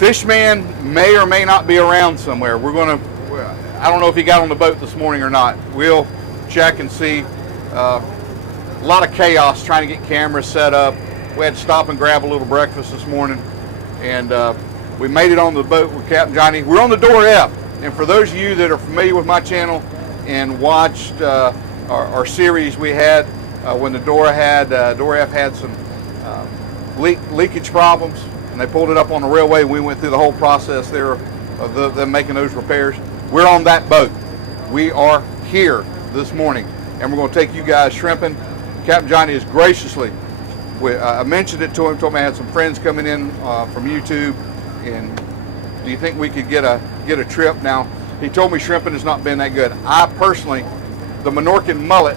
Fishman may or may not be around somewhere. I don't know if he got on the boat this morning or not. We'll check and see. A lot of chaos trying to get cameras set up. We had to stop and grab a little breakfast this morning, and we made it on the boat with Captain Johnny. We're on the Dora F, and for those of you that are familiar with my channel and watched our series we had when the Dora F had some leakage problems, and they pulled it up on the railway. We went through the whole process there of them making those repairs. We're on that boat. We are here this morning, and we're going to take you guys shrimping. Captain Johnny is graciously, I mentioned it to him, told me I had some friends coming in from YouTube, and do you think we could get a trip? Now, he told me shrimping has not been that good. I personally, the Minorcan Mullet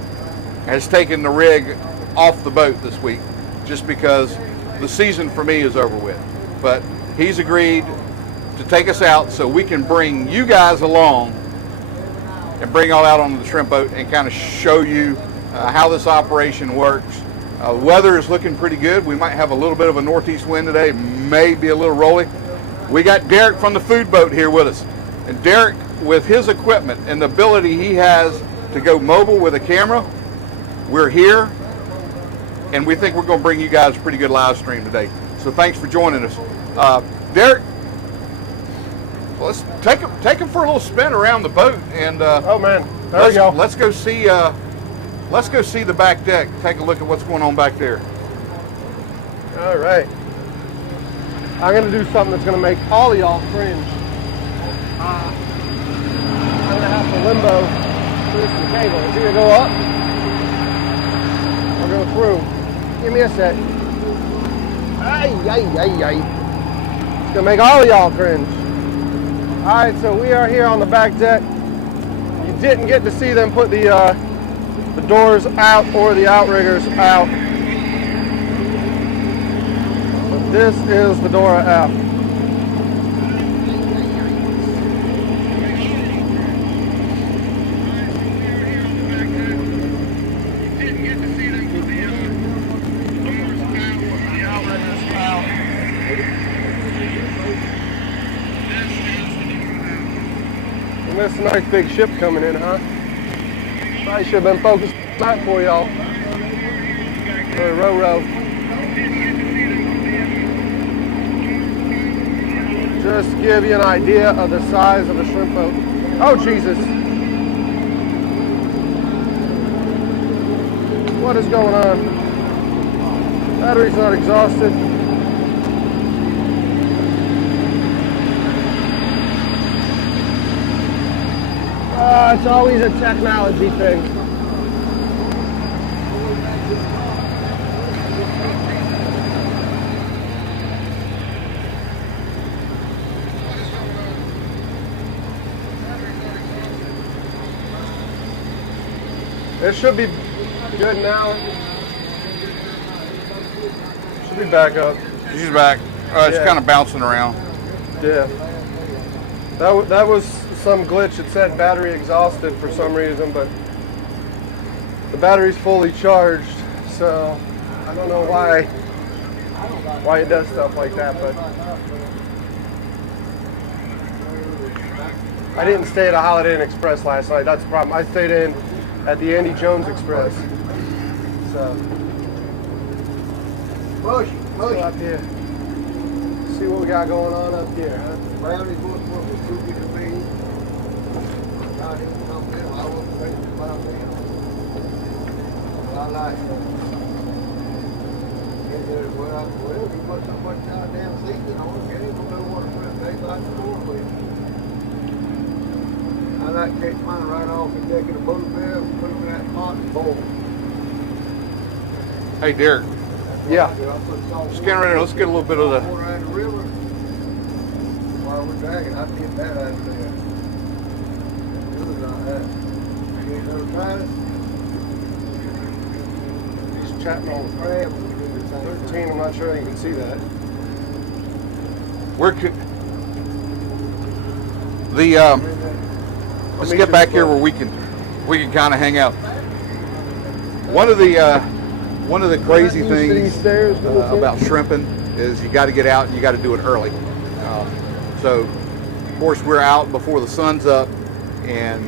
has taken the rig off the boat this week just because the season for me is over with. But he's agreed to take us out so we can bring you guys along and bring all out on the shrimp boat and kind of show you how this operation works. Weather is looking pretty good. We might have a little bit of a northeast wind today, maybe a little rolly. We got Derek from the food boat here with us. And Derek, with his equipment and the ability he has to go mobile with a camera, we're here, and we think we're going to bring you guys a pretty good live stream today. So thanks for joining us. Derek, let's take him for a little spin around the boat, and oh man, there we go. Let's go see the back deck. Take a look at what's going on back there. All right, I'm gonna do something that's gonna make all of y'all cringe. I'm gonna have to limbo through some cable. It's either go up or go through. Give me a sec. Ay, ay, ay, ay. It's gonna make all of y'all cringe. All right, so we are here on the back deck. You didn't get to see them put the doors out or the outriggers out. But this is the Dora F. And this nice big ship coming in, huh? Probably should have been focused on that for y'all. Or row. Just to give you an idea of the size of a shrimp boat. Oh, Jesus. What is going on? Battery's not exhausted. It's always a technology thing. It should be good now. Should be back up. She's back. It's kind of bouncing around. Yeah. That was some glitch. It said battery exhausted for some reason, but the battery's fully charged, so I don't know why it does stuff like that, but I didn't stay at a Holiday Inn Express last night. That's the problem. I stayed in at the Andy Jones Express. So Push up here. See what we got going on up here, huh? Brownies was too big to me. I didn't come in. I wasn't ready to buy them. I like it. Well, you put so much goddamn season on it, you ain't gonna know what it tastes like before with. I like to catch mine right off and take it a boat there and put them in that pot and boil. Hey, Derek. Yeah. Scan right here. Let's get a little bit of the water out of the river. While we're dragging, I'd get that out of there. Really like that. You ain't never tried it? He's chatting on the crab. 13, I'm not sure you can see that. Let's get back here where we can kind of hang out. One of the crazy things about shrimping is you got to get out and you got to do it early. So, of course, we're out before the sun's up, and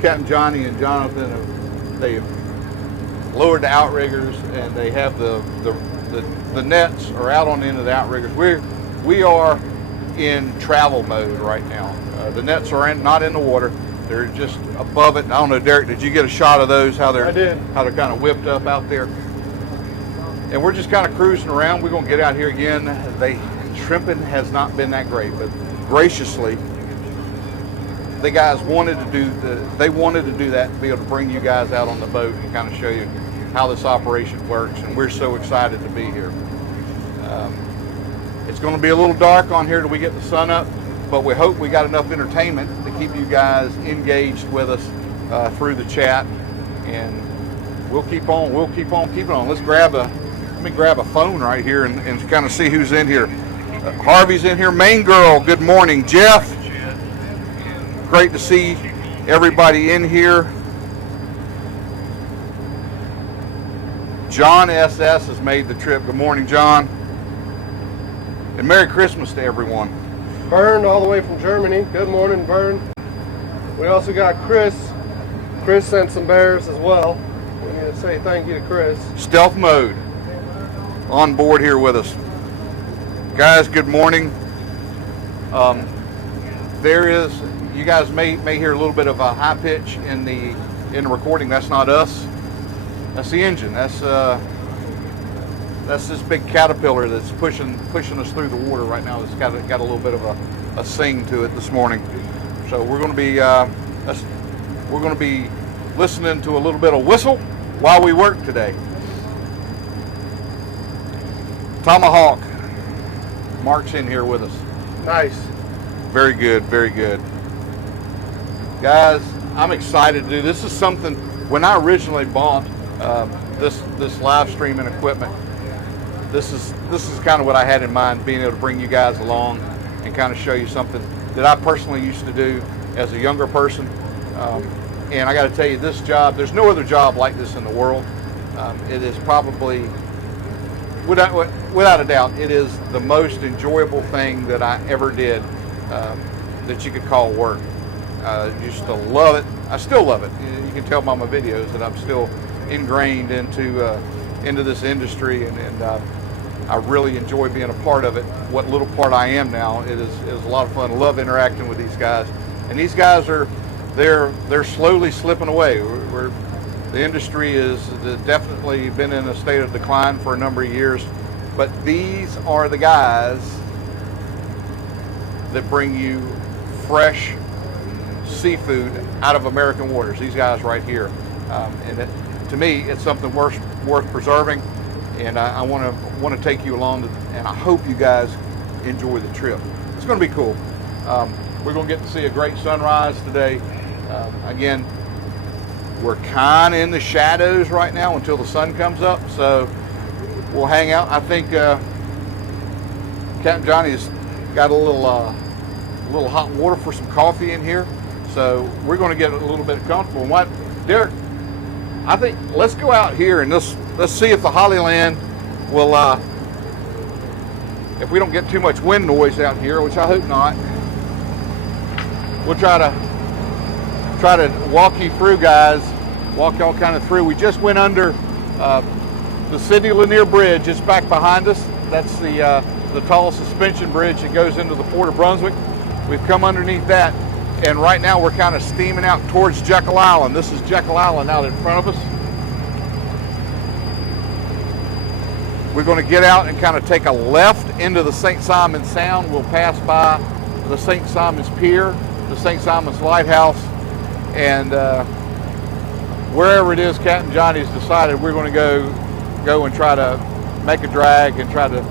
Captain Johnny and Jonathan, they've lowered the outriggers, and they have the nets are out on the end of the outriggers. We are in travel mode right now. The nets are not in the water; they're just above it. I don't know, Derek, did you get a shot of those? How they're kind of whipped up out there? And we're just kind of cruising around. We're going to get out here again. Shrimping has not been that great, but graciously, the guys wanted to do that to be able to bring you guys out on the boat and kind of show you how this operation works, and we're so excited to be here. It's going to be a little dark on here till we get the sun up, but we hope we got enough entertainment to keep you guys engaged with us through the chat, and we'll keep on keeping on. Let me grab a phone right here and kind of see who's in here. Harvey's in here. Main Girl, good morning. Jeff, great to see everybody in here. John SS has made the trip. Good morning, John. And Merry Christmas to everyone. Vern, all the way from Germany. Good morning, Vern. We also got Chris. Chris sent some bears as well. We need to say thank you to Chris. Stealth mode on board here with us. Guys, good morning. You guys may hear a little bit of a high pitch in the recording. That's not us. That's the engine. That's this big caterpillar that's pushing us through the water right now. It's got a little bit of a sing to it this morning. So we're going to be listening to a little bit of whistle while we work today. Tomahawk. Mark's in here with us. Nice. Very good, very good. Guys, I'm excited to do this. Is something, when I originally bought this live streaming equipment, this is kind of what I had in mind, being able to bring you guys along and kind of show you something that I personally used to do as a younger person. And I got to tell you, this job, there's no other job like this in the world. It is probably, without a doubt, it is the most enjoyable thing that I ever did that you could call work. Used to love it. I still love it. You can tell by my videos that I'm still ingrained into this industry, and I really enjoy being a part of it. What little part I am now, it is a lot of fun. I love interacting with these guys, and these guys they're slowly slipping away. The industry is definitely been in a state of decline for a number of years, but these are the guys that bring you fresh seafood out of American waters. These guys right here, and to me, it's something worth preserving. And I want to take you along, and I hope you guys enjoy the trip. It's going to be cool. We're going to get to see a great sunrise today. Again, we're kind of in the shadows right now until the sun comes up, so we'll hang out. I think Captain Johnny's got a little hot water for some coffee in here, so we're going to get a little bit comfortable. And Derek, I think let's go out here and let's see if the Hollyland will, if we don't get too much wind noise out here, which I hope not. We'll try to walk you through, guys. Walk y'all kind of through. We just went under the Sidney Lanier Bridge. It's back behind us. That's the tall suspension bridge that goes into the Port of Brunswick. We've come underneath that, and right now we're kind of steaming out towards Jekyll Island. This is Jekyll Island out in front of us. We're going to get out and kind of take a left into the St. Simons Sound. We'll pass by the St. Simons Pier, the St. Simons Lighthouse, and wherever it is Captain Johnny's decided, we're going to go and try to make a drag and try to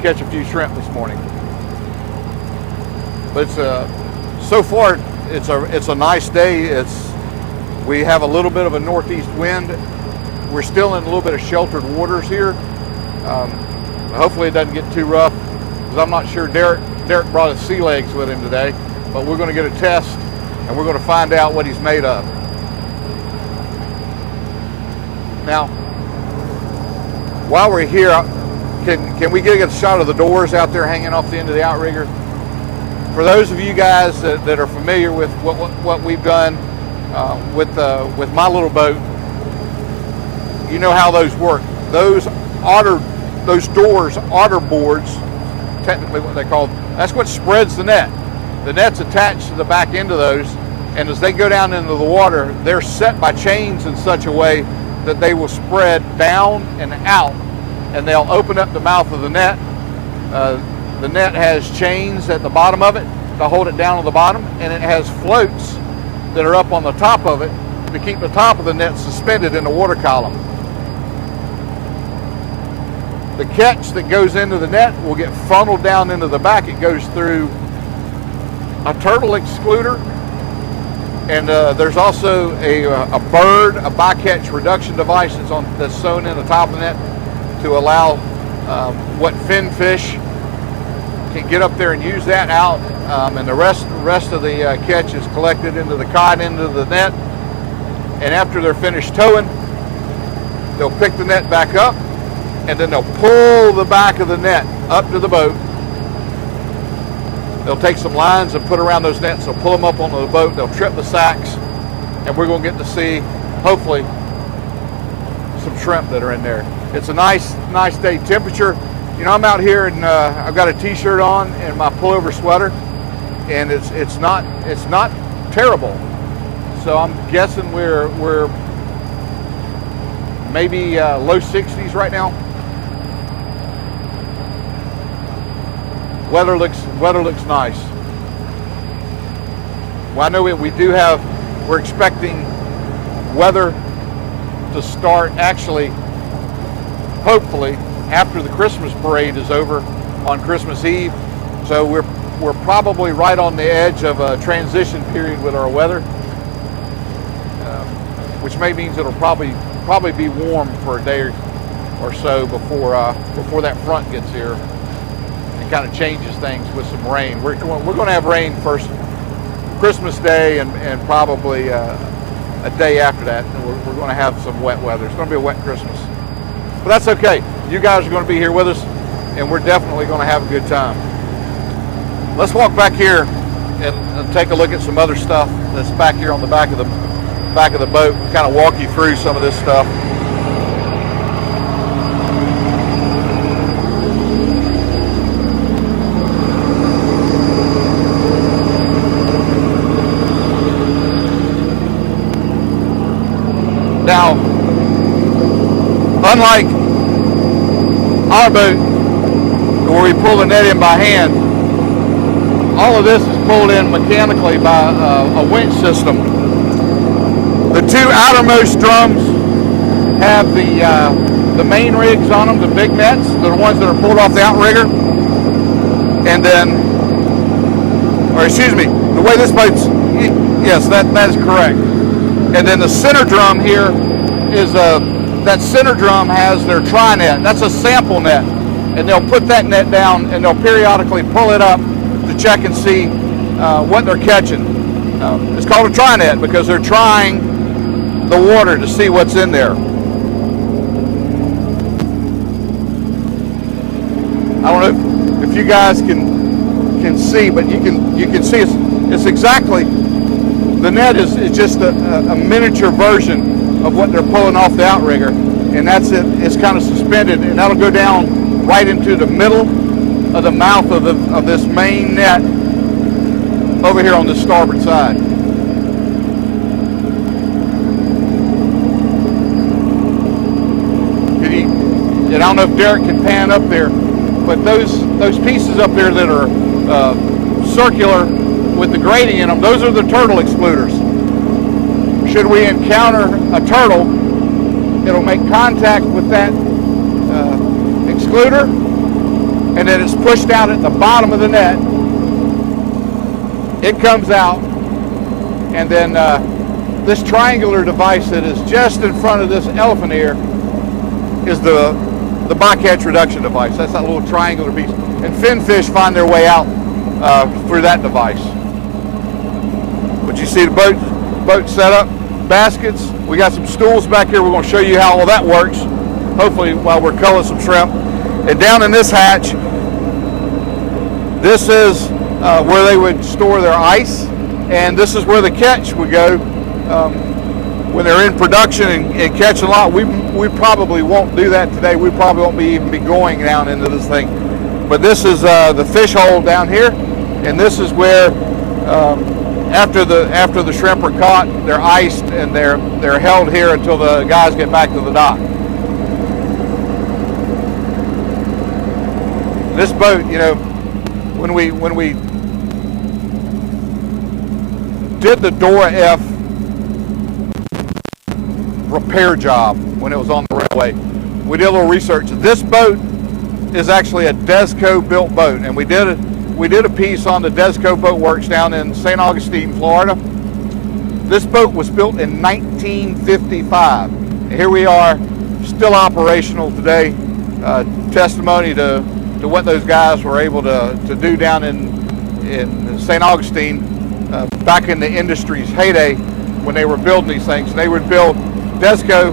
catch a few shrimp this morning. But so far it's a nice day. We have a little bit of a northeast wind. We're still in a little bit of sheltered waters here. Hopefully it doesn't get too rough, because I'm not sure. Derek brought his sea legs with him today, but we're going to get a test and we're going to find out what he's made of. Now, while we're here, can we get a shot of the doors out there hanging off the end of the outrigger? For those of you guys that are familiar with what we've done with my little boat, you know how those work. Those doors, otter boards, technically what they call, that's what spreads the net. The net's attached to the back end of those, and as they go down into the water, they're set by chains in such a way that they will spread down and out, and they'll open up the mouth of the net. The net has chains at the bottom of it to hold it down on the bottom, and it has floats that are up on the top of it to keep the top of the net suspended in the water column. The catch that goes into the net will get funneled down into the back. It goes through a turtle excluder, and there's also a bycatch reduction device that's sewn in the top of the net to allow what fin fish can get up there and use that out, and the rest of the catch is collected into the cod end of the net. And after they're finished towing, they'll pick the net back up, and then they'll pull the back of the net up to the boat. They'll take some lines and put around those nets. They'll pull them up onto the boat. They'll trip the sacks, and we're going to get to see, hopefully, some shrimp that are in there. It's a nice day temperature. You know, I'm out here and I've got a t-shirt on and my pullover sweater, and it's not terrible. So I'm guessing we're maybe low 60s right now. Weather looks nice. Well, I know we're expecting weather to start actually, hopefully, after the Christmas parade is over on Christmas Eve. So we're probably right on the edge of a transition period with our weather, which may means it'll probably be warm for a day or so before that front gets here and kind of changes things with some rain. We're going to have rain first Christmas Day and probably a day after that. We're going to have some wet weather. It's going to be a wet Christmas. But that's okay. You guys are going to be here with us, and we're definitely going to have a good time. Let's walk back here and take a look at some other stuff that's back here on the back of the boat. We'll kind of walk you through some of this stuff. Now, unlike our boat, where we pull the net in by hand, all of this is pulled in mechanically by a winch system. The two outermost drums have the main rigs on them, the big nets. They're the ones that are pulled off the outrigger. And then, or excuse me, the way this boat's, yes, that is correct. And then the center drum here is that center drum has their tri-net. That's a sample net. And they'll put that net down and they'll periodically pull it up to check and see what they're catching. It's called a tri-net because they're trying the water to see what's in there. I don't know if you guys can see, but you can see it's exactly, the net is just a miniature version of what they're pulling off the outrigger, and that's it. It's kind of suspended, and that'll go down right into the middle of the mouth of this main net over here on the starboard side. And I don't know if Derek can pan up there, but those pieces up there that are circular with the grating in them, those are the turtle excluders. Should we encounter a turtle, it'll make contact with that excluder, and then it's pushed out at the bottom of the net. It comes out, and then this triangular device that is just in front of this elephant ear is the bycatch reduction device. That's that little triangular piece. And finfish find their way out through that device. But you see the boat set up, baskets. We got some stools back here. We're going to show you how all that works, hopefully while we're culling some shrimp. And down in this hatch, this is where they would store their ice, and this is where the catch would go when they're in production and catching a lot. We probably won't do that today. We probably won't even be going down into this thing. But this is the fish hole down here, and this is where after the shrimp are caught, they're iced and they're held here until the guys get back to the dock. This boat, you know, when we did the Dora F repair job when it was on the railway, we did a little research. This boat is actually a Desco built boat, and we did a piece on the Desco Boat Works down in St. Augustine, Florida. This boat was built in 1955. And here we are, still operational today. Testimony to what those guys were able to do down in St. Augustine back in the industry's heyday when they were building these things. They would build, Desco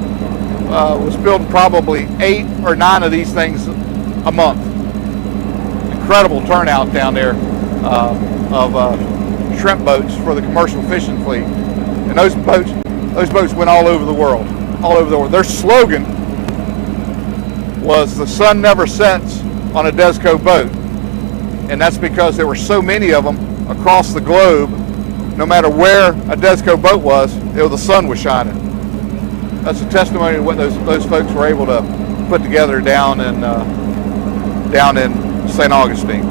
was building probably 8 or 9 of these things a month. Incredible turnout down there of shrimp boats for the commercial fishing fleet. And those boats went all over the world, all over the world. Their slogan was "The sun never sets on a Desco boat," and that's because there were so many of them across the globe. No matter where a Desco boat was, the sun was shining. That's a testimony to what those folks were able to put together down in St. Augustine.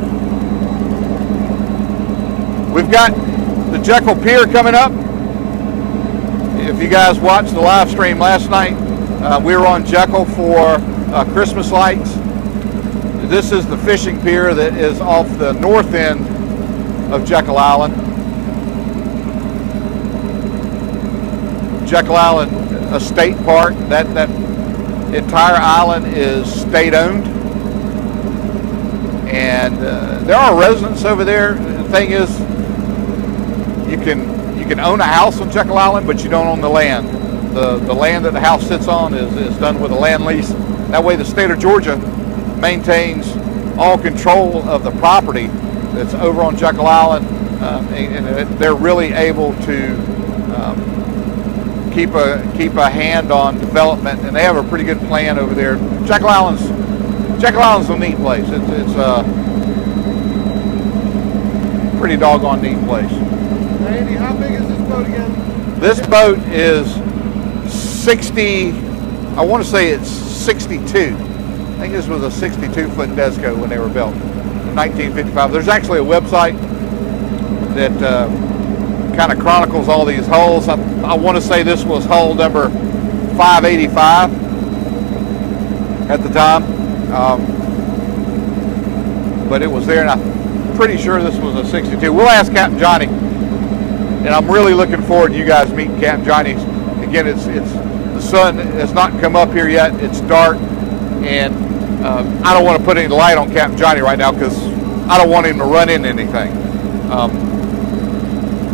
We've got the Jekyll Pier coming up. If you guys watched the live stream last night, we were on Jekyll for Christmas lights. This is the fishing pier that is off the north end of Jekyll Island. Jekyll Island, a state park. That entire island is state owned. And there are residents over there. The thing is, you can own a house on Jekyll Island, but you don't own the land. The land that the house sits on is done with a land lease. That way the state of Georgia maintains all control of the property that's over on Jekyll Island, and they're really able to keep a hand on development, and they have a pretty good plan over there. Jekyll Island's a neat place. It's a pretty doggone neat place. Andy, how big is this boat again? This boat is 60, I want to say it's 62. I think this was a 62-foot Desco when they were built in 1955. There's actually a website that kind of chronicles all these hulls. I want to say this was hull number 585 at the time. But it was there, and I'm pretty sure this was a 62. We'll ask Captain Johnny, and I'm really looking forward to you guys meeting Captain Johnny. Again, it's the sun has not come up here yet. It's dark, and I don't want to put any light on Captain Johnny right now because I don't want him to run into anything.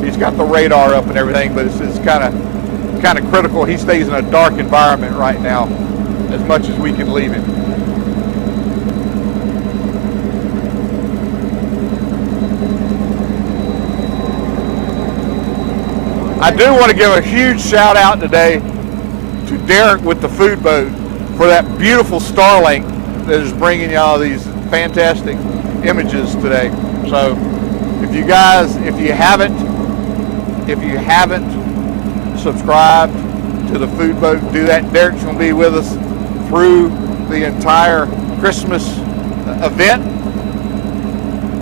He's got the radar up and everything, but it's kind of critical he stays in a dark environment right now as much as we can leave him. I do want to give a huge shout out today to Derek with the food boat for that beautiful Starlink that is bringing y'all these fantastic images today. So if you haven't subscribed to the food boat, do that. Derek's going to be with us through the entire Christmas event.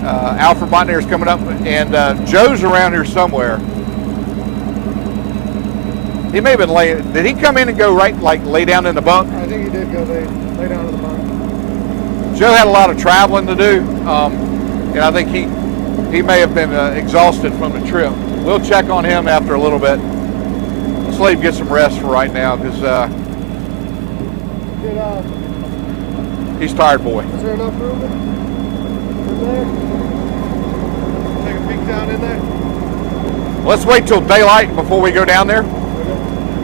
Alfred Botnier is coming up, and Joe's around here somewhere. He may have been laying. Did he come in and go right, like lay down in the bunk? I think he did go lay down in the bunk. Joe had a lot of traveling to do, and I think he may have been exhausted from the trip. We'll check on him after a little bit. Let's let him get some rest for right now, because he's tired, boy. Is there enough room in there? Take a peek down in there. Let's wait till daylight before we go down there.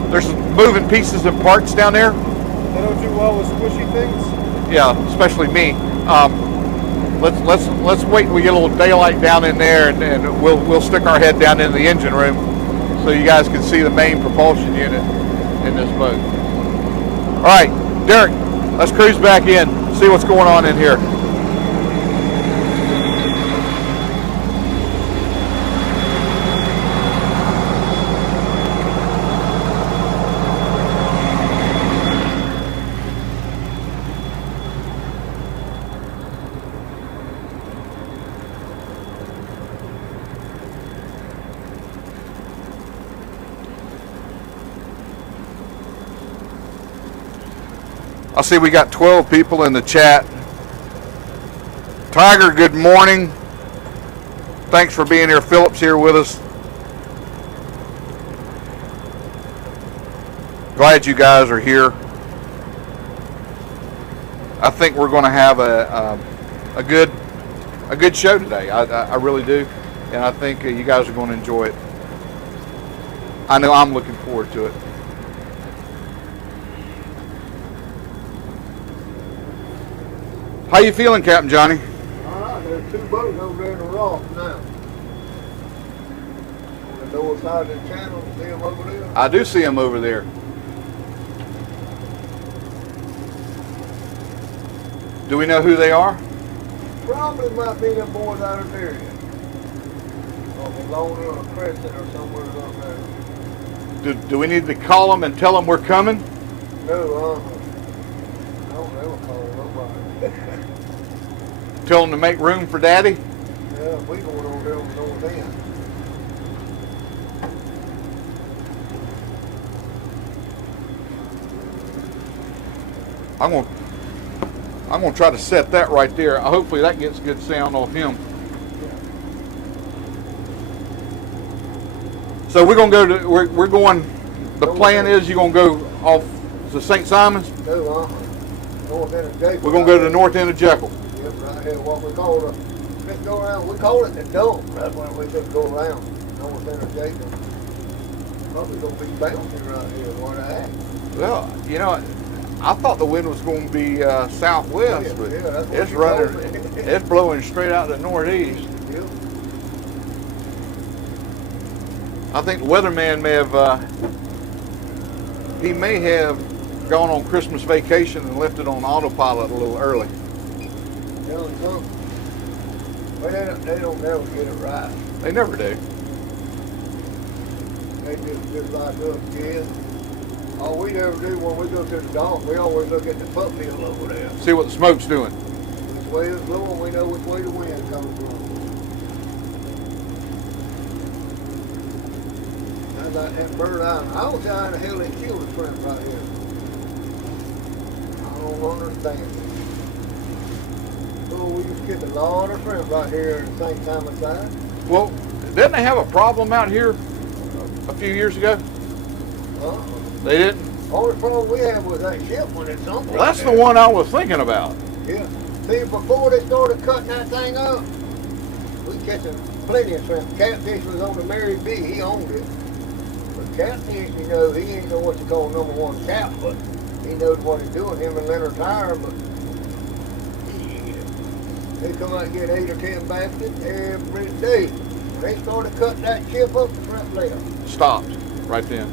There's moving pieces and parts down there. They don't do well with squishy things? yeah, especially me. Let's wait till we get a little daylight down in there, and we'll stick our head down in the engine room so you guys can see the main propulsion unit in this boat. All right, Derek, let's cruise back in, see what's going on in here. I see we got 12 people in the chat. Tiger, good morning. Thanks for being here. Philip's here with us. Glad you guys are here. I think we're going to have a good show today. I really do, and I think you guys are going to enjoy it. I know I'm looking forward to it. How you feeling, Captain Johnny? All right, there's two boats over there in the rock now. On the north side of the channel, see them over there? I do see them over there. Do we know who they are? Probably might be them boys out of there. Or Malone or Crescent or somewhere up there. Do we need to call them and tell them we're coming? No, I don't ever call nobody. Tell them to make room for Daddy? Yeah, we going over there on the north end. I'm gonna try to set that right there. Hopefully that gets good sound off him. So we're gonna go to we're going. The plan is you're gonna go off to St.simons. No, north end of Jacob. We're gonna go to the north end of Jekyll. Yep, right here, what we call the, let's go around, we call it the dump, that's why we just go around, north end of Jacob. Probably gonna be bouncing right here, where they at. Well, you know, I thought the wind was going to be southwest, but that's what it's you told running, me. it's blowing straight out the northeast. Yep. I think the weatherman may have, he may have gone on Christmas vacation and left it on autopilot a little early. Tell them something. Well, they don't never get it right. They never do. They just like us kids. All we ever do when we go to the dump, we always look at the foot mill over there. See what the smoke's doing. Which way it's blowing, we know which way the wind comes from. That's like that bird island. I don't see how in the hell they kill the shrimp right here. I don't understand it. So we used to get a lot of shrimp right here in St.simons side. Well, didn't they have a problem out here a few years ago? They didn't? Only problem we had was that ship when it sunk. Well, that's the one I was thinking about. Yeah. See, before they started cutting that thing up, we catching plenty of shrimp. Catfish was on the Mary B. He owned it. But catfish, you know, he ain't know what you call number one cat, but he knows what he's doing. Him and Leonard Tyre, but they come out and get 8 or 10 baskets every day. When they started cutting that ship up, the shrimp left. Stopped right then.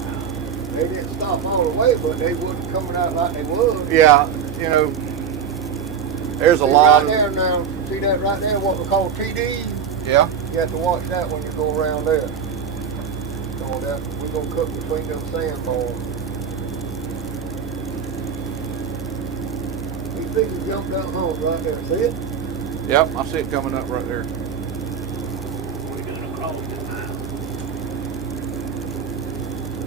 They didn't stop all the way, but they wasn't coming out like they was. Yeah, you know, there's a lot. Right there now, see that right there, what we call TD? Yeah. You have to watch that when you go around there. So that, we're going to cook between them sandbars. These things jumped down home right there, see it? Yep, I see it coming up right there. We're going to cross it now.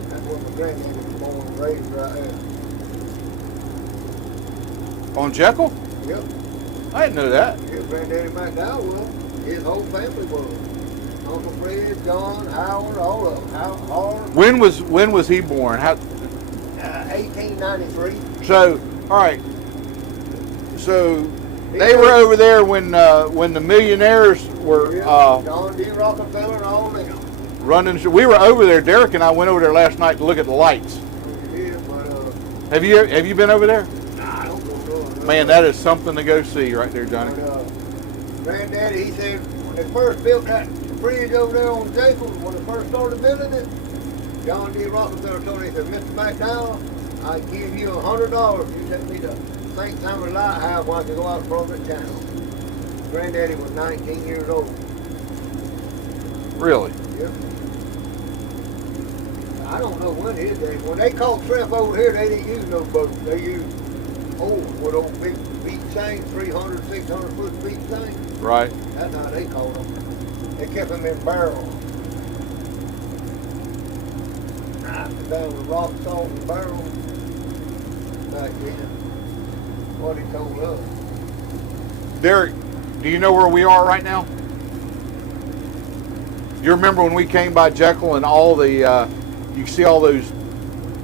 That's what my granddaddy was born and raised right there. On Jekyll? Yep. I didn't know that. His granddaddy McDowell was. His whole family was. Uncle Fred, John, Howard, all of them. Howard. When was he born? How? 1893. So, all right. So they were over there when the millionaires were John D. Rockefeller and all them. running. We were over there. Derek and I went over there last night to look at the lights. Yeah, but Have you been over there? nah, I don't go to Man, that is something to go see right there, Johnny. Granddaddy, he said, when they first built that bridge over there on Jacob, when they first started building it, John D. Rockefeller told me, he said, Mr. McDowell, I give you $100 if you take me to St.simons Lighthouse while I can go out across the channel. Granddaddy was 19 years old. Really? Yep. I don't know when his day. When they caught shrimp over here, they didn't use no boat. They used with old big beach seines, 300, 600 foot beach seines. Right. That's how they caught them. They kept them in barrels. Knifed down with rock salt and barrels. Back then. What he told us. Derek, do you know where we are right now? You remember when we came by Jekyll and all the, you see all those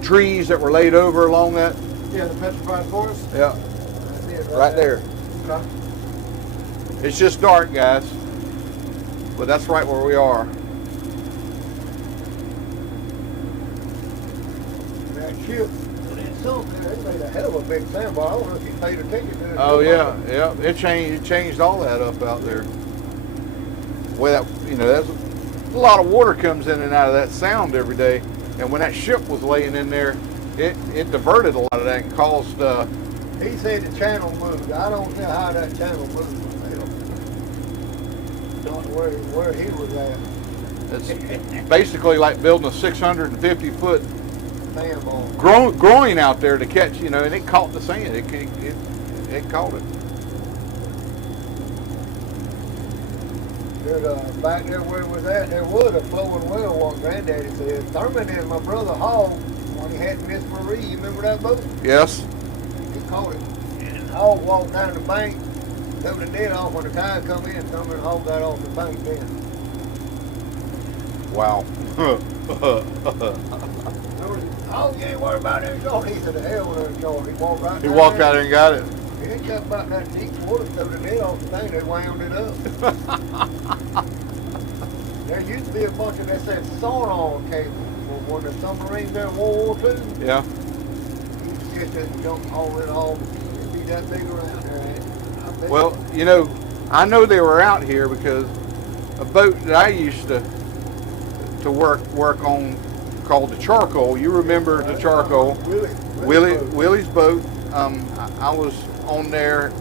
trees that were laid over along that? Yeah, the petrified forest? Yeah. That's it Right there. Okay. It's just dark, guys. But that's right where we are. That ship, that sunk there, they made a hell of a big sandbar. I don't know if you paid attention to it. Oh yeah, yeah. It changed all that up out there. Well, that's a lot of water comes in and out of that sound every day. And when that ship was laying in there, it diverted a lot of that and caused. He said the channel moved. I don't know how that channel moved. Not where he was at. It's basically like building a 650 foot Sandbar. groin out there to catch, and it caught the sand. It caught it. Back there where it was at, there was a flowing well, what Granddaddy said. Thurman and my brother Hall, when he had Miss Marie, you remember that boat? Yes. He caught it. And Hall walked down the bank, took the net off when the tide come in. Thurman and Hall got off the bank then. Wow. Oh, you ain't worried about that short. He said, the hell with that short. He walked right He down walked there. out there and got it. He didn't cut about that deep water, so the net off the thing, they wound it up. There used to be a bunch of that said sonar cables when the submarines there in World War II. Yeah. You just get that and jump all it all. It'd be that big around there, ain't it? I bet Well, I know they were out here because a boat that I used to work on called the Charcoal. You remember the Charcoal? Willie's boat. I was on there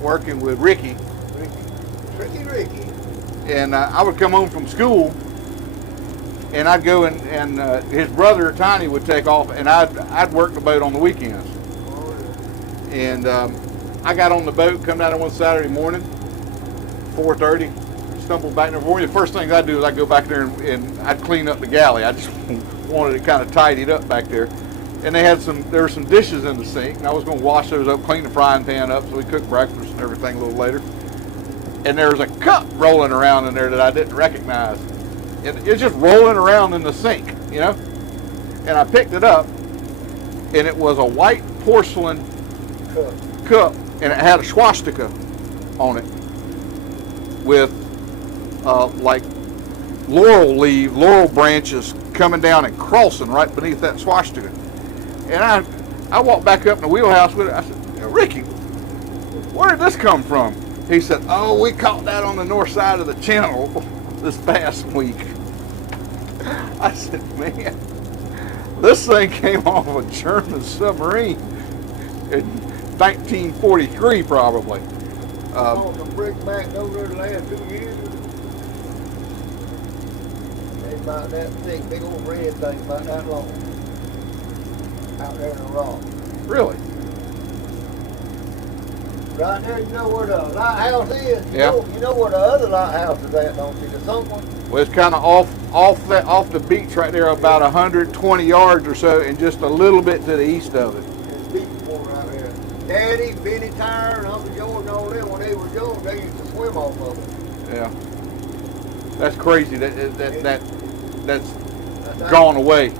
working with Ricky. Ricky. And I would come home from school, and I'd go and his brother Tiny would take off, and I'd work the boat on the weekends. And I got on the boat, come down there one Saturday morning, 4:30, stumbled back there. One of the first things I'd do is I'd go back there and I'd clean up the galley. I just wanted it kind of tidied up back there. And there were some dishes in the sink, and I was going to wash those up, clean the frying pan up so we cook breakfast and everything a little later. And there was a cup rolling around in there that I didn't recognize. It's just rolling around in the sink, And I picked it up, and it was a white porcelain cup, and it had a swastika on it with like laurel branches coming down and crossing right beneath that swastika. And I walked back up in the wheelhouse with it. I said, Ricky, where did this come from? He said, oh, we caught that on the north side of the channel this past week. I said, man, this thing came off a German submarine in 1943 probably. Some bricks back over the last 2 years. They about that thick, big old red thing about that long. Out there in the rock. Really? Right there, you know where the lighthouse is? Yeah. You know where the other lighthouse is at, don't you? The sunk one? Well, it's kind of off the beach right there, about 120 yards or so, and just a little bit to the east of it. There's beach water out there. Daddy, Benny Tire, and Uncle George and all them, when they were young, they used to swim off of it. Yeah. That's crazy. That's gone away.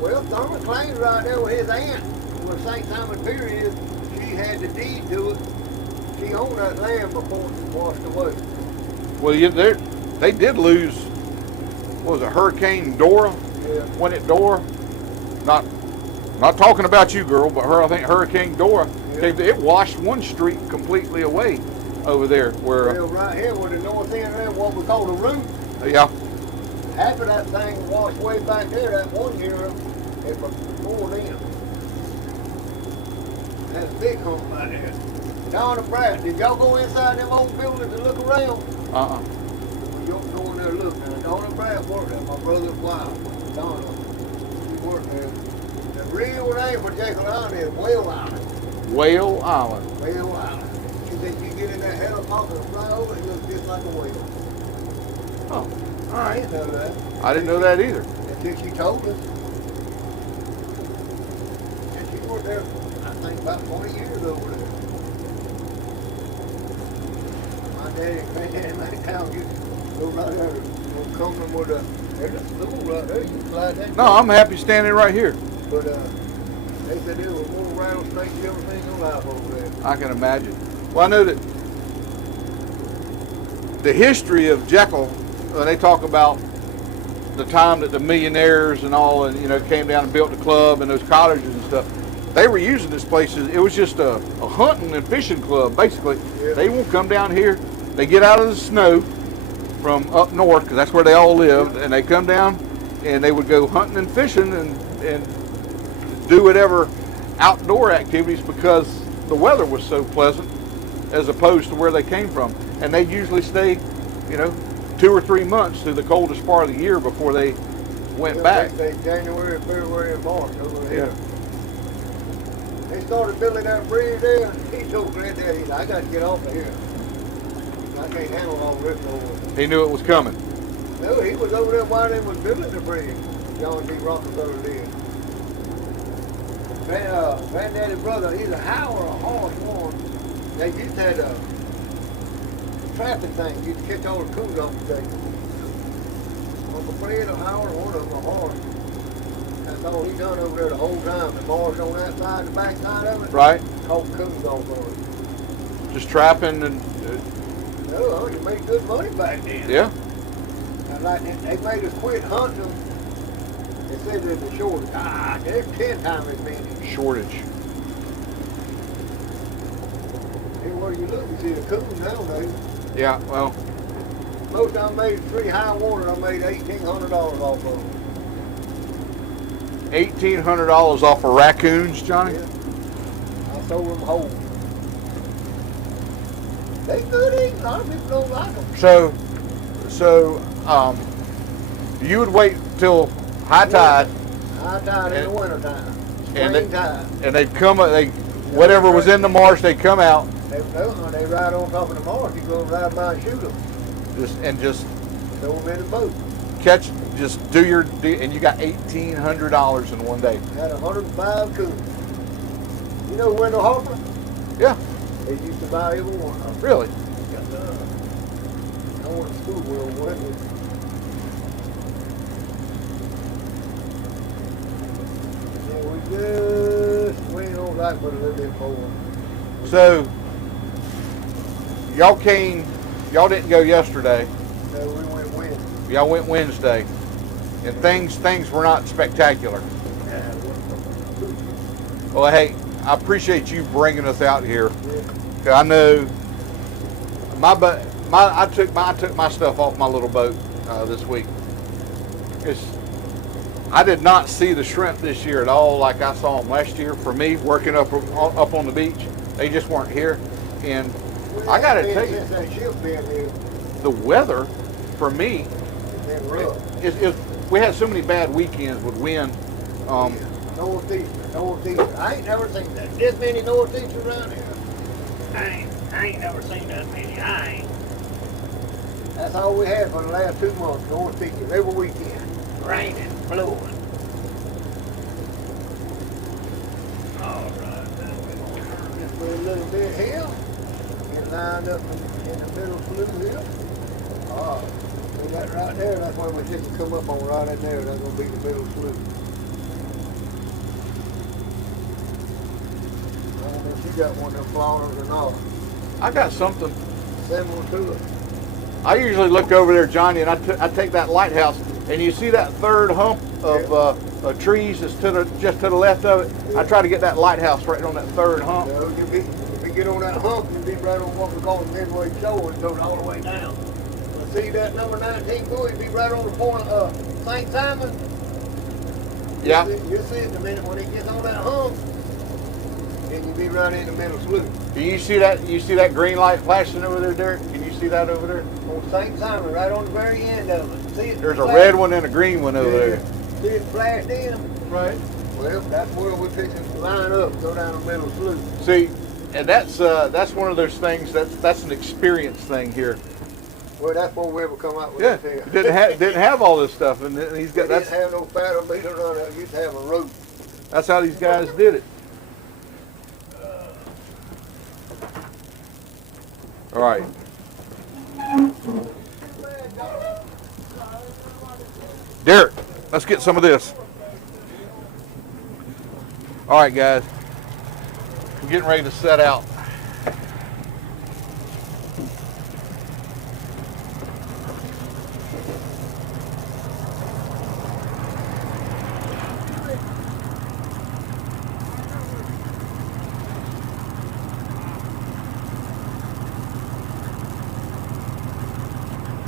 Well, Thurman claims right there with his aunt, where St.simons Pier is, she had the deed to it. She owned that land before it was washed away. Well, they did lose, what was it, Hurricane Dora? Yeah. When it Dora? Not talking about you, girl, but I think Hurricane Dora. Yeah. It washed one street completely away over there where. Well, right here where the north end there, what we call the root. Yeah. Half of that thing washed way back there, that one year, it was before then. That's a big hump right there. Donna Pratt, did y'all go inside them old buildings and look around? Uh-uh. Well, y'all go in there and look. Now, Donna Pratt worked there, my brother's wife, Donna. She worked there. The real name for Jekyll Island is Whale Island. Whale Island. Whale Island. She said you get in that helicopter and fly over, it looks just like a whale. Oh, all I right. didn't know that. I didn't know that either. Until she told us. And she worked there, I think, about 20 years over there. My daddy and granddaddy made town used to go right there to Cumberland with there's a school right there. You can slide that. No, I'm happy standing right here. But they said there was more rattlesnakes you ever seen in your life over there. I can imagine. Well, I know that the history of Jekyll, they talk about the time that the millionaires and all, and came down and built the club and those cottages and stuff. They were using this place as, it was just a hunting and fishing club, basically. Yeah. They won't come down here. They get out of the snow from up north, because that's where they all lived, and they come down and they would go hunting and fishing and do whatever outdoor activities because the weather was so pleasant as opposed to where they came from. And they usually stay, 2 or 3 months through the coldest part of the year before they went back. They January, February, and March over there. Yeah. They started building that bridge there. He told Granddaddy, he said, I got to get off of here. I can't handle all this no more. He knew it was coming. No, he was over there while they was building the bridge. John D. Rockefeller did. Granddaddy's brother, either Howard or Horse one, they used to have a trapping thing. You could catch all the coons off the day. Uncle Fred or Howard, one of them, a horse. That's all he done over there the whole time. The bars on that side, the back side of it. Right. Caught coons off of it. Just trapping and No, you made good money back then. yeah. And like they made us quit hunting them. They said there's a shortage. There's 10 times as many. Shortage. Everywhere you look, you see the coons nowadays. Yeah, well, Most I made 3 high water, I made $1,800 off of them. $1,800 off of raccoons, Johnny? Yeah. I sold them whole. They good eating. A lot of people don't like them. So, you would wait till high tide, High tide in the winter time. and Spring tide. and they'd come, whatever was in the marsh, they'd come out, They ride on top of the marsh. You go ride by and shoot them. just Throw them in the boat. catch, just do your, and you got $1,800 in one day. Had 105 coons. You know Wendell Harper? Yeah, They used to buy every one of them. really. I went to school with them, wasn't it? Yeah, we just went on that but a little bit more. So, y'all didn't go yesterday. So we went Wednesday. Y'all went Wednesday, and things were not spectacular. Yeah, Well, hey, I appreciate you bringing us out here. yeah. 'Cause I know I took my stuff off my little boat this week. I did not see the shrimp this year at all like I saw them last year. For me, working up on the beach, they just weren't here. And I got to tell you, Since that ship been here, the weather for me it's been rough. is we had so many bad weekends with wind. Northeastern. I ain't never seen that. This many northeasters around here. I ain't never seen that many. I ain't. That's all we had for the last 2 months, northeasters, every weekend. Raining, blowing. All right, now we're going to turn this way a little bit here and line up in the middle blue here. See that right there? That's where we just come up on right in there. That's going to be the middle slough. I don't know if you got one of them floaters or not. I got something. Send one to us. I usually look over there, Johnny, and I take that lighthouse And you see that third hump of trees that's just to the left of it? I try to get that lighthouse right on that third hump. So if you get on that hump, you'll be right on what we call the midway shore and goes all the way down. But see that number 19 buoy, you'll be right on the corner of St.simons. Yeah. You'll see it the minute when it gets on that hump, and you'll be right in the middle slough. Do you see that? You see that green light flashing over there, Derek? Can you see that over there? On St.simons, right on the very end of it. See it? There's a red one and a green one over there. See it flashed in? Right. Well, that's where we're fixing to line up, go down the middle slough. See, and that's one of those things that's an experience thing here. Well, that's where we ever come out with Yeah, this here. didn't have all this stuff, and he's got We that's didn't have no paddle beater runner, you used to have a rope. that's how these guys did it. All right. Derek, let's get some of this. All right, guys. We're getting ready to set out.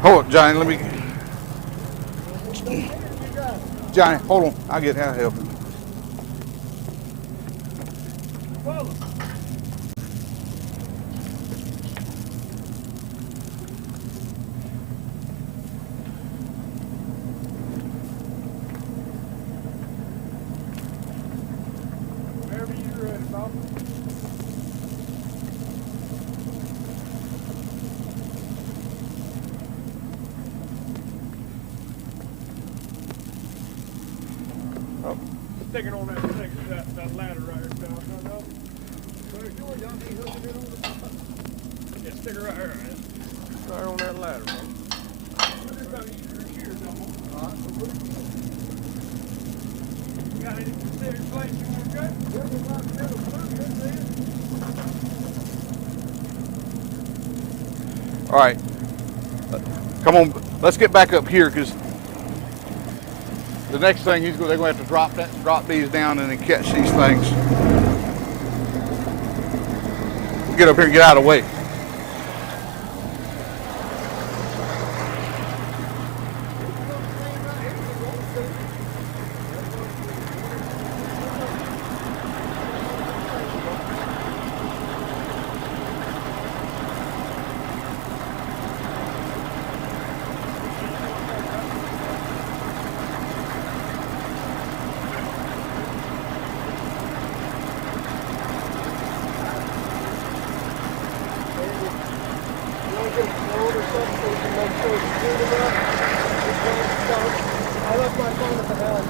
Hold on, Johnny, let me. Johnny, hold on. I'll help you. Wherever you're ready, Bob. Sticking on that ladder right here, John. No. Yeah, stick it right here, man. Right on that ladder, man. Got any specific place you want to go? All right. Come on, let's get back up here because the next thing they're going to have to drop these down and then catch these things. Get up here and get out of the way. I left my phone at the house.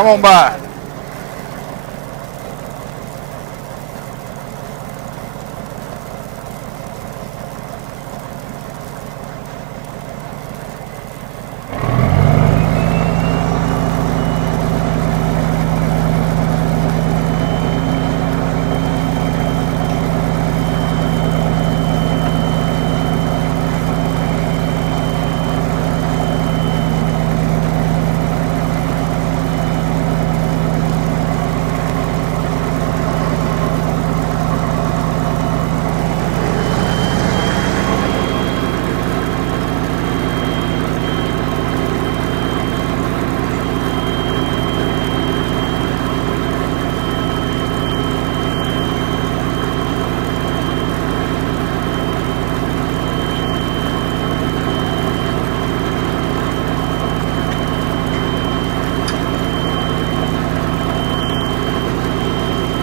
Come on by.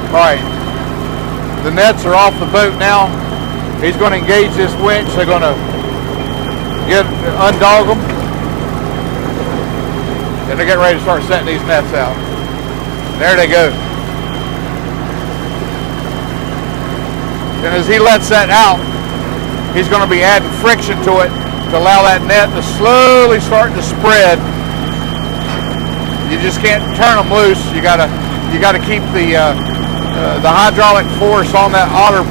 All right, the nets are off the boat now. He's going to engage this winch. They're going to undog them. And they're getting ready to start setting these nets out. There they go. And as he lets that out, he's going to be adding friction to it to allow that net to slowly start to spread. You just can't turn them loose. You got to keep the hydraulic force on that otter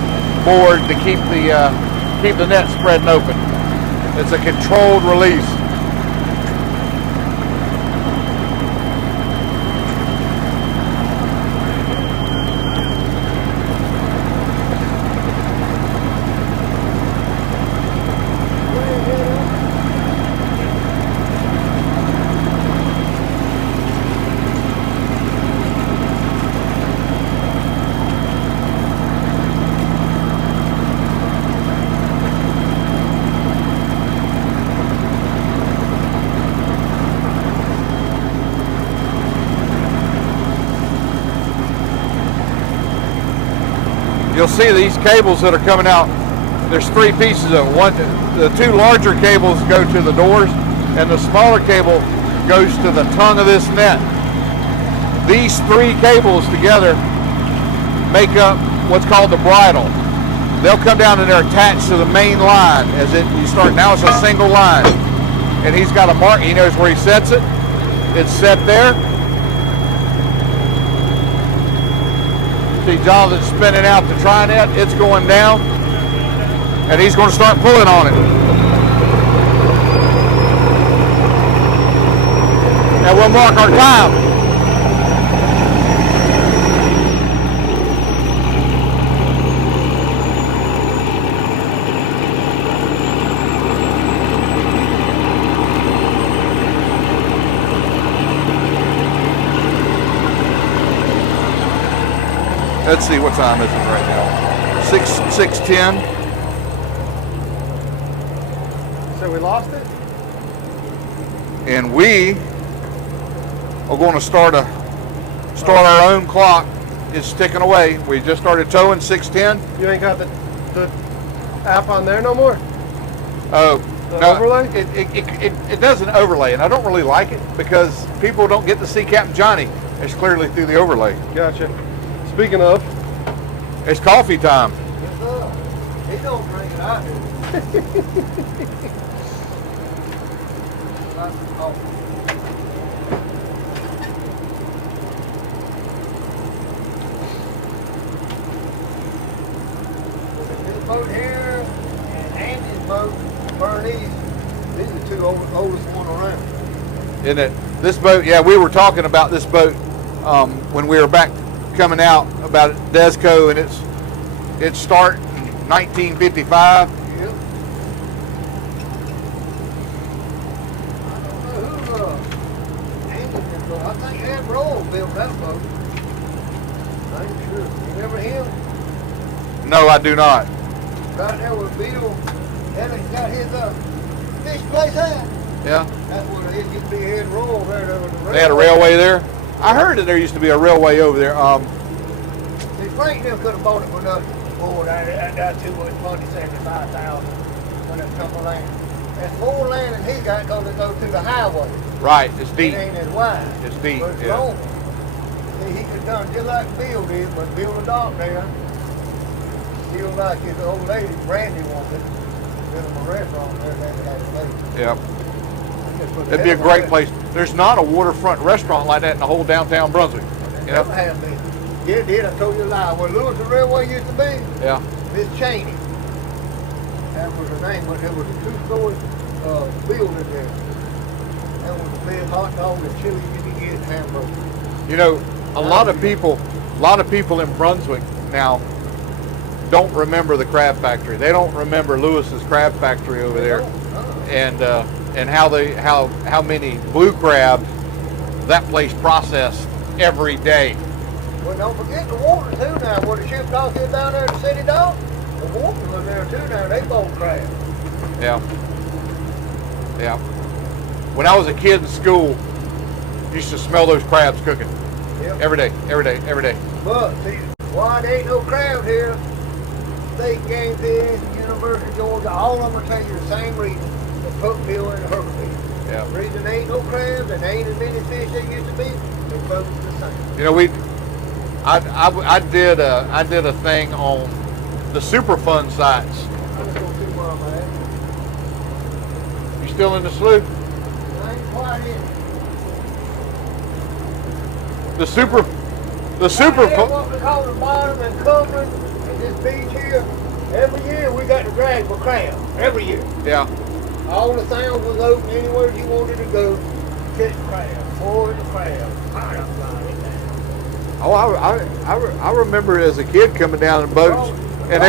board to keep the net spreading open. It's a controlled release. You'll see these cables that are coming out. There's three pieces of it. One, the two larger cables go to the doors, and the smaller cable goes to the tongue of this net. These three cables together make up what's called the bridle. They'll come down and they're attached to the main line as you start. Now it's a single line, and he's got a mark. He knows where he sets it. It's set there. See Jonathan spinning out the tri-net. It's going down, and he's going to start pulling on it. And we'll mark our time. Let's see, what time is it right now? 6:10. So we lost it? And we are going to start our own clock. It's ticking away. We just started towing 6:10. You ain't got the app on there no more? Oh, The no, overlay? It doesn't overlay, and I don't really like it because people don't get to see Captain Johnny. It's clearly through the overlay. Gotcha. Speaking of, it's coffee time. He don't drink it, I do. This boat here and Andy's boat, Bernice, these are the two oldest one around. Isn't it? This boat, yeah, we were talking about this boat when we were back coming out about Desco, and it started in 1955. Yep. I don't know who Andy can go. I think Ed Roll built that boat. I ain't sure. You remember him? No, I do not. Right there with Bill. Elliott's got his fish place at. Yeah. That's where it used to be Ed Roll right over the railway. They had a railway there. I heard that there used to be a railway over there. See, Frank them could have bought it for nothing. Oh, that too much money, $75,000 when it come to land. That's more land than he got because it goes through the highway. Right, it's It deep. ain't as wide. It's deep, But it's yeah. long. he could done just like Bill did, but Bill the dock there, still like his old lady, Brandy wanted, built him a restaurant there, they had a lady. Yeah. It'd be a great place. There's not a waterfront restaurant like that in the whole downtown Brunswick. You know? Never have been. Yeah, it did. I told you a lie. Where Lewis Railway used to be, Yeah. Miss Cheney. That was her name, but there was a two-story building there. That was a big hot dog and chili you could get hamburger. You know, a lot of people in Brunswick now don't remember the crab factory. They don't remember Lewis's crab factory over there, and how many blue crabs that place processed every day. Well, don't forget the water too now. Where the ship dock is down there at the city dock, the water was there too now. They both crab. Yeah. Yeah. When I was a kid in school, you used to smell those crabs cooking. Yep. Every day. But see, why there ain't no crabs here? State game fish, University of Georgia, all of them will tell you the same reason. The hookbill and the hurricane. Yeah. The reason there ain't no crabs and there ain't as many fish there used to be, they're close to the same. You know, I did a thing on the Superfund sites. Let's go too far, man. You still in the slough? I ain't quite in. The super Right here, what we call the bottom and covering and this beach here, every year we got to drag for crab. Every year. Yeah. All the sounds was open anywhere you wanted to go. Catch crab, boy the crab. Oh, I remember as a kid coming down in boats, and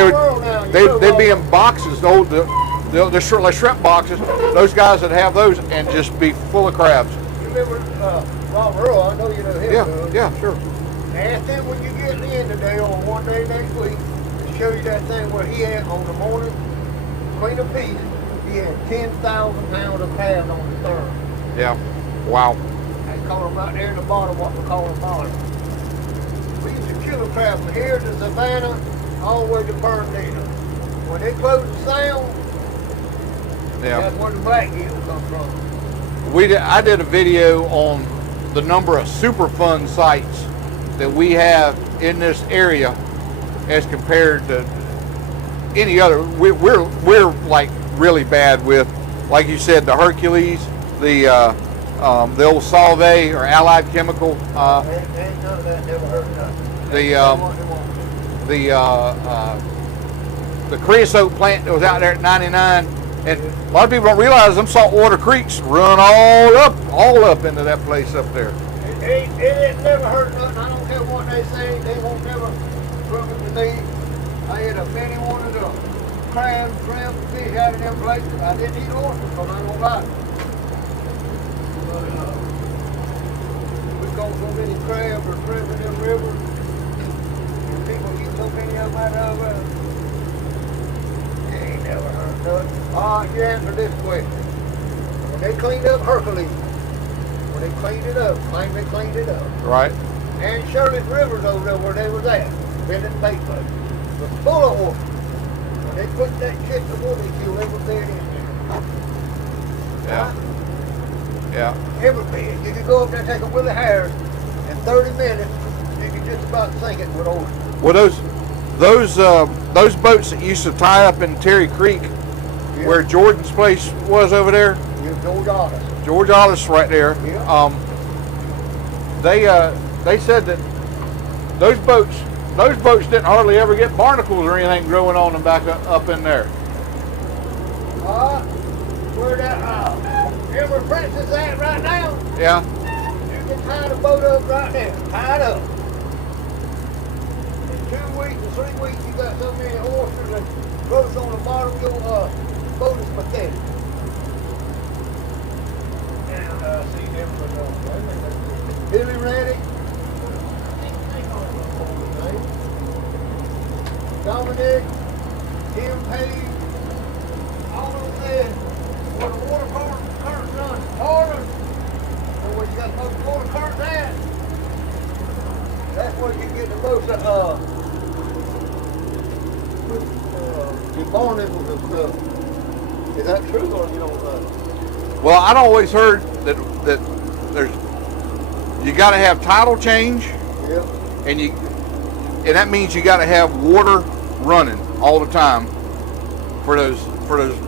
they'd be in boxes, the shrimp boxes. Those guys that have those and just be full of crabs. You remember Robert Earl? I know you know him. Yeah, sure. Ask him when you get in today or one day next week to show you that thing where he had on the morning Queen of Peace. He had 10,000 pounds of crabs on the third. Yeah. Wow. They call them right there in the bottom, what we call the bottom. We used to kill the crab from here to Savannah, all the way to Bernardino. When they close the sound, that's where the black gill come from. I did a video on the number of Superfund sites that we have in this area as compared to any other. We're like really bad with, like you said, the Hercules, the old Solvay or Allied Chemical. Ain't none of that never hurt nothing. The creosote plant that was out there at 99, and a lot of people don't realize them saltwater creeks run all up into that place up there. It ain't never hurt nothing. I don't care what they say. They won't never prove it to me. I had a many one of the crabs, shrimp, fish out of them places. I didn't eat oysters because I don't like it. But we caught so many crabs or shrimp in them rivers. And people eat so many of them out of it. It ain't never hurt nothing. All right, you answer this question. When they cleaned up Hercules, when they cleaned it up, claim they cleaned it up. Right. And Shirley's Rivers over there where they was at, Bending Bait Boat, was full of water. When they put that shit in the water, they killed every bed in there. Yeah. Yeah. Every bed. You could go up there and take a Willie Harris, in 30 minutes, you could just about sink it with oil. Well, those boats that used to tie up in Terry Creek, where Jordan's place was over there. Yeah, George Otis. George Otis right there. Yeah. They said that those boats didn't hardly ever get barnacles or anything growing on them back up in there. Where that River Princess at right now? Yeah. You can tie the boat up right there. Tie it up. In 2 weeks or 3 weeks, you got so many oysters and growth on the bottom of your boat is pathetic. And see them for Billy Reddick. Dominic, Tim Page, all of them, where the water current runs harder, or where you got the most water current at, that's where you get the most barnacles and stuff. Is that true or you don't know? Well, I'd always heard that you got to have tidal change Yep. And that means you got to have water running all the time for those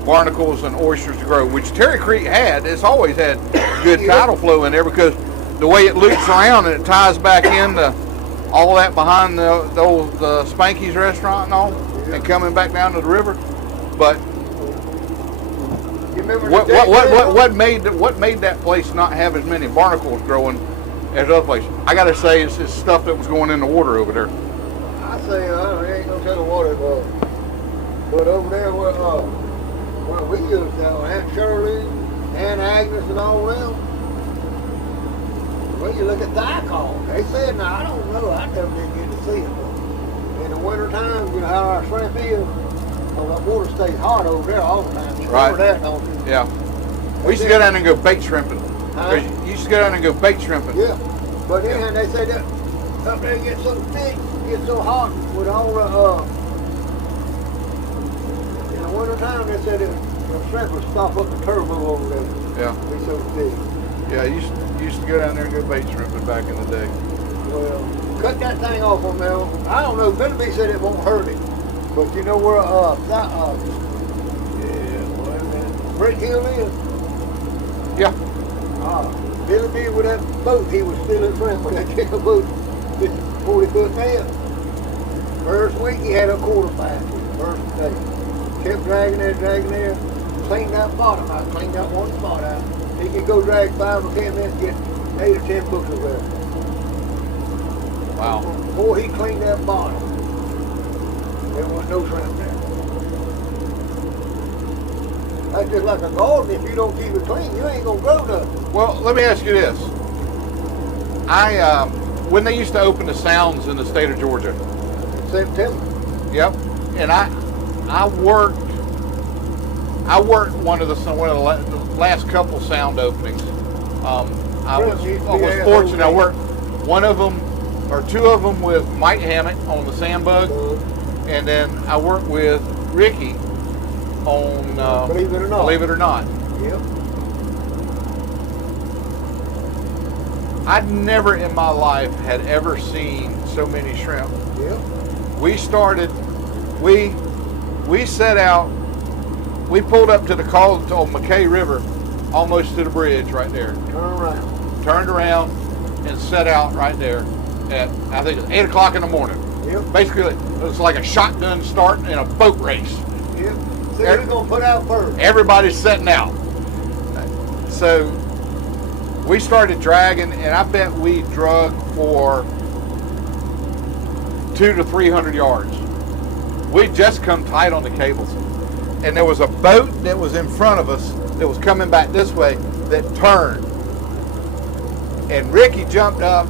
barnacles and oysters to grow, which Terry Creek had. It's always had good tidal flow in there because the way it loops around and it ties back into all that behind the old Spanky's restaurant and all, and coming back down to the river. But what made that place not have as many barnacles growing as other places? I got to say, it's stuff that was going in the water over there. I say, I ain't gonna tell the water it was. But over there where we used to, Aunt Shirley, Aunt Agnes and all them, well, you look at Thicol. They said, now, I don't know, I never did get to see it. But in the winter time, you know how our shrimp is, well, that water stays hot over there all the time. You remember that, don't you? Yeah. We used to go down and go bait shrimping. You used to go down and go bait shrimping. Yeah. But then they said that up there gets so thick, gets so hot with all the, in the winter time, they said the shrimp would stop up the turbo over there. Yeah. It'd be so thick. Yeah, used to go down there and go bait shrimping back in the day. Well, cut that thing off on there. I don't know. Billy B said it won't hurt it, but you know where Brick Hill is? Yeah. Billy B with that boat, he was stealing shrimp with that chicken boat, 40-foot net. First week he had a quarter past. First day, kept dragging there, cleaned that bottom out, cleaned that one spot out. He could go drag 5 or 10 minutes, get 8 or 10 bushels there. Wow. Before he cleaned that bottom, there was no shrimp there. That's just like a garden. If you don't keep it clean, you ain't gonna grow nothing. Well, let me ask you this. When they used to open the sounds in the state of Georgia. September. Yep. And I worked one of the last couple sound openings. I was fortunate. I worked one of them or 2 of them with Mike Hammett on the Sandbug, and then I worked with Ricky on Believe It or Not. Believe It or Not. Yep. I'd never in my life had ever seen so many shrimp. Yep. We set out, we pulled up to the call on McKay River, almost to the bridge right there. Turned around and set out right there at, I think it's 8 o'clock in the morning. Yep. Basically, it was like a shotgun start in a boat race. Yep. See who's gonna put out first. Everybody's setting out. So we started dragging, and I bet we drug for 200 to 300 yards. We'd just come tight on the cables. And there was a boat that was in front of us that was coming back this way that turned. And Ricky jumped up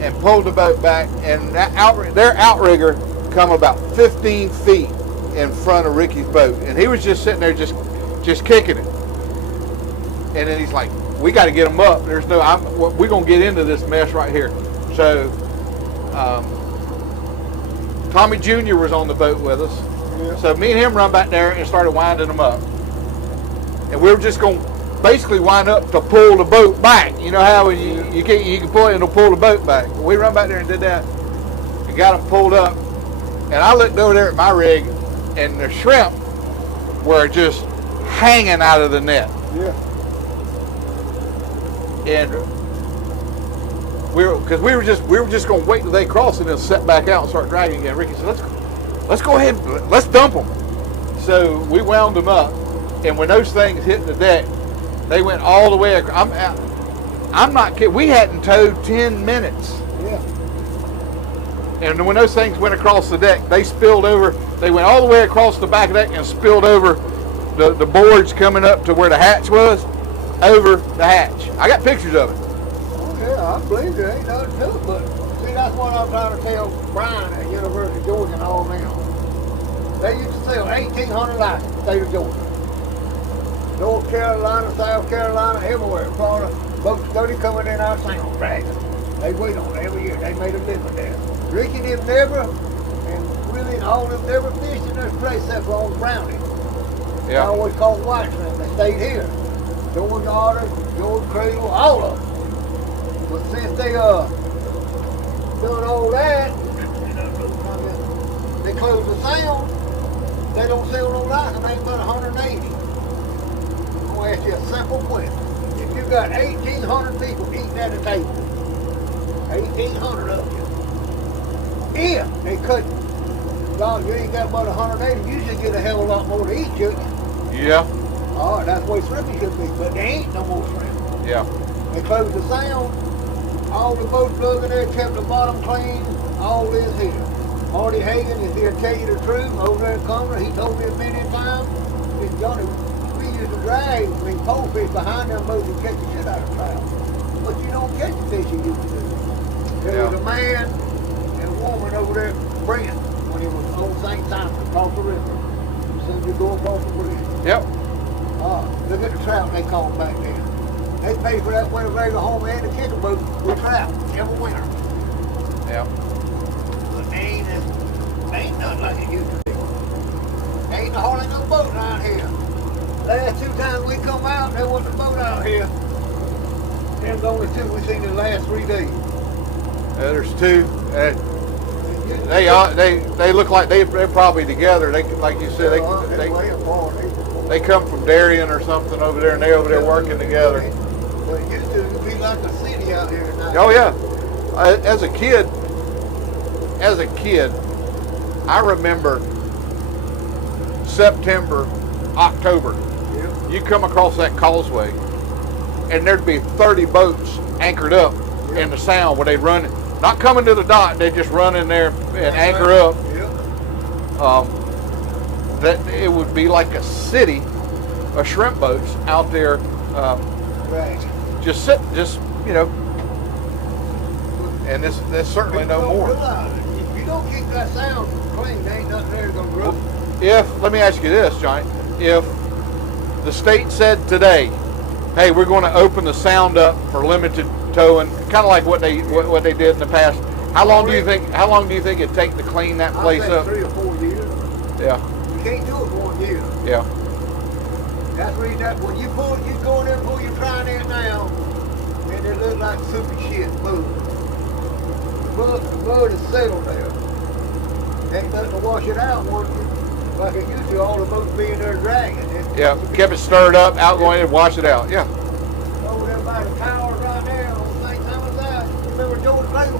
and pulled the boat back, and their outrigger come about 15 feet in front of Ricky's boat. And he was just sitting there just kicking it. And then he's like, we got to get him up. We're going to get into this mess right here. So Tommy Jr. was on the boat with us. Yeah. So me and him run back there and started winding them up. And we were just going to basically wind up to pull the boat back. You know how you can pull it and it'll pull the boat back. We run back there and did that and got them pulled up. And I looked over there at my rig, and the shrimp were just hanging out of the net. Yeah. And we were just going to wait till they cross and then set back out and start dragging again. Ricky said, let's go ahead, let's dump them. So we wound them up, and when those things hit the deck, they went all the way across. I'm not kidding. We hadn't towed 10 minutes. Yeah. And when those things went across the deck, they spilled over. They went all the way across the back of the deck and spilled over the boards coming up to where the hatch was, over the hatch. I got pictures of it. Oh yeah, I believe there ain't nothing to it, but see, that's what I'm trying to tell Brian at University of Georgia and all them. They used to sell 1,800 licenses, state of Georgia. North Carolina, South Carolina, everywhere. Florida, boats 30 coming in our sound, dragging. They wait on it every year. They made a living there. Ricky them never, and Willie and all of them never fished in this place except for on Brownie. Yeah. They always caught white shrimp. They stayed here. George Otter, George Cradle, all of them. But since they Done all that, they close the sound. They don't sell no license, they ain't but 180. I'm gonna ask you a simple question. If you got 1,800 people eating at a table, 1,800 of you, if they cut, dog, you ain't got but 180, you should get a hell of a lot more to eat, shouldn't you? Yeah. Oh, that's the way shrimping should be, but there ain't no more shrimp. Yeah. They closed the sound, all the boat plug in there, kept the bottom clean, all this here. Marty Hagan is here to tell you the truth, over there in Cumberland, he told me a million times, he said, Johnny, we used to drag, pole fish behind them boats and catch the shit out of trout. But you don't catch the fish you used to do. There was a man and a woman over there, Brent, when he was on St.simons across the river. As soon as you go across the bridge. Yep. Look at the trout they caught back then. They paid for that winter regular home and the chicken boat with trout every winter. Yeah. But ain't nothing like it used to be. Ain't hardly no boat out here. Last 2 times we come out, there wasn't a boat out here. Them's the only 2 we seen in the last 3 days. There's 2. They look like they're probably together. They, like you said, they come from Darien or something over there, and they over there working together. But it used to be like a city out here now. Oh yeah. As a kid, I remember September, October. Yep. You come across that causeway, and there'd be 30 boats anchored up in the sound where they'd run, not coming to the dock, they just run in there and anchor up. Yep. That it would be like a city of shrimp boats out there, Right. just you know. And there's certainly no more. If you don't keep that sound clean, there ain't nothing there gonna grow. Let me ask you this, Johnny, if the state said today, hey, we're going to open the sound up for limited towing, kind of like what they did in the past, how long do you think it'd take to clean that place up? 3 or 4 years. Yeah. You can't do it 1 year. Yeah. That's the reason that when you go in there and pull your trying in now, and it looks like soupy shit mud. The mud is settled there. Ain't nothing to wash it out like it used to, all the boats being there dragging. Yeah, kept it stirred up, outgoing and wash it out. Yeah. Over there by the tower right there on St.simons side. Remember George Ladle?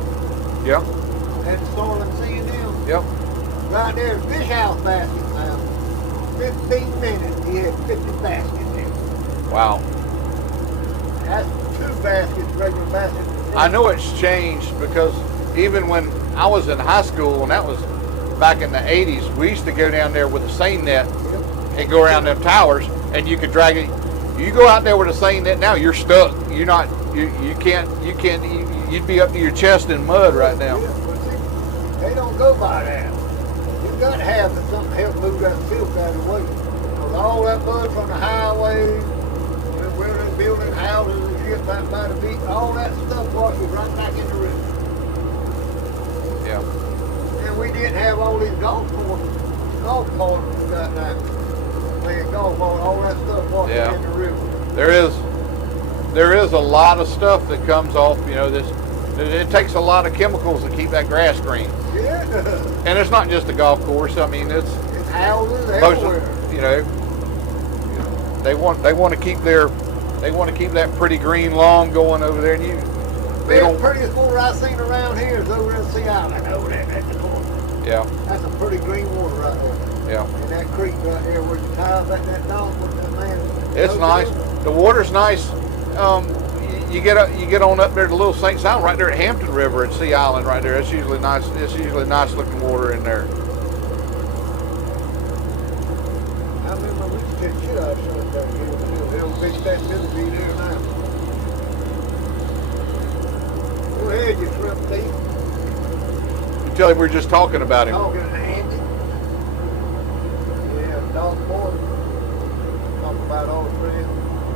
Yeah. And Starling seeing them. Yep. Right there, fish house basket now. 15 minutes, he had 50 baskets in. Wow. That's 2 baskets, regular baskets. I know it's changed because even when I was in high school, and that was back in the 80s, we used to go down there with a seine net and go around them towers, and you could drag it. You go out there with a seine net now, you're stuck. You're not. You can't. You'd be up to your chest in mud right now. Yeah, but see, they don't go by that. You got to have something to help move that silk out of the way. Because all that mud from the highways, where they're building houses and shit back by the beach, all that stuff washes right back in the river. Yeah. And we didn't have all these golf carts we got now. Playing golf, all that stuff washing in the river. There is a lot of stuff that comes off. You know, it takes a lot of chemicals to keep that grass green. Yeah. And it's not just a golf course. I mean, it's houses everywhere. They want to keep that pretty green lawn going over there, and The prettiest water I've seen around here is over in St. Island, over there at the corner. Yeah. That's a pretty green water right there. Yeah. And that creek right there where you tie up that dog with that man. It's nice. The water's nice. You get on up there to Little St.simons right there at Hampton River at Sea Island right there. It's usually nice. It's usually nice looking water in there. I remember we used to catch shit out of something back here. They'll big fat millipede there now. Go ahead, you shrimp thief. You tell him we're just talking about him. Talking to Andy. Yeah, dog boy. Talk about all the friends.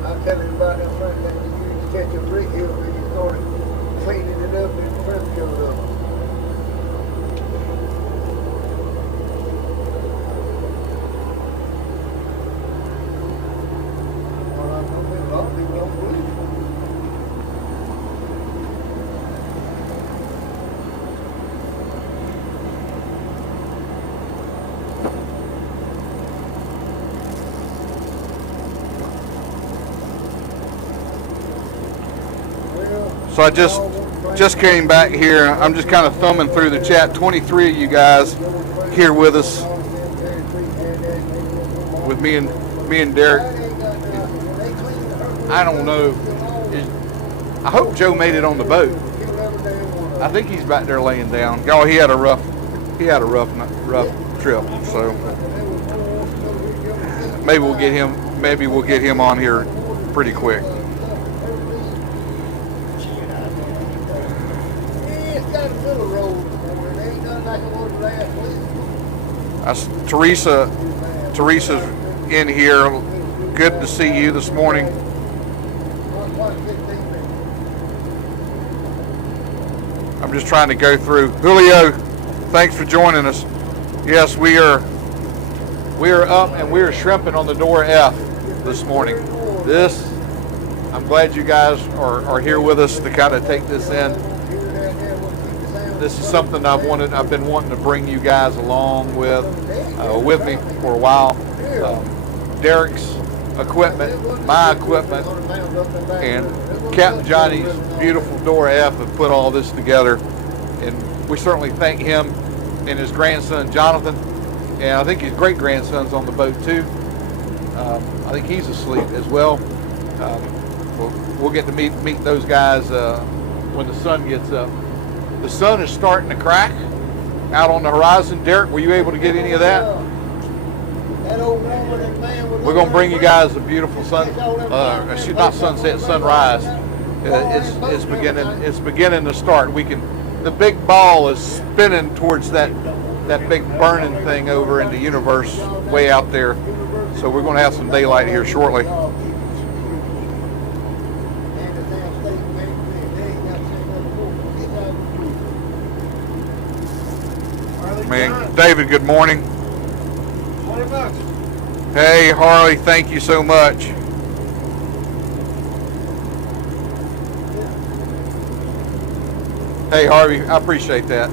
I'll tell him about that friend that you used to catch a brick here when you started cleaning it up and the shrimp showed up. Well, I know a lot of people don't believe it. So I just came back here. I'm just kind of thumbing through the chat. 23 of you guys here with us, with me and Derek. I don't know. I hope Joe made it on the boat. I think he's back there laying down. Y'all, he had a rough trip. So maybe we'll get him on here pretty quick. That's Teresa's in here. Good to see you this morning. I'm just trying to go through. Julio, thanks for joining us. Yes, we are up and we are shrimping on the Dora F this morning. I'm glad you guys are here with us to kind of take this in. This is something I've been wanting to bring you guys along with me for a while. Derek's equipment, my equipment, and Captain Johnny's beautiful Dora F have put all this together, and we certainly thank him and his grandson Jonathan, and I think his great grandson's on the boat too. I think he's asleep as well. We'll get to meet those guys when the sun gets up. The sun is starting to crack out on the horizon. Derek, were you able to get any of that? We're going to bring you guys a beautiful not sunset, sunrise. It's beginning to start. The big ball is spinning towards that big burning thing over in the universe way out there. So we're going to have some daylight here shortly. Man, David, good morning. Hey, Harley, thank you so much. Hey, Harvey, I appreciate that.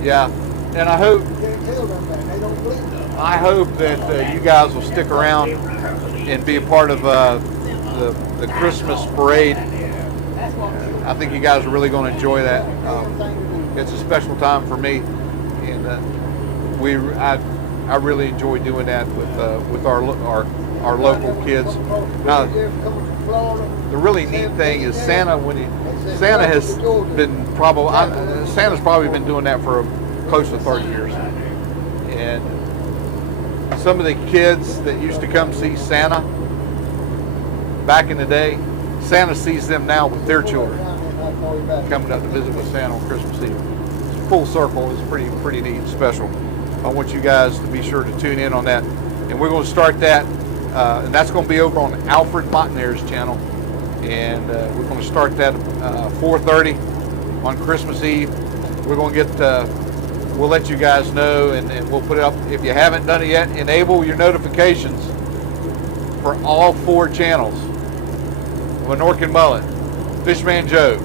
Yeah, and I hope that you guys will stick around and be a part of the Christmas parade. I think you guys are really going to enjoy that. It's a special time for me, and I really enjoy doing that with our local kids. Now, the really neat thing is Santa's probably been doing that for close to 30 years, and some of the kids that used to come see Santa back in the day, Santa sees them now with their children coming up to visit with Santa on Christmas Eve. It's full circle. It's pretty neat and special. I want you guys to be sure to tune in on that. And we're going to start that, and that's going to be over on Alfred Montaner's channel. And we're going to start that 4:30 on Christmas Eve. We're going to we'll let you guys know, and we'll put it up. If you haven't done it yet, enable your notifications for all 4 channels. Minorcan Mullet, Fishman Joe,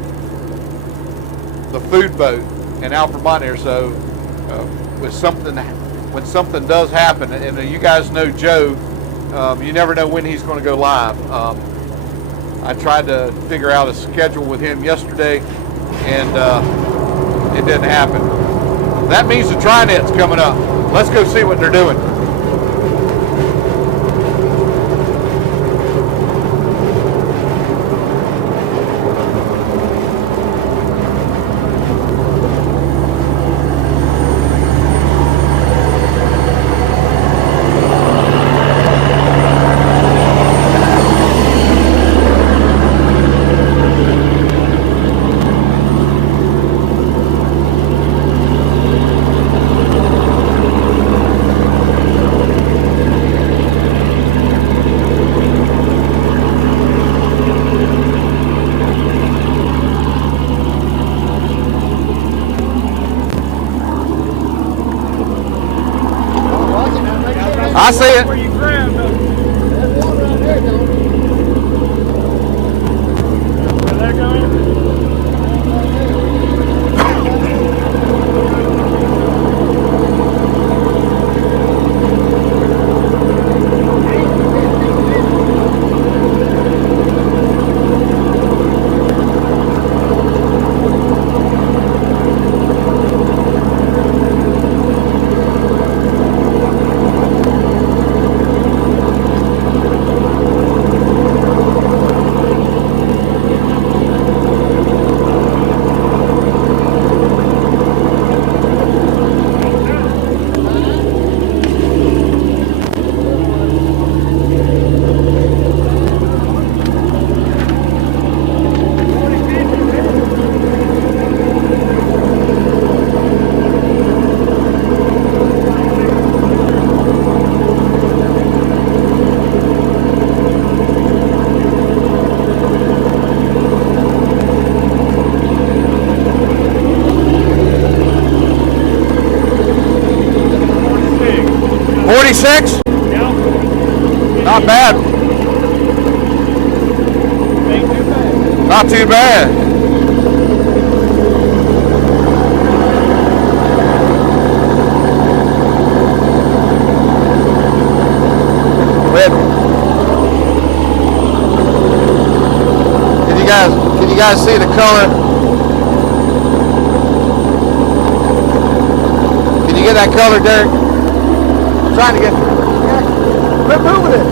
the Food Boat, and Alfred Montaner. So when something does happen, and you guys know Joe, you never know when he's going to go live. I tried to figure out a schedule with him yesterday, and it didn't happen. That means the Trinet's coming up. Let's go see what they're doing. I see it. 46? Yeah. Not bad. Ain't too bad. Not too bad. Can you guys see the color? Can you get that color, Derek? I'm trying to get. Quit moving it.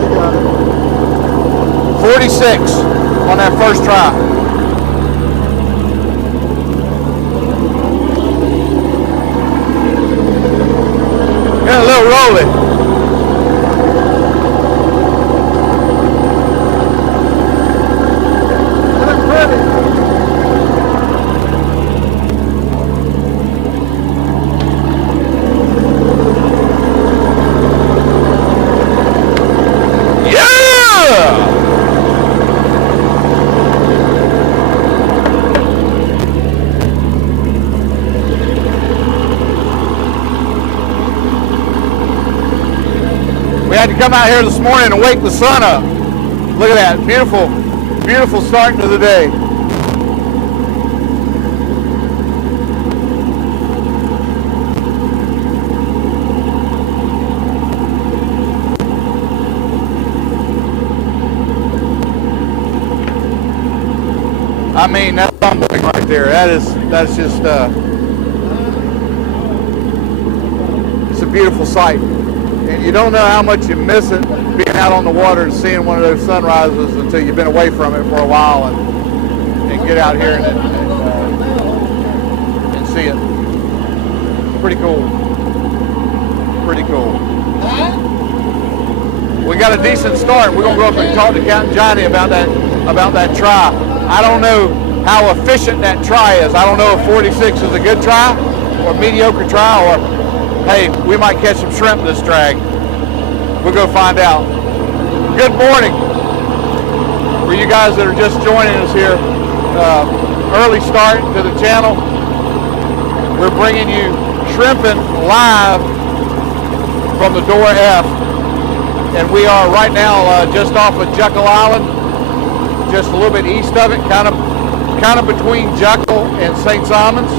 They got it. 46 on that first try. Got a little rolling. We had to come out here this morning and wake the sun up. Look at that, beautiful, beautiful start to the day. I mean, that's humbling right there. That's just, it's a beautiful sight. And you don't know how much you miss it being out on the water and seeing one of those sunrises until you've been away from it for a while and get out here and see it. Pretty cool. Pretty cool. We got a decent start. We're gonna go up and talk to Captain Johnny about that try. I don't know how efficient that try is. I don't know if 46 is a good try or mediocre try, or hey, we might catch some shrimp this drag. We'll go find out. Good morning. For you guys that are just joining us here, early start to the channel. We're bringing you shrimping live from the Dora F. And we are right now just off of Jekyll Island, just a little bit east of it, kind of between Jekyll and St.simons.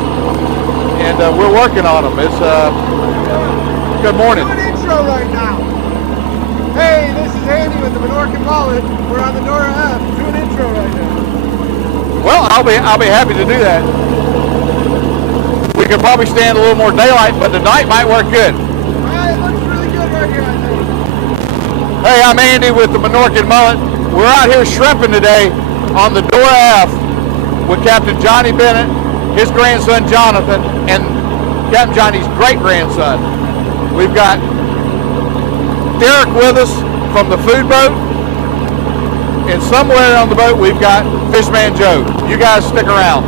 And we're working on them. It's good morning. Do an intro right now. Hey, this is Andy with the Minorcan Mullet. We're on the Dora F. Do an intro right now. Well, I'll be happy to do that. We could probably stand a little more daylight, but the night might work good. It looks really good right here, I think. Hey, I'm Andy with the Minorcan Mullet. We're out here shrimping today on the Dora F with Captain Johnny Bennett, his grandson Jonathan, and Captain Johnny's great-grandson. We've got Derek with us from the food boat, and somewhere on the boat we've got Fishman Joe. You guys stick around.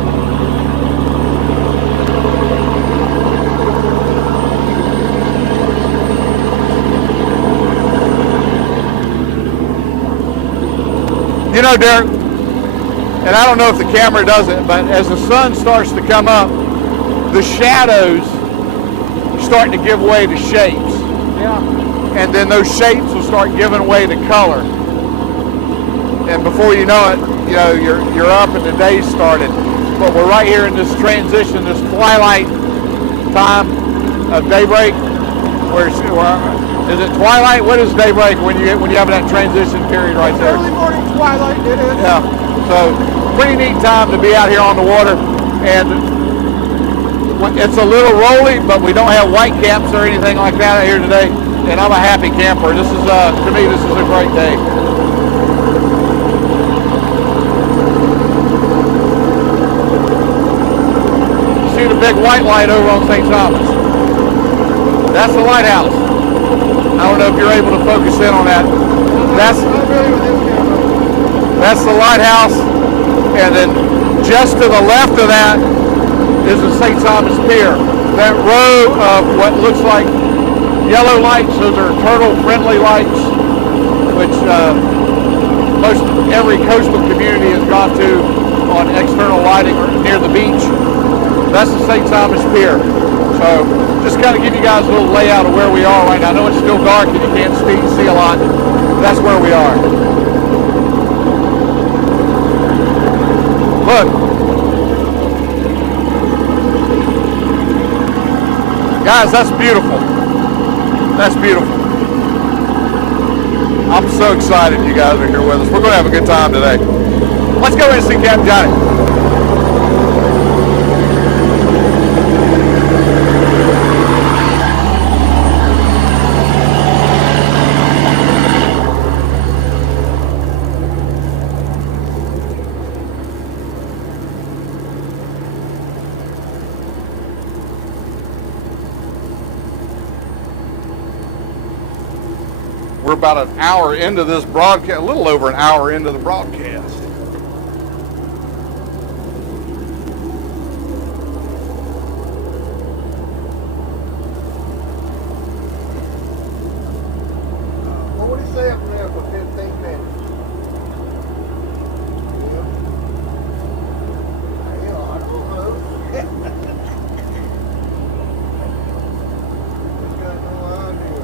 You know, Derek, and I don't know if the camera does it, but as the sun starts to come up, the shadows are starting to give way to shapes. Yeah. And then those shapes will start giving way to color. And before you know it, you know, you're up and the day's started. But we're right here in this transition, this twilight time of daybreak. Is it twilight? What is daybreak when you have that transition period right there? Early morning twilight, it is. Yeah. So pretty neat time to be out here on the water, and it's a little rolly, but we don't have white caps or anything like that out here today. And I'm a happy camper. This is to me, this is a great day. See the big white light over on St.simons. That's the lighthouse. I don't know if you're able to focus in on that. That's the lighthouse, and then just to the left of that is the St.simons Pier. That row of what looks like yellow lights, those are turtle-friendly lights, which most every coastal community has gone to on external lighting near the beach. That's the St. Simons Pier. So just kind of give you guys a little layout of where we are right now. I know it's still dark and you can't see a lot. That's where we are. Look. Guys, that's beautiful. That's beautiful. I'm so excited you guys are here with us. We're going to have a good time today. Let's go in and see Captain Johnny. We're about an hour into this broadcast, a little over an hour into the broadcast. What would he say up there for 15 minutes? Yeah, I don't know. Just got no idea.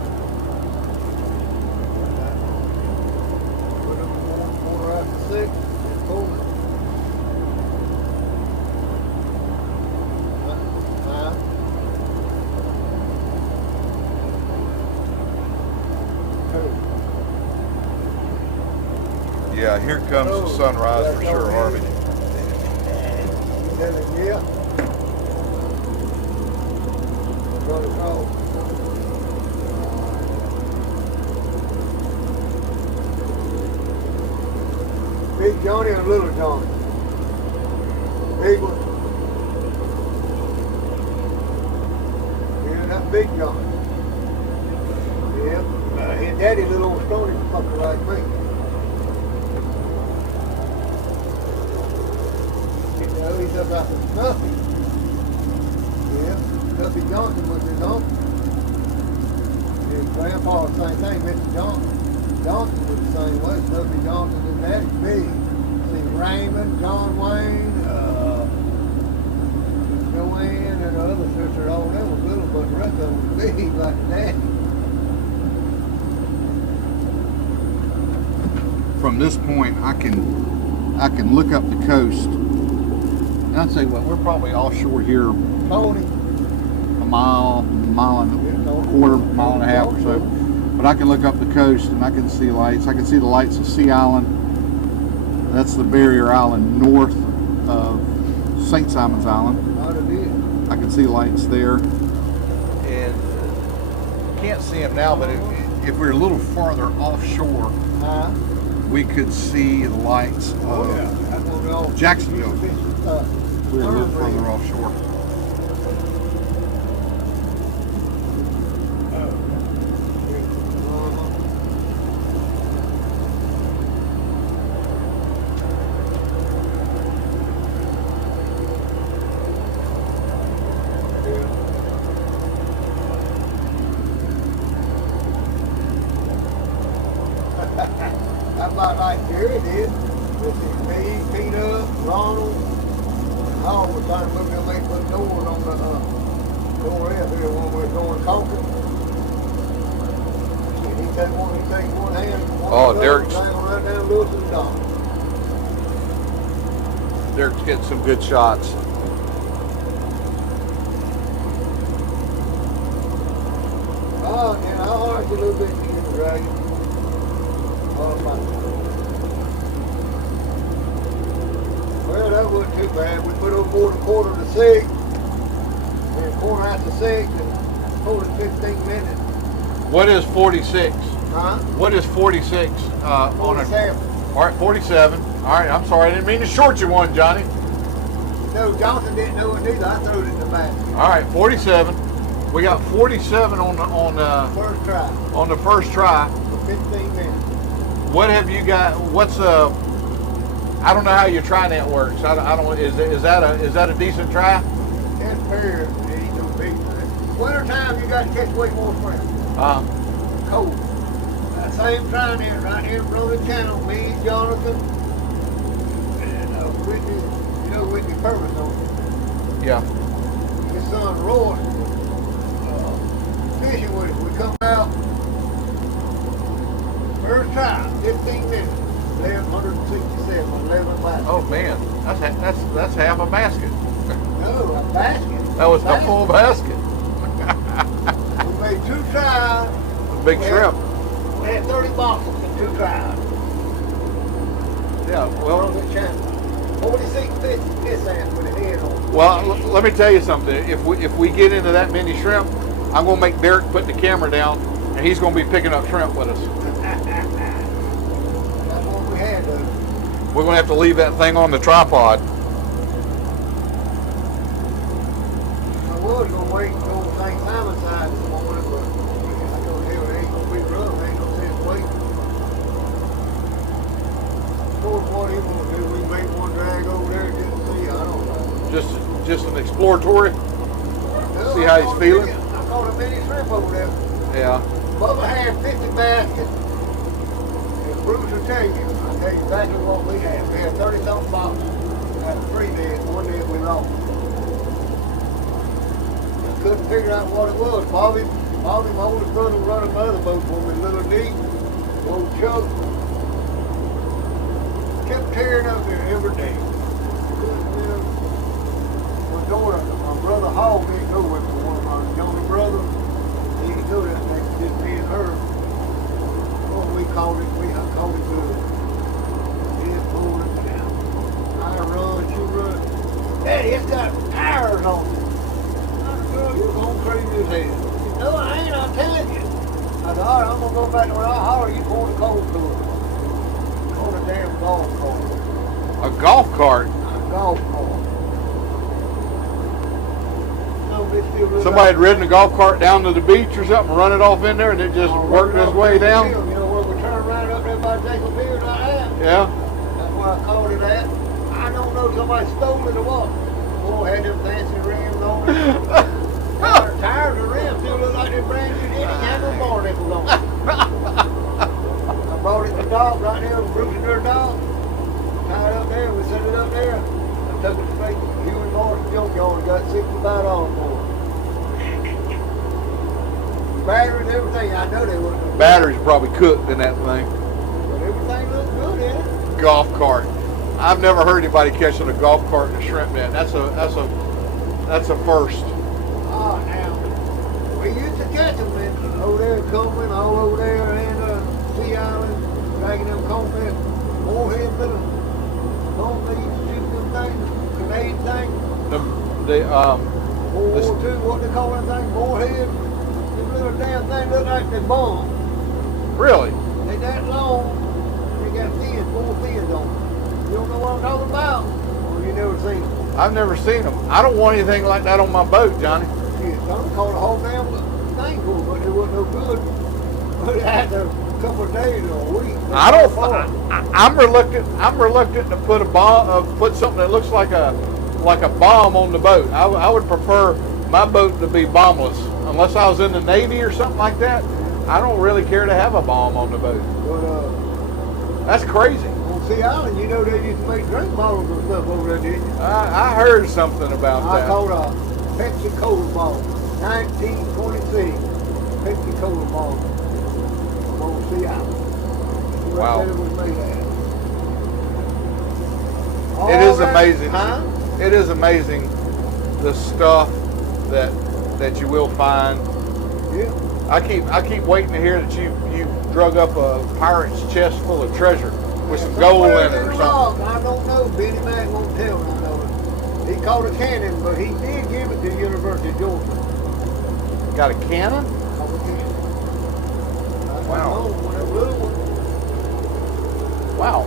Put up quarter after 6 and pull it. Yeah, here comes the sunrise for sure, Harvey. Tell him, yeah. Run it off. Big Johnny and Little Johnny. Big one. Yeah, that's Big Johnny. Yeah. His daddy, little old Stony, fucker like me. He's up after Snuffy. Yeah, Snuffy Johnson was his uncle. His grandpa was the same thing, Mr. Johnson. Johnson was the same way. Snuffy Johnson and daddy big. See Raymond, John Wayne, Joanne, and the other sister, all them was little, but the rest of them was big like daddy. From this point, I can look up the coast. And I'd say, well, we're probably offshore here Tony. a mile and a quarter, mile and a half or so. But I can look up the coast and I can see lights. I can see the lights of Sea Island. That's the barrier island north of St. Simons Island. I can see lights there. And you can't see them now, but if we're a little farther offshore, we could see the lights of Jacksonville. We're a little further offshore. That's about like here it is. This is me, Peter, Ronald. All was trying to put them 8-foot doors on the Dora F here when we were going caulking. He take one hand. Derek's right down Lewis and Don. Derek's getting some good shots. Oh, then I'll arch a little bit to get the dragon. Well, that wasn't too bad. We put over more than quarter to 6, and quarter after 6, and pulled it 15 minutes. What is 46? Huh? What is 46 on a? 47. All right, 47. All right, I'm sorry, I didn't mean to short you one, Johnny. No, Johnson didn't know it neither. I threw it in the back. All right, 47. We got 47 on First try. on the first try. For 15 minutes. What have you got? What's I don't know how your try net works. I don't. Is that a decent try? 10 pairs, it ain't no big thing. Winter time, you got to catch way more shrimp. Cold. That same trying in right here in front of the channel, me, Jonathan, and Whitney, Whitney Purvis on it. Yeah. son Roy fishing with him. We come out first time, 15 minutes, 1,167 on 11 baskets. Oh man, that's half a basket. No, a basket. That was a full basket. We made 2 tries. Big shrimp. We had 30 boxes in 2 tries. Yeah, well, 46.50 piss ass with a head on. well, let me tell you something. If we get into that many shrimp, I'm gonna make Derek put the camera down, and he's gonna be picking up shrimp with us. That's what we had to. We're gonna have to leave that thing on the tripod. I was gonna wait and go to St.simons side this morning, but I told him it ain't gonna be rough. Ain't no sense waiting. Of course, what he gonna do? We make one drag over there just to see. I don't know. Just an exploratory. No, See I how he's caught a feeling? mini- I caught a mini shrimp over there. Yeah. Bubba had 50 baskets. And Bruce will tell you, I'll tell you exactly what we had. We had 30-something boxes. We had 3 days, 1 day we lost. I couldn't figure out what it was. Bobby, my oldest brother, running my other boat for me, Little D, old Chuck. Kept tearing up there every day. My daughter, my brother Hall didn't go with me. One of my younger brothers, he didn't go that day, just me and her. What we called it, I called it good. Just pulled it down. I run, she run. Daddy, it's got tires on it. I said, girl, you're going crazy as hell. She said, no, I ain't, I'm telling you. I said, all right, I'm going to go back to where I holler, you pour the cold to it. On a damn golf cart. A golf cart. A golf cart. Somebody had ridden a golf cart down to the beach or something, run it off in there, and it just worked its way down. You know where we turn right up there by Jacob Pier like that? Yeah. That's where I called it at. I don't know if somebody stole it or what. Boy, had them fancy rims on it. Tires and rims still look like they're brand new. Any handlebar nipples on it. I brought it to the dock right there with Bruce and their dog. Tied up there, we set it up there. I took it straight to Human Morris junkyard and got $65 for it. Batteries, everything. I know they wouldn't. Batteries probably cooked in that thing. But everything looked good in it. Golf cart. I've never heard anybody catching a golf cart in a shrimp net. That's a first. Oh, now we used to catch them in over there in Coleman, all over there, and Sea Island, dragging them Coleman, morehead little home these shooting them things, Canadian thing. The World War II, what they call that thing, morehead. Them little damn thing look like they bomb. really? They that long, they got fins, 4 fins on them. You don't know what I'm talking about? Or you never seen them? I've never seen them. I don't want anything like that on my boat, Johnny. Shit, Tom caught a whole damn thing for it, but it wasn't no good. But it had a couple of days or a week. I'm reluctant to put a bomb, put something that looks like a bomb on the boat. I would prefer my boat to be bombless, unless I was in the Navy or something like that. I don't really care to have a bomb on the boat. But That's crazy. on Sea Island, you know they used to make drink bottles and stuff over there, didn't you? I heard something about I that. caught a Pepsi Cola bottle, 1926 Pepsi Cola bottle on Sea Island. Wow. Right there was made at. It is amazing. Huh? It is amazing the stuff that you will find. Yeah. I keep waiting to hear that you drug up a pirate's chest full of treasure with some gold in it or something. I don't know. Benny Mac won't tell me. I know it. He caught a cannon, but he did give it to the University of Georgia. Got a cannon? Caught a cannon. Wow. Wow.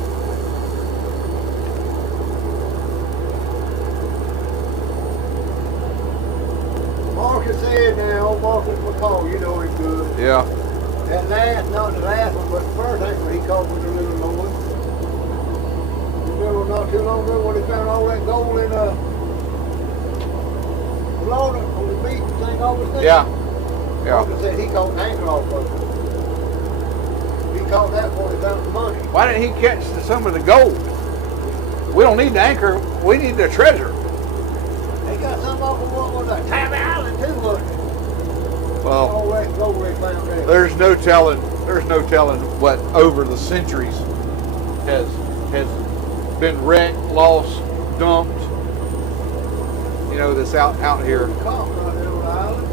Marcus said now, old Marcus McCall, you know him good. Yeah. That last, not the last one, but the first anchor he caught with the little Lord. You remember not too long ago when he found all that gold in Florida on the beach in St. Augustine? Yeah. Yeah. Marcus said he caught an anchor off of it. He caught that before he found the money. Why didn't he catch some of the gold? We don't need the anchor. We need the treasure. They got some off of what was that? Tabby Island too, wasn't it? Well, All that glory found there. there's no telling what over the centuries has been wrecked, lost, dumped. You know, that's out here. Cop right there on the island.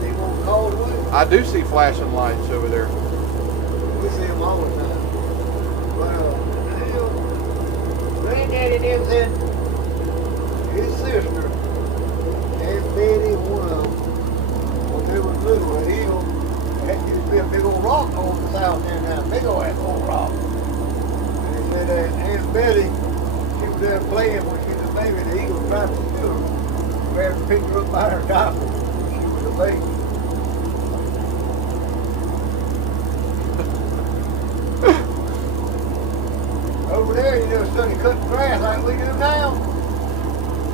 See one called away. I do see flashing lights over there. We see them all the time. Well, Granddaddy them said his sister and Betty, one of them, when they was little, and there used to be a big old rock on the south end now, big old rock. And they said that Aunt Betty, she was there playing when she was a baby, the eagle tried to steal her. Grabbed and picked her up by her diaper. She was a baby. Over there, you know, study cutting grass like we do now.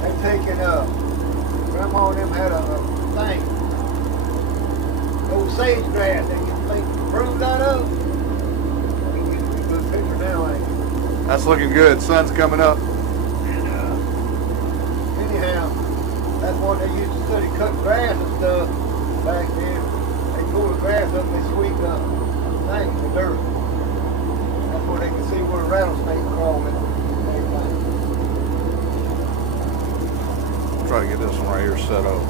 They taking Grandma and them had a thing. Old sage grass, they can prune that up. We can get a good picture now, ain't it? That's looking good. Sun's coming up. And anyhow, that's what they used to study cutting grass and stuff back then. They pull the grass up and they sweep the thing, the dirt. That's where they can see where the rattlesnake crawling. Try to get this one right here set up.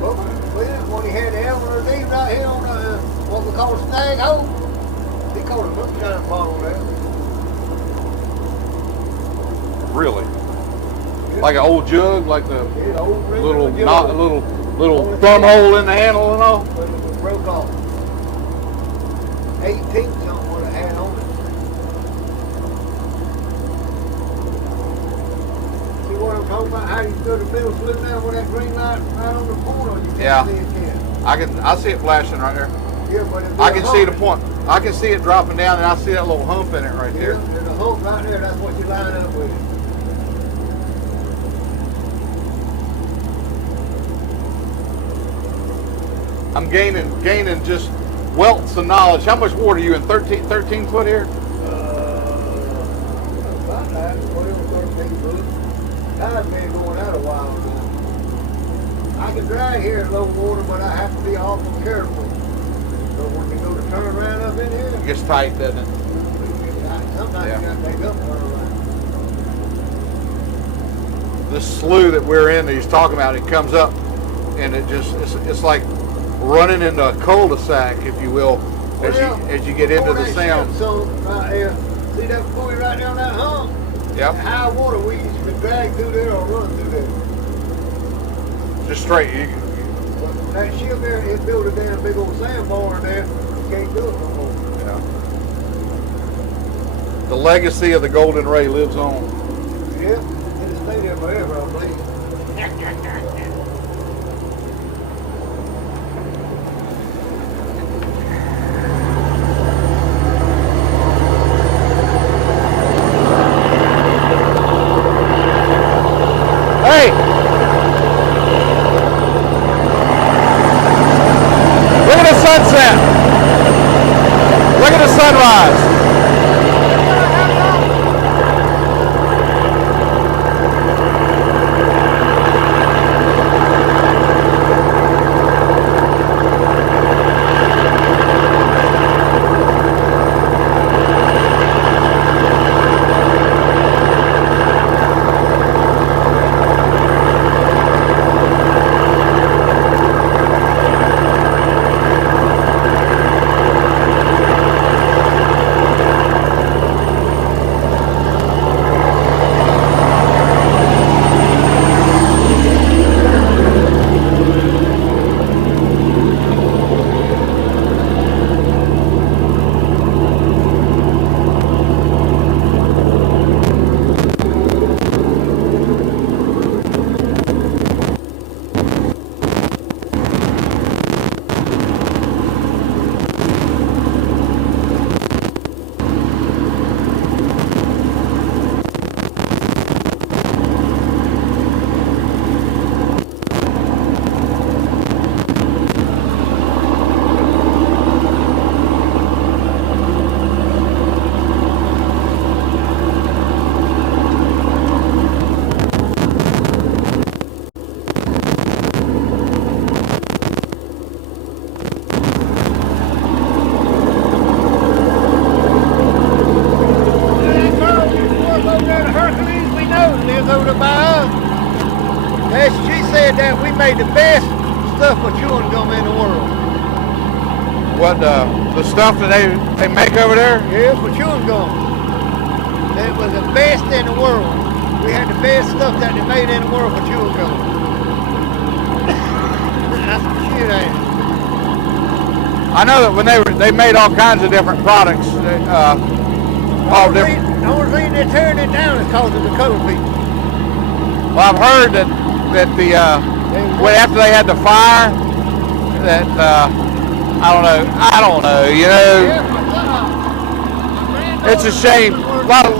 Well, when he had the Elmer leaves out here on what we call a snag hole, he called a moonshine bottle there. Really? Like an old jug, like the Yeah, old little jug. not little thumb hole in the handle and all. But it was broke off. 18 something what it had on it. See what I'm talking about? How you stood in the middle, slid down with that green light right on the corner. You can't Yeah. see it yet. I see it flashing right there. Yeah, but it's I can see the point. I can see it dropping down, and I see that little hump in it right Yeah, there. there's a hook right there. That's what you line up with. I'm gaining just wealths of knowledge. How much water are you in? 13 foot here? About that, 12, 13 foot. Tide's been going out a while now. I can drive here at low water, but I have to be awful careful. So when you go to turn around up in here, It gets tight, doesn't it? sometimes Yeah. you got to take up and turn around. This slough that we're in that he's talking about, it comes up, and it's like running into a cul-de-sac, if you will, as you get into the sound. Right there. See that buoy right there on that hump? Yep. High water, we used to drag through there or run through there. Just straight. But that ship there, it built a damn big old sandbar in there. You can't do it no more. Yeah. The legacy of the Golden Ray lives on. Yeah, it'll stay there forever, I believe. Hey! Look at the sunset. Look at the sunrise. She said that we made the best stuff for chewing gum in the world. What the stuff that they make over there? Yeah, for chewing gum. That was the best in the world. We had the best stuff that they made in the world for chewing gum. That's some shit, ain't it? I know that when they made all kinds of different products, all different. The only reason they're tearing it down is because of the colored people. Well, I've heard that when after they had the fire, that I don't know. You know, it's a shame. A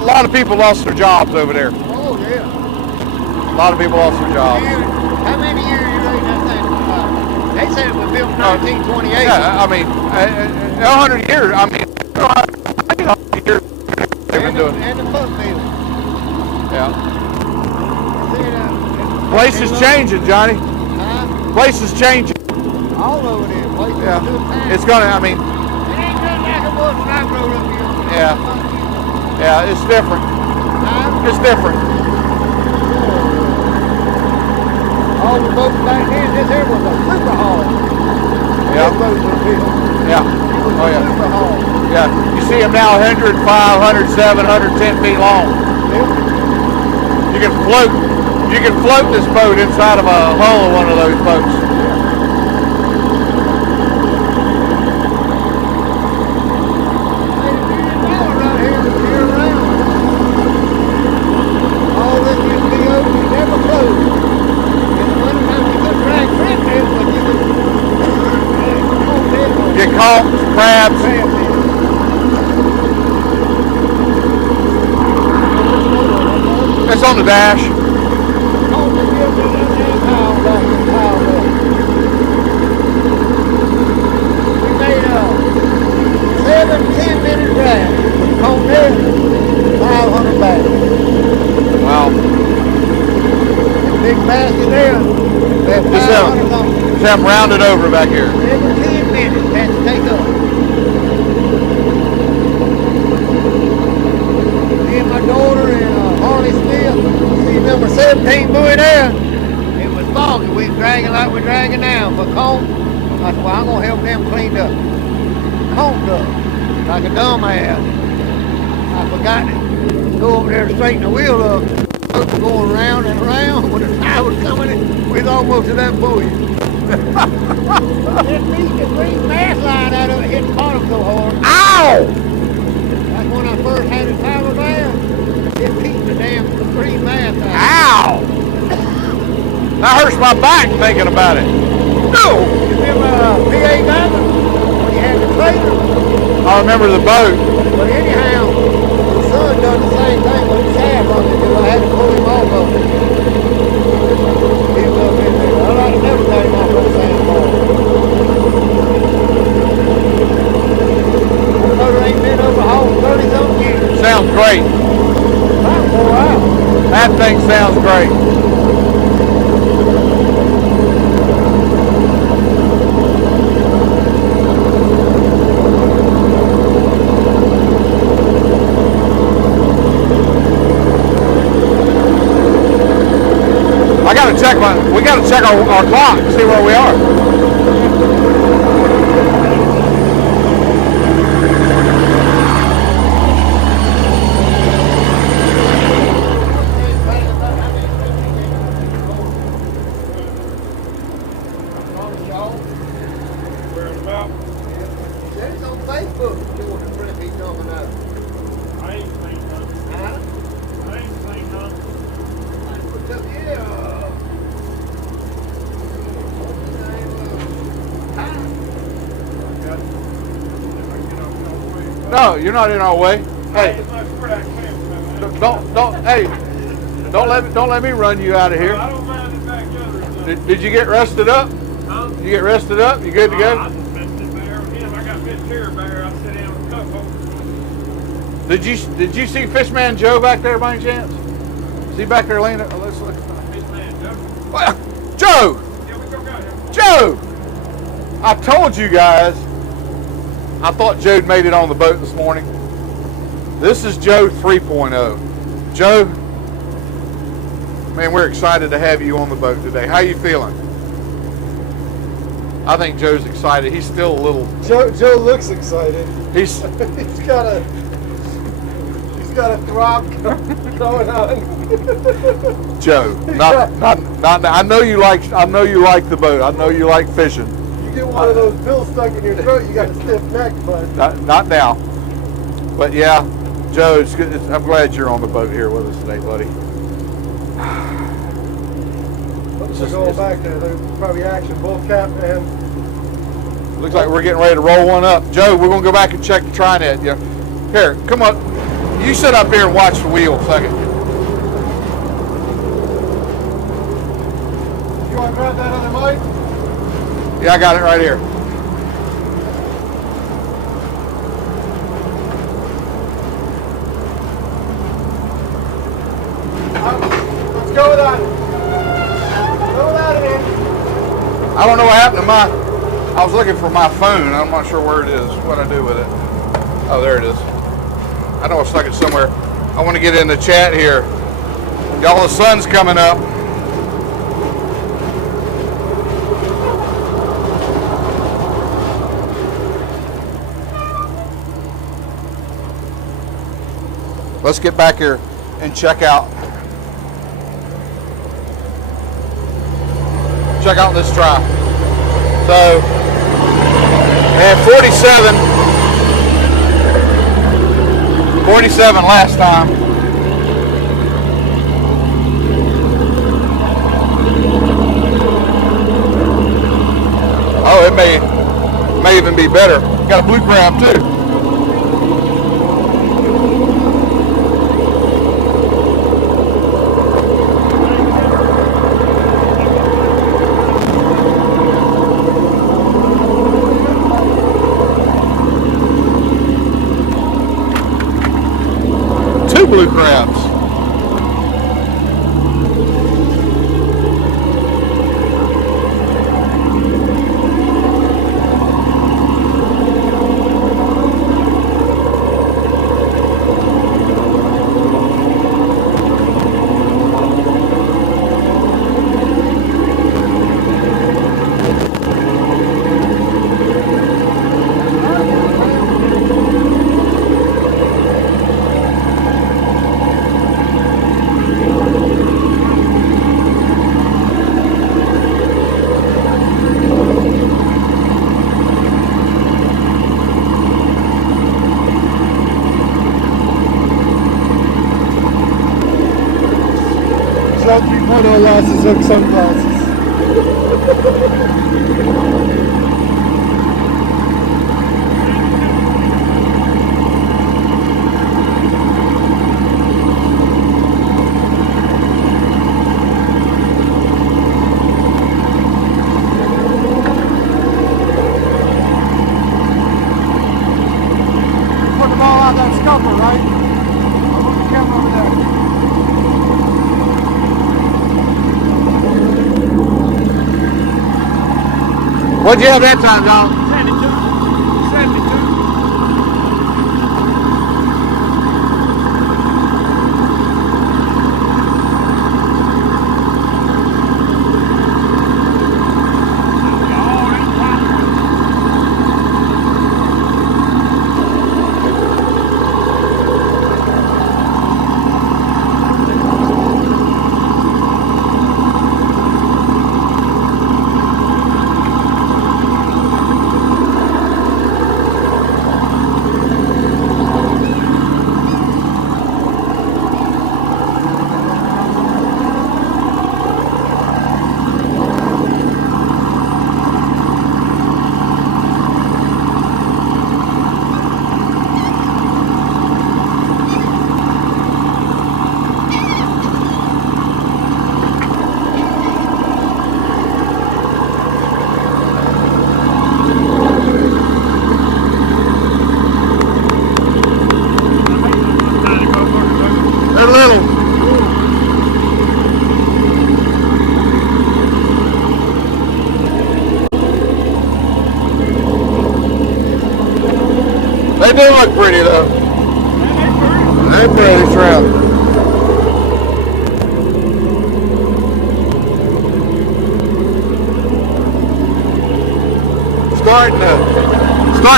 lot of people lost their jobs over there. Oh yeah. A lot of people lost their jobs. How many years you think that thing was about? They said it was built in 1928. Yeah, I mean, 100 years. I mean, 100 years they've been doing. And the foot mill. Yeah. Place is changing, Johnny. Huh? Place is changing. All over there. Places Yeah. do it. It's gonna. I mean. It ain't nothing like it was when I grew up here. Yeah. Yeah. It's different. Huh? It's different. All the boats back then, this here was a super hall. Yeah. This boat was built. Yeah. It was Oh a yeah. super hall. Yeah. You see them now 105, 107, 110 feet long. Yeah. You can float. You can float this boat inside of a hull of one of those boats. Get caught, crabs. It's on the dash. We made a 7-10 minute drive from there, 500 bags. Wow. Big basket there. Just have them rounded over back here. Every 10 minutes had to take up. Me and my daughter and Harley Smith, see number 17 buoy there. It was foggy. We was dragging like we're dragging now for comb. I said, well, I'm going to help them clean up. Combed up like a dumbass. I forgot to go over there and straighten the wheel up. Going round and round when the tide was coming in, we was almost to that buoy. That green mast line out of it hit the bottom so hard. Ow! That's when I first had it powered down. It beat the damn green mast out. Ow! That hurts my back thinking about it. No! You remember PA Diamond? When you had the trailer? I remember the boat. But anyhow, the son done the same thing with the shaft on it. I had to pull him off of it. He was up in there. I like to never got him off of the sandbar. The motor ain't been overhauled 30-something years. Sounds great. About 4 hours. That thing sounds great. We got to check our clock and see where we are. It's on Facebook. Doing the prep he's coming out. I ain't seen none. Huh? I ain't seen none. Yeah. No, you're not in our way. Hey, don't let me run you out of here. I don't mind it back the other side. Did you get rested up? Huh? You get rested up? You good to I go? just messed it there with him. I got this chair bear. I sit down with a cup holder. Did you see Fishman Joe back there by any chance? Is he back there laying? Let's look. This man, Joe. Well, Joe! Yeah, we go got him. Joe! I told you guys. I thought Joe'd made it on the boat this morning. This is Joe 3.0. Joe, Man, we're excited to have you on the boat today. How you feeling? I think Joe's excited. He's still a little... Joe looks excited. He's he's got a throb going on. Joe, not. I know you like the boat. I know you like fishing. You get one of those pills stuck in your throat, you got a stiff neck, bud. Not now. But yeah, Joe, it's good. I'm glad you're on the boat here with us today, buddy. They're going back there. There's probably action, both cap and... Looks like we're getting ready to roll one up. Joe, we're going to go back and check the tri-net. Yeah. Here, come up. You sit up here and watch the wheel a second. You want to grab that other mic? Yeah, I got it right here. Let's go without it. Go without it, Andy. I don't know what happened to my... I was looking for my phone. I'm not sure where it is, what I do with it. Oh, there it is. I know I stuck it somewhere. I want to get in the chat here. Y'all, the sun's coming up. Let's get back here and check out this try. So, and 47 last time. Oh, it may even be better. Got a blue crab too. Blue crabs. Shot 3.0 losses of sunglasses. Put the ball out that scupper, right? I'll move the camera over there. What'd you have that time, John? 72.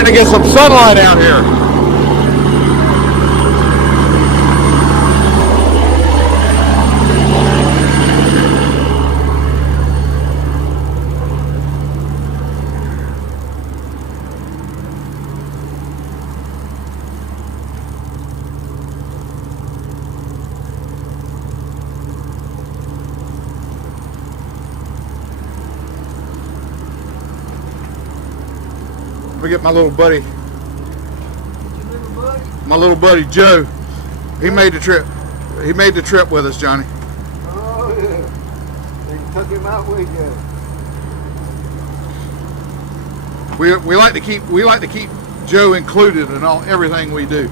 starting to get some sunlight out here. Let me get my little buddy. My little buddy Joe. He made the trip. He made the trip with us, Johnny. Oh yeah. They took him out with you. We like to keep Joe included in everything we do.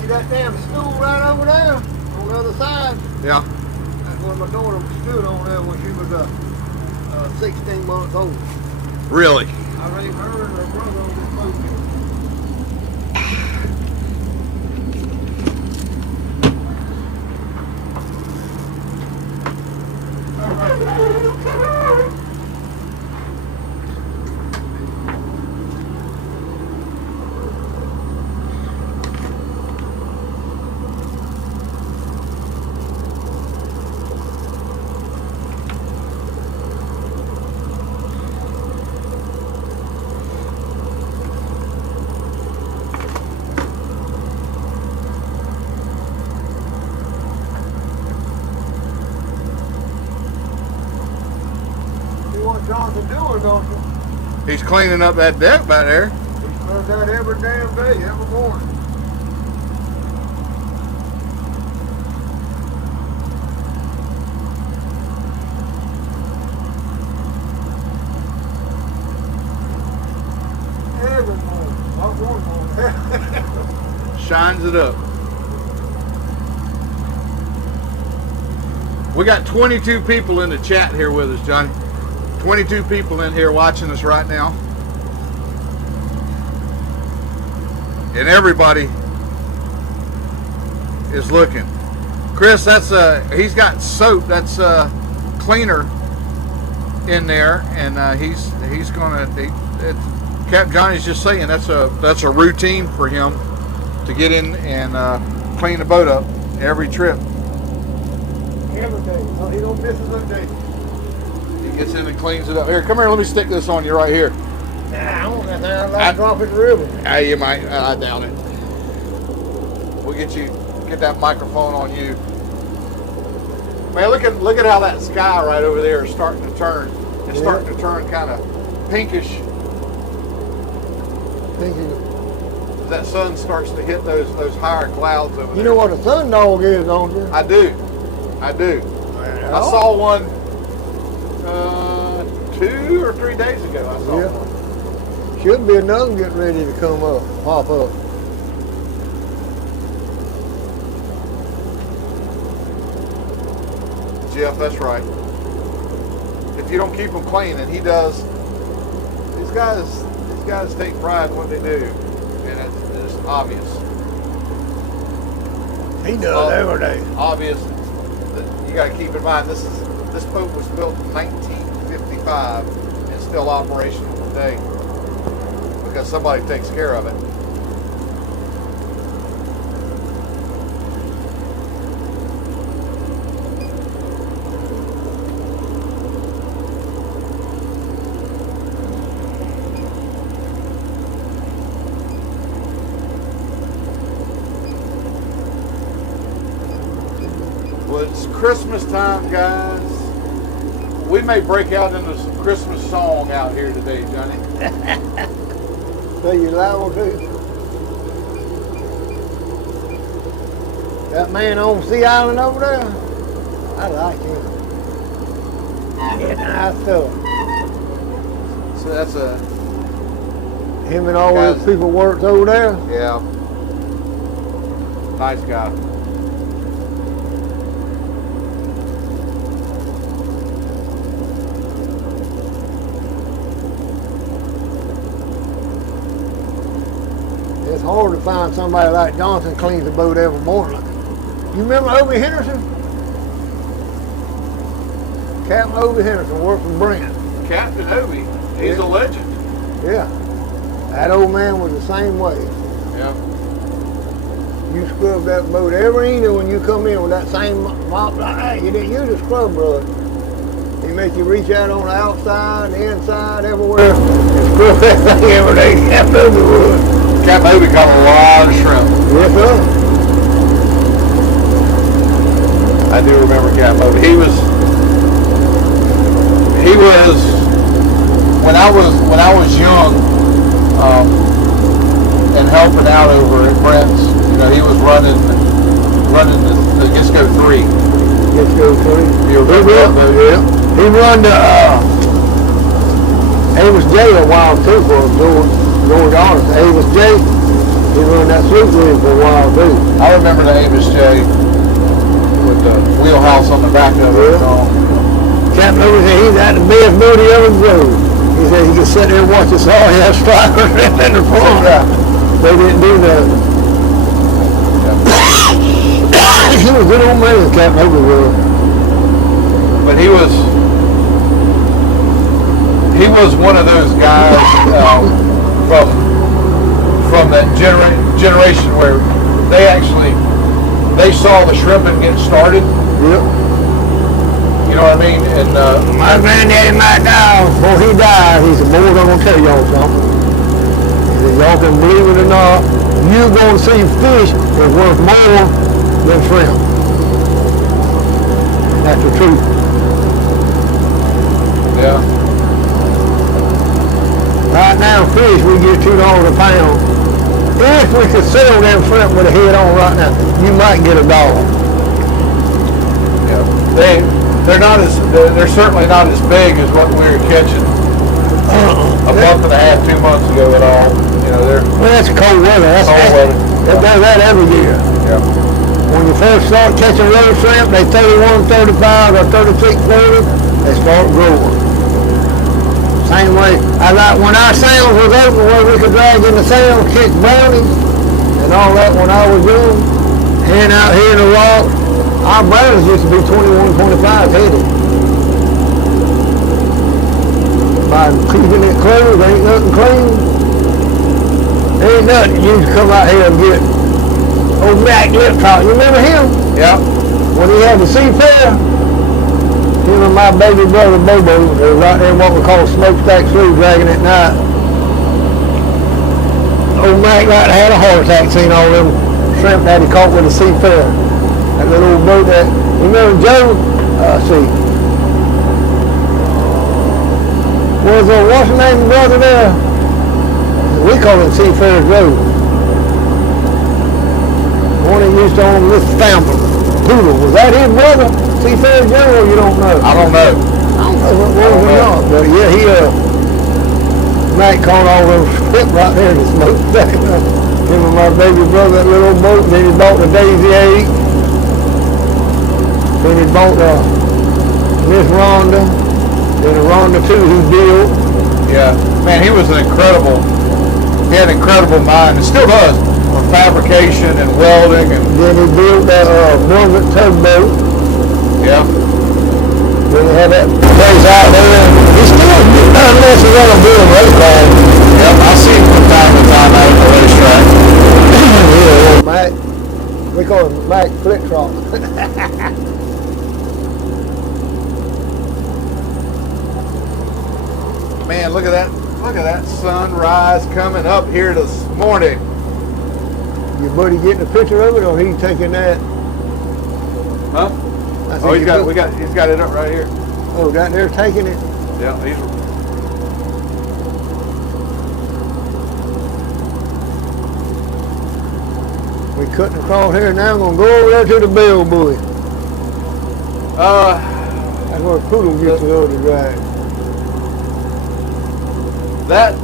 See that damn stool right over there on the other side? Yeah. That's where my daughter stood on there when she was 16 months old. Really? I raised her and her brother on this boat. What Johnson doing, don't you? He's cleaning up that deck back there. He does that every damn day, every morning. Every morning, not one morning. Shines it up. We got 22 people in the chat here with us, Johnny. 22 people in here watching us right now. And everybody is looking. Chris, that's he's got soap, that's cleaner in there, and he's gonna Cap Johnny's just saying that's a routine for him to get in and clean the boat up every trip. Every day. No, he don't miss a day. He gets in and cleans it up. Here, come here. Let me stick this on you right here. Nah, I want that there. I'll drop it in the river. You might. I doubt it. We'll get that microphone on you. Man, look at how that sky right over there is starting to turn. It's starting to turn kind of pinkish. Thinking. That sun starts to hit those higher clouds over there. You know what a sun dog is, don't you? I do. Well, I saw one 2 or 3 days ago. I saw one. Should be another one getting ready to come up, pop up. Jeff, that's right. If you don't keep them clean, and he does, these guys take pride in what they do, and it's obvious. He does every day. Obvious that you got to keep in mind this boat was built in 1955 and still operational today because somebody takes care of it. Well, it's Christmas time, guys. We may break out into some Christmas song out here today, Johnny. So you liable to? That man on Sea Island over there, I like him. Yeah, nice stuff. So that's Him and all those people works over there. yeah, nice guy. It's hard to find somebody like Johnson cleans the boat every morning. You remember Obie Henderson? Captain Obi Henderson worked for Brent. Captain Obi, he's a legend. Yeah. That old man was the same way. Yeah. You scrub that boat every evening when you come in with that same mop. Hey, you didn't use a scrub brush. He make you reach out on the outside, the inside, everywhere, and scrub that thing every day. Captain Obi would. Captain Obi caught a lot of shrimp. Yes, sir. I do remember Captain Obi. He was when I was young and helping out over at Brent's. You know, he was running the Gisco 3. Gisco 3. You remember that? Yeah. He run the Avis J a while too for going honest. Avis J, he run that sloop rig for a while too. I remember the Avis J with the wheelhouse on the back of it. Yeah. Captain Obi said he's at the best boat he ever drove. He said he could sit there and watch us all have strikers in the front. Yeah. They didn't do nothing. He was a good old man, Captain Obi was. But he was one of those guys from that generation where they saw the shrimping get started. Yep. You know what I mean? And my granddaddy might die. Before he died, he said, boys, I'm gonna tell y'all something. He said, y'all can believe it or not, you're gonna see fish that's worth more than shrimp. That's the truth. yeah, Right now, fish, we get $2 a pound. If we could sell them shrimp with a head on right now, you might get $1. yeah. They're certainly not as big as what we were catching a month and a half, 2 months ago at all. You know, Well, that's cold weather. That's cold weather. They do that every year. Yeah. When you first start catching road shrimp, they 31, 35, or 36, 40, they start growing. Same way, when our sounds was open where we could drag in the sound, catch brownies, and all that when I was young, and out here in the rock, our brownies used to be 21, 25 headed. By keeping it closed, ain't nothing clean. Ain't nothing. You used to come out here and get old Mac Lip Talk. You remember him? Yeah. When he had the seafair, him and my baby brother Bobo, they was out there in what we call smokestack slough dragging at night. Old Mac like had a heart attack seeing all them shrimp that he caught with the seafair. That little old boat that, you remember Joe? See. What's the name of the brother there? We call it Seafarers Road. One that used to own this family. Poodle, was that his brother? Seafarers Joe, or you don't know? I don't know. I don't know what was or not, but yeah, Mac caught all those shrimp right there in the smokestack. Him and my baby brother, that little boat, then he bought the Daisy 8. Then he bought Miss Rhonda, then the Rhonda 2 he built. Yeah. Man, he had an incredible mind, and still does, for fabrication and welding. And Then he built that Mullet tugboat. yeah. Then he had that place out there. He still, unless he's gonna build a race car. Yep, I see him from time to time out at the racetrack. Yeah, Mac. We call him Mac Flick Trot. Man, look at that. Look at that sunrise coming up here this morning. Your buddy getting a picture of it, or he taking that? Huh? Oh, he's got it up right here. Oh, down there taking it. Yeah, he's. We cutting across here now. I'm gonna go over there to the bell buoy. That's where Poodle used to go to drag. That,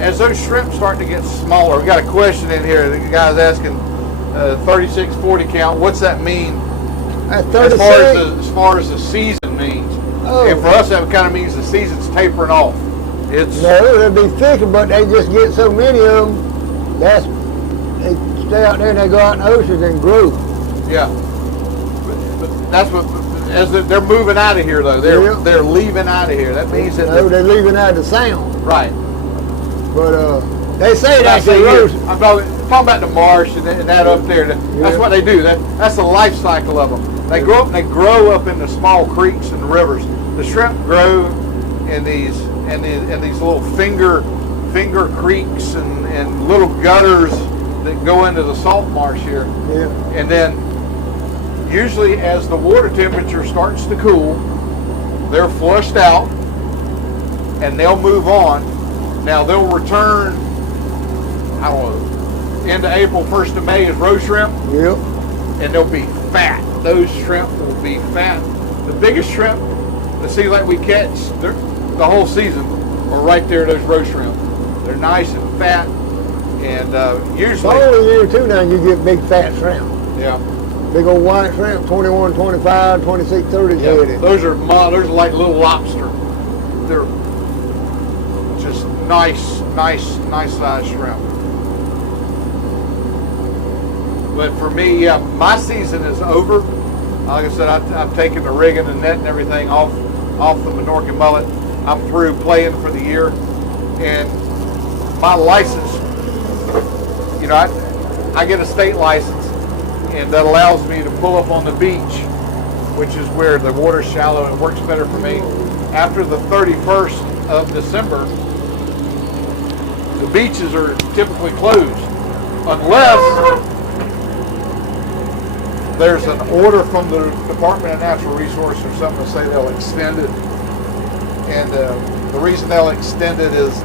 as those shrimp start to get smaller, we got a question in here. The guy's asking 36, 40 count. What's that mean? That's As 36. far as the season means. Oh. And for us, that kind of means the season's tapering off. It's No, they'll be thicker, but they just get so many of them. They stay out there and they go out in the ocean and grow. yeah. But that's what, they're moving out of here though. Yeah. They're leaving out of here. That means that No, they're leaving out of the sound. right. But they say I that's say the here, roast. I'm talking about the marsh and that up there. That's Yeah. what they do. That's the life cycle of them. They grow up. They grow up in the small creeks and rivers. The shrimp grow in these little finger creeks and little gutters that go into the salt marsh here. Yeah. And then usually as the water temperature starts to cool, they're flushed out and they'll move on. Now they'll return, I don't know, end of April, 1st of May is roast shrimp, Yep. and they'll be fat. Those shrimp will be fat. The biggest shrimp, the sea like we catch the whole season, are right there, those roast shrimp. They're nice and fat, and usually... Only year too now you get big fat shrimp. Yeah. Big old white shrimp, 21, 25, 26, 30 Yeah, headed. those are like little lobster. They're just nice size shrimp. But for me, yeah, my season is over. Like I said, I've taken the rig and the net and everything off the Minorcan mullet. I'm through playing for the year, and my license, you know, I get a state license, and that allows me to pull up on the beach, which is where the water's shallow and it works better for me. After the 31st of December, the beaches are typically closed unless there's an order from the Department of Natural Resources or something to say they'll extend it. And the reason they'll extend it is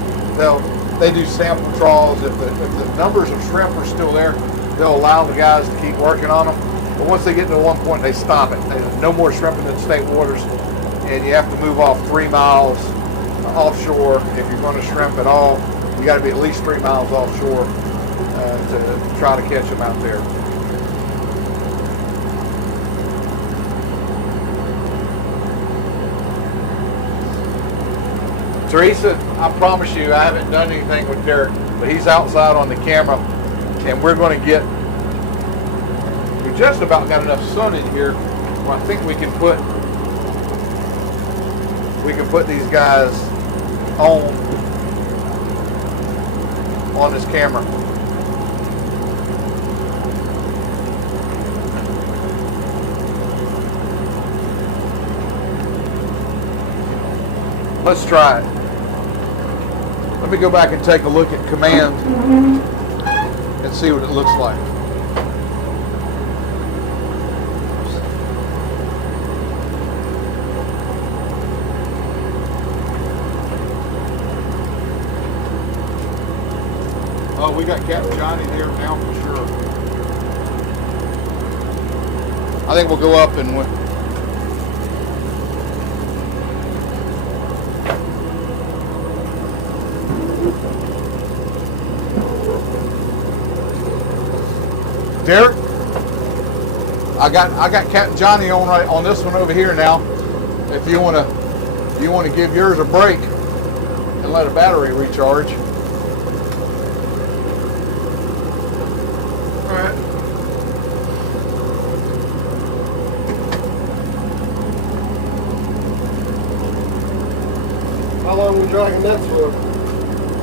they do sample trawls. If the numbers of shrimp are still there, they'll allow the guys to keep working on them. But once they get to one point, they stop it. No more shrimp in the state waters, and you have to move off 3 miles offshore if you're going to shrimp at all. You got to be at least 3 miles offshore to try to catch them out there. Teresa, I promise you, I haven't done anything with Derek, but he's outside on the camera, and we're going to we just about got enough sun in here where I think we can put these guys on this camera. Let's try it. Let me go back and take a look at command and see what it looks like. Oh, we got Captain Johnny there now for sure. I think we'll go up and Derek, I got Captain Johnny on this one over here now. If you wanna give yours a break and let a battery recharge. All right. How long we dragging that for?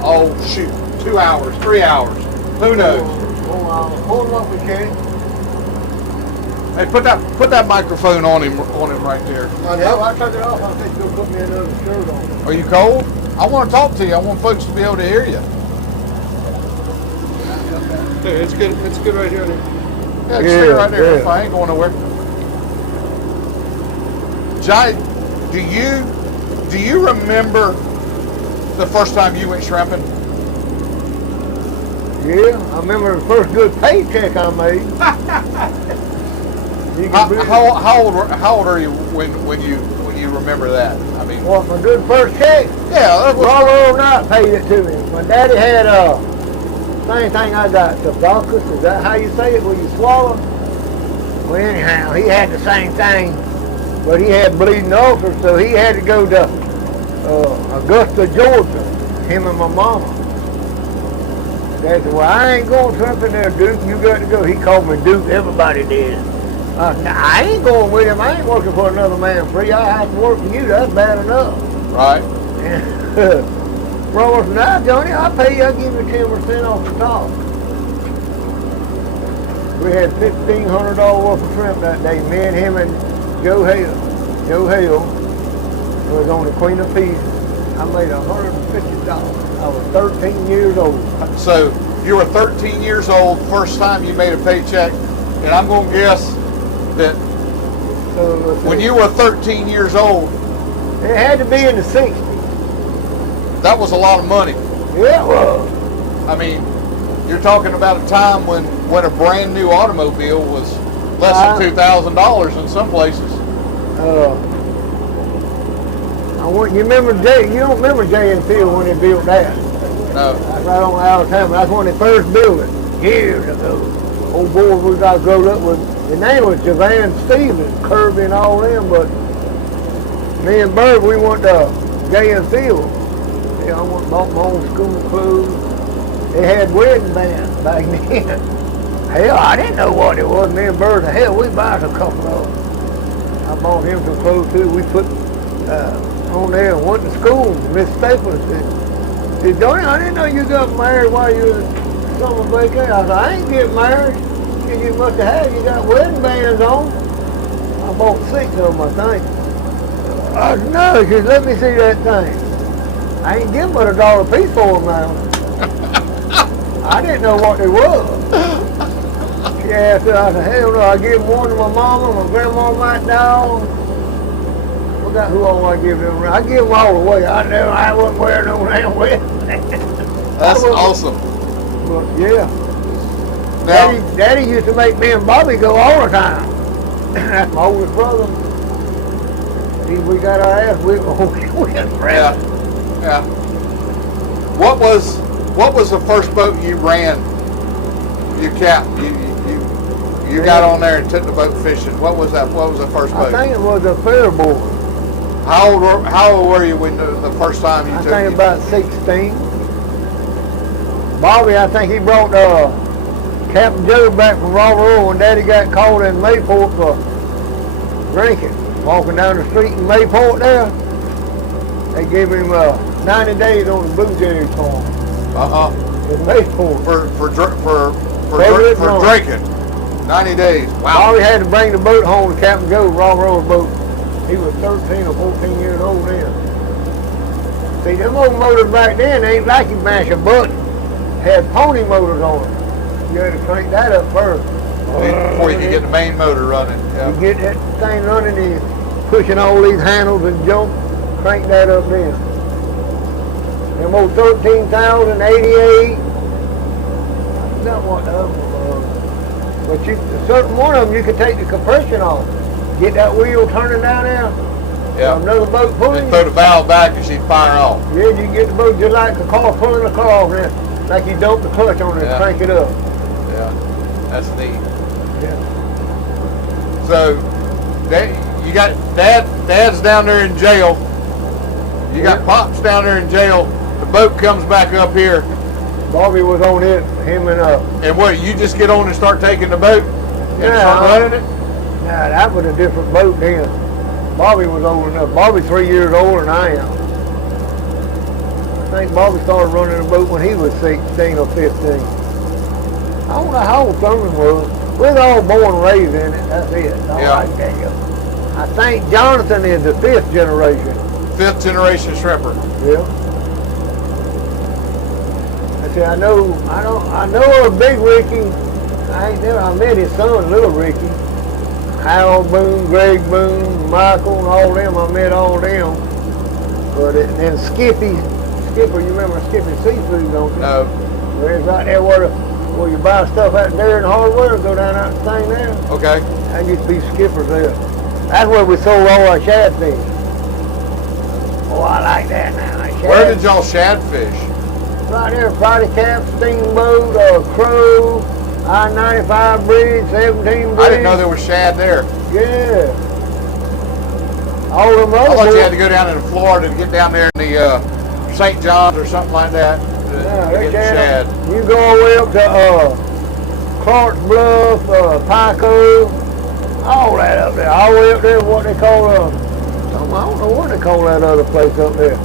Oh shoot, 2 hours, 3 hours, who knows? Hold on, we can. Hey, put that microphone on him right there. I know. I turned it off. I think you'll put me another shirt on. Are you cold? I want to talk to you. I want folks to be able to hear you. Hey, it's good. It's good right here. Yeah, just stay right there. Yeah. I ain't going nowhere. Jai, do you remember the first time you went shrimping? Yeah, I remember the first good paycheck I made. How old are you when you remember that? I mean, What, my good first check? yeah, that was, Rollo Overnight paid it to me. My daddy had same thing I got, tobacco. Is that how you say it, where you swallow? Well, anyhow, he had the same thing, but he had bleeding ulcers, so he had to go to Augusta, Georgia, him and my mama. Dad said, well, I ain't going shrimping there, Duke. You got to go. He called me Duke. Everybody did. I ain't going with him. I ain't working for another man free. I have to work for you. That's bad enough. Right. Roller said, now, Johnny, I'll pay you. I'll give you 10% off the top. We had $1,500 worth of shrimp that day. Me and him and Joe Hale. Joe Hale was on the Queen of Peace. I made $150. I was 13 years old. So you were 13 years old, first time you made a paycheck, and I'm going to guess that when you were 13 years old, it had to be in the 60s. that was a lot of money. Yeah, it was. I mean, you're talking about a time when a brand new automobile was less than $2,000 in some places. You remember you don't remember J and Field when they built that? No. That's right on Alabama. That's when they first built it years ago. Old boy we got grown up with. His name was Javan Stevens, Kirby and all them. But me and Bird, we went to J and Field. Yeah, I went and bought my own school clothes. They had wedding bands back then. Hell, I didn't know what it was. Me and Bird, hell, we bought a couple of them. I bought him some clothes too. We put on there and went to school. Miss Staples said, Johnny, I didn't know you got married while you was summer vacation. I said, I ain't getting married. She said, you must have had, you got wedding bands on. I bought 6 of them, I think. I said, no, she said, let me see that thing. I ain't giving but $1 a piece for them now. I didn't know what they was. She asked her, I said, hell no, I give one to my mama, my grandma, my dog. Who all I give them? I give them all away. I wasn't wearing no damn wedding. That's awesome. But yeah. Now, Daddy used to make me and Bobby go all the time. That's my oldest brother. We got our ass whipped. We had friends. Yeah. What was the first boat you ran? You got on there and took the boat fishing. What was that? What was the first boat? I think it was a fairboard. How old were you when the first time you took it? I think about 16. Bobby, I think he brought Captain Joe back from Robert when Daddy got caught in Mayport for drinking. Walking down the street in Mayport there, they gave him 90 days on the blue jerry farm. In Mayport. For drinking. 90 days. Wow. Bobby had to bring the boat home to Captain Joe, Robert's boat. He was 13 or 14 years old then. See, them old motors back then ain't like you mash a button. Had pony motors on it. You had to crank that up first. Before you could get the main motor running. Yeah. You get that thing running and pushing all these handles and jump, crank that up then. Them old 13,088. I forgot what the other one was. But certain one of them you could take the compression off. Get that wheel turning down there. Yeah. Another boat pulling. And throw the valve back and she'd fire off. Yeah, you get the boat just like a car pulling a car off there. Like you dump the clutch on it and crank it up. Yeah. That's neat. Yeah. So you got Dad's down there in jail. You got Pops down there in jail. The boat comes back up here. Bobby was on it, him and And what, you just get on and start taking the boat and start running it? Nah, that was a different boat then. Bobby was old enough. Bobby's 3 years older than I am. I think Bobby started running a boat when he was 16 or 15. I don't know how old Thurman was. We was all born and raised in it. That's it. That's all I can tell you. I think Jonathan is the 5th generation. 5th generation shrimper. Yeah. I know a big Ricky. I met his son, little Ricky. Harold Boone, Greg Boone, Michael, and all them. I met all them. But then Skipper, you remember Skippy Seafood, don't you? No. Well, it's right there where you buy stuff out there in the hardware, go down that thing there. Okay. That used to be Skipper's there. That's where we sold all our shad fish. Oh, I like that now. Where did y'all shad fish? Right there, Friday Cap, Steamboat, Crow, I-95 Bridge, 17 Bridge. I didn't know there was shad there. Yeah. All them other I thought boys, you had to go down into Florida to get down there in the St. John's or something like that to get the shad. You go all the way up to Clark's Bluff, Pico, All that up there, all the way up there, what they call, I don't know what they call that other place up there.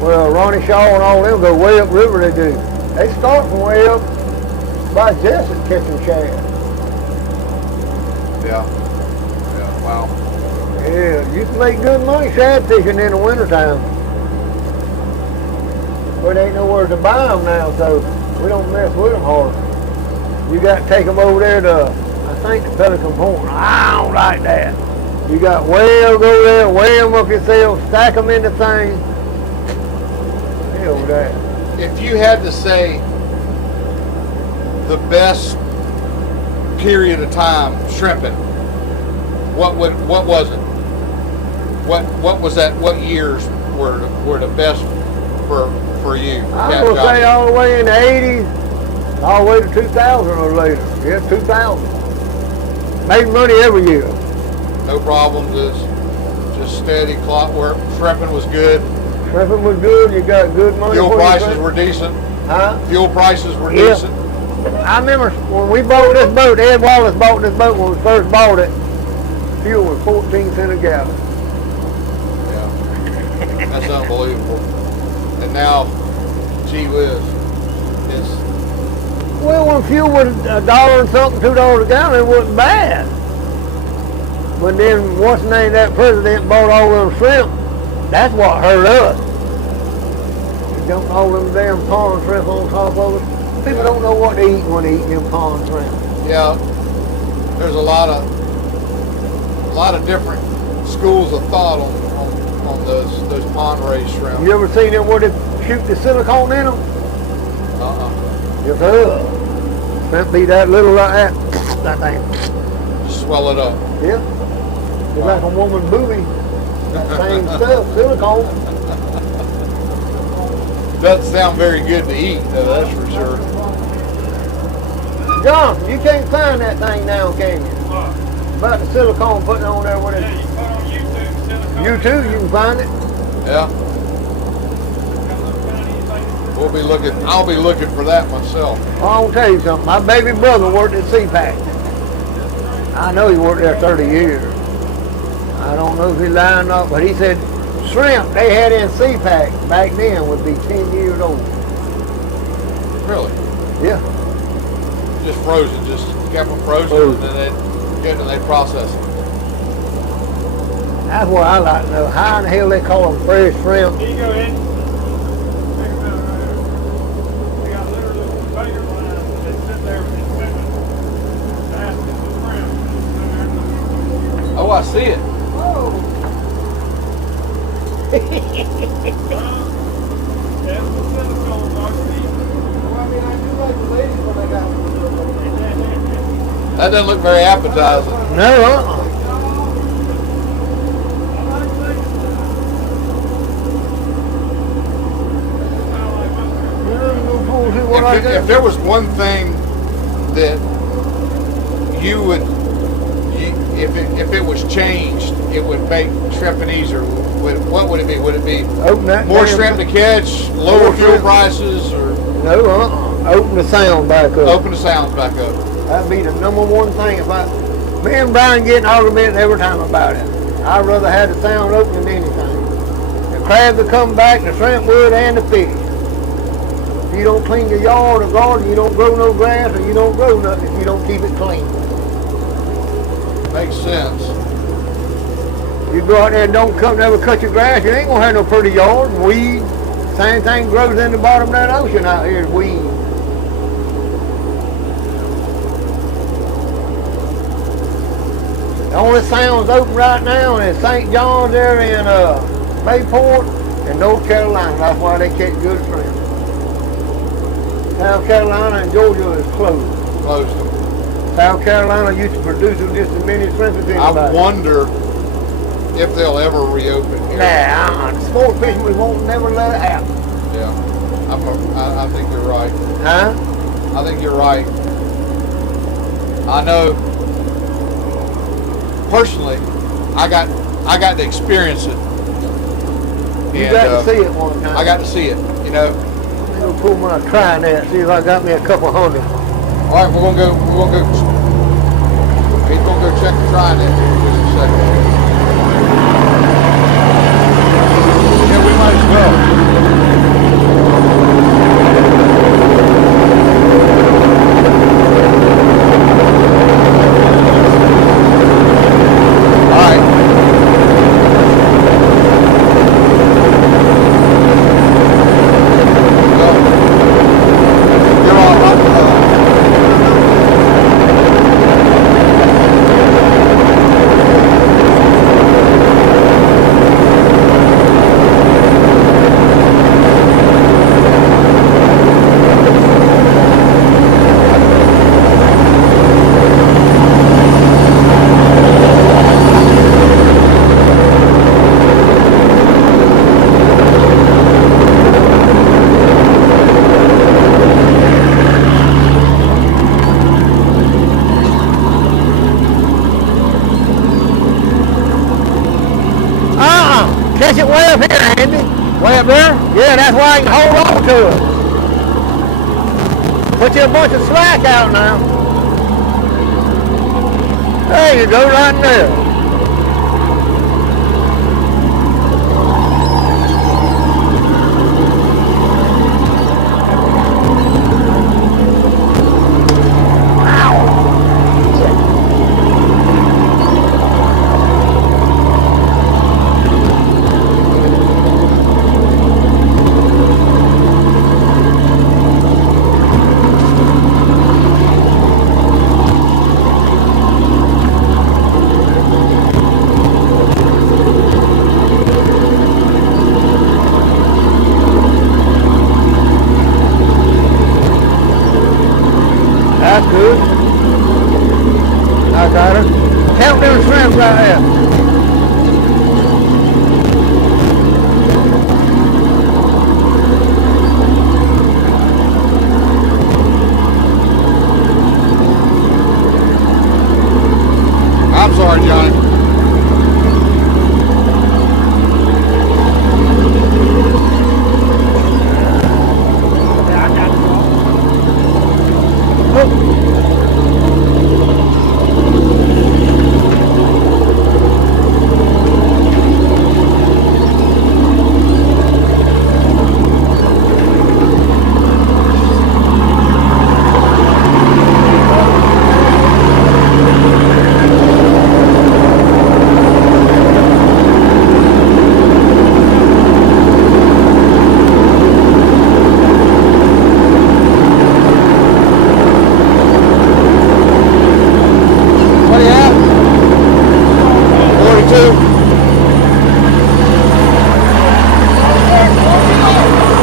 Well, Ronnie Shaw and all them go way up river, they do. They start from way up by Jessup catching shad. Yeah. Yeah, wow. Yeah, you can make good money shad fishing in the wintertime. But ain't nowhere to buy them now, so we don't mess with them hard. You got to take them over there to, I think, the Pelican Point. I don't like that. You got whale, go there, weigh them up yourself, stack them in the thing. Hell with that. If you had to say the best period of time shrimping, what was it? What was that? What years were the best for you? I would say all the way in the 80s, all the way to 2000 or later. Yeah, 2000. Made money every year. No problems, just steady clockwork. Shrimping was good. Shrimping was good. You got good money. Fuel prices were decent. Huh? Fuel prices were decent. I remember when we bought this boat, Ed Wallace bought this boat when we first bought it. Fuel was 14 cents a gallon. Yeah, that's unbelievable. And now, gee whiz, it's... Well, when fuel was $1 and something, $2 a gallon, it wasn't bad. But then, what's the name, that president bought all them shrimp. That's what hurt us. He dumped all them damn pond shrimp on top of it. People don't know what they eat when they eat them pond shrimp. Yeah, there's a lot of different schools of thought on those pond raised shrimp. You ever seen them where they shoot the silicone in them? Yes, sir. Shrimp be that little like that thing. Just swell it up. Yeah. It's like a woman's booby. That same stuff, silicone. Doesn't sound very good to eat, though, that's for sure. John, you can't find that thing now, can you? About the silicone putting on there with it. Yeah, you put on YouTube silicone. YouTube, you can find it. Yeah. I'll be looking for that myself. I'll tell you something. My baby brother worked at CPAC. I know he worked there 30 years. I don't know if he lined up, but he said shrimp they had in CPAC back then would be 10 years old. Really? Yeah. Just frozen, just kept them frozen, and then they process them. That's what I like to know. How in the hell they call them fresh shrimp? Here you go, Ed. Check them out right here. They got literally bigger lines that sit there with these women. That's the shrimp. Oh, I see it. That's the silicone, Dr. Well, I mean, I do like the ladies when they got That doesn't look very appetizing. No, If there was one thing that you would, if it was changed, it would make shrimping easier. What would it be? Would it be more shrimp to catch, lower fuel prices, or no? Open the sound back up. Open the sounds back up. That'd be the number one thing. Me and Brian get in arguments every time about it. I'd rather have the sound open than anything. The crabs will come back, the shrimp would, and the fish. If you don't clean your yard or garden, you don't grow no grass, or you don't grow nothing if you don't keep it clean. Makes sense. You go out there and don't never cut your grass, you ain't gonna have no pretty yard. Weed, same thing grows in the bottom of that ocean out here is weed. The only sounds open right now is St. John's there in Mayport and North Carolina. That's why they catch good shrimp. South Carolina and Georgia is closed. Closed. South Carolina used to produce just as many shrimp as anybody. I wonder if they'll ever reopen here. Nah, sport fishing we won't never let it happen. Yeah, I think you're right. Huh? I think you're right. I know. Personally, I got to experience it. You got to see it one time. I got to see it. You know. I'm gonna pull my try net, see if I got me a couple hundred. All right, we're gonna go He's gonna go check the trying engine in just a second. Yeah, we might as well. All right. You're all right. Catch it way up here, Andy. Way up there? Yeah, that's why I can hold on to it. Put you a bunch of slack out now. There you go, right in there. That's good. I got her. Count them shrimp right there. I'm sorry, Johnny. What do you have? 42.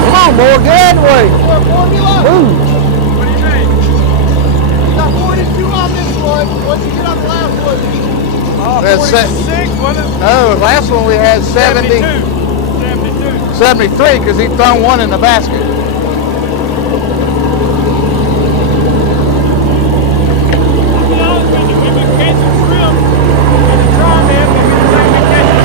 Come on, boy, get out of the way. Ooh. What do you think? Got 42 on this one. What'd you get on the last one? That's 46, wasn't it? No, the last one we had 72. 73 because he thrown one in the basket. We've been catching shrimp in the drum end, but we've been catching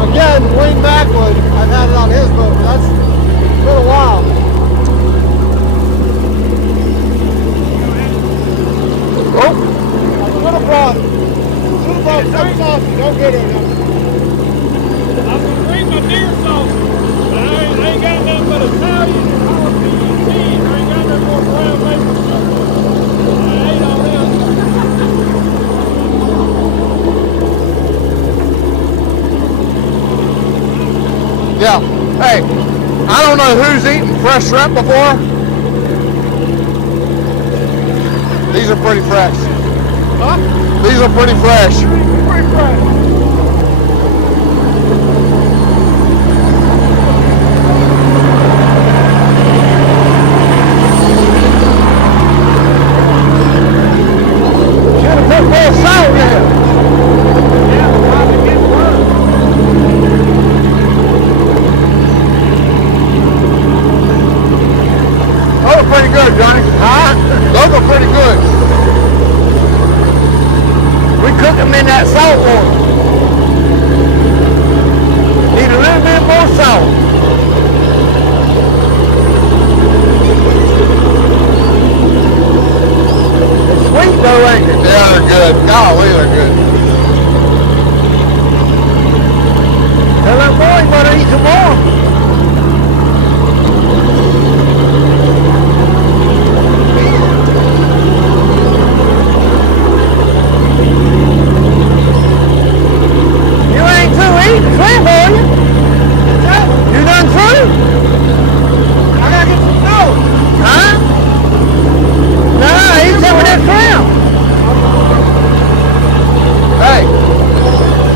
Again, Wayne Backwood, I've had it on his boat. That's been a while. Oh, I should have brought some sausage. Don't get it. I'm gonna bring my deer sausage, but I ain't got nothing but Italian and jalapeno cheese. I ain't got no more brown maple syrup. I ate all them. Yeah. Hey, I don't know who's eaten fresh shrimp before. These are pretty fresh. Huh? These are pretty fresh. Pretty fresh. Should have put more salt in it. Yeah, probably get burned. Those are pretty good, Johnny. Huh? Those are pretty good. We cook them in that salt water. Need a little bit more salt. It's sweet though, ain't it? Yeah, they're good. Golly, they're good. Tell that boy you better eat some more. You ain't through eating shrimp, are you? You done through? I gotta get some food. Huh? No, he's doing that shrimp. Hey,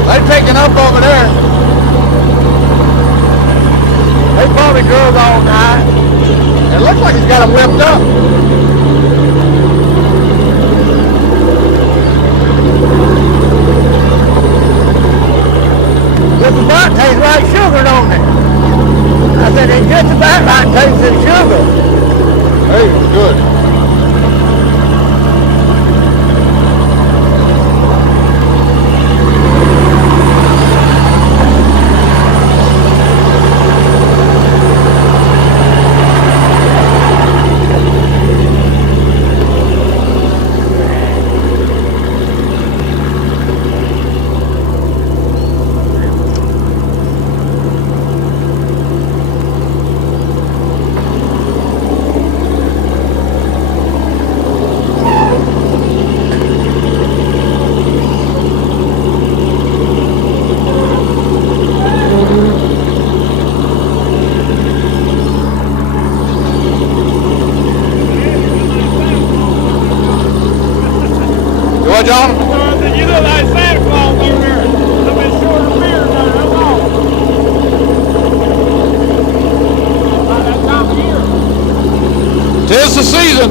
they're taking up over there. They probably drove all night. It looks like he's got them whipped up. Just about tastes like sugar, don't it? I said it just about like tasting sugar. Hey, good. What, John? You look like Santa Claus over there. A little bit shorter beard now, that's all. About that time of year. 'Tis the season.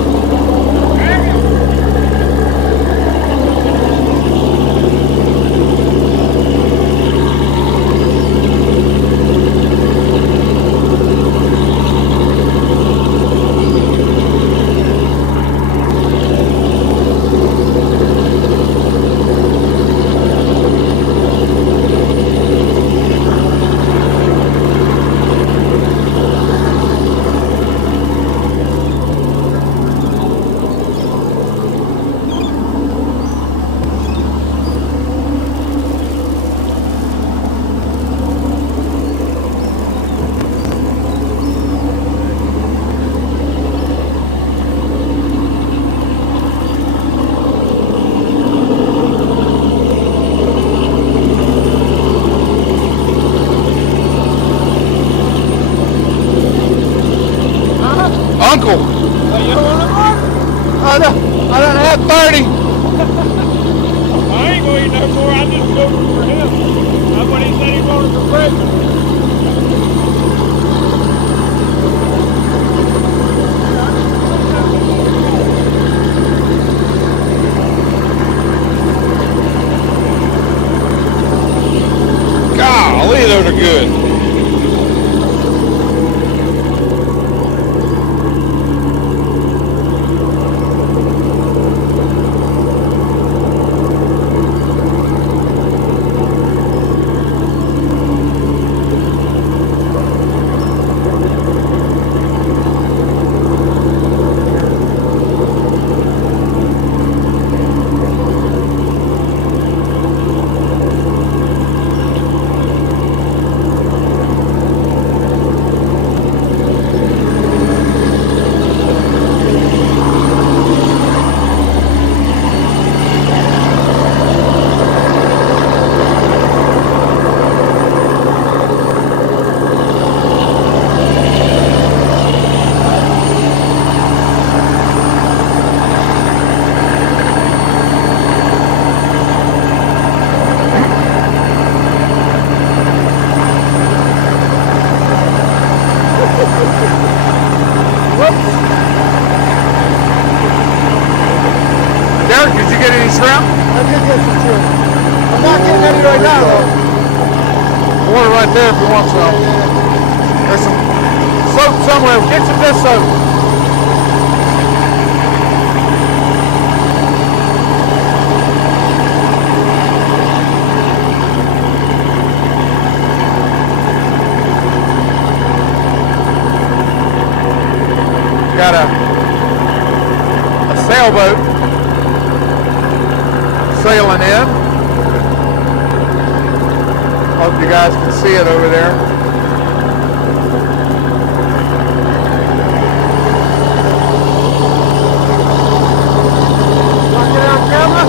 Uncle. You don't want to work? I done had 30. I ain't gonna eat no more. I just go for him. That's what he said he wanted for breakfast. Golly, those are good. you right now, though. Water right there if you want some. There's some soap somewhere. Get some dish soap. Got a sailboat sailing in. Hope you guys can see it over there. Want to get on camera?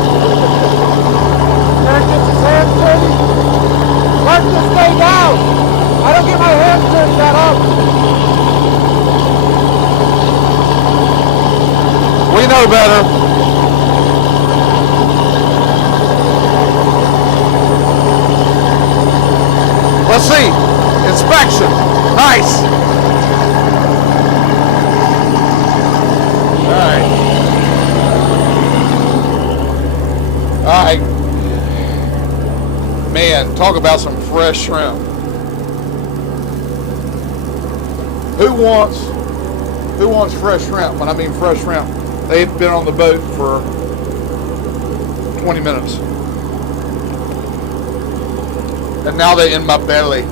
Can I get your hands steady? Why don't you stay down? I don't get my hands turned that up. We know better. Let's see. Inspection. Nice. All right. All right. Man, talk about some fresh shrimp. Who wants fresh shrimp? When I mean fresh shrimp, they've been on the boat for 20 minutes. And now they're in my belly.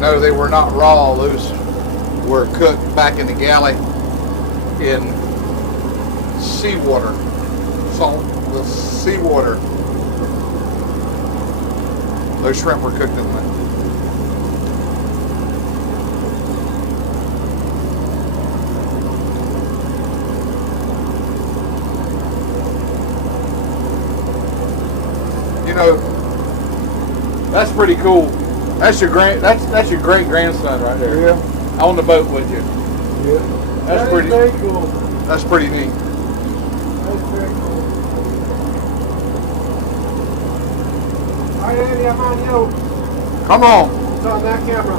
No, they were not raw. Those were cooked back in the galley in seawater, salt with seawater. Those shrimp were cooked in that. You know, that's pretty cool. That's your that's your great grandson right there. Yeah. On the boat with you. Yeah. That's pretty. Very cool. That's pretty neat. That's very cool. All right, Andy, I'm on you. Come on. It's on that camera.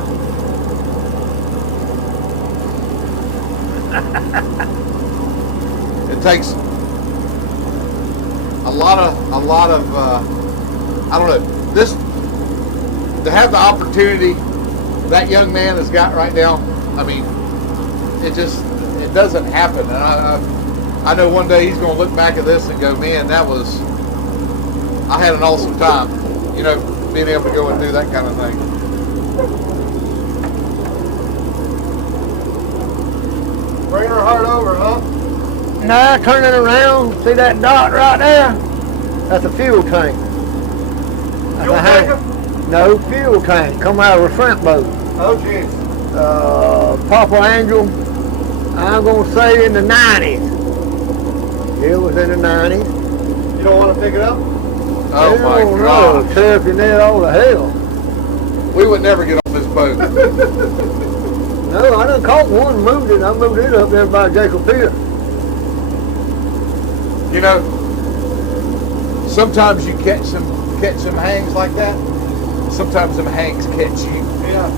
It takes a lot of I don't know, this to have the opportunity that young man has got right now. I mean, it doesn't happen. And I know one day he's going to look back at this and go, man, I had an awesome time, you know, being able to go and do that kind of thing. Bring her heart over, huh? Nah, turn it around. See that dot right there? That's a fuel tank. Fuel tank? No, fuel tank. Come out of a shrimp boat. Oh, jeez. Papa Angel, I'm going to say in the 90s. It was in the 90s. You don't want to pick it up? Oh my God. Tear up your net all the hell. We would never get off this boat. No, I done caught one, moved it. I moved it up there by Jacob Pier. You know, sometimes you catch some hangs like that. Sometimes them hangs catch you. Yeah.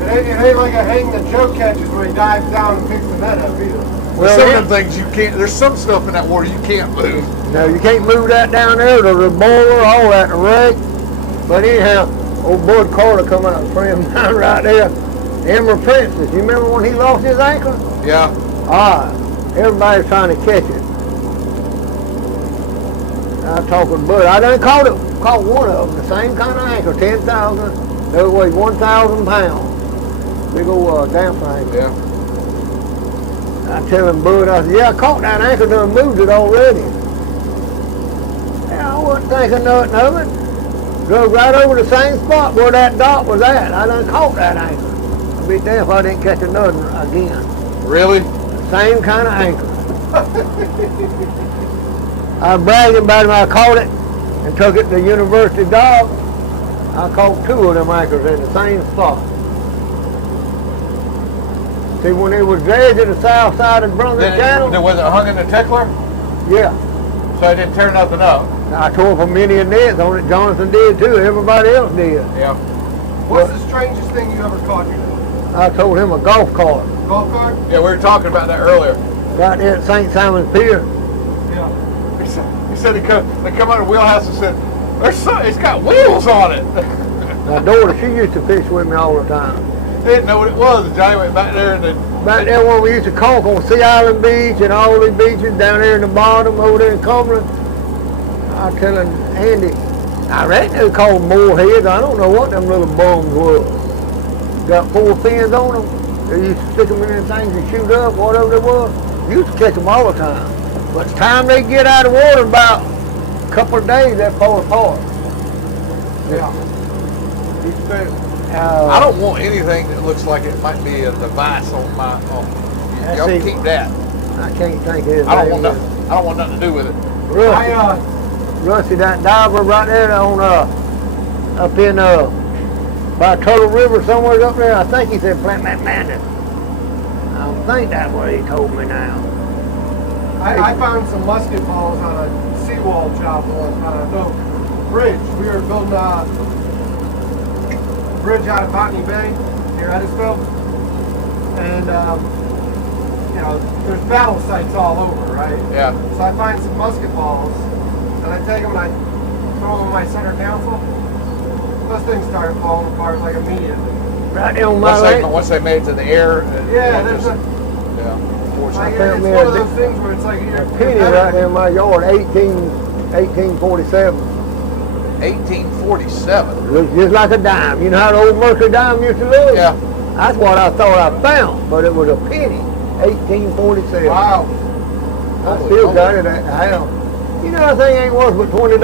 It ain't like a hang that Joe catches when he dives down and picks the net up either. Well, some of them things you can't, there's some stuff in that water you can't move. No, you can't move that down there, the boiler, all that, the wreck. But anyhow, old Bud Carter coming up for him down right there. Emerald Princess, you remember when he lost his anchor? Yeah. Everybody's trying to catch it. I talked with Bud. I done caught one of them, the same kind of anchor, 10,000. That weighs 1,000 pounds. Big old damper anchor. Yeah. I tell him, Bud, I said, yeah, I caught that anchor, done moved it already. Yeah, I wasn't thinking nothing of it. Drove right over the same spot where that dot was at. I done caught that anchor. I'd be damned if I didn't catch another again. Really? Same kind of anchor. I was bragging about him. I caught it and took it to the university dock. I caught two of them anchors in the same spot. See, when it was dredged to the south side of Brunswick Channel, Was it hung in the tickler? yeah. So it didn't tear nothing up? I tore for many a nets on it. Jonathan did too. Everybody else did. Yeah. What's the strangest thing you ever caught here? I told him a golf cart Golf cart? Yeah, we were talking about that earlier. right there at St.simons Pier. Yeah. He said they come out of the wheelhouse and said, it's got wheels on it. My daughter, she used to fish with me all the time. They didn't know what it was. Johnny went back there and then... Back there when we used to conk on Sea Island Beach and all these beaches down there in the bottom over there in Cumberland, I was telling Andy, I reckon they were called moorheads. I don't know what them little bums was. Got 4 fins on them. They used to stick them in them things and shoot up, whatever they was. Used to catch them all the time. But the time they get out of water, about a couple of days, they fall apart. Yeah. I don't want anything that looks like it might be a device on my... Y'all see, keep that. I can't think of his I name. don't want nothing to do with it. Rusty, that diver right there on up in by Turtle River somewhere up there. I think he said Plant McManus. I think that's what he told me now. I found some musket balls on a seawall job on a bridge. We were building a bridge out of Botany Bay near Edisville, and you know, there's battle sites all over, right? Yeah. So I find some musket balls, and I take them and I throw them in my center console. Those things started falling apart like immediately. Right there on my leg. Once they made it to the air. Yeah, there's a. Yeah. Like, I it's found me one a of those things where it's like you're penny right there in my yard, 1847. 1847. Looks just like a dime. You know how the old Mercury dime used to look? Yeah. That's what I thought I found, but it was a penny, 1847. Wow. I still got it at the house. You know, that thing ain't worth but $20.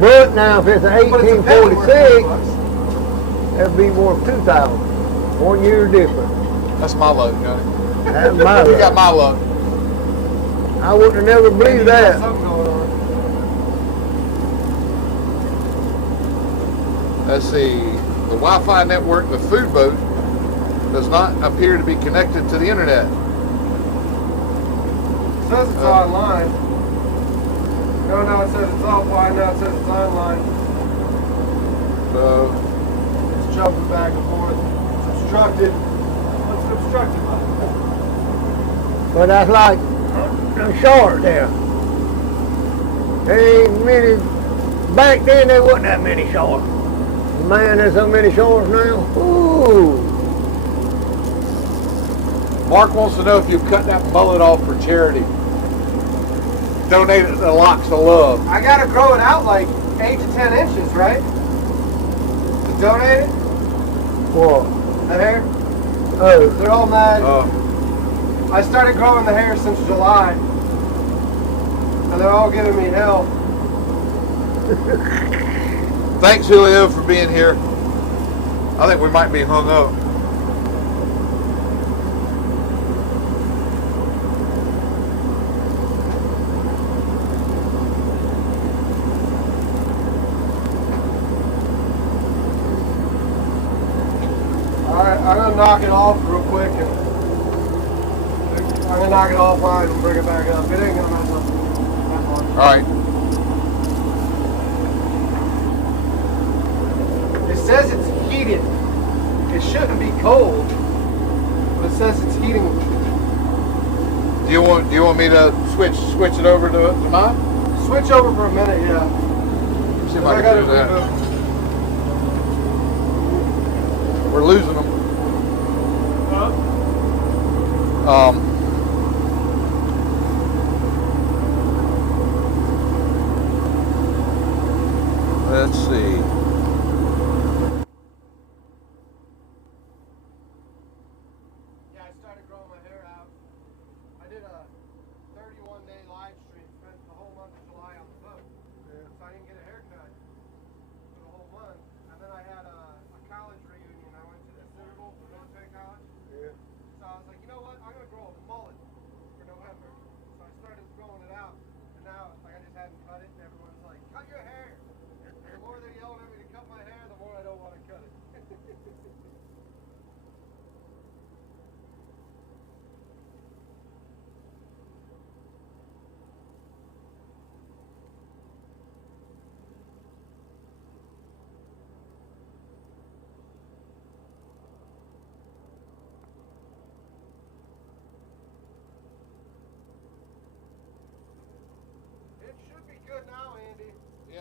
But now, if it's an But it's a penny worth 1846, $20. that'd be worth $2,000. 1 year difference. That's my luck, Johnny. That's my You got luck. my luck. I wouldn't have never Maybe believed you got that. something going on. Let's see. The Wi-Fi network, the food boat, does not appear to be connected to the internet. It says it's online. No, it says it's offline. No, it says it's online. So, It's jumping back and forth. It's obstructed. What's it obstructed by? But that's like them shorts there. There ain't many, back then there wasn't that many shorts. Man, there's so many shorts now. Ooh. Mark wants to know if you've cut that mullet off for charity. Donated the locks of love. I gotta grow it out like 8 to 10 inches, right? To donate it? What? The hair? Oh, They're all mad. I started growing the hair since July. And they're all giving me hell. Thanks, Julio, for being here. I think we might be hung up. Alright, I'm gonna knock it off real quick and I'm gonna knock it offline and bring it back up. It ain't gonna mess up that much. All right. It says it's heated. It shouldn't be cold, but it says it's heating. Do you want me to switch it over to mine? Switch over for a minute, yeah. See if I I gotta can do that. reboot. We're losing them. Let's see. Yeah, I started growing my hair out. I did a 31-day live stream, spent the whole month of July on the boat. So I didn't get a haircut for the whole month. And then I had a college reunion. I went to the Citadel for military college. yeah. So I was like, you know what? I'm going to grow a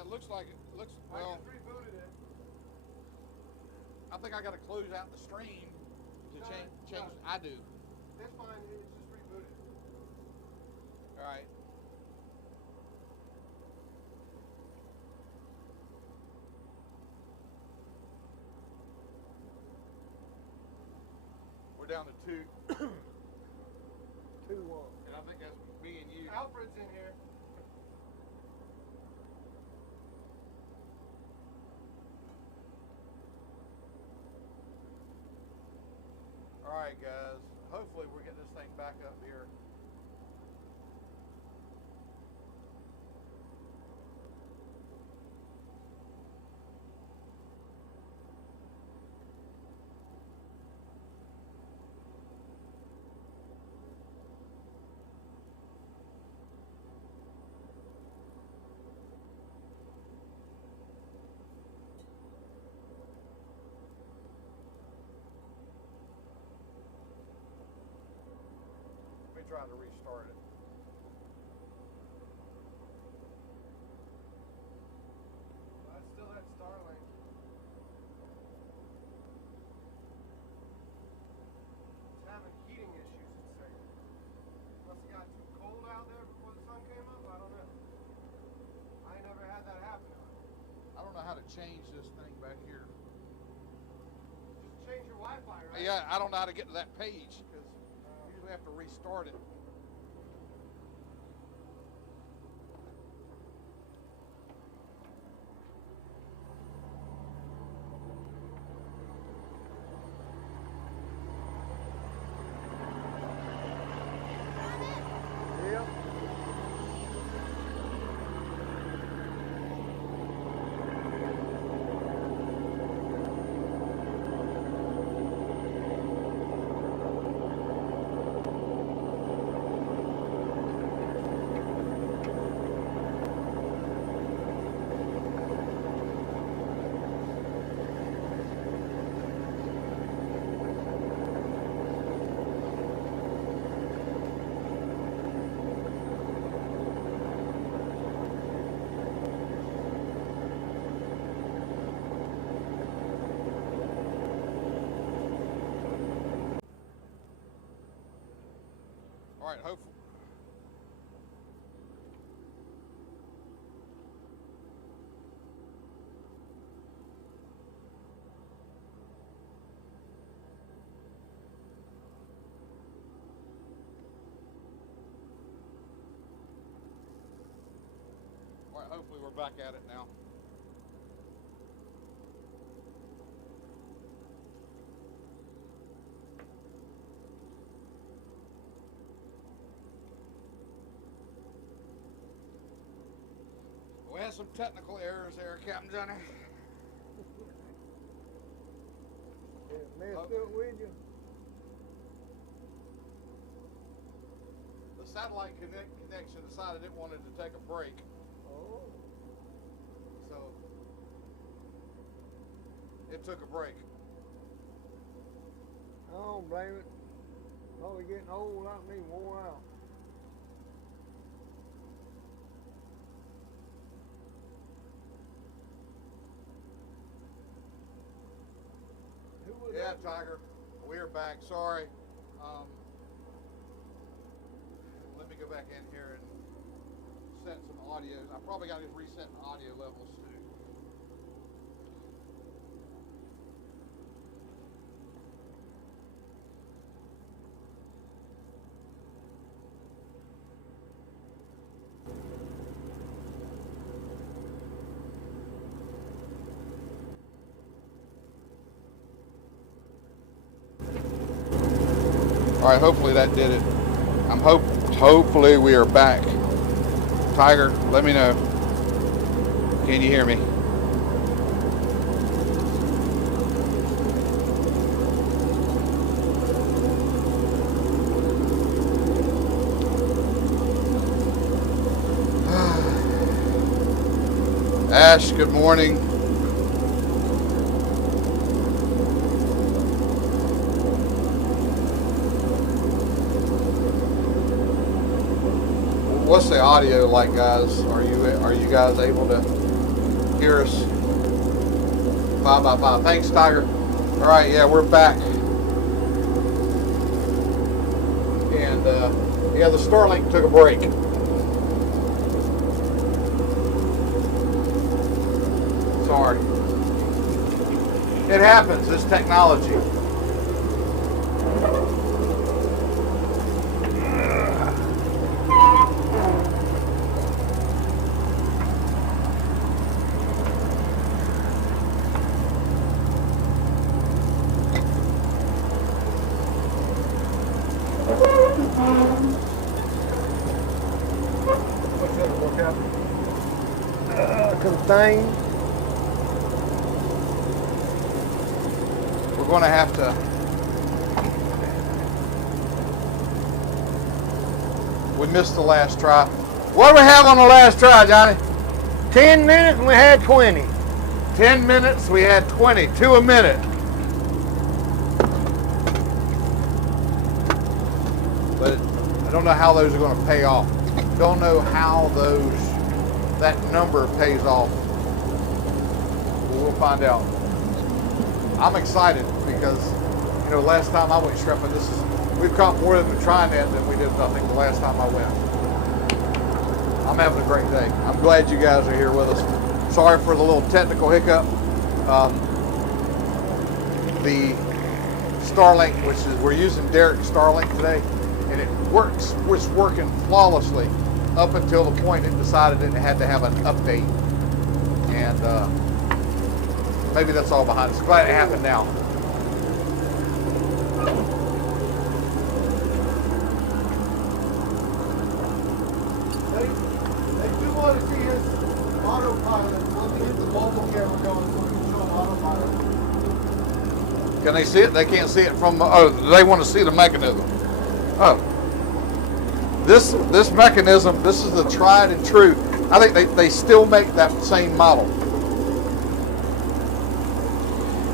it looks like it. Looks I well. just rebooted it. I think I got to close out the stream to No, change. no. I do. It's fine. It's just rebooted. All right. We're down to 2, 2-1. and I think that's me and you. Alfred's in here. All right, guys. Hopefully, we're getting this thing back up here. Let me try to restart it. I still had Starlink. It's having heating issues, it's saying. Must have got too cold out there before the sun came up. I don't know. I ain't never had that happen. I don't know how to change this thing back here. Just change your Wi-Fi, right? Yeah, I don't know how to get to that page because usually have to restart it. Yep. All right, hopefully. All right, hopefully we're back at it now. We had some technical errors there, Captain Johnny. It messed up with you. The satellite connection decided it wanted to take a break, Oh. so it took a break. I don't blame it. Probably getting old like me, wore out. Who was Yeah, that? Tiger, we're back. Sorry. Let me go back in here and set some audios. I probably got to reset the audio levels too. All right, hopefully that did it. Hopefully we are back. Tiger, let me know. Can you hear me? Ash, good morning. What's the audio like, guys? Are you guys able to hear us. 5x5. Thanks, Tiger. All right, yeah, we're back. And yeah, the Starlink took a break. Sorry. It happens. It's technology. What's that work out? Some things. We're going to have to. We missed the last try. What do we have on the last try, Johnny? 10 minutes and we had 20. 10 minutes, we had 20. 2 a minute. But I don't know how those are going to pay off. Don't know how that number pays off. We'll find out. I'm excited because, you know, last time I went shrimping, we've caught more of the tri-net than we did, I think, the last time I went. I'm having a great day. I'm glad you guys are here with us. Sorry for the little technical hiccup. The Starlink, which is, we're using Derek's Starlink today, and it was working flawlessly up until the point it decided it had to have an update. And maybe that's all behind us. Glad it happened now. They do want to see his autopilot. Let me get the mobile camera going so we can show autopilot. Can they see it? They can't see it from, oh, they want to see the mechanism. Oh. This mechanism, this is the tried and true. I think they still make that same model.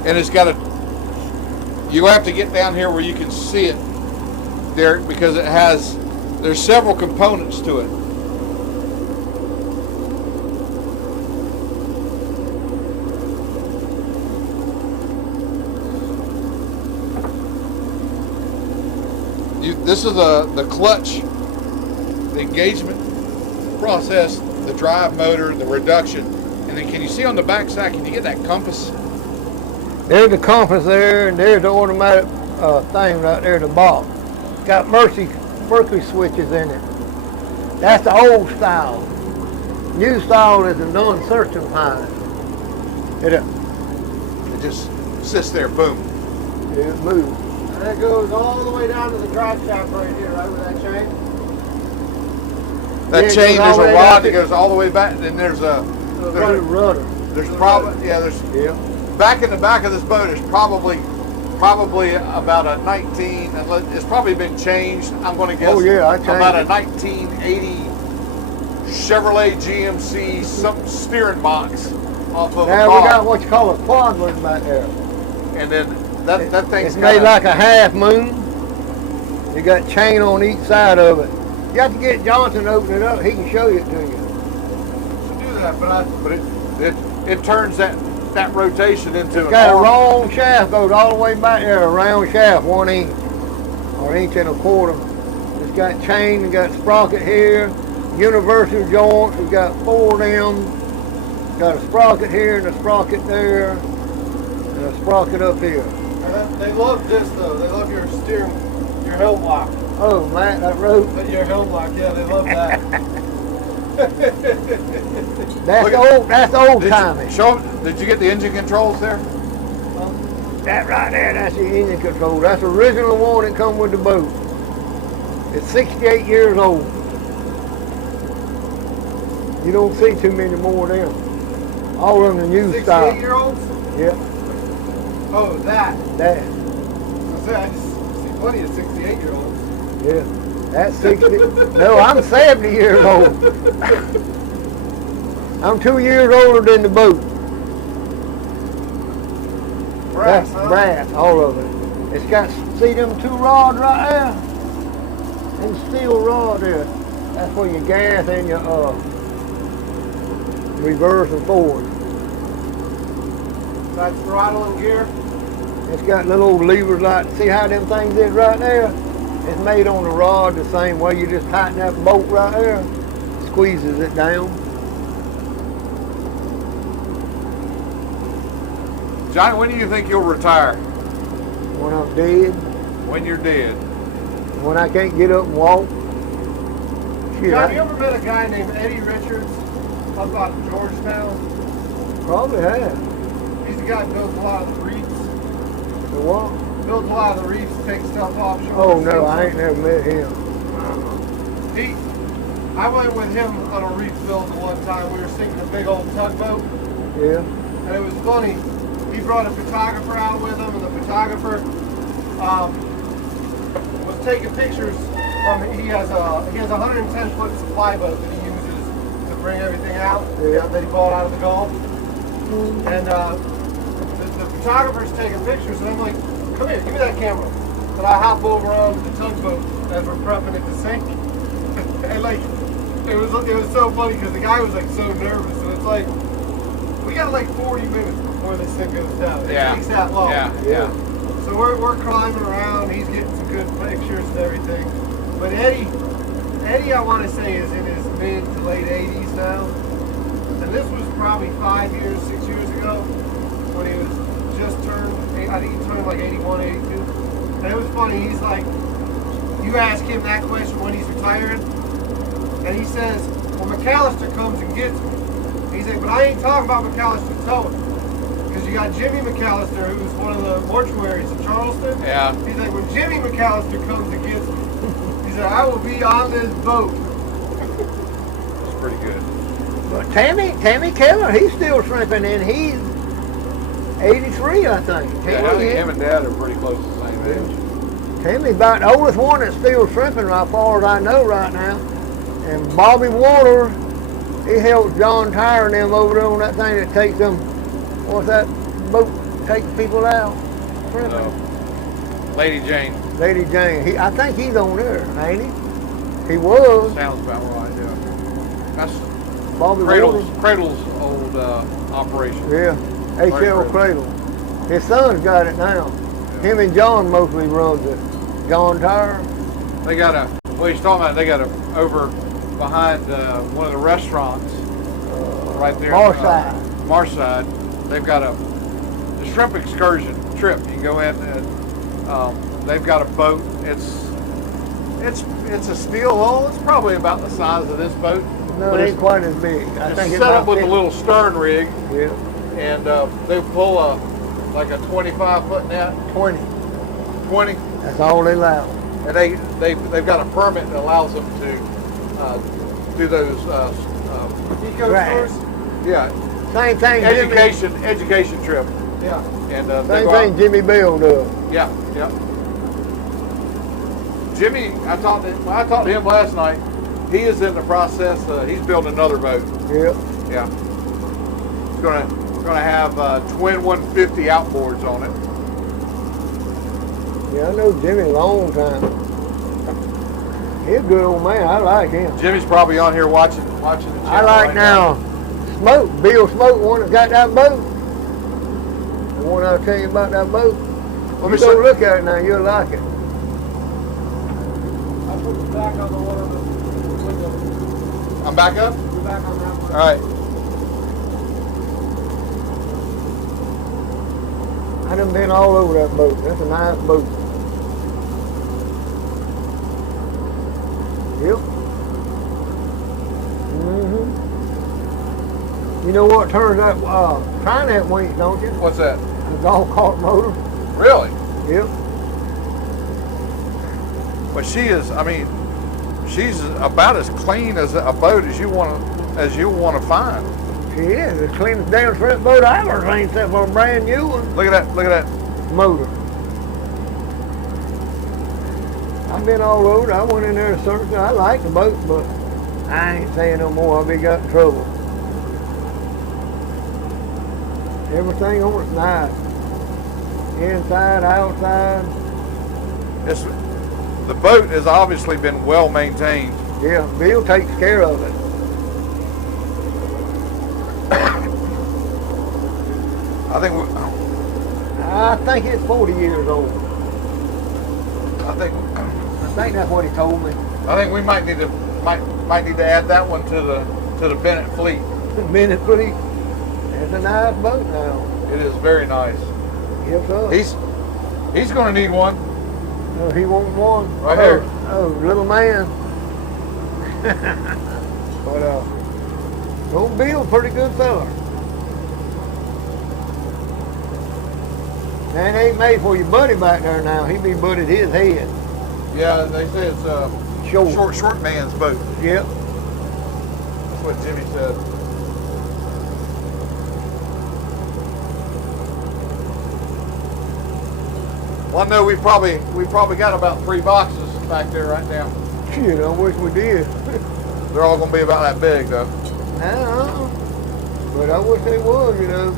And it's got you have to get down here where you can see it, Derek, because there's several components to it. This is the clutch, the engagement process, the drive motor, the reduction, and then can you see on the back side, can you get that compass? There's the compass there, and there's the automatic thing right there at the bottom. It's got mercury switches in it. That's the old style. New style is the non-serpentine. It just sits there, boom. It moves. And that goes all the way down to the drive shaft right here, right with that chain. That Yeah, chain, it goes there's all the a way rod down that to- goes all the way back, and there's a rudder. there's probably Yeah. back in the back of this boat is probably about a 19. It's probably been changed. I'm going to guess. Oh, yeah, I changed about a it. 1980 Chevrolet GMC some steering box off of a Now car. we got what you call a quadrant back there. And then that thing's It's made kinda, like a half moon. You got chain on each side of it. You have to get Johnson to open it up. He can show it to you. to do that, but it turns that rotation into It's got a arm. long shaft, goes all the way back there, a round shaft, 1 inch, or 1.25 inches. It's got chain, it's got sprocket here, universal joints, it's got 4 of them. It's got a sprocket here and a sprocket there, and a sprocket up here. They love this though. They love your helm lock. Oh, Matt, that rope. Your helm lock, yeah, they love that. That's old timey. Did you get the engine controls there? That right there, that's the engine control. That's the original one that come with the boat. It's 68 years old. You don't see too many more of them. All of them the new style. 68-year-olds? Yeah, Oh, that. that. I just see plenty of 68-year-olds. Yeah, that's 60. No, I'm 70 years old. I'm 2 years older than the boat. Brass, That's huh? brass, all of it. It's got, see them 2 rods right there? Them steel rod there. That's for your gas and your reverse and forward. That's throttle and gear. It's got little old levers like, see how them things is right there? It's made on the rod the same way. You just tighten that bolt right there, squeezes it down. Johnny, when do you think you'll retire? When I'm dead, When you're dead. when I can't get up and walk. Shit, John, you I ever met a guy named Eddie Richards up out of Georgetown? probably have. He's the guy who builds a lot of the reefs. The what? Builds a lot of the reefs, takes stuff offshore. Oh no, I ain't never met him. I went with him on a reef build one time. We were sinking a big old tugboat, Yeah. and it was funny. He brought a photographer out with him, and the photographer was taking pictures from. He has a 110-foot supply boat that he uses to bring everything out that he bought out of the Gulf. And the photographer's taking pictures, and I'm like, "Come here, give me that camera." And I hop over on the tugboat as we're prepping it to sink, and like it was so funny because the guy was like so nervous, and it's like we got like 40 minutes before this thing goes down. It takes that long. Yeah. So we're climbing around. He's getting some good pictures and everything. But Eddie, I want to say is in his mid to late 80s now. And this was probably 6 years ago when he was just turned. I think he turned like 81, 82. And it was funny. He's like, you ask him that question when he's retiring, and he says, "Well, McAllister comes and gets me." He's like, "But I ain't talking about McAllister towing. Because you got Jimmy McAllister, who's one of the mortuaries in Charleston." Yeah. He's like, "When Jimmy McAllister comes and gets me," he said, "I will be on this boat." That's pretty good. But Tammy Keller, he's still shrimping, and he's 83, I think. Yeah, I think him and Dad are pretty close to the same age. Tammy's about the oldest one that's still shrimping, right far as I know right now. And Bobby Water, he helps John Tyre and them over there on that thing that takes them. What's that boat takes people out? So, Lady Jane. Lady Jane. I think he's on there, ain't he? He was. Sounds about right, yeah. That's Bobby Cradle's Water. old operation. Yeah. HL Cradle. His son's got it now. Him and John mostly runs it. John Tyre. They got he's talking about, they got over behind one of the restaurants right there. Marside. They've got the shrimp excursion trip. You can go in and they've got a boat. It's a steel hull. It's probably about the size of this boat. No, it ain't quite as big. I It's think set up with a little stern rig, Yeah. and they pull like a 25-foot net. 20. 20. That's all they allow. And they've got a permit that allows them to do those Eco Right. tours. yeah Same thing. education trip. Yeah. And Same thing Jimmy Bill does. Yeah. Jimmy, I talked to him last night. He is in the process. He's building another boat. Yep. Yeah. It's gonna have twin 150 outboards on it. Yeah, I know Jimmy a long time. He's a good old man. I like him. Jimmy's probably on here watching the channel. I like right now Smoke, Bill Smoke, one that got that boat. The one I'll tell you about that boat. Let me You go see. look at it now, you'll like it. I put the back on the one on the window. I'm back up. The back on that one. All right. I done been all over that boat. That's a nice boat. Yep. You know what turns that Trinette wings, don't you? What's that? The golf cart motor. Really? Yep. But she's about as clean as a boat as you want to find. She is the cleanest damn shrimp boat I ever seen, except for a brand new one. Look at that. Motor. I've been all over. I went in there and searched. I like the boat, but I ain't saying no more. I'll be got in trouble. Everything on it's nice. Inside, outside. The boat has obviously been well maintained. Yeah, Bill takes care of it. I think I think it's 40 years old. I think That's what he told me. we might need to add that one to the Bennett fleet. Minute, please. It's a nice boat now. It is very nice. Yes, sir. He's going to need one. He wants one. Right here. Oh, little man. But old Bill's a pretty good fella. Man, ain't made for your buddy back there now. He be butted his head. Yeah, they say it's a short man's boat. Yep. That's what Jimmy said. Well, I know we probably got about 3 boxes back there right now. Shit, I wish we did. They're all going to be about that big, though. But I wish they was, you know.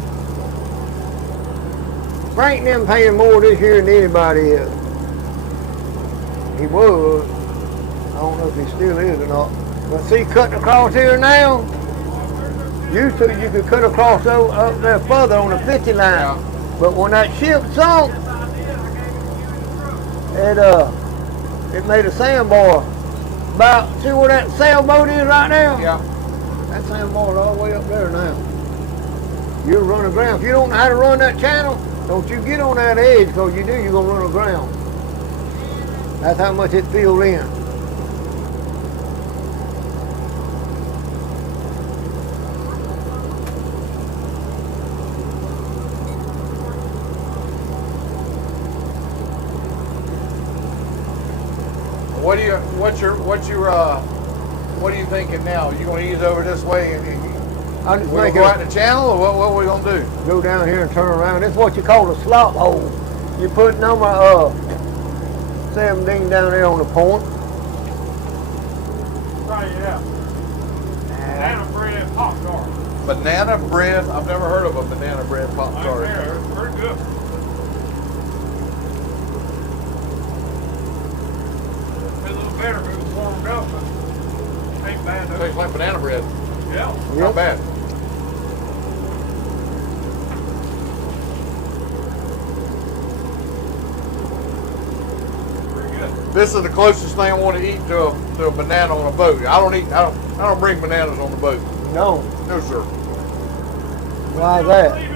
Frank and them paying more this year than anybody is. He was. I don't know if he still is or not. But see, cutting across here now, used to you could cut across up there further on the 50 line. Yeah. But when that ship sunk, it made a sandbar. See where that sailboat is right now? Yeah. That sandbar's all the way up there now. You'll run aground. If you don't know how to run that channel, don't you get on that edge, because you do, you're going to run aground. That's how much it filled in. What are you thinking now? You going to ease over this way and I just we'll make go out in the channel, or what are we going to do? Go down here and turn around. It's what you call a slop hole. You put number 17 down there on the point. Right, yeah. Banana bread Pop Tart. Banana bread? I've never heard of a banana bread Pop Right Tart. there, it's pretty good. It's a little better if it was warmed up, but ain't bad though. Tastes like banana bread. Yeah. Not bad. Pretty good. This is the closest thing I want to eat to a banana on a boat. I don't bring bananas on the boat. No. No, sir. Why is that? You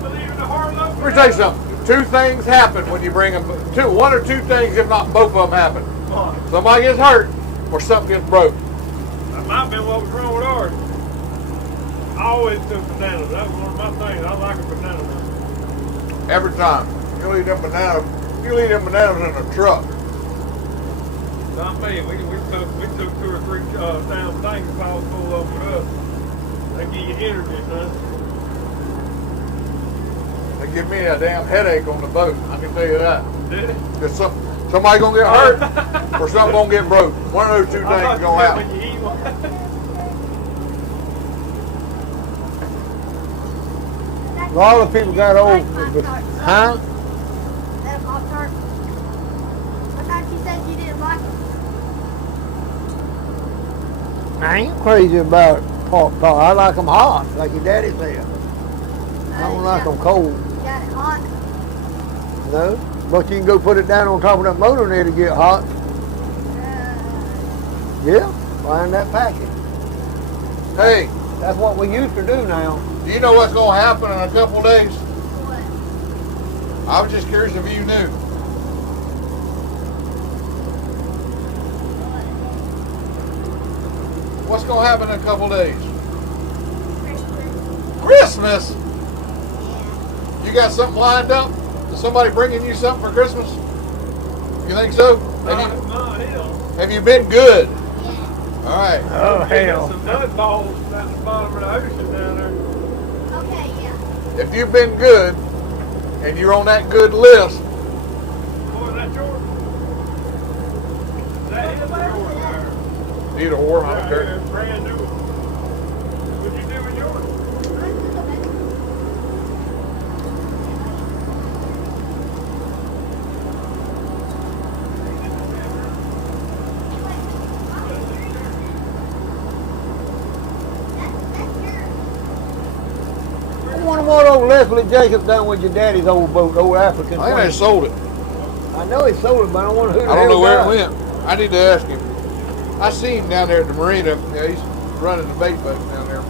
believe in the hard luck? Let me tell you something. 2 things happen when you bring them. 1 or 2 things, if not both of them, happen. Somebody gets hurt, or something gets broke. That might have been what was wrong with ours. I always took bananas. That was one of my things. I like a banana now. Every time. You leave them bananas in a truck. Not me. We took 2 or 3 damn things piled full of with us. They give you energy, son. They give me a damn headache on the boat. I can tell you that. Did it? There's somebody gonna get hurt, or something gonna get broke. One of those 2 things is gonna happen. When you eat one. A lot of people got old. Huh? That Pop-Tart. I thought you said you didn't like them. I ain't crazy about Pop-Tart. I like them hot, like your daddy said. I don't like them cold. You got it hot. No. But you can go put it down on top of that motor and it'll get hot. Yeah, find that packet. Hey, That's what we used to do now. do you know what's gonna happen in a couple days? What? I was just curious if you knew. What's gonna happen in a couple days? Christmas? You got something lined up? Is somebody bringing you something for Christmas? You think so? Have you been good? All right. Oh, hell. Some nut balls at the bottom of the ocean down there. Okay, yeah. If you've been good and you're on that good list, Boy, is that yours? That is yours there. either or, I don't Yeah, care. it's brand new. What'd you do with yours? I wonder what old Leslie Jacobs done with your daddy's old boat, old African? I think they Queen? sold it. I know he sold it, but I don't wonder who the I don't hell know where got it went. I need to ask him. I seen him down there at the marina. Yeah, he's running the bait boat down there.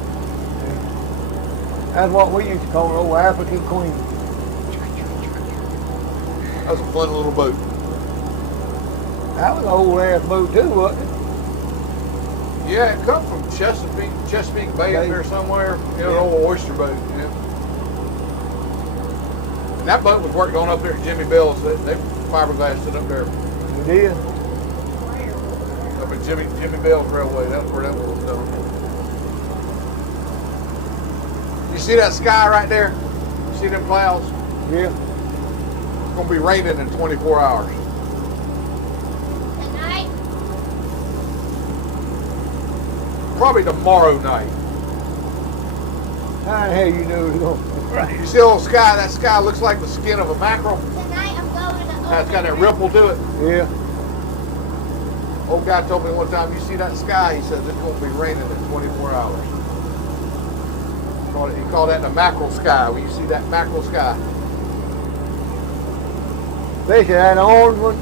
That's what we used to call an old African Queen. That was a fun little boat. That was an old ass boat too, wasn't it? Yeah, it come from Chesapeake Bay up there somewhere. You know, an old oyster boat. Yeah. And that boat was worked on up there at Jimmy Bell's. They fiberglassed it up there. We did. Up at Jimmy Bell's Railway. That's where that was done. You see that sky right there? You see them clouds? Yeah. It's going to be raining in 24 hours. Tonight? Probably tomorrow night. How the hell you know it's going to rain? You see the little sky? That sky looks like the skin of a mackerel. Tonight I'm going to It's got that ripple to it. Yeah. Old guy told me one time, you see that sky? He says it's going to be raining in 24 hours. He called that the mackerel sky. When you see that mackerel sky. Especially that orange one.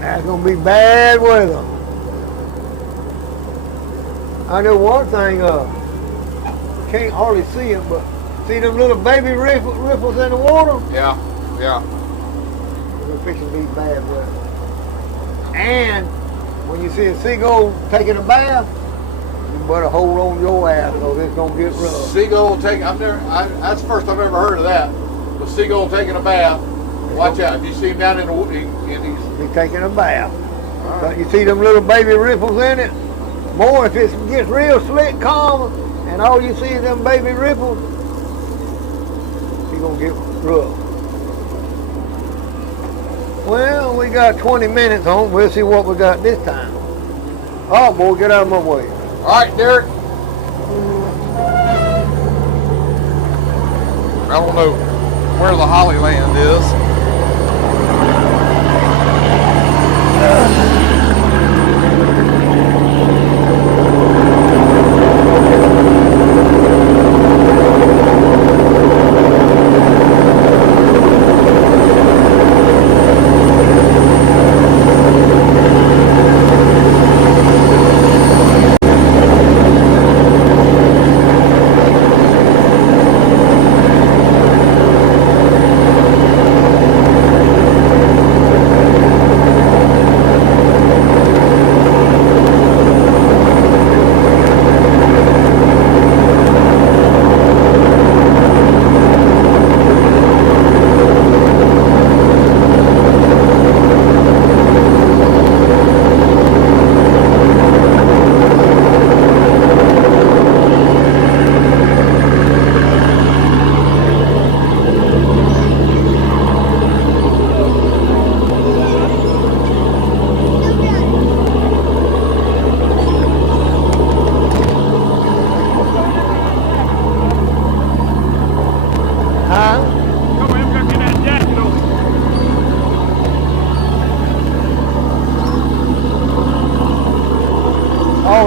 That's going to be bad weather. I know one thing, can't hardly see them, but see them little baby ripples in the water? Yeah, yeah. We're fixing to be bad weather. And when you see a seagull taking a bath, you better hold on your ass because it's going to get rough. Seagull taking, that's the first I've ever heard of that. The seagull taking a bath. Watch out. If you see him down in the water, He's taking a bath. Right. But you see them little baby ripples in it? Boy, if it gets real slick calm and all you see is them baby ripples, you're going to get rough. Well, we got 20 minutes on. We'll see what we got this time. Oh, boy, get out of my way. all right, Derek. I don't know where the Holly Land is.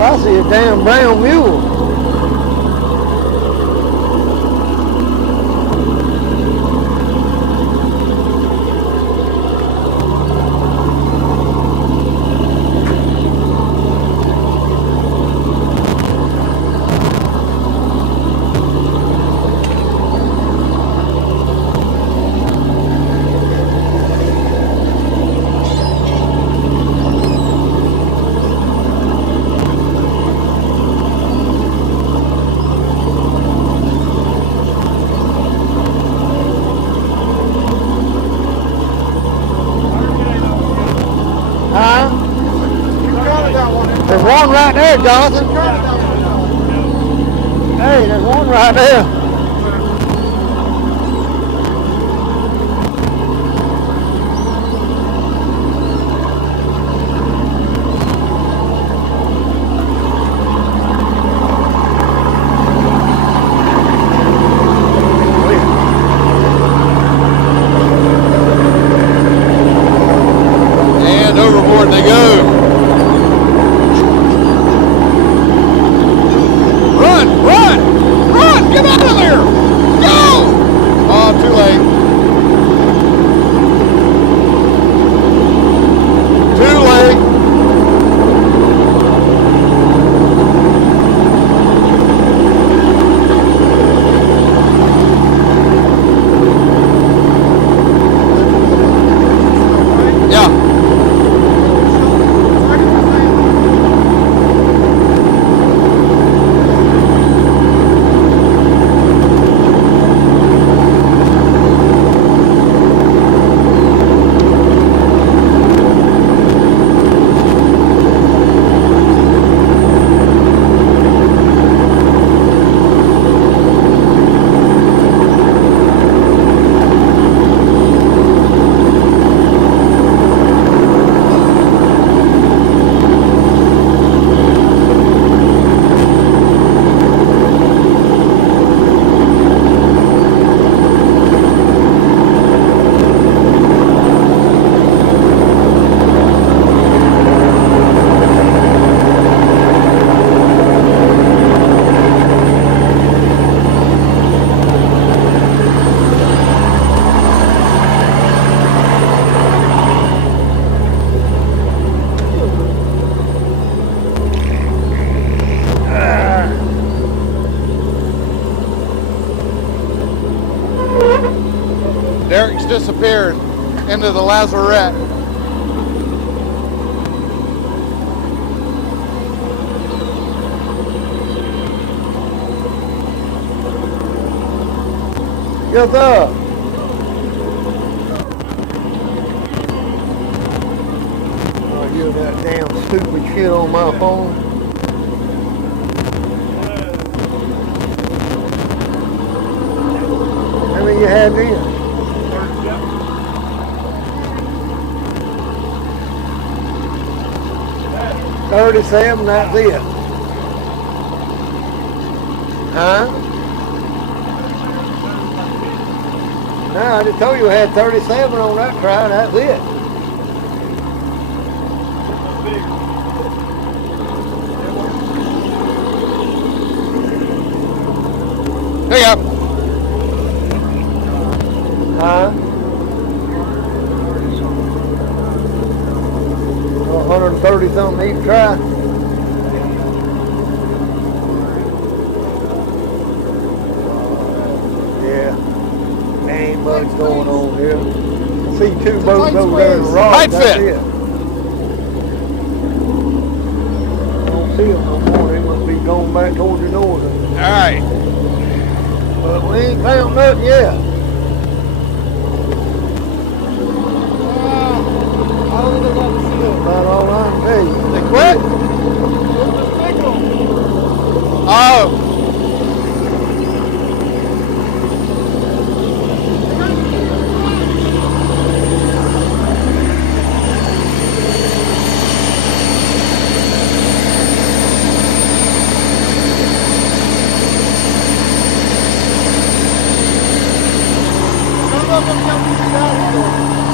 I see a damn brown mule. There's one right there, Jonathan. Hey, there's one right there. And overboard they go. Run! Get out of into the lazarette. Yes, sir. Oh, you're that damn stupid shit on my phone. How many you had then? 37, that's it. Huh? No, I just told you I had 37 on that try, that's it. There you go. Huh? 130 something each try. Yeah. Ain't much going on here. I see two boats over there in the rock. Tight That's fit. it. I don't see them no more. They must be going back toward the north. All right. But we ain't found nothing yet. I don't know what to see them. About all I can tell you. They quit? Oh.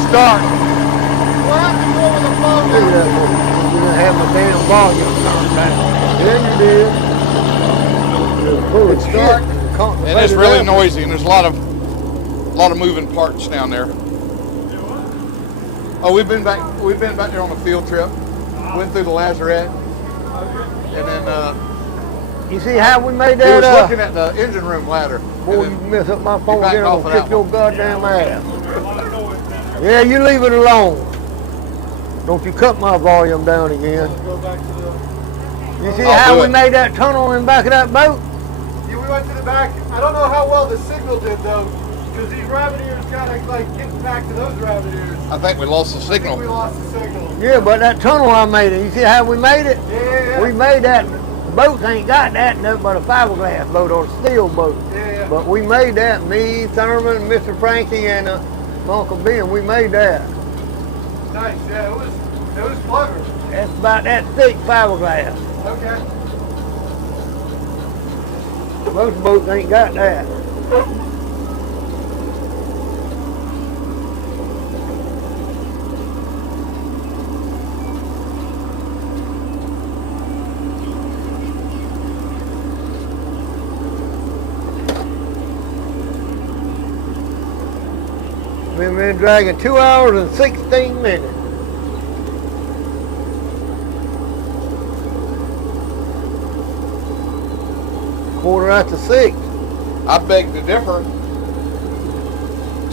Start. What happened over the phone? Look at that one. You didn't have my damn volume turned down. Yeah, you did. You're full of shit. And it's really noisy, and there's a lot of moving parts down there. Oh, we've been back there on a field trip. Went through the lazarette, and then You see how we made he that was up? looking at the engine room ladder. Boy, And you then mess up my phone backed again, off I'll of that kick your one. goddamn ass. Yeah, you leave it alone. Don't you cut my volume down again. Go back to the. You see I'll how do we it. made that tunnel in the back of that boat? Yeah, we went to the back. I don't know how well the signal did though, because these rabbit ears gotta like get back to those rabbit ears. I think we lost the I think we signal. lost the signal. Yeah, but that tunnel I made it. You see how we made it? Yeah. We made that. The boats ain't got that nothing but a fiberglass boat or a steel boat. Yeah. But we made that. Me, Thurman, Mr. Frankie, and Uncle Ben. We made that. Nice. Yeah, it was clever. That's about that thick fiberglass. Okay. Most boats ain't got that. We've been dragging 2 hours and 16 minutes. Quarter after 6. I beg to differ.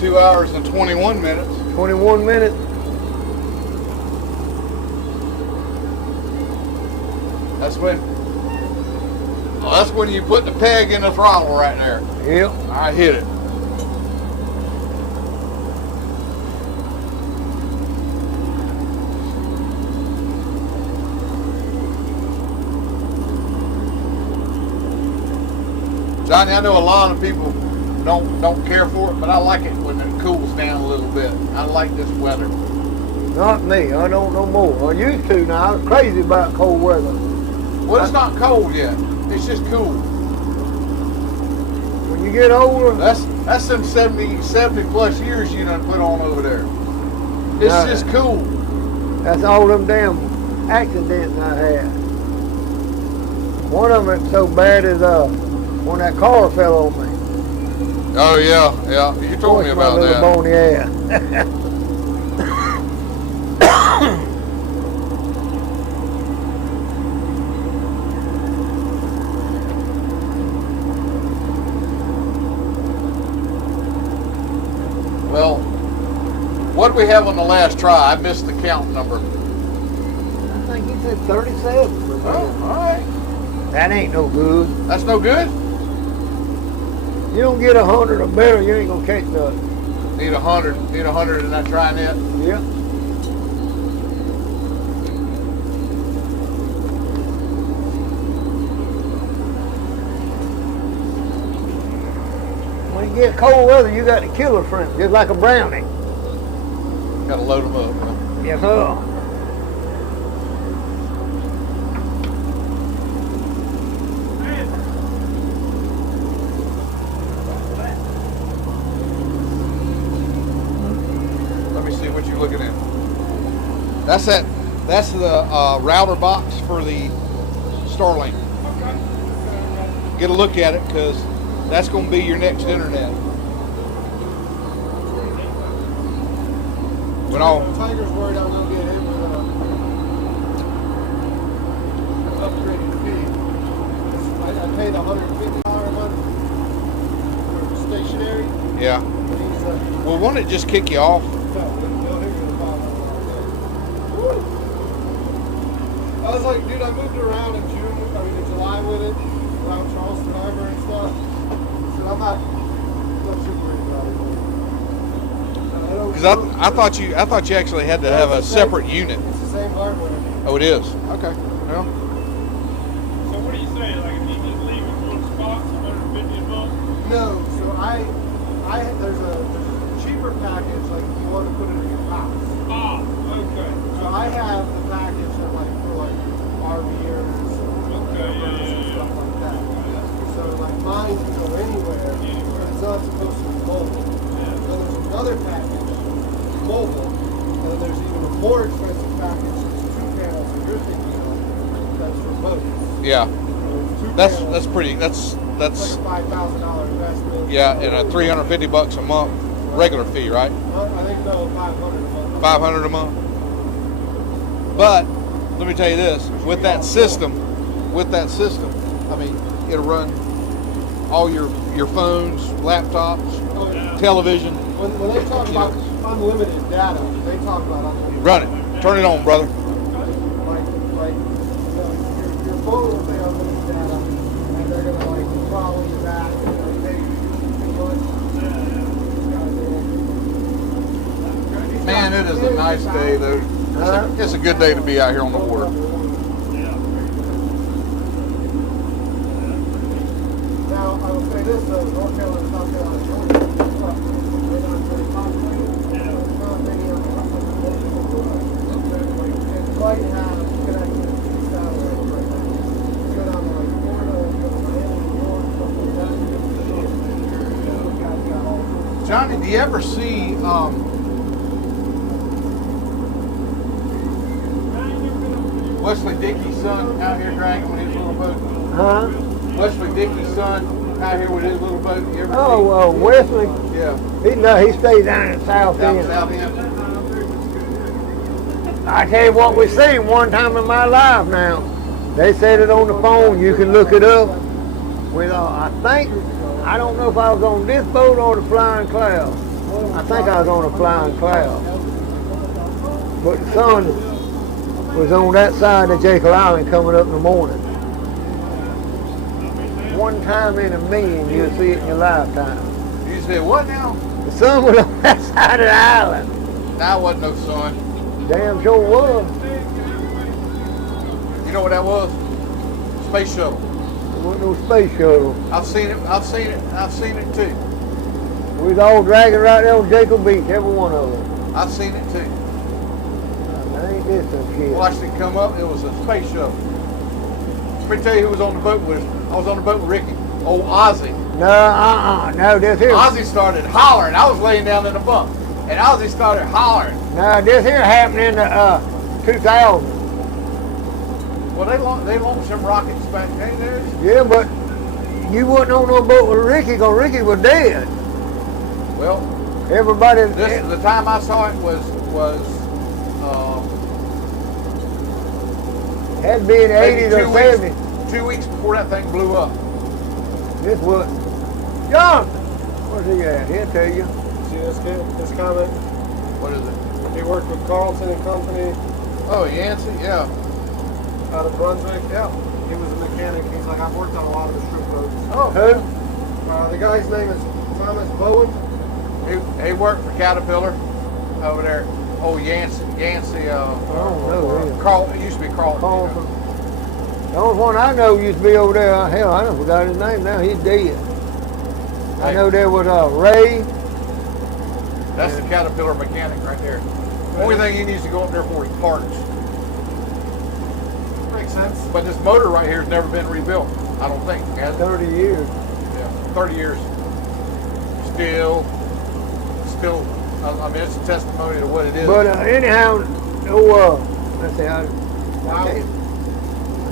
2 hours and 21 minutes. 21 minutes. That's when you put the peg in the throttle right there. Yep. I hit it. Johnny, I know a lot of people don't care for it, but I like it when it cools down a little bit. I like this weather. Not me. I don't know more. I used to now. I was crazy about cold weather. Well, it's not cold yet. It's just cool. When you get older, That's some 70 plus years you done put on over there. It's Yeah. just cool. that's all them damn accidents I had. One of them so bad as when that car fell on me. Oh yeah. You told me Pushed my about little that. bony ass. Well, what did we have on the last try? I missed the count number. I think he said 37. Oh, all right. That ain't no good. That's no good? You don't get 100 a barrel, you ain't gonna catch nothing. Need 100. Need 100 in that try net. Yeah. When you get cold weather, you got to kill a shrimp, just like a brownie. Got to load them up. Huh? Yes, sir. Let me see what you're looking at. That's that. That's the router box for the Starlink. Get a look at it because that's going to be your next internet. When all Tiger's worried I'm gonna get hit with a upgraded fee. I paid $150 a month for stationary. yeah. And he's Well, won't it just kick you off? no, he'll hit me with $500. I was like, dude, I moved around in July with it, around Charleston Harbor and stuff. So I'm not super worried about it. Because I thought you actually had to have a separate unit. It's the same hardware. Oh, it is. Okay. Well, So what are you saying? Like if you just leave it in one spot, it's $150 a month? No, so there's a cheaper package, like if you want to put it in your house. Ah, okay. So I have the package that for RVers and campers and stuff like that. So like mine can go anywhere. It's not supposed to be mobile. So there's another package, mobile, and then there's even a more expensive package, there's 2 panels that you're thinking of, that's for boats. yeah. So it's 2 That's panels. pretty. That's It's like a $5,000 investment. yeah, and a $350 a month regular fee, right? I think no, 500 a month. 500 a month. But let me tell you this: with that system, I mean, it'll run all your phones, laptops, Oh, yeah. television. When they talk about unlimited data, they talk about unlimited. Run it. Turn it on, brother. Like your phone will say unlimited data, and they're gonna like follow you back and they Man, it is a nice day, though. It's a good day to be out here on the water. Now, I will say this though, North Carolina, South Carolina, Georgia, they're not very populated. There's not many of them. It's like you have connected to satellite right now. You go down to like Florida, you go to Miami, New York, stuff like that. Those guys got all sorts of Johnny, do you ever see Wesley Dickey's son out here dragging with his little boat? Huh? Wesley Dickey's son out here with his little boat. You ever Oh, Wesley. see? Yeah. He stays down in South Down End. south end. I tell you what we seen one time in my life now. They said it on the phone. You can look it up. With I don't know if I was on this boat or the Flying Cloud. I think I was on the Flying Cloud. But the sun was on that side of Jekyll Island coming up in the morning. One time in a million you'll see it in your lifetime. You said, what now? The sun was on that side of the island. Now wasn't no sun. Damn sure was. You know what that was? Space shuttle. There wasn't no space shuttle. I've seen it too. We was all dragging right there on Jacob Beach, every one of them. I've seen it too. Now, ain't this some shit? Watched it come up. It was a space shuttle. Let me tell you who was on the boat with us. I was on the boat with Ricky. Old Ozzy. No, this here. Ozzy started hollering. I was laying down in the bunk, and Ozzy started hollering. No, this here happened in the 2000. Well, they launched some rockets back there. Yeah, but you wasn't on no boat with Ricky, because Ricky was dead. Well, Everybody. the time I saw it was had to be in the maybe 80s or 70s. 2 weeks before that thing blew up. This was. John! Where's he at? He'll tell you. See this kid, this comment? What is it? worked with Carlson and Company Oh, Yancey, yeah. out of Brunswick. Yeah, he was a mechanic. He's like, I've worked on a lot of the shrimp boats. Oh, Who? The guy's name is Thomas Bowen. he worked for Caterpillar over there. Oh, Yancey. know him. Carl. It used to be Carlton. Carlson. The only one I know used to be over there. Hell, I done forgot his name now. He's dead. I know there was Ray. That's the Caterpillar mechanic right there. Only thing he needs to go up there for is parts. Makes sense. But this motor right here has never been rebuilt. I don't think. Has it? 30 years. Yeah, 30 years. Still. I mean, it's a testimony to what it is. But anyhow, let's see. I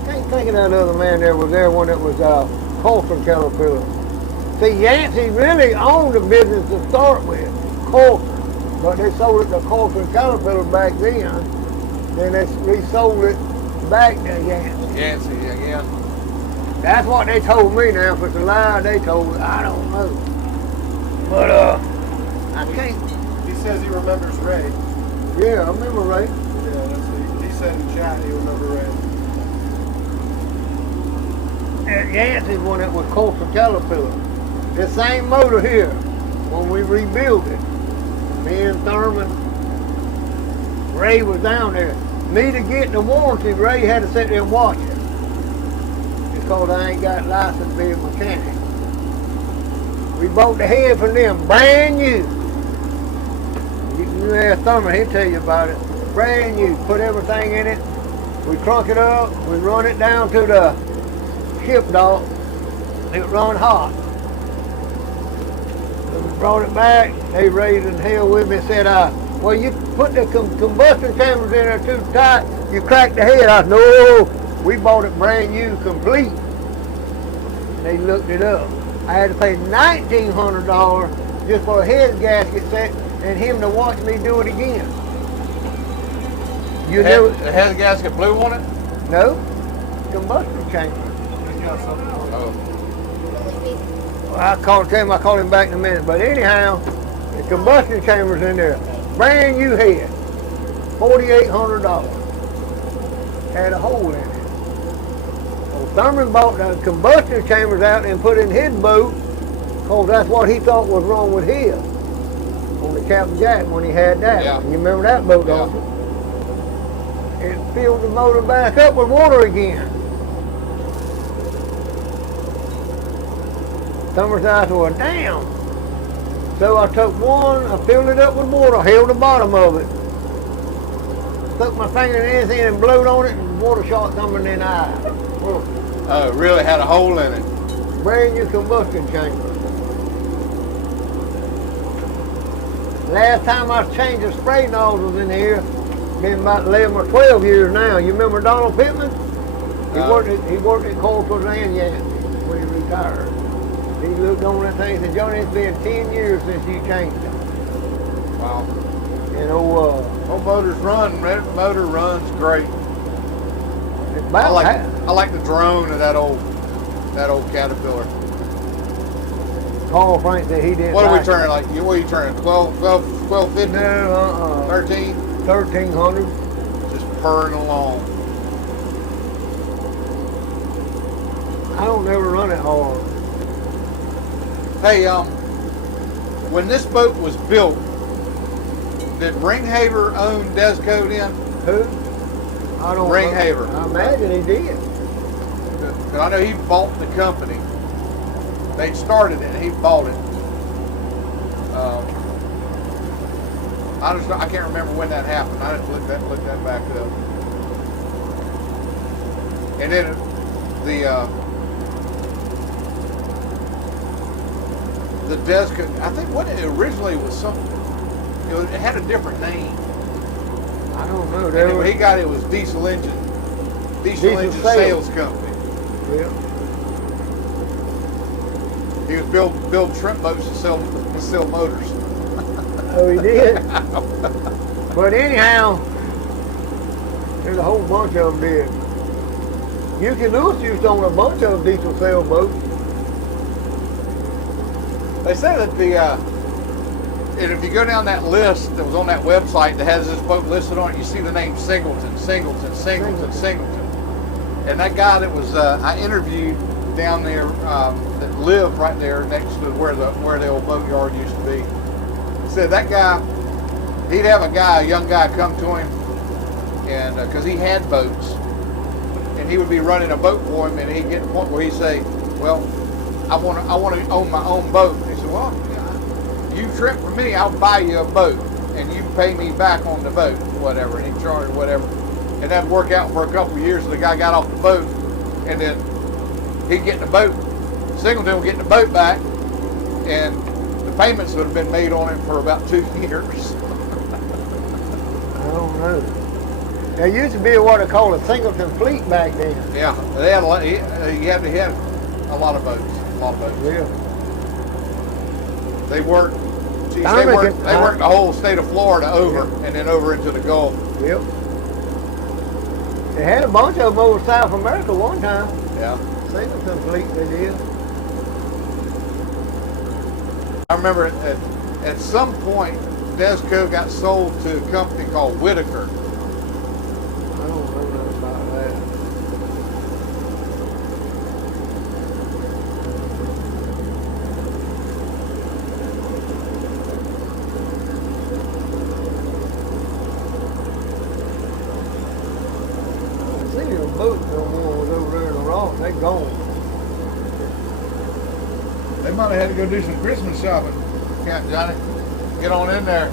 can't think of that other man that was there when it was Colson Caterpillar. See, Yancey really owned the business to start with, Colson, but they sold it to Colson Caterpillar back then. Then they resold it back to Yancey. Yancey again. That's what they told me. Now, if it's a lie, they told me. I don't know. But I can't. He says he remembers Ray. Yeah, I remember Ray. Yeah, that's what he said in chat. He remember Ray. At Yancey's when it was Colson Caterpillar. The same motor here, when we rebuilt it. Me and Thurman, Ray was down there. Me to get the warranty, Ray had to sit there and watch it. Because I ain't got license to be a mechanic. We bought the head from them, brand new. You ask Thurman, he'll tell you about it. Brand new, put everything in it. We crunk it up, we run it down to the ship dock. It run hot. So we brought it back, they raised in hell with me and said, well, you put the combustion chambers in there too tight, you cracked the head. I said, no, we bought it brand new, complete. They looked it up. I had to pay $1,900 just for a head gasket set and him to watch me do it again. You never? The head gasket blew on it? No, combustion chamber. He's got something on it. Oh. Well, I called him back in a minute. But anyhow, the combustion chamber's in there. Brand new head, $4,800. Had a hole in it. Well, Thurman bought the combustion chambers out and put in his boat, because that's what he thought was wrong with his. On the Captain Jack when he had that. Yeah. You remember that boat, don't you? It filled the motor back up with water again. Thurman said, well, damn. So I took one, I filled it up with water, held the bottom of it, stuck my finger in anything and blowed on it, and water shot Thurman in the eye. Oh, it really had a hole in it. Brand new combustion chamber. Last time I changed the spray nozzles in here, been about 11 or 12 years now. You remember Donald Pittman? He worked at Colford and Yancey when he retired. He looked on that thing and said, Johnny, it's been 10 years since you changed it. Wow. And Old motors run. Motor runs great. it's about I like the drone of that old Caterpillar. Carl Frank said he didn't What are we like turning like? What are you turning? 1250? No, 13? 1,300. Just purring along. I don't never run it hard. Hey, when this boat was built, did Ringhaver own Desco then? Who? I don't know. Ringhaver. I imagine he did. I know he bought the company. They started it, and he bought it. I can't remember when that happened. I didn't look that back up. And then the Desco, I think what it originally was something. It had a different name. I don't know. And then when he got it, was Diesel Engine Sales Company. Yeah. He was build shrimp boats to sell motors. Oh, he did? But anyhow, there's a whole bunch of them did. Yuki Lewis used to own a bunch of diesel sailboats. They said that and if you go down that list that was on that website that has this boat listed on it, you see the name Singleton. And that guy that was I interviewed down there that lived right there next to where the old boatyard used to be. Said that guy, he'd have a young guy come to him, and because he had boats, and he would be running a boat for him, and he'd get to the point where he'd say, "Well, I want to own my own boat." And he said, "Well, you trip for me, I'll buy you a boat, and you pay me back on the boat, whatever." And he'd charge whatever, and that'd work out for a couple of years. So the guy got off the boat, and then he'd get the boat. Singleton would get the boat back, and the payments would have been made on it for about 2 years. I don't know. There used to be what they call a Singleton fleet back then. Yeah, they had a lot. He had a lot of boats. Yeah. They worked. Geez, they worked the whole state of Florida over, and then over into the Gulf. Yep. They had a bunch of them over South America one time. Yeah. Singleton fleet they did. I remember at some point, Desco got sold to a company called Whitaker. I don't know nothing about that. I don't see your boats no more was over there in the rock. They gone. They might have had to go do some Christmas shopping. Can't, Johnny? Get on in there.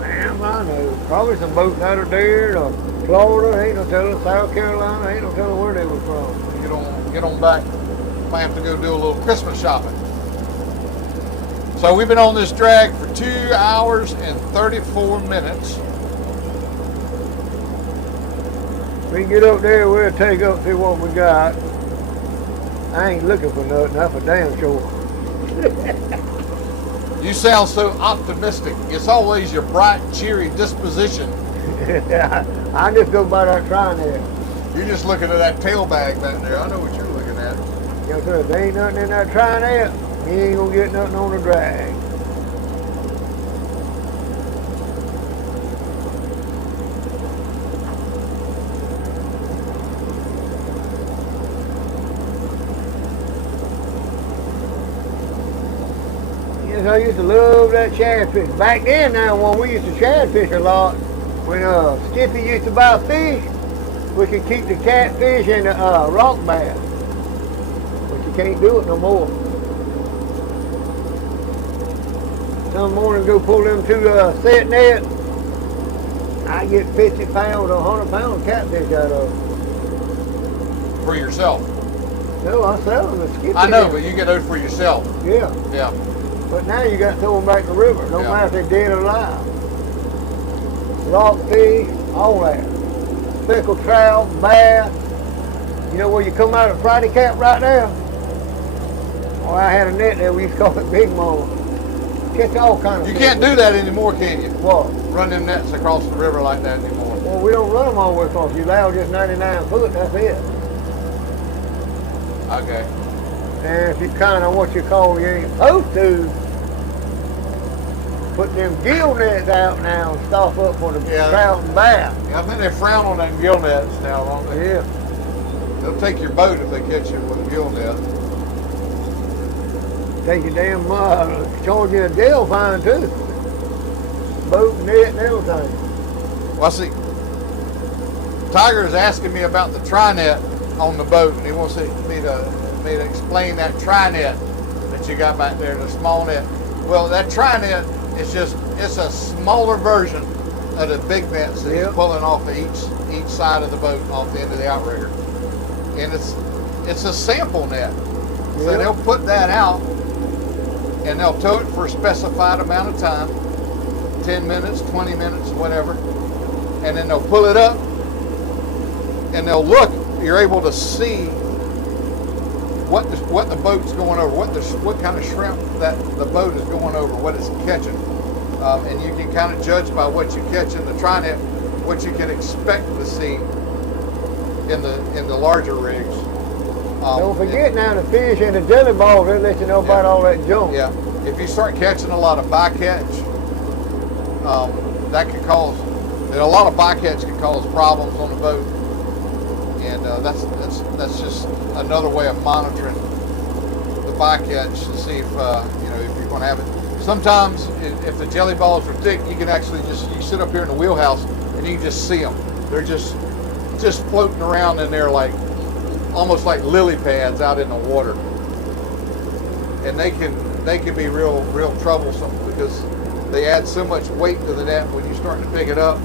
Damn, I know. Probably some boats out of there to Florida. Ain't no telling. South Carolina. Ain't no telling where they were from. Get on back. Might have to go do a little Christmas shopping. So we've been on this drag for 2 hours and 34 minutes. We get up there, we'll take up, see what we got. I ain't looking for nothing. That's for damn sure. You sound so optimistic. It's always your bright, cheery disposition. I just go by that Trinidad. You're just looking at that tail bag back there. I know what you're looking at. Yes, sir. If there ain't nothing in that Trinidad, you ain't gonna get nothing on the drag. Yes, I used to love that shad fish. Back then now, when we used to shad fish a lot, when Skippy used to buy fish, we could keep the catfish and the rock bass. But you can't do it no more. Some morning go pull them two set nets. I get 50 pounds or 100 pounds of catfish out of them. For yourself. No, I sell them to Skippy. I know, but you get those for yourself. Yeah. Yeah. But now you got to throw them back in the river. No Yeah. matter if they're dead or alive. Rockfish, all that. Speckled trout, bass. You know where you come out of Friday Cap right there? Well, I had a net there. We used to call it Big Mama. Catch all kinds of You fish. can't do that anymore, can you? What? Run them nets across the river like that anymore. Well, we don't run them all the way across. You allow just 99 foot, that's it. Okay. And if you kind of what you call, you ain't supposed to, put them gill nets out now and stop up for the Yeah. trout and bass. Yeah, I think they frown on them gill nets now, don't they? Yeah. They'll take your boat if they catch you with a gill net. Take your damn, charge you a jail fine too. Boat, net, and everything. Well, see, Tiger is asking me about the tri-net on the boat, and he wants me to explain that tri-net that you got back there, the small net. Well, that tri-net is it's a smaller version of the big nets that he's pulling off of each side of the boat, off the end of the outrigger. And it's a sample net. So they'll put that out, and they'll tow it for a specified amount of time, 10 minutes, 20 minutes, whatever. And then they'll pull it up, and they'll look. You're able to see what the boat's going over, what kind of shrimp that the boat is going over, what it's catching. And you can kind of judge by what you catch in the tri-net, what you can expect to see in the larger rigs. Don't forget now the fish and the jelly balls, they'll let you know about all that junk. Yeah, if you start catching a lot of bycatch, that can cause, and a lot of bycatch can cause problems on the boat. And that's just another way of monitoring the bycatch to see if if you're going to have it. Sometimes if the jelly balls are thick, you can actually you sit up here in the wheelhouse and you can just see them. They're just floating around in there like almost like lily pads out in the water. And they can be real troublesome because they add so much weight to the net when you're starting to pick it up.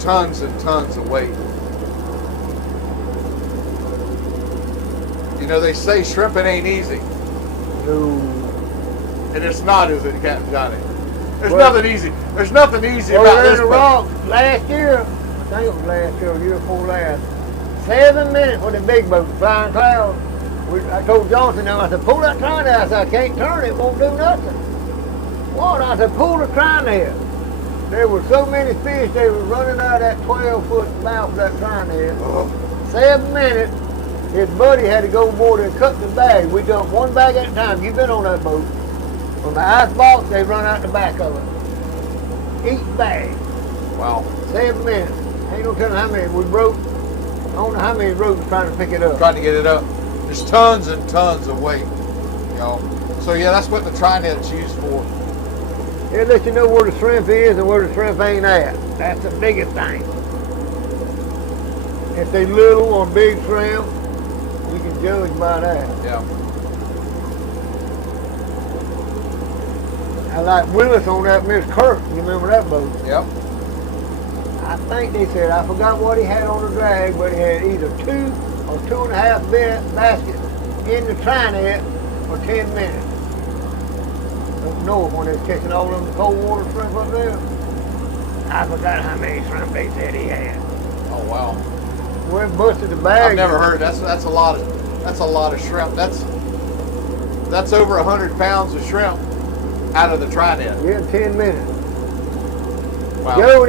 Tons and tons of weight. You know, they say shrimping ain't easy. No. And it's not, is it, Captain Johnny? There's nothing easy. There's nothing easy about this. The rock last year, I think it was last year or year before last, 7 minutes with the big boat, Flying Cloud. I told Johnson, I said, pull that try net. I said, I can't turn it, won't do nothing. What? I said, pull the try net. There were so many fish, they were running out of that 12-foot mouth of that try net. 7 minutes. His buddy had to go aboard and cut the bag. We dumped one bag at a time. You've been on that boat. On the ice box, they run out the back of it. Each bag. Wow. 7 minutes. Ain't no telling how many we broke. I don't know how many ropes trying to pick it up. Trying to get it up. There's tons and tons of weight. So yeah, that's what the tri-net's used for. It lets you know where the shrimp is and where the shrimp ain't at. That's the biggest thing. If they little or big shrimp, you can judge by that. Yeah. I like Willis on that Miss Kirk. You remember that boat? Yep. I think they said, I forgot what he had on the drag, but he had either 2 or 2.5 baskets in the tri-net for 10 minutes. Up north when they was catching all them cold water shrimp up there. I forgot how many shrimp they said he had. Oh wow. We busted the bag. I've never heard. That's a lot of shrimp. That's over 100 pounds of shrimp out of the tri-net. Yeah, 10 minutes. Wow. Joe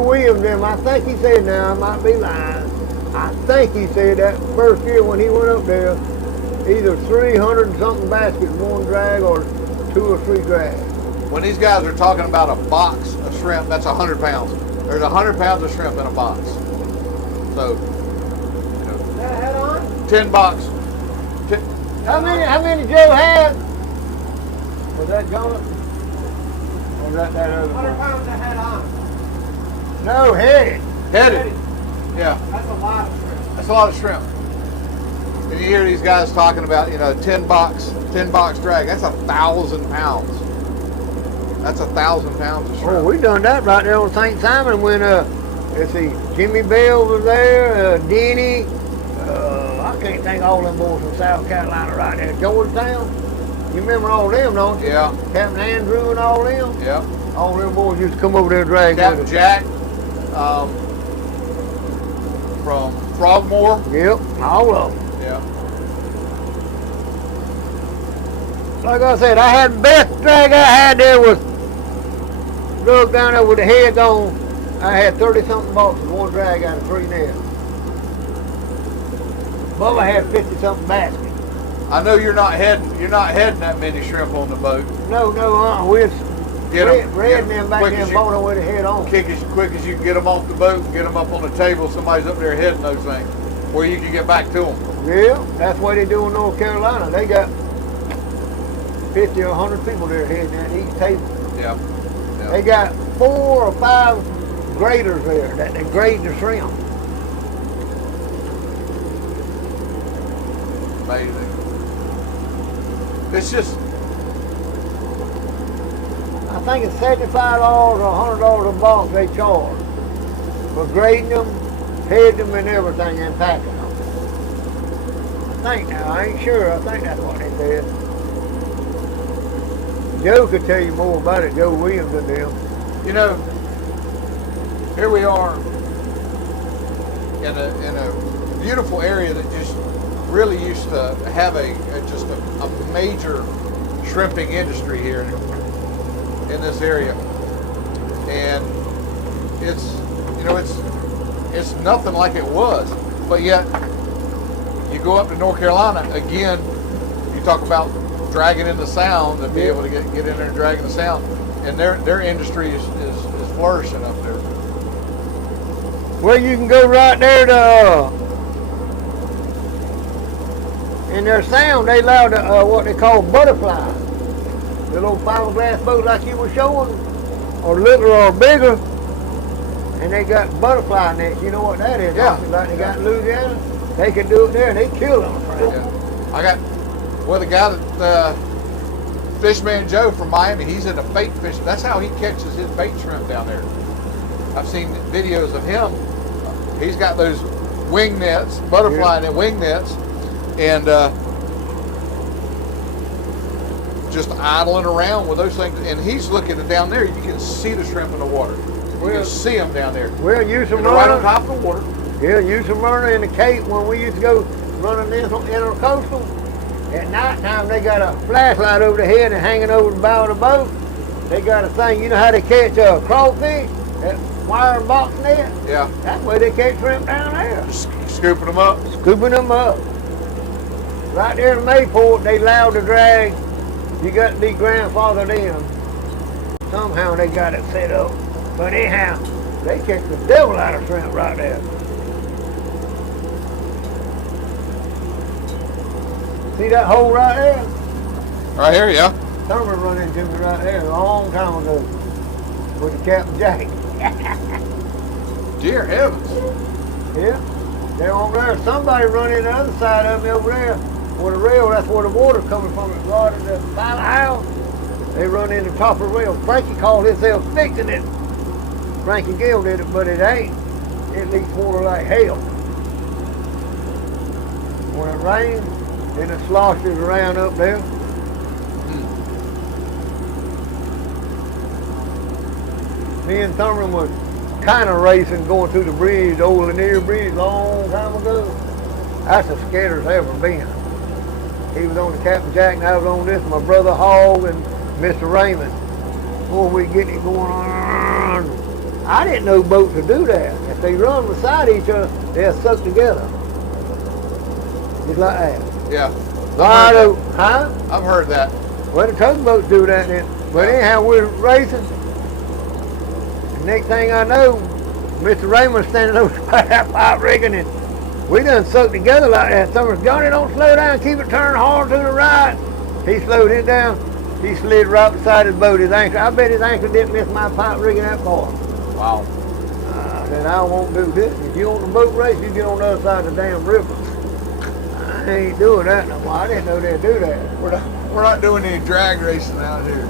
Williams them, I think he said, now I might be lying, I think he said that first year when he went up there, either 300 and something baskets in one drag or 2 or 3 drags. When these guys are talking about a box of shrimp, that's 100 pounds. There's 100 pounds of shrimp in a box. So, That hat on? 10 box. How many Joe had? Was that Jonathan? Or was that other 100 one? pounds of head on. No, headed. Headed. Yeah. That's a lot of shrimp. That's a lot of shrimp. And you hear these guys talking about, 10 box drag. That's 1,000 pounds. That's 1,000 pounds of shrimp. Oh, we done that right there on St.simons when, let's see, Jimmy Bell was there, Denny, I can't think of all them boys from South Carolina right there, Georgetown. You remember all them, don't you? Yeah. Captain Andrew and all them? Yeah. All them boys used to come over there and drag Captain with us. Jack from Frogmore. Yep, all of them. Yeah. Like I said, I had the best drag I had there was drug down there with the head on. I had 30-something boxes, one drag out of 3 nets. Bubba had 50-something baskets. I know you're not heading that many shrimp on the boat. No, we're Get 'em them back quick there as and you- bought them with the head on. Kick as quick as you can get them off the boat and get them up on the table. Somebody's up there heading those things where you can get back to them. Yeah, that's what they do in North Carolina. They got 50 or 100 people there heading at each table. Yeah. They got 4 or 5 graders there that they grade the shrimp. Amazing. It's just, I think it's $75 or $100 a box they charge for grading them, heading them and everything and packing them. I think now, I ain't sure, I think that's what they said. Joe could tell you more about it, Joe Williams and them. here we are in a beautiful area that just really used to have a major shrimping industry here in this area, and it's nothing like it was. But yet, you go up to North Carolina again. You talk about dragging in the sound and be able to get in there and dragging the sound, and their industry is flourishing up there. Well, you can go right there to, in their sound, they allow what they call butterfly. The little fiberglass boat like you were showing, or littler or bigger, and they got butterfly nets. You know what that is? Yeah. Like they got in Louisiana. They can do it there, and they kill them. Yeah. I got, well, the guy that, Fishman Joe from Miami, he's into bait fishing. That's how he catches his bait shrimp down there. I've seen videos of him. He's got those wing nets, butterfly net wing nets, and just idling around with those things. And he's looking down there. You can see the shrimp in the water. You can see them down there. We'll use them They're right on top of the water. Yeah, use them running in the Cape when we used to go running intercoastal. At night time, they got a flashlight over the head and hanging over the bow of the boat. They got a thing. You know how they catch crawfish? That wire box net? Yeah. That's where they catch shrimp down there. Just scooping them up. Scooping them up. Right there in Mayport, they allowed to drag. You got to be grandfathered in. Somehow they got it set up. But anyhow, they catch the devil out of shrimp right there. See that hole right there? Right here, yeah. Thurman run into me right there a long time ago with the Captain Jack. Dear heavens. Yeah, they're on there. Somebody run in the other side of me over there where the rail, that's where the water's coming from. It's right at the final house. They run in the top of the rail. Frankie called himself fixing it. Frankie Gill did it, but it ain't. It leaks water like hell. When it rains, then it sloshes around up there. Me and Thurman was kind of racing going through the bridge, old Lanier Bridge, long time ago. That's the scaredest ever been. He was on the Captain Jack and I was on this, my brother Hogg and Mr. Raymond. Boy, we getting it going on. I didn't know boats would do that. If they run beside each other, they'll suck together. Just like that. Yeah. Huh? I've heard that. Well, the tugboats do that then. But anyhow, we're racing. The next thing I know, Mr. Raymond's standing over that pipe rigging and we done sucked together like that. Someone's, Johnny, don't slow down, keep it turned hard to the right. He slowed it down. He slid right beside his boat, his anchor. I bet his anchor didn't miss my pipe rigging that far. Wow. Then I won't do this. If you on the boat race, you get on the other side of the damn river. I ain't doing that no more. I didn't know they'd do that. We're not doing any drag racing out here.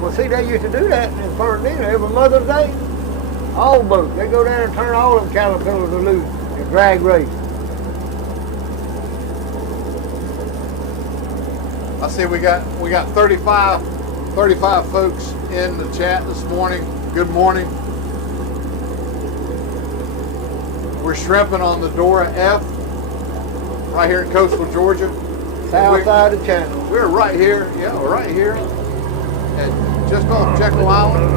Well, see, they used to do that in Fernandina every Mother's Day. All boats. They go down and turn all them caterpillars loose and drag race. I see we got 35 folks in the chat this morning. Good morning. We're shrimping on the Dora F right here in coastal Georgia. South side of the channel. We're right here, right here at just off Jekyll Island,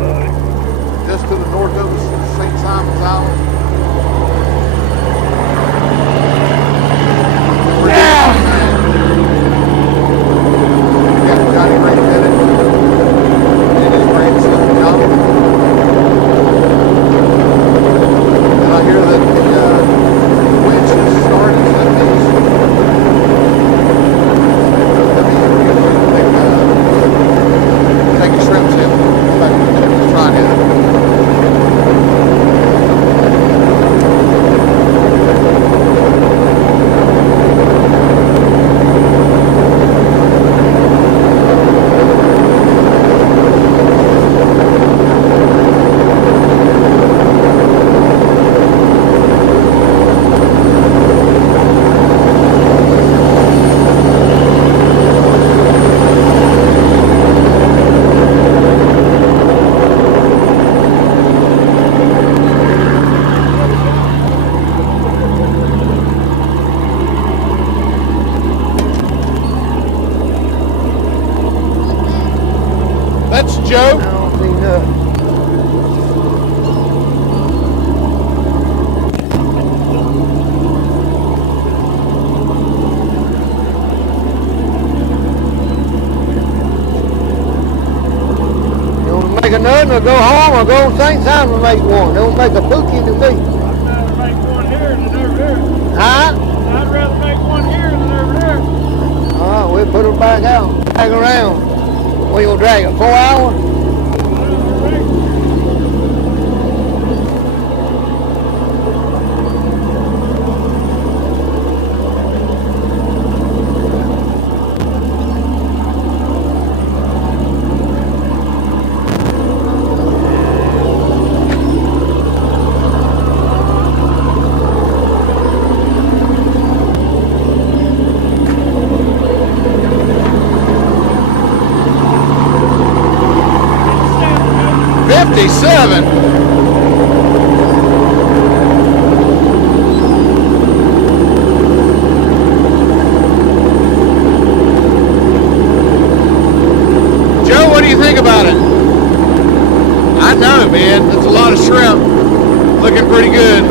just to the north of us, St.simons Island. We got Johnny Ray Bennett and his grandson John. And I hear that the winch has started taking shrimps in. Let's try rather go home or go to St.simons and make one. Don't make a pookie to me. I'd rather make one here than over there. Huh? I'd rather make one here than over there. All right, we'll put her back out. Drag around. We gonna drag it 4 hours? Seven. Joe, what do you think about it? I know, man. That's a lot of shrimp. Looking pretty good.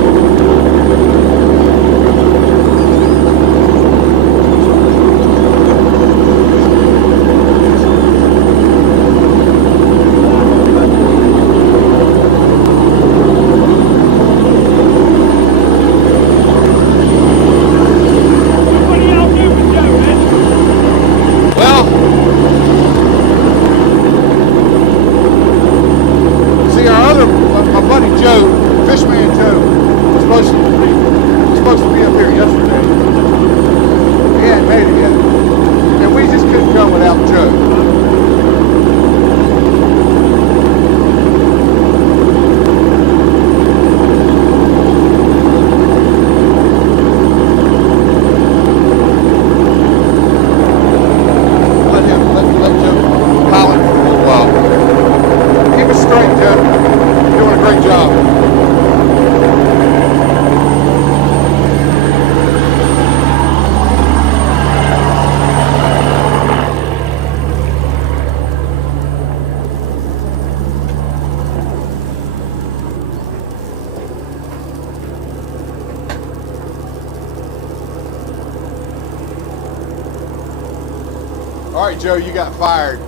All right, Joe, you got fired.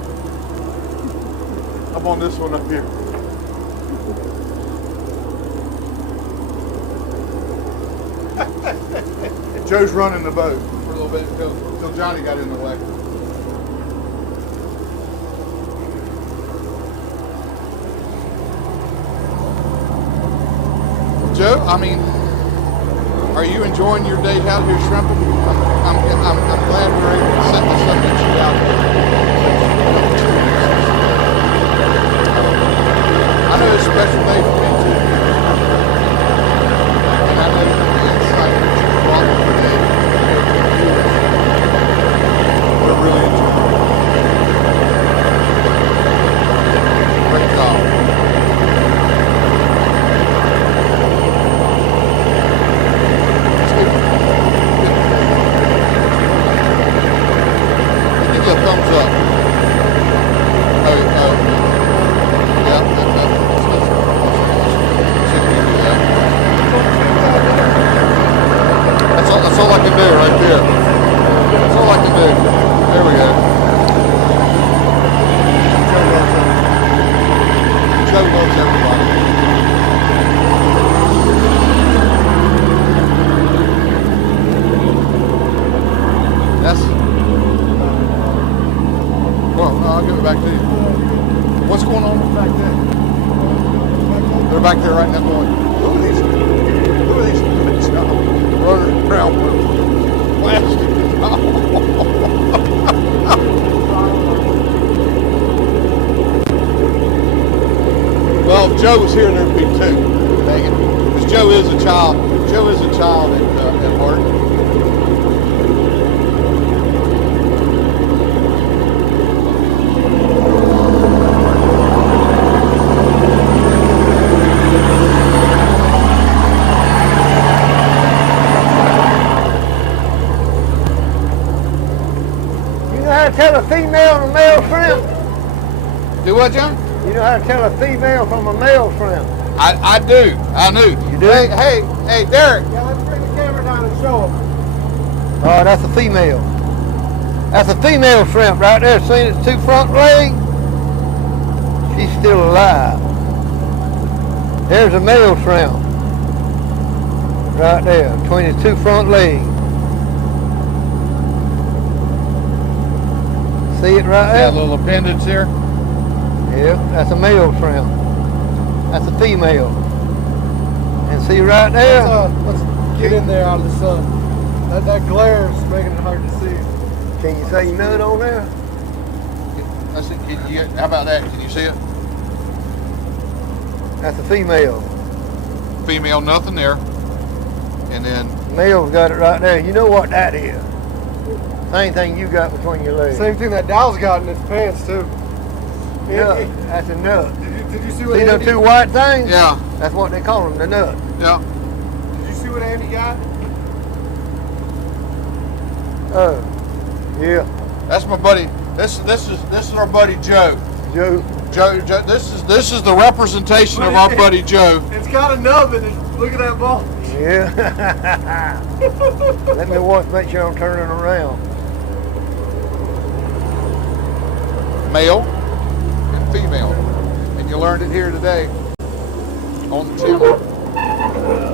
I'm on this one up here. Joe's running the boat for a little bit until Johnny got in the way. Joe, I mean, are you enjoying your day out here shrimping? I'm glad we're able to set this up and shoot out here. I know it's a special day for me too. And I know the insight that you brought today. We're really enjoying it. Great job. A thumbs up. Oh, yeah, that's all I can do right there. That's all I can do. There we go. Joe loves everybody. That's. Well, no, I'll give it back to you. What's going on back there? They're back there right now going, who are these running around with plastic? Well, if Joe was here, there'd be two. Dang it. Because Joe is a child. Joe is a child at heart. Tell a female from a male shrimp. Do what, John? You know how to tell a female from a male shrimp? I do. I knew. You do? Hey, Derek. Yeah, let's bring the camera down and show them. Oh, that's a female. That's a female shrimp right there. See its two front legs? She's still alive. There's a male shrimp. Right there, between his two front legs. See it right That there? little appendage there. Yeah, that's a male shrimp. That's a female. And see right there? Let's get in there out of the sun. That glare is making it hard to see. Can you see nut on there? That's it. How about that? Can you see it? That's a female. Female, nothing there. And then Male's got it right there. You know what that is? Same thing you got between your legs. Same thing that Dow's got in his pants too. Nut. That's a nut. Did you see what See them Andy? two white things? yeah, That's what they call them, the nut. yeah. Did you see what Andy got? Oh, yeah. That's my buddy. This is our buddy Joe. Joe. Joe, this is the representation of our buddy Joe. It's got a nub in it. Look at that ball. Yeah. Let me watch, make sure I'm turning around. Male and female. And you learned it here today on the channel.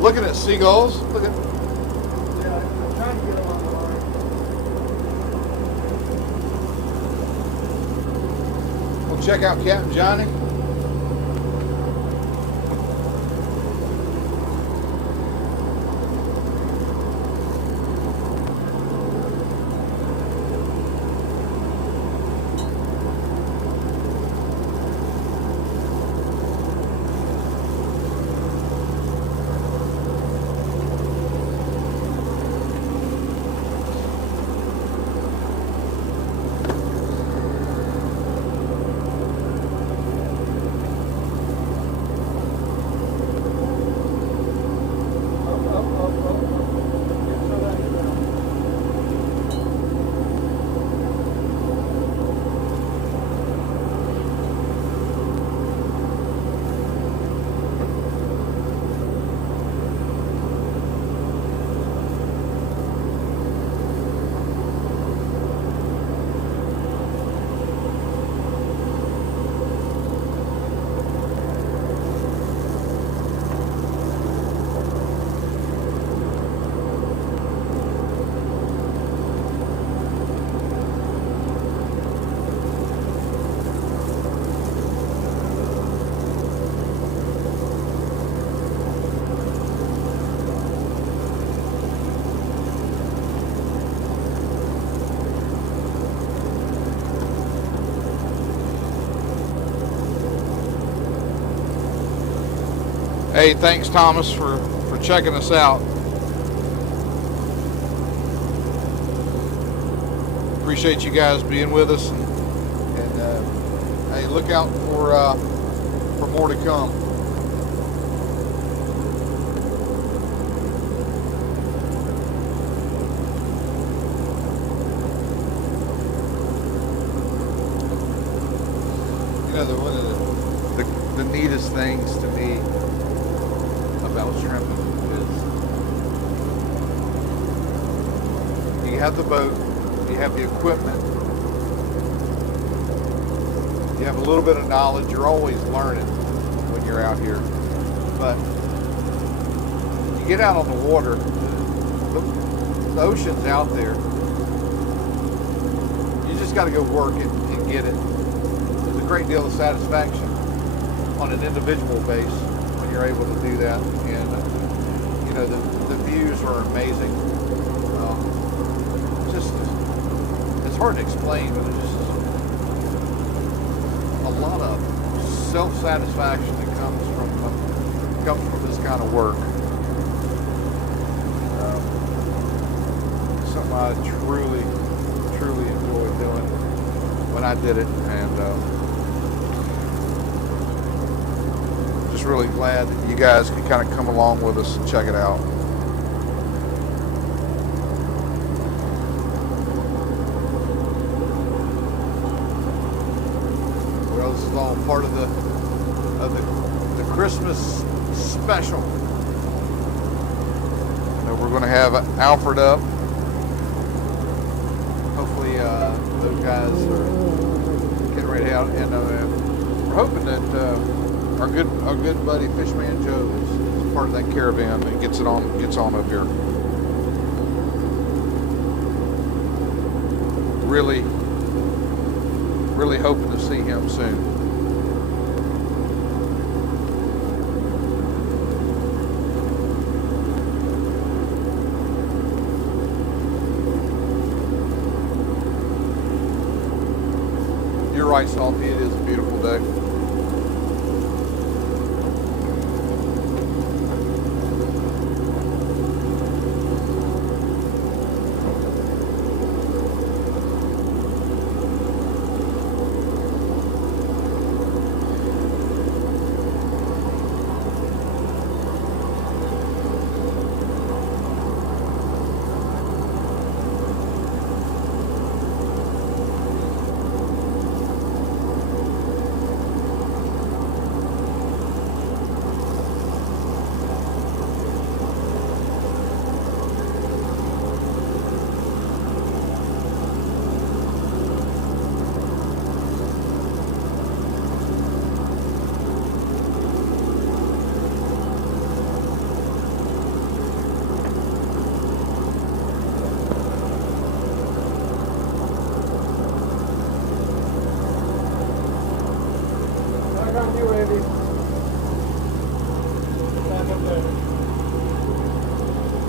Looking at seagulls. Look at. Yeah, I'm trying to get him on the line. We'll check out Captain Johnny. Hey, thanks Thomas for checking us out. Appreciate you guys being with us, and hey, look out for more to come. You know, one of the neatest things to me about shrimping is you have the boat, you have the equipment, you have a little bit of knowledge. You're always learning when you're out here, but you get out on the water, the ocean's out there. You just got to go work it and get it. There's a great deal of satisfaction on an individual base when you're able to do that, and you know, the views are amazing. It's hard to explain, but it's just a lot of self-satisfaction that comes from this kind of work. Something I truly enjoyed doing when I did it, and just really glad that you guys can kind of come along with us and check it out. Well, this is all part of the Christmas special. We're going to have Alfred up. Hopefully those guys are getting ready out, and we're hoping that our good buddy Fishman Joe is part of that caravan and gets on up here. Really hoping to see him soon. You're right, Salty. It is a beautiful day.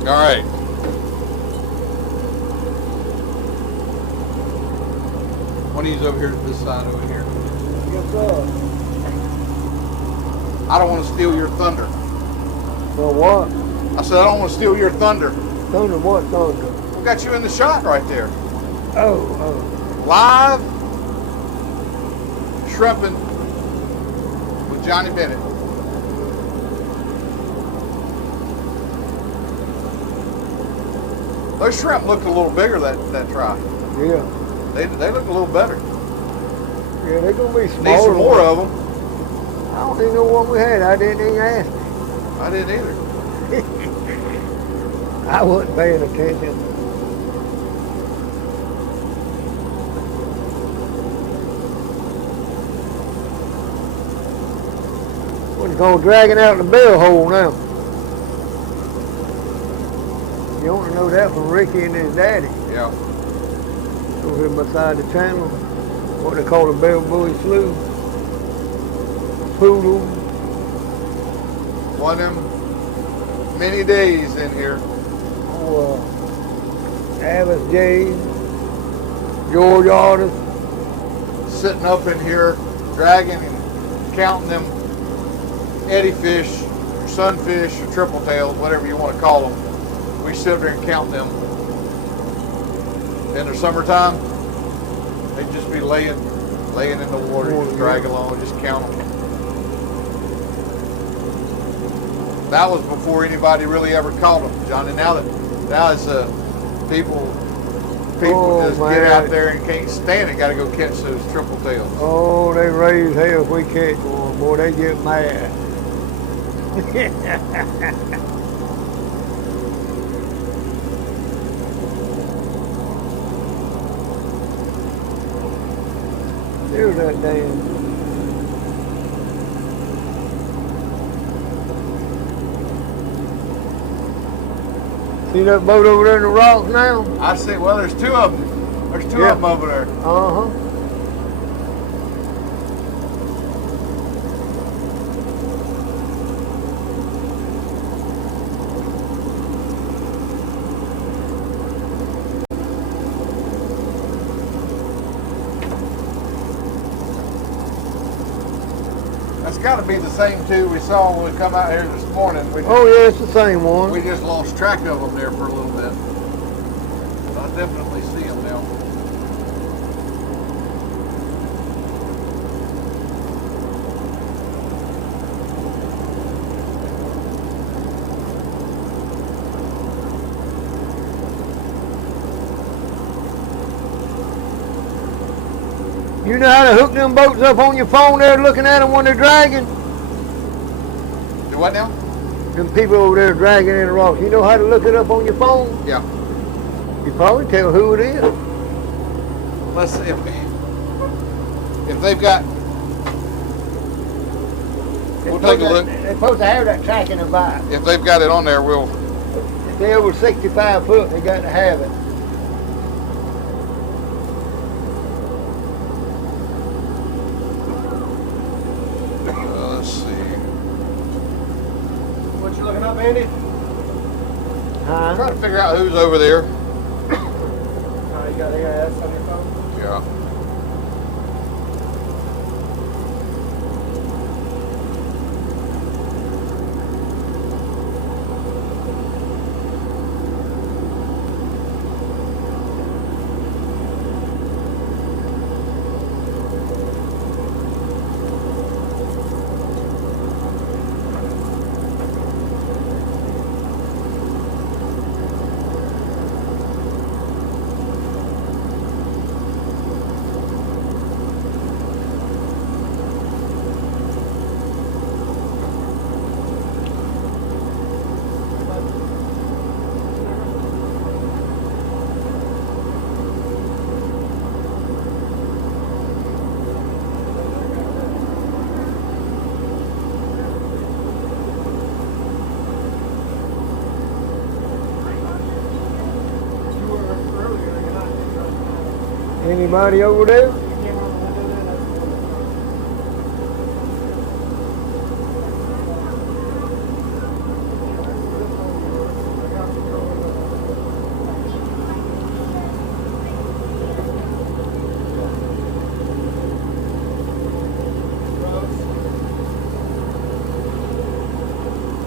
All right. One of these over here to this side over here. Yes, sir. I don't want to steal your thunder. For what? I said I don't want to steal your thunder. Thunder what thunder? We got you in the shot right there. Oh. Live shrimping with Johnny Bennett. Those shrimp looked a little bigger that try. Yeah. They look a little better. Yeah, they're gonna be smaller. Need some more of them. I don't even know what we had. I didn't even ask. I didn't either. I wasn't paying attention. What's called dragging out the bell hole now. You want to know that from Ricky and his daddy. Yeah. Over here beside the channel. What they call a bell buoy slough. Poodle. One of them many days in here. Oh, Alice J. George Artist. Sitting up in here, dragging and counting them eddy fish, sunfish or triple tails, whatever you want to call them. We sit there and count them. In the summertime, they'd just be laying in the water, just drag along, just count them. That was before anybody really ever caught them, Johnny. Now it's people just get out there and can't stand it. Got to go catch those triple tails. Oh, they raise hell if we catch one. Boy, they get mad. There's that damn. See that boat over there in the rocks now? I see. Well, there's two of them. There's two of them over there. Uh-huh. That's got to be the same two we saw when we come out here this morning. Oh yeah, it's the same one. We just lost track of them there for a little bit. But I definitely see them now. You know how to hook them boats up on your phone there looking at them when they're dragging? Do what now? Them people over there dragging in the rocks. You know how to look it up on your phone? Yeah. You probably tell who it is. Let's see if they've got. We'll take a look. They're supposed to have that track in the back. If they've got it on there, we'll. If they're over 65 foot, they got to have it. Let's see. What you looking up, Andy? Huh? Trying to figure out who's over there. Oh, you got AIS on your phone? Yeah. Anybody over there?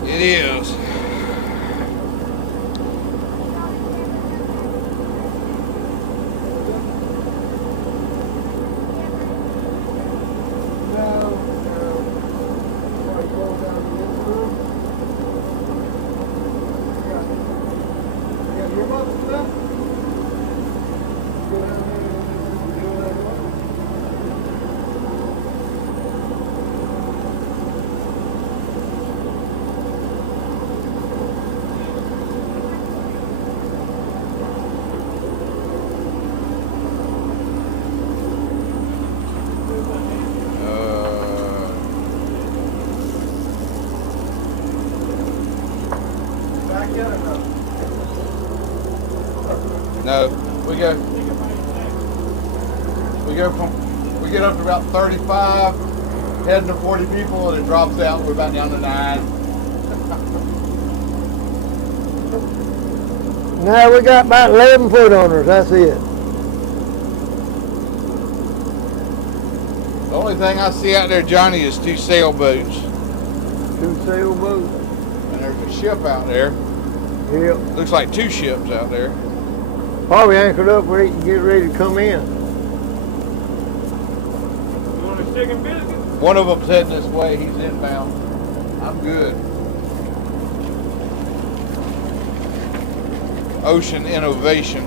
It is. No, we get up to about 35, heading to 40 people, and it drops out. We're about down to 9. Now we got about 11 foot on us, that's it. The only thing I see out there, Johnny, is 2 sailboats. 2 sailboats. ship out there. Yep. Looks like 2 ships out there. Probably anchored up where he can get ready to come in. You want a chicken biscuit? One of them's heading this way. He's inbound. I'm good. Ocean Innovation.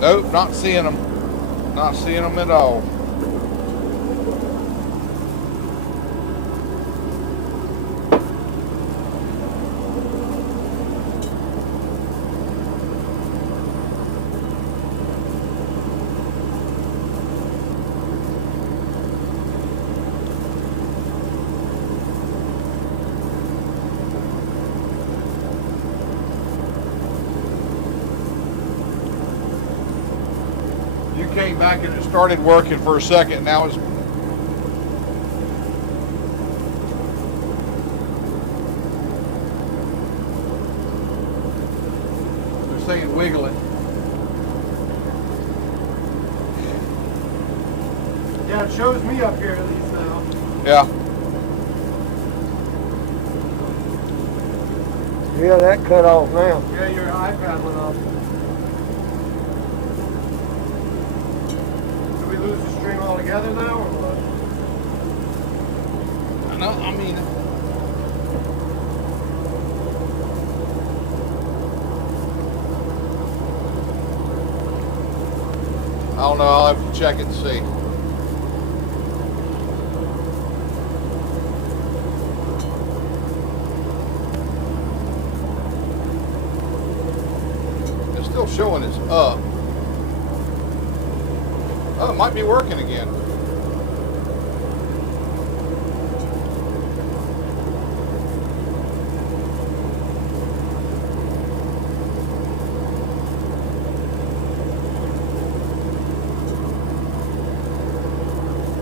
Nope, not seeing them. Not seeing them at all. You came back and it started working for a second. Now it's they're saying wiggling. Yeah, it shows me up here at least now. Yeah. Yeah, that cut off now. Yeah, your iPad went off. Did we lose the stream altogether now, or what? No, I mean, I don't know. I'll have to check it and see. It's still showing it's up. Oh, it might be working again.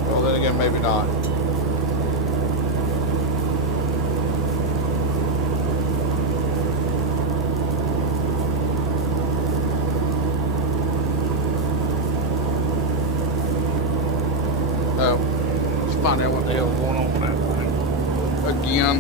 Well, then again, maybe not. Oh, let's find out what the hell's going on with that thing. Again.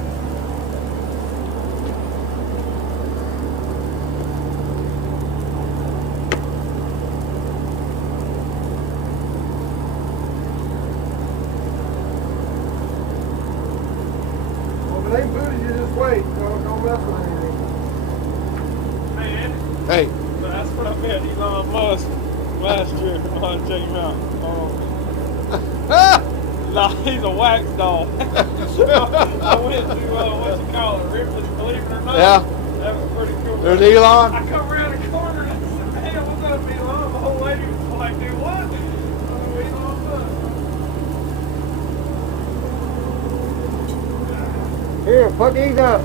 Well, if it ain't booted, you just wait. Don't mess with anything. Hey, Andy. Hey, So that's what I met Elon Musk last year. I want to check him out. Nah, he's a wax doll. I went to, what you call it, Ripley's Believe It or Not. Yeah. That was pretty cool. there's Elon. I come around the corner and I said, man, what's up, Elon? The whole lady was like, dude, what? Elon Musk. Here, put these up.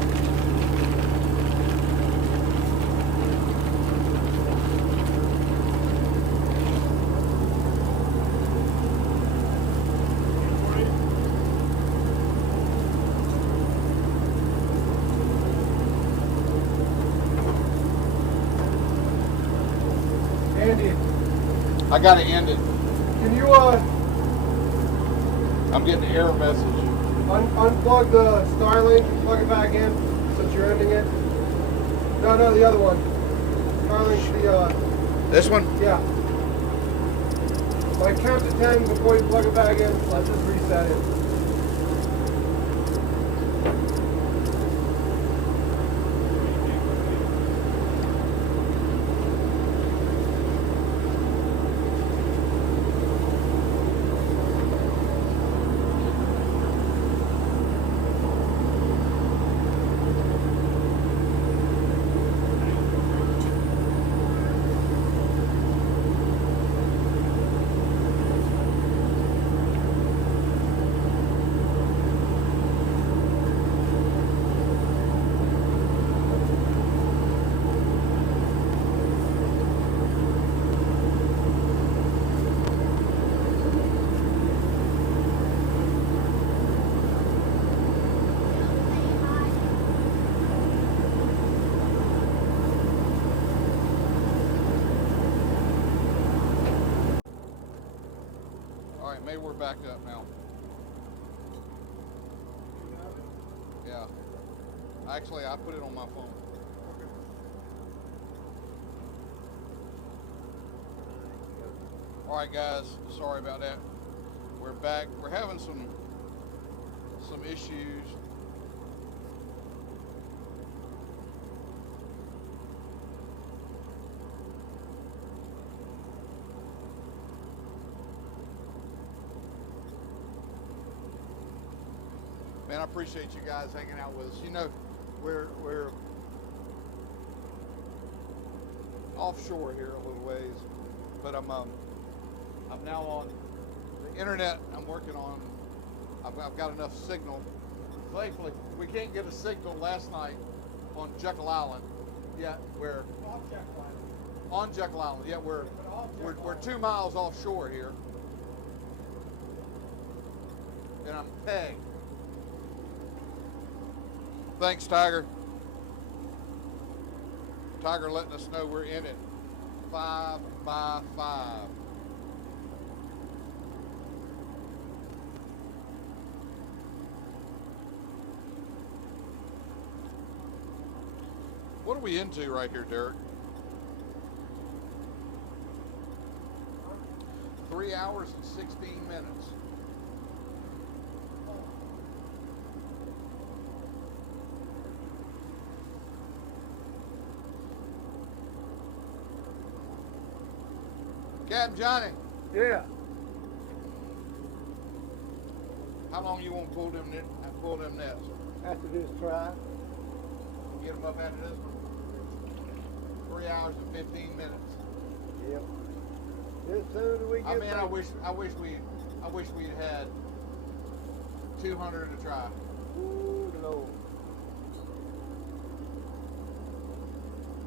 Andy, I gotta end it. can you I'm getting an error message. unplug the Starlink and plug it back in since you're ending it? No, the other one. Starlink's This one? yeah. So I count to 10 before you plug it back in. Let's just reset it. maybe we're back up now. Yeah. Actually, I put it on my phone. All right, guys. Sorry about that. We're back. We're having some issues. Man, I appreciate you guys hanging out with us. You know, we're offshore here a little ways, but I'm now on the internet. I'm working on. I've got enough signal. Thankfully, we can't get a signal last night on Jekyll Island. Yet we're on Jekyll Island. Yet we're 2 miles offshore here, and I'm pegged. Thanks, Tiger. Tiger letting us know we're in it. 5 by 5. What are we into right here, Derek? 3 hours and 16 minutes. Captain Johnny, Yeah. how long you want to pull them nets? After this try. Get them up after this one? 3 hours and 15 minutes. Yep. As soon as we get I mean, back. I wish we'd had 200 to try. Ooh, Lord.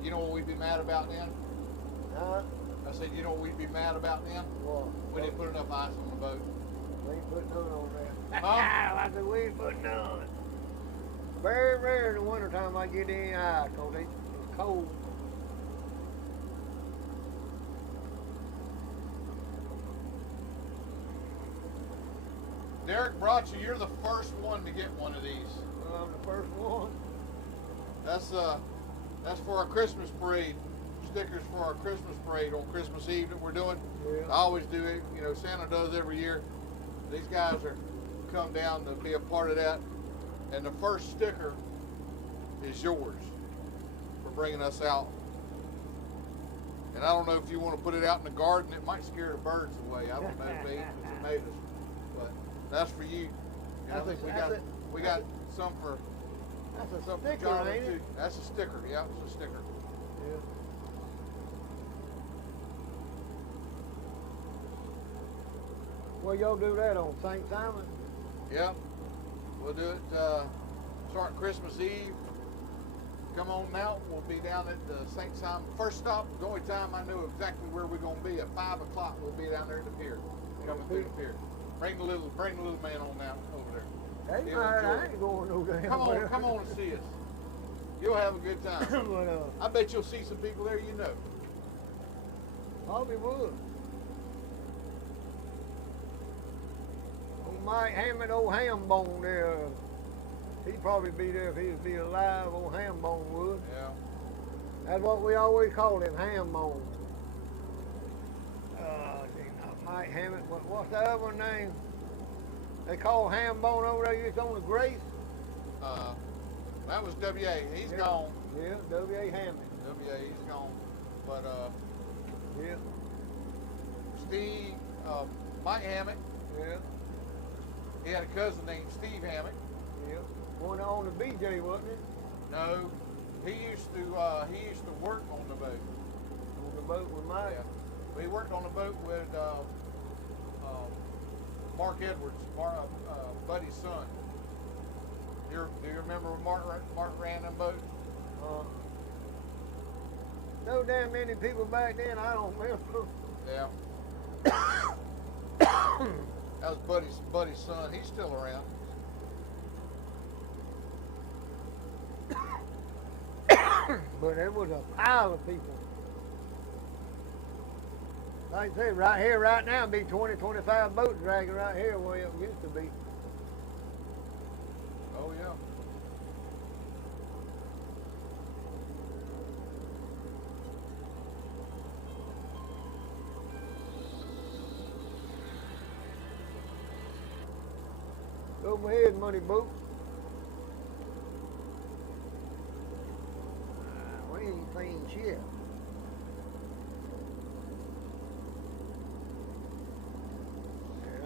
You know what we'd be mad about then? Huh? I said, you know what we'd be mad about then? What? We didn't put enough ice on the boat. We ain't putting none on there. Huh? I said, we ain't putting none. Very rare in the wintertime I get any ice, because it's cold. Derek brought you. You're the first one to get one of these. Well, I'm the first one. That's for our Christmas parade. Stickers for our Christmas parade on Christmas Eve that we're doing. Yeah. I always do it. You know, Santa does every year. These guys are come down to be a part of that. And the first sticker is yours for bringing us out. And I don't know if you want to put it out in the garden. It might scare the birds away. I don't know if they eat the tomatoes. But that's for you. And I think we got some for That's a some for sticker, Charlie ain't too. it? That's a sticker. Yeah, it's a sticker. Yeah. Well, y'all do that on St.simons? Yep. We'll do it start Christmas Eve. Come on out. We'll be down at the St.simons. First stop, the only time I know exactly where we're going to be, at 5 o'clock, we'll be down there at the pier. Coming through the pier. Bring the little man on out over there. Hey, He'll man, enjoy I it. ain't going no damn Come where. on and see us. You'll have a good time. But, I bet you'll see some people there you know. probably would. Old Mike Hammond, old ham bone there. He'd probably be there if he'd be alive. Old ham bone would. Yeah. That's what we always called him, ham bone. Mike Hammond. What's the other one name? They call ham bone over there. It's on the Grace. That was W.A. He's gone. Yeah, W.A. Hammond. W.A. He's gone. But Yeah, Steve, Mike Hammock, yeah, he had a cousin named Steve Hammock. yeah. One on the BJ, wasn't it? No, he used to work on the boat. On the boat with Mike. Yeah, but he worked on the boat with Mark Edwards, Buddy's son. Do you remember when Mark ran them boat? So damn many people back then, I don't remember. Yeah. That was Buddy's son. He's still around. But there was a pile of people. Like I said, right here, right now, be 20, 25 boats dragging right here where it used to be. Oh yeah. Go ahead, money boat. We ain't seen shit.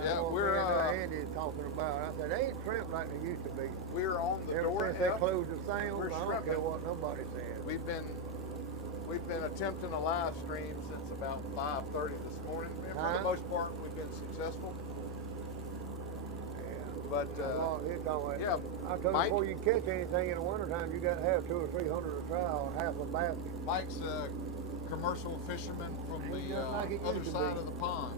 Yeah, we're Andy's talking about. I said, they ain't shrimp like they used to be. we're on the Ever Dora since they F. closed the sound, We're I don't care shrimping. what nobody said. We've been attempting a live stream since about 5:30 this morning, and for the most part we've been successful. Yeah. But yeah, I told you Mike- before you catch anything in the wintertime, you got to have 200 or 300 to try on half a basket. Mike's a commercial fisherman from Ain't the nothing like it other used to side be. of the pond.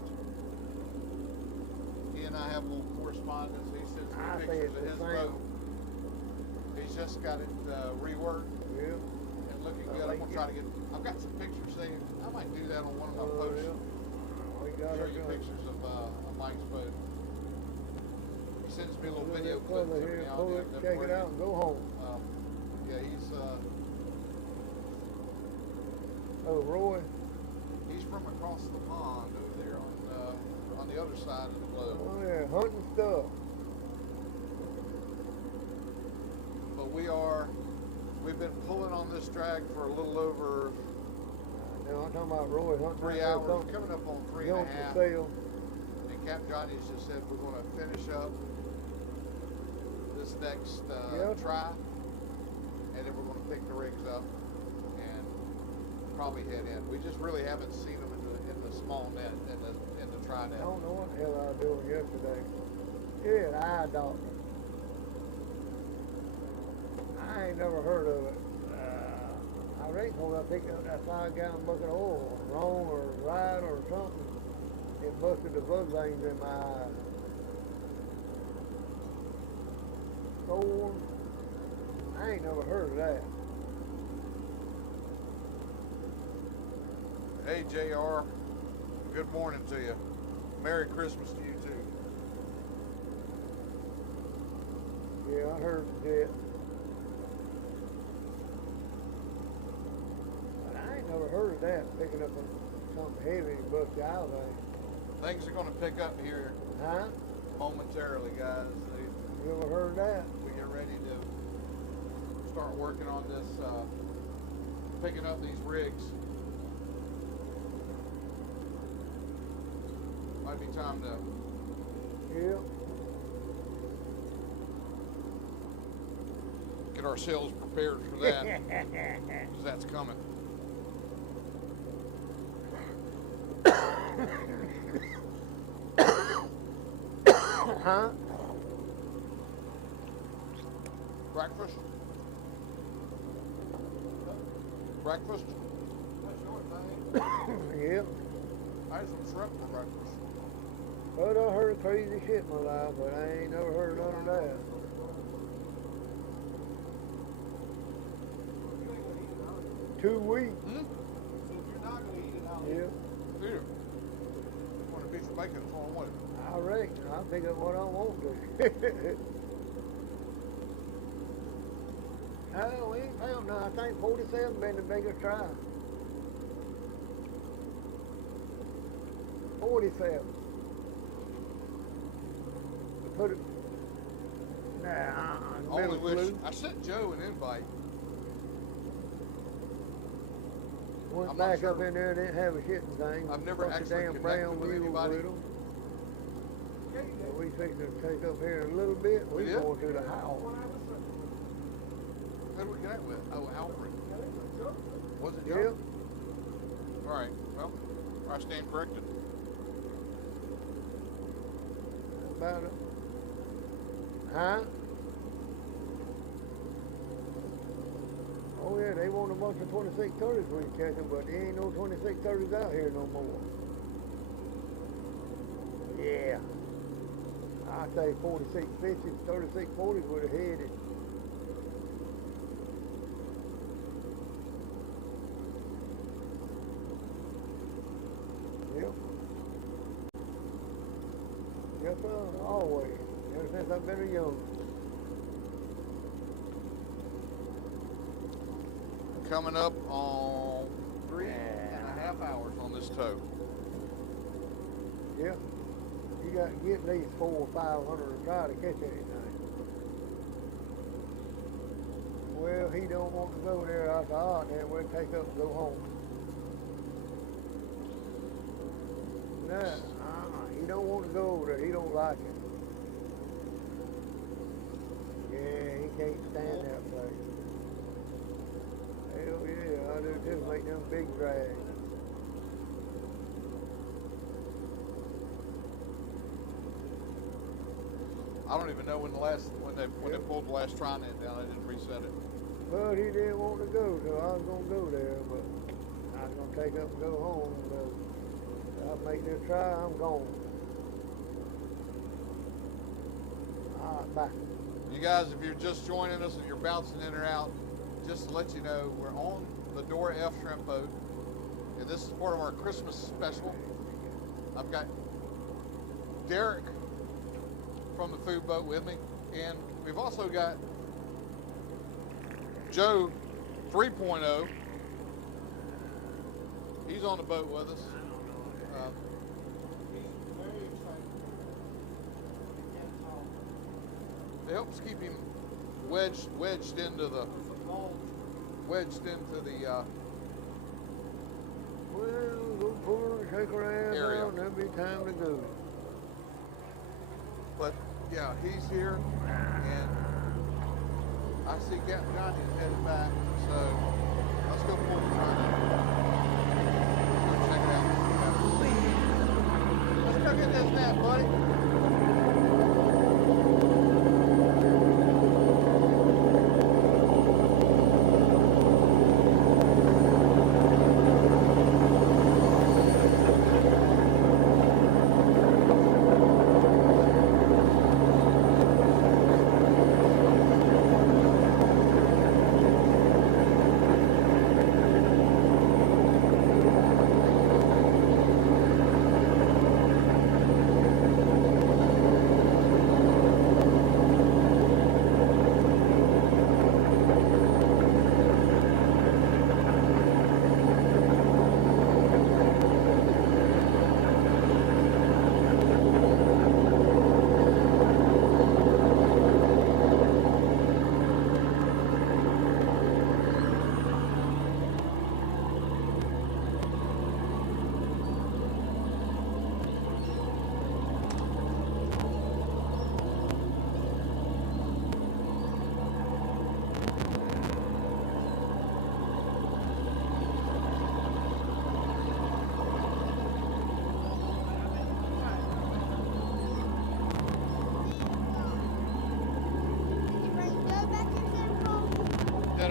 He and I have a little correspondence. He sends me I say pictures it's of the his same. boat. He's just got it reworked Yeah. and looking I good. I'm like gonna it. try to get. I've got some pictures saved. I might do that on one of my Oh, posts. yeah. We got Show it you done. pictures of Mike's boat. He sends me a little Put video it clips further every here, now pull and it, then. check it out, and go home. Yeah, he's Roy. he's from across the pond over there on the other side of the globe. Oh yeah, hunting stuff. But we've been pulling on this drag for a little over Now I'm talking about Roy hunting. 3 out hours, there something. coming up on three Going and a for half. sale. And Captain Johnny's just said we're going to finish up this next Yep. try, and then we're going to pick the rigs up and probably head in. We just really haven't seen them in the small net, in the try I net. don't know what the hell I was doing yesterday. Yeah, eye doctor. I ain't never heard of it. I reckon when I picked up that 5-gallon bucket of oil, wrong or right or something, it busted the blood veins in my eye. Sore. I ain't never heard of that. Hey JR, good morning to you. Merry Christmas to you too. Yeah, I heard that. But I ain't never heard of that, picking up something heavy and bust the eye vein. Things are going to pick up here Huh? momentarily, guys. You ever heard of that? We get ready to start working on this, picking up these rigs. Might be time to Yeah. get ourselves prepared for that, because that's coming. Huh? Breakfast? Breakfast? Yeah. I had some shrimp for breakfast. But I heard crazy shit in my life, but I ain't never heard none of that. You ain't gonna eat it, huh? 2 weeks. So if you're not gonna eat it, I'll eat Yeah. it. Here. Want a piece of bacon? That's all I wanted. I reckon. I'll pick up what I want to. Oh, we ain't found none. I think 47 been the biggest try. 47. Put it. Nah, Only wish blue. I sent Joe an invite. Went I'm not back sure. up in there, didn't have a shitting thing. I've never Bunch of actually damn connected brown with mules anybody. with 'em. So we fixing to take up here in a little bit. We Yeah. going to the house. Who did we connect with? Oh, Alfred. Was it Yep. Joe? All right. Well, I stand corrected. About it. Huh? Oh yeah, they want a bunch of 2630s we can catch them, but there ain't no 2630s out here no more. Yeah. I say 4650s, 3640s would have headed. Yep. Yes, sir. Always. Ever since I've been a young. Coming up on 3.5 hours on this tow. Yeah. You got to get at least 400 or 500 to try to catch anything. Well, he don't want to go there. I said, all right, then we'll take up and go home. No, he don't want to go over there. He don't like it. Yeah, he can't stand that place. Hell yeah, I do just make them big drags. I don't even know when they pulled the last tri net down. I didn't reset it. But he didn't want to go, so I was gonna go there, but I was gonna take up and go home. So I'll make this try, I'm gone. All right, bye. You guys, if you're just joining us and you're bouncing in or out, just to let you know, we're on the Dora F Shrimp boat, and this is part of our Christmas special. I've got Derek from the food boat with me, and we've also got Joe 3.0. He's on the boat with us. He's very excited. It helps keep him wedged into the Well, go pull her and shake her ass area. out, and there'll be time to go. But yeah, he's here, and I see Captain Johnny's headed back, so let's go pull the tri net. Go check it out. Let's go get this net, buddy.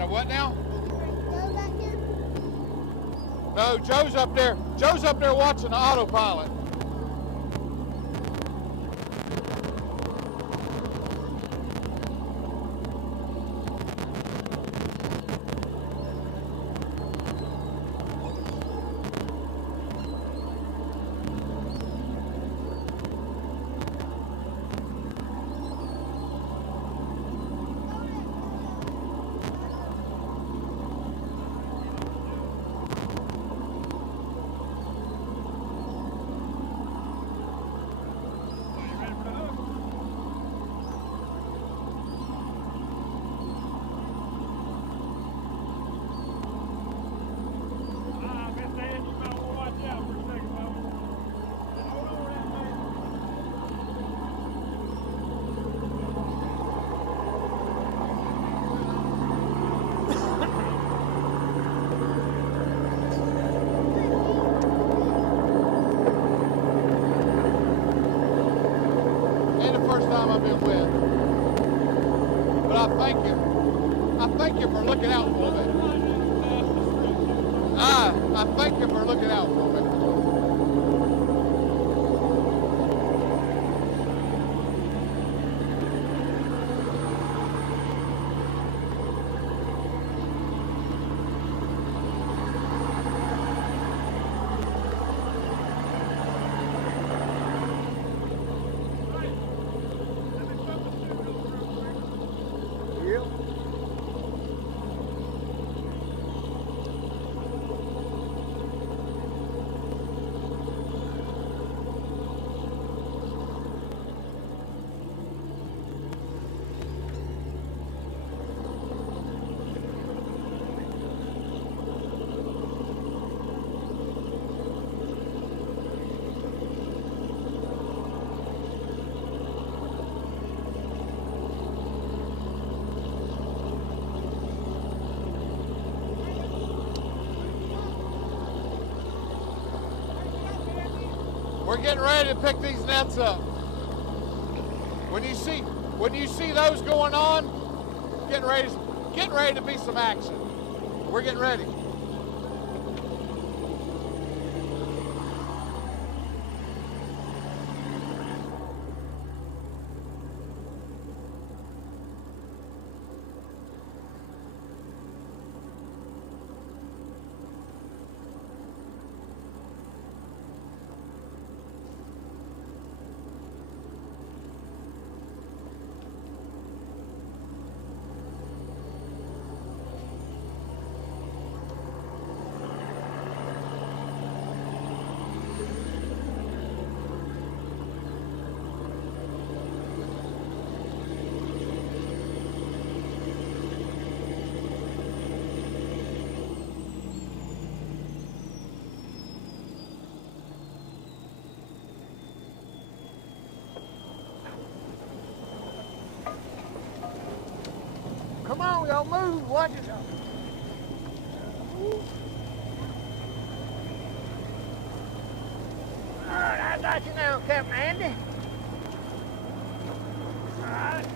What now? No, Joe's up there. Joe's up there watching the autopilot. thank you for looking out for me. I thank you for looking out for me. We're getting ready to pick these nets up. When you see those going on, getting ready to be some action. We're getting ready. Come on, y'all move. Watch it. All right, I got you now, Captain Andy. All right.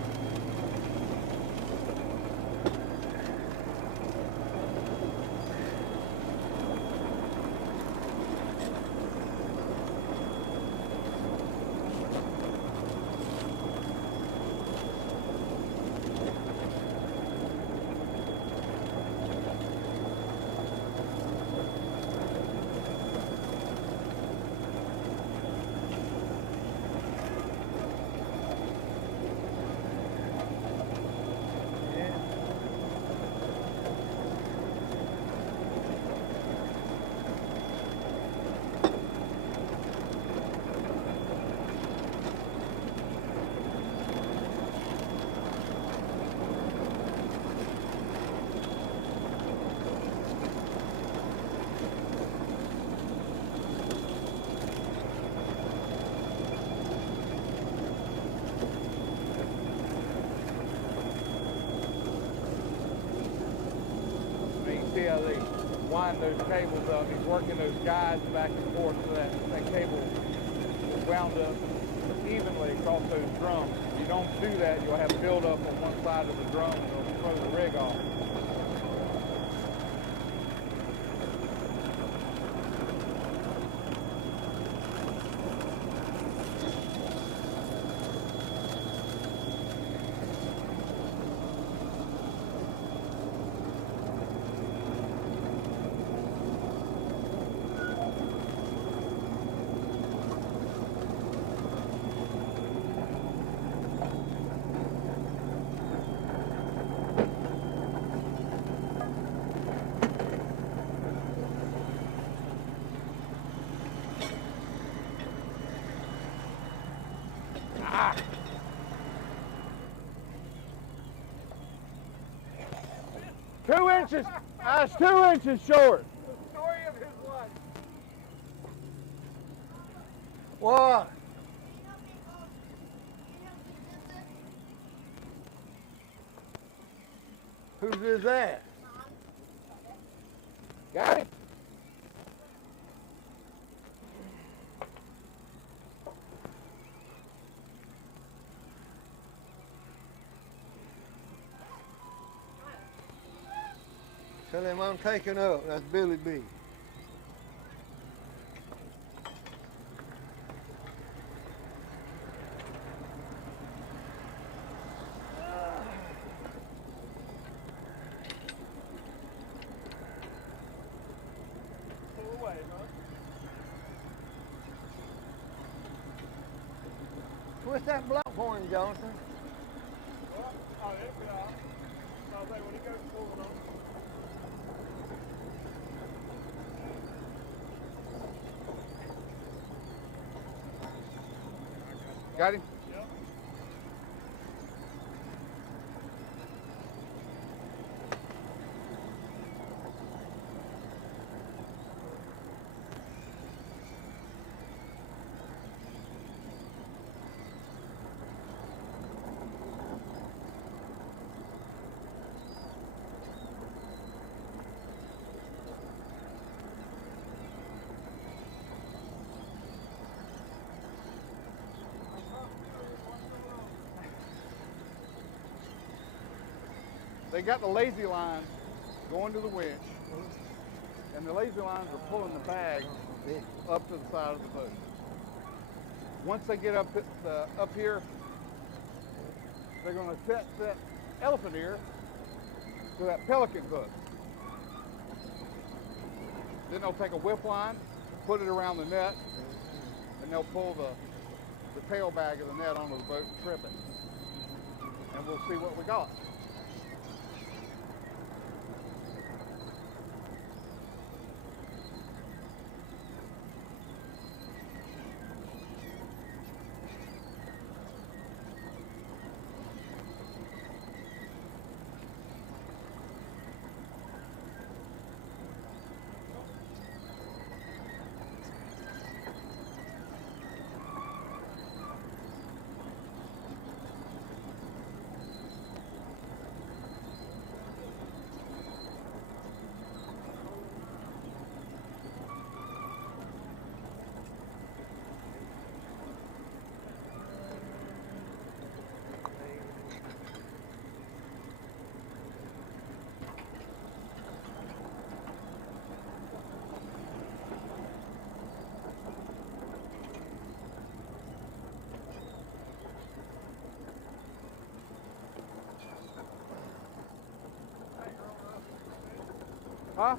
See how they wind those cables up. He's working those guides back and forth so that cable is wound up evenly across those drums. If you don't do that, you'll have buildup on one side of the drum and it'll throw the rig off. I was 2 inches short. The story of his life. What? Whose is that? Got it? Tell him I'm taking up. That's Billy B. Pull away, huh? Twist that block for him, Jonathan. Oh, it'll be all right. I'll say when he goes pulling on. Got him? Yep. they got the lazy lines going to the winch, and the lazy lines are pulling the bag up to the side of the boat. Once they get up here, they're going to set that elephant ear to that pelican hook. Then they'll take a whip line, put it around the net, and they'll pull the tail bag of the net onto the boat and trip it. And we'll see what we got. Huh?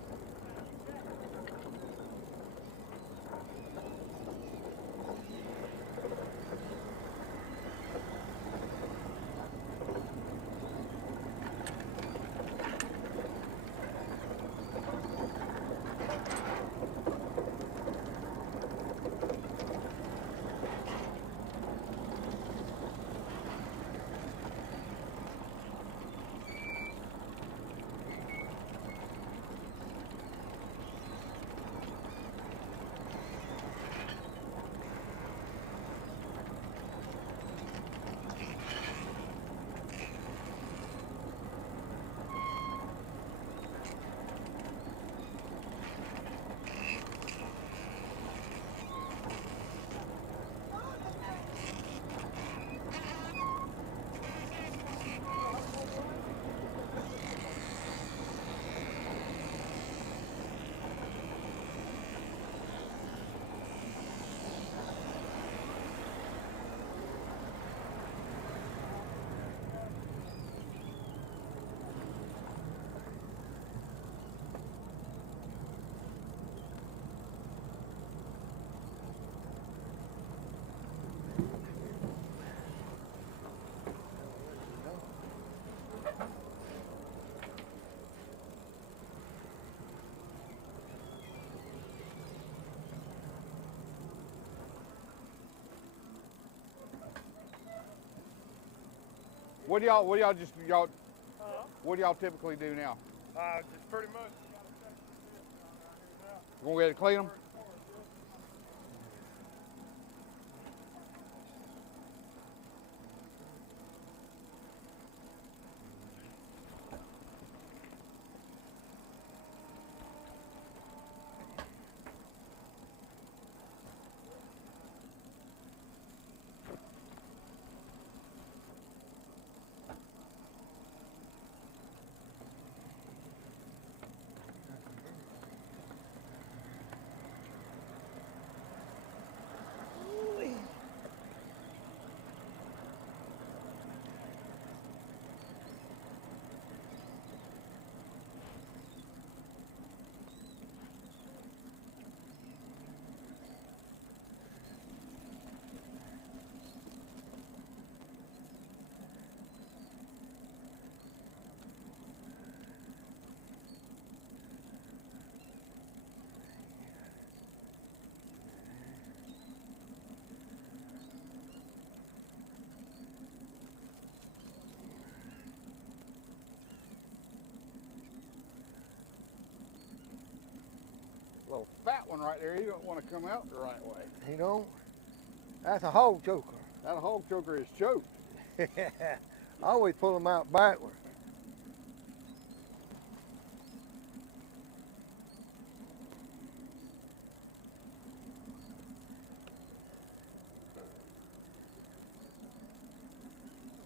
What do y'all typically do now? Just pretty much. We're gonna get to clean them? Little fat one right there, you don't want to come out the right way. You know, that's a hog choker. That hog choker is choked. I always pull them out backward.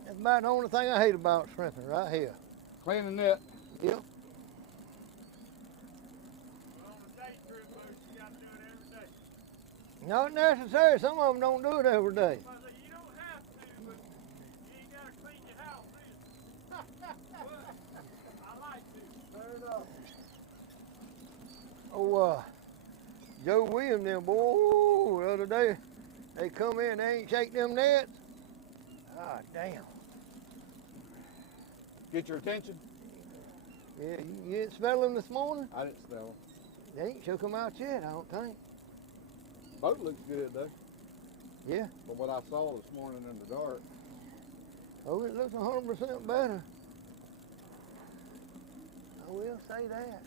That's about the only thing I hate about shrimping right here. Clean the net. Yep. Well, on a day trip, Moose, you got to do it every day. Not necessary. Some of them don't do it every day. Well, you don't have to, but you ain't got to clean your house either. But I like to. Fair enough. Oh, Joe Williams, them boy, the other day, they come in, they ain't shake them nets. Ah, damn. Get your attention? Yeah, you didn't smell them this morning? I didn't smell them. They ain't shook them out yet, I don't think. Boat looks good though. Yeah. From what I saw this morning in the dark. Oh, it looks 100% better. I will say that.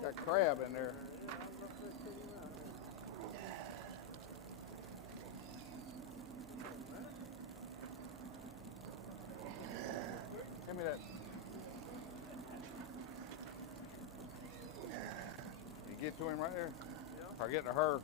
Got crab in there. Give me that. You get to him right there? Yeah. Or get to her.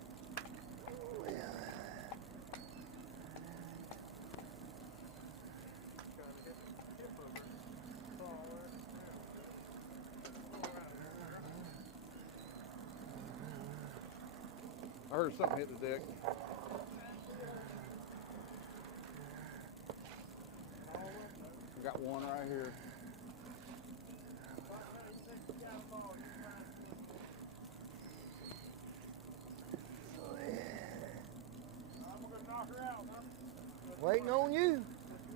I heard something hit the deck. We got one right here. I'm going to knock her out, huh? Waiting on you. You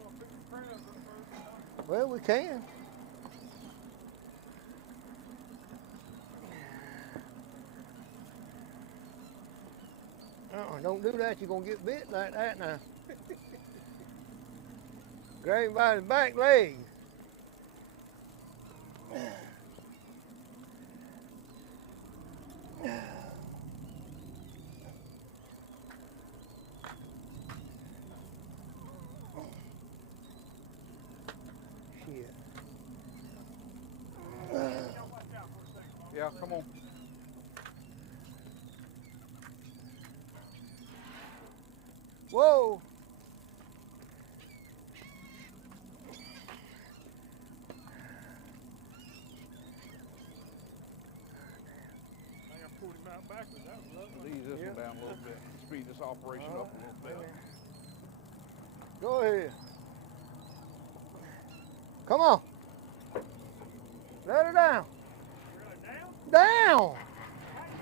want to pick the crabs up first? Well, we can. Don't do that, you're going to get bit like that now. Grab him by his back leg. Shit. Yeah, come on. Whoa! I think I pulled him out backwards. That was lovely. Ease this one down a little bit. Speed this operation up a little bit. Go ahead. Come on. Let her down. Really down? Down! How you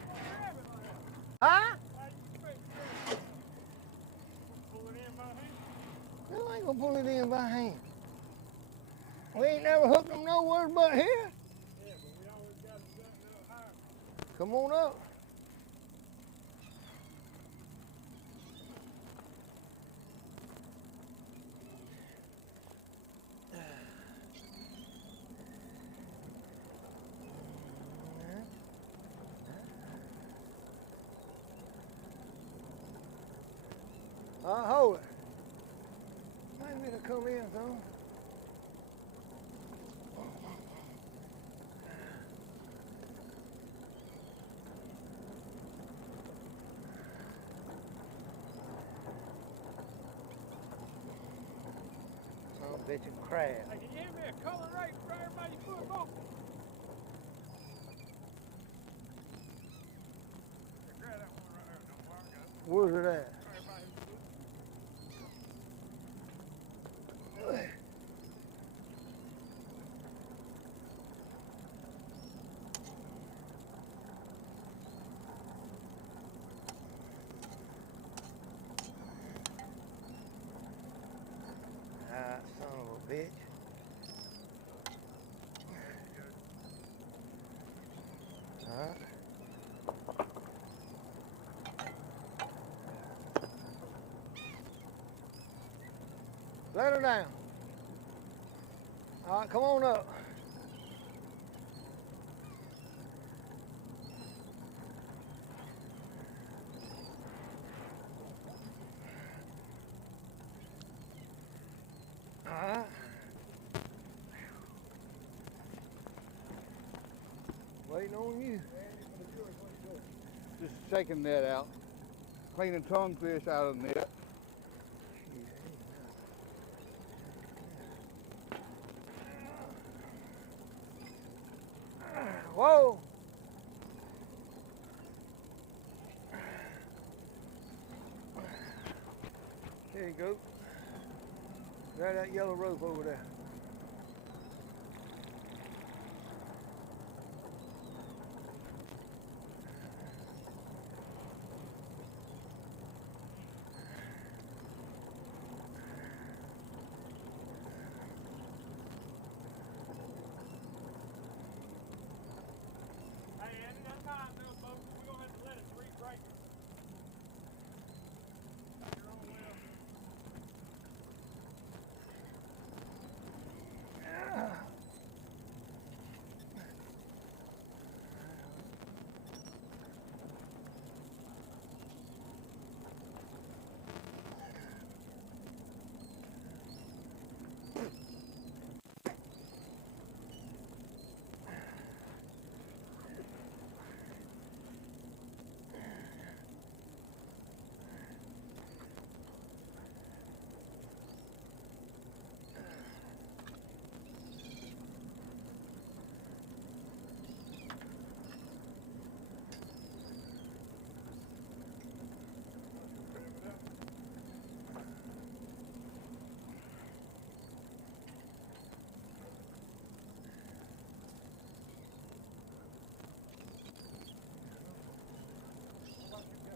gonna grab it like that? Huh? How you expect to pull it in by hand? No, I ain't gonna pull it in by hand. We ain't never hooked them nowhere but here. Yeah, but we always got it something up higher. Come on up. Hold it. Maybe it'll come in, son. catching crab. Hey, can you hand me a color rate for everybody's football? Grab that one right there. Don't worry, I got it. Where's it at? Everybody's football. Ah, son of a bitch. Alright. Let her down. Alright, come on up. Alright. Waiting on you. Just shaking net out. Cleaning tonguefish out of the net. Whoa! There you go. Grab that yellow rope over there. Hey, Andy, that time now, folks, we're going to have to let it re-break it. Got your own will.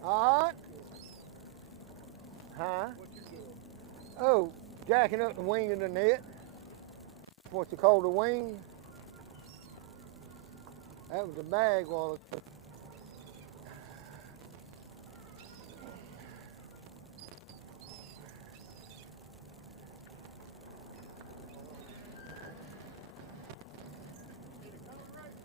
Alright. Huh? Oh, jacking up the wing of the net. What you call the wing. That was the bag while it. Need a color rate?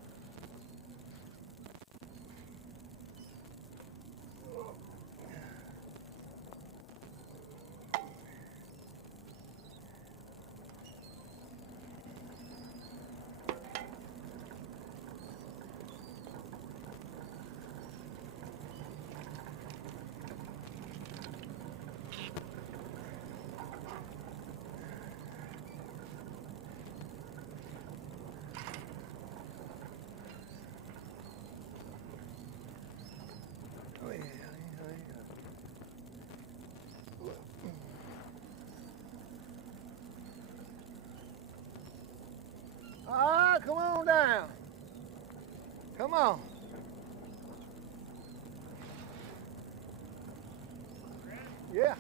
Ah, come on down. Come on. Yeah.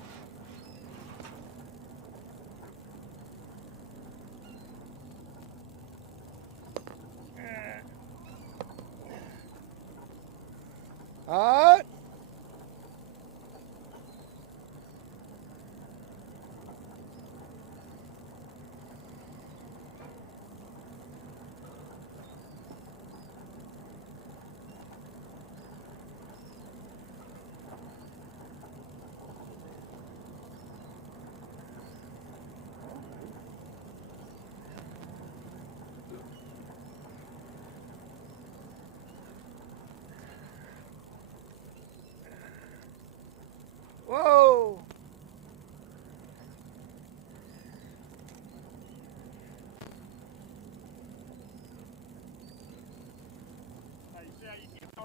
All right.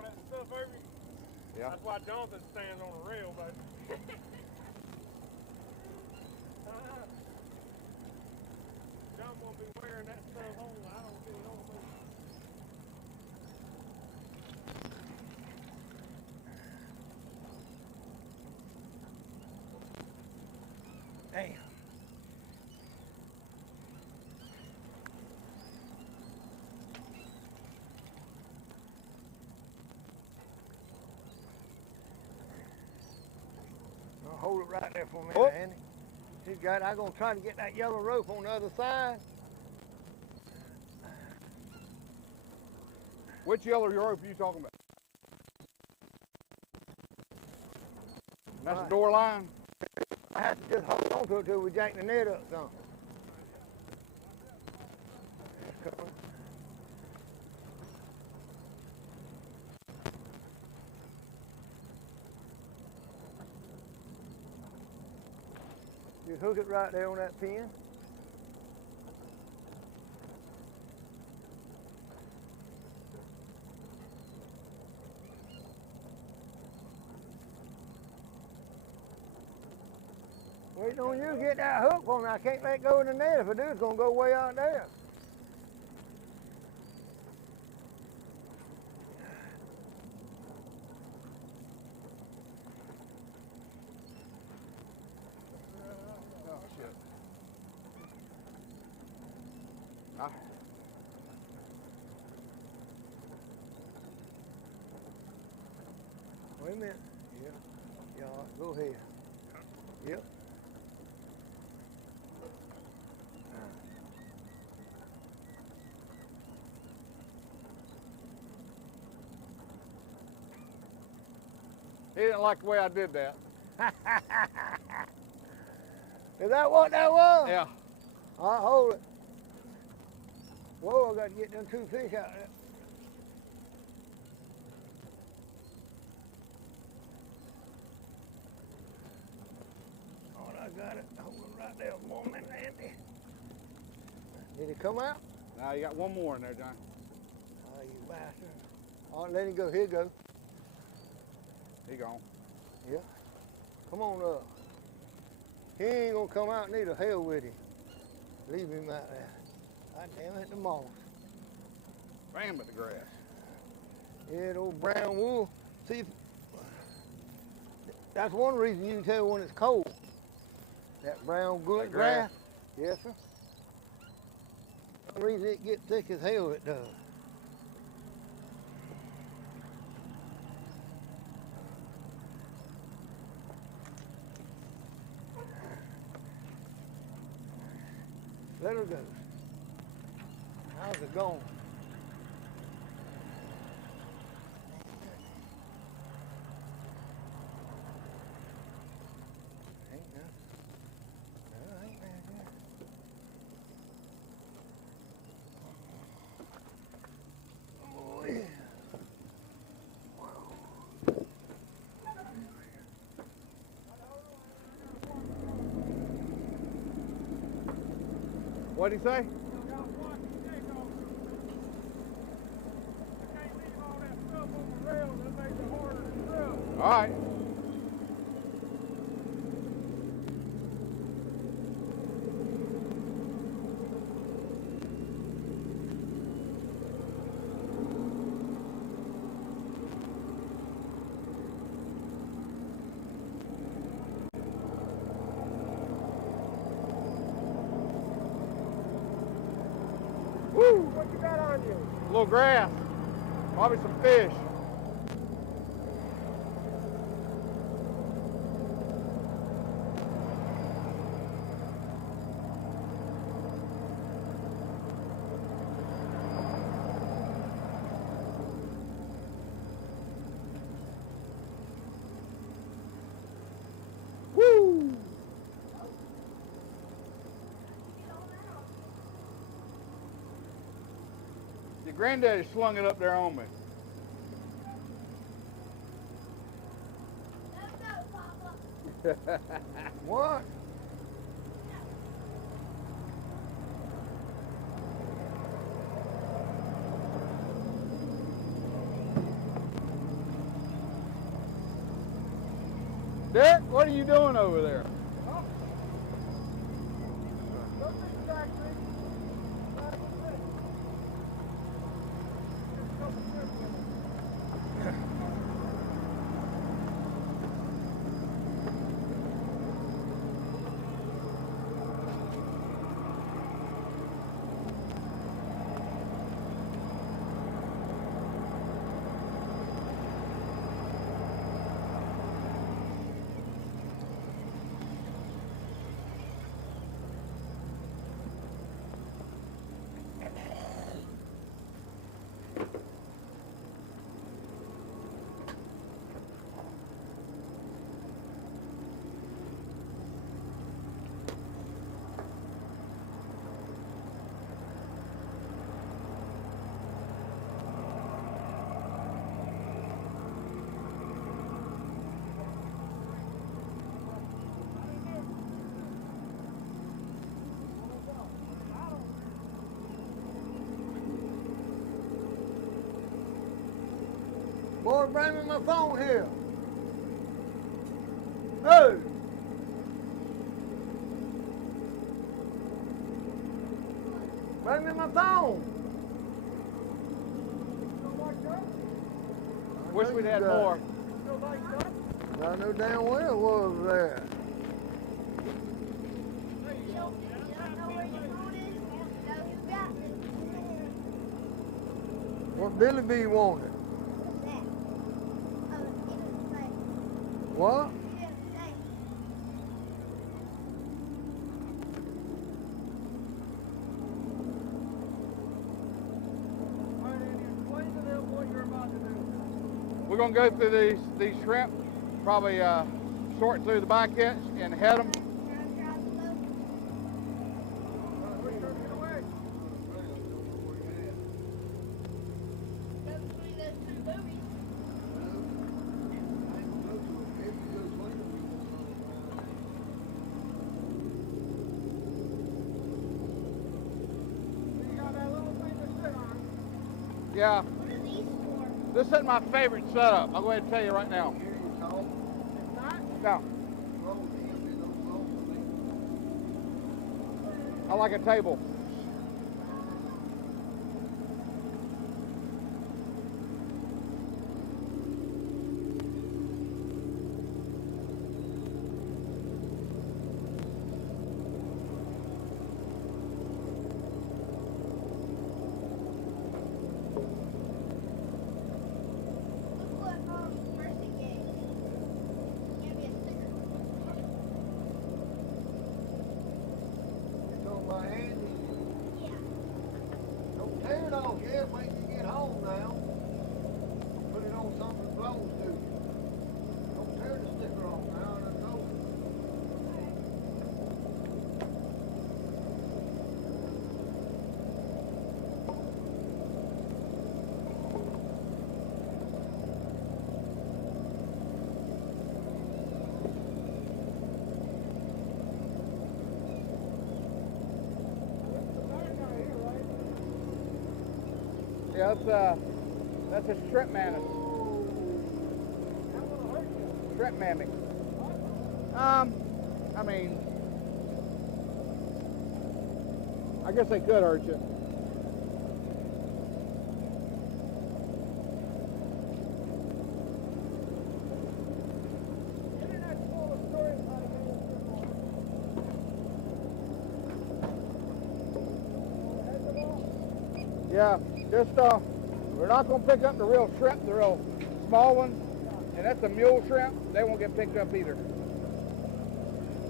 all that stuff over you. Yeah. That's why Jonathan stands on the rail, baby. John won't be wearing that stuff on. I don't get it on me. Damn. I'll hold it right there for a minute, Oh. Andy. He's got. I'm gonna try to get that yellow rope on the other side. Which yellow rope are you talking about? That's the door line? I have to just hold on to it till we jank the net up some. You hook it right there on that pin. Waiting on you to get that hook for me. I can't let go of the net. If I do, it's going to go way out there. Oh, shit. Wait a minute. Yeah. Yeah, go ahead. Yep. He didn't like the way I did that. Is that what that was? Yeah. All right, hold it. Whoa, I got to get them 2 fish out there. Oh, I got it. Hold it right there for a minute, Andy. Did it come out? Now you got one more in there, John. Oh, you bastard. All right, let him go. Here you go. He gone. Yeah. Come on up. He ain't gonna come out neither. Hell with him. Leave him out there. God damn it, the moss. Ram at the grass. Yeah, the old brown wool. See, that's one reason you can tell when it's cold. That brown good That grass? grass. Yes, sir. One reason it gets thick as hell, it does. Let her go. How's it going? Ain't nothing. No, ain't nothing. Oh, yeah. What'd he say? I can't leave all that stuff on the rail. That makes it harder to drill. All right. Woo! What you got on you? A little grass. Probably some fish. Woo! Your granddaddy slung it up there on me. Let's go, Papa. What? Dick, what are you doing over there? Boy, bring me my phone here. Hey! Bring me my phone. Wish we'd had more. I know damn well it was there. You don't know where your phone is? You know who got it. What Billy B wanted. What's that? Oh, he doesn't say. What? He doesn't say. We're gonna go through these shrimp, probably sort through the bycatch and head them. Yeah. What are these for? This isn't my favorite setup. I'll go ahead and tell you right now. No. I like a table. Look what Mercy gave. Give me a sticker. It's on my handy. Yeah. Don't tear it off yet. Wait till you get home now. Put it on something close to you. Don't tear the sticker off now. That's over. Yeah, that's a shrimp mammoth. Shrimp mammoth. I mean, I guess they could hurt you. Yeah, just we're not gonna pick up the real shrimp, the real small ones, and that's a mule shrimp. They won't get picked up either.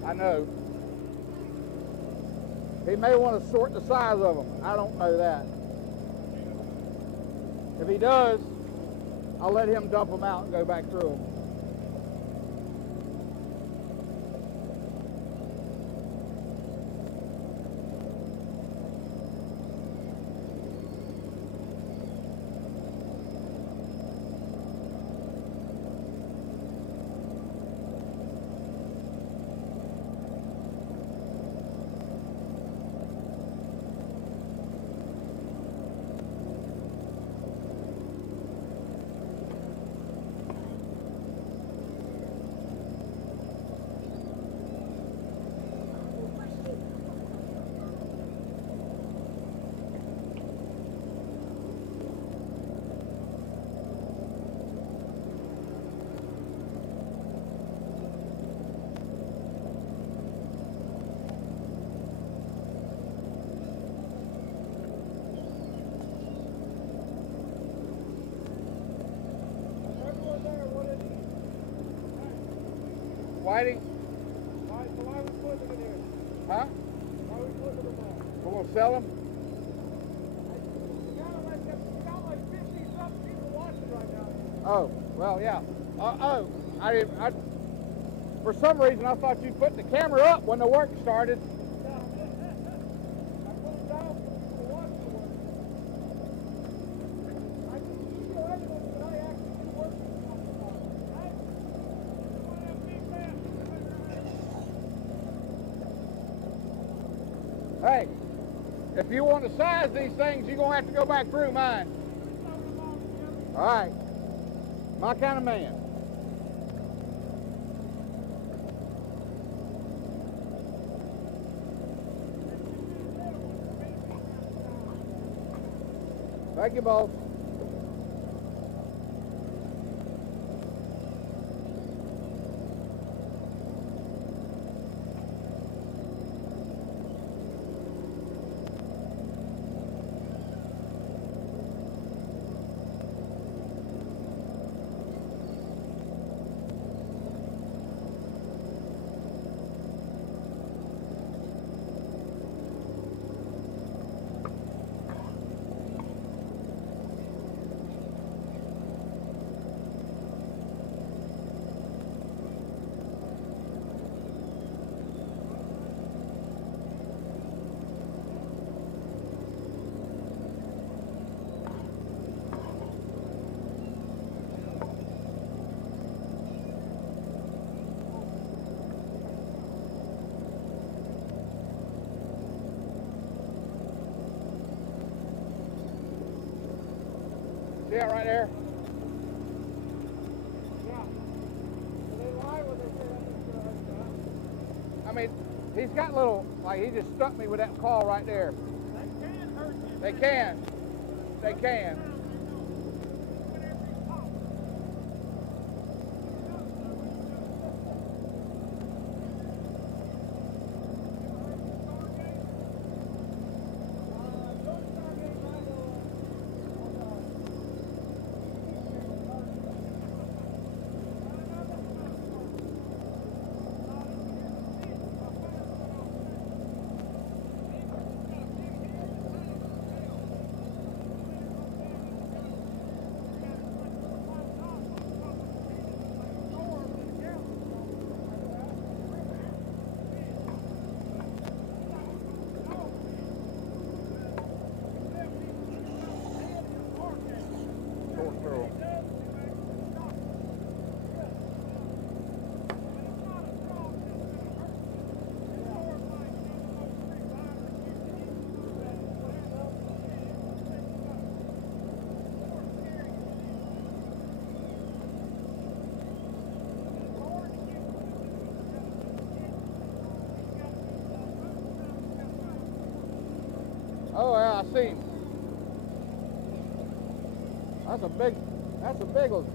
I know. He may want to sort the size of them. I don't know that. If he does, I'll let him dump them out and go back through them. Whitey? Why we putting them in here? Huh? Why we putting them in there? We're gonna sell them? You got like 50-something people watching right now. Oh, well, yeah. I for some reason I thought you put the camera up when the work started. I put it down for people to watch the work. I can see your evidence that I actually do work with something. Right? One of them big men. Hey, if you want to size these things, you're gonna have to go back through mine. All right, my kind of man. Thank you both. See that right there? Yeah. So they lie when they say that. I mean, he's got little, like he just stuck me with that call right there. They can hurt you. They can. They can. Oh yeah, I see him. That's a big one.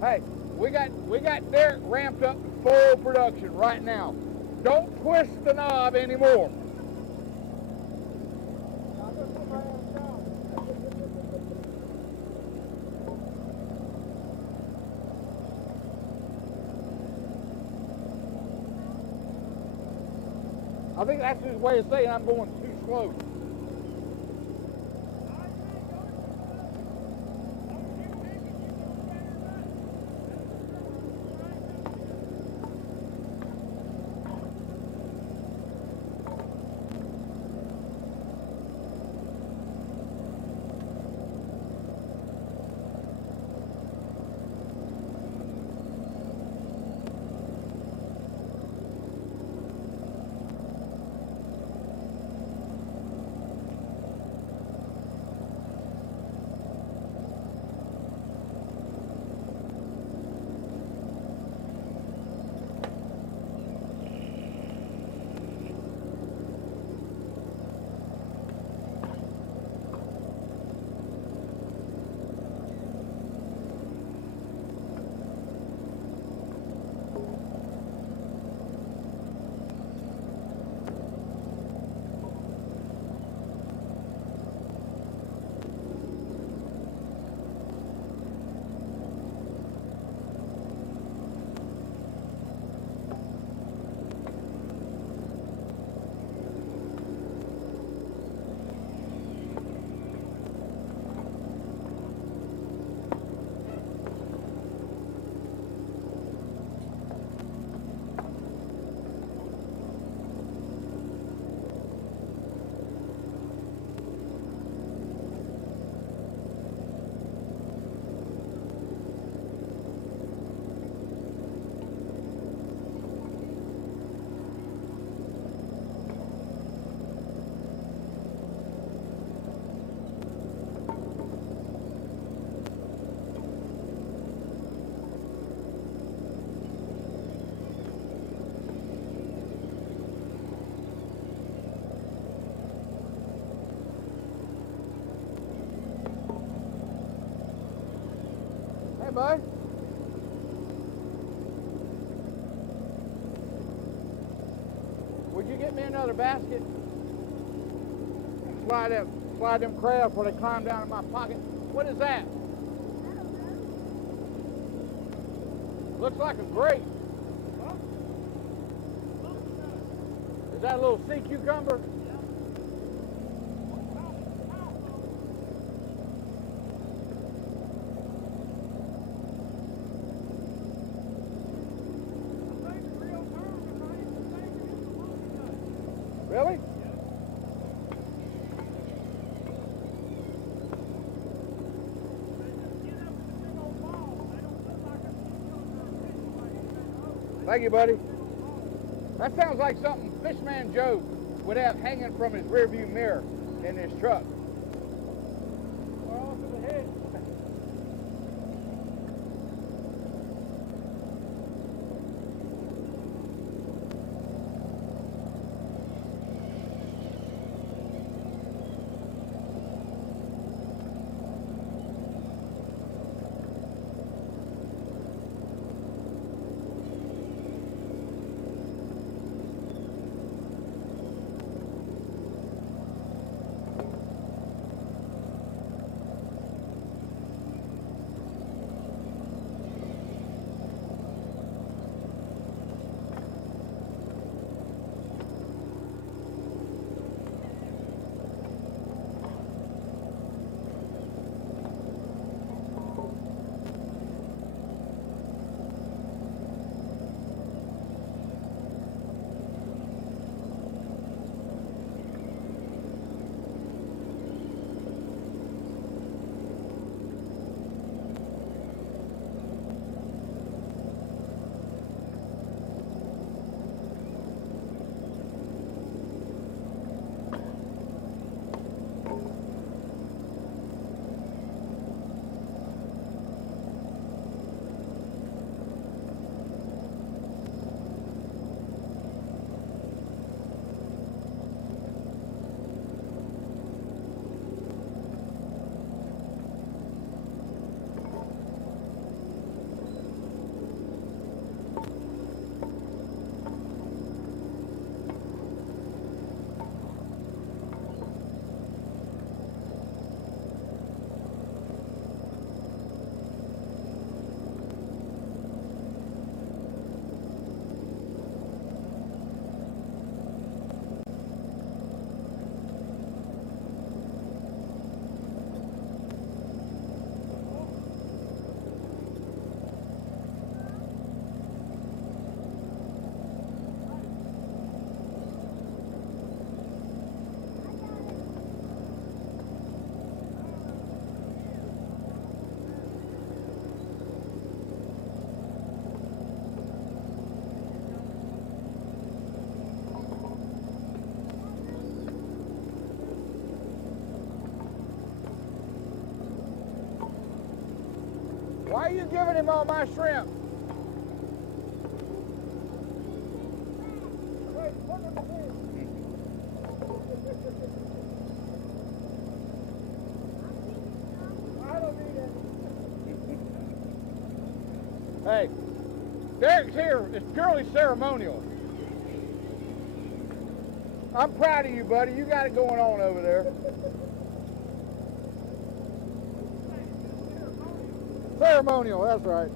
Hey, we got Derek ramped up to full production right now. Don't twist the knob anymore. I think that's his way of saying I'm going too slow. Hey, bud. Would you get me another basket? Slide them crabs before they climb down in my pocket. What is that? Looks like a grape. Is that a little sea cucumber? Really? Thank you, buddy. That sounds like something Fishman Joe would have hanging from his rearview mirror in his truck. Well, to the head. Why are you giving him all my shrimp? Wait, put him in. I don't need any. Hey, Derek's here. It's purely ceremonial. I'm proud of you, buddy. You got it going on over there. Ceremonial, that's right.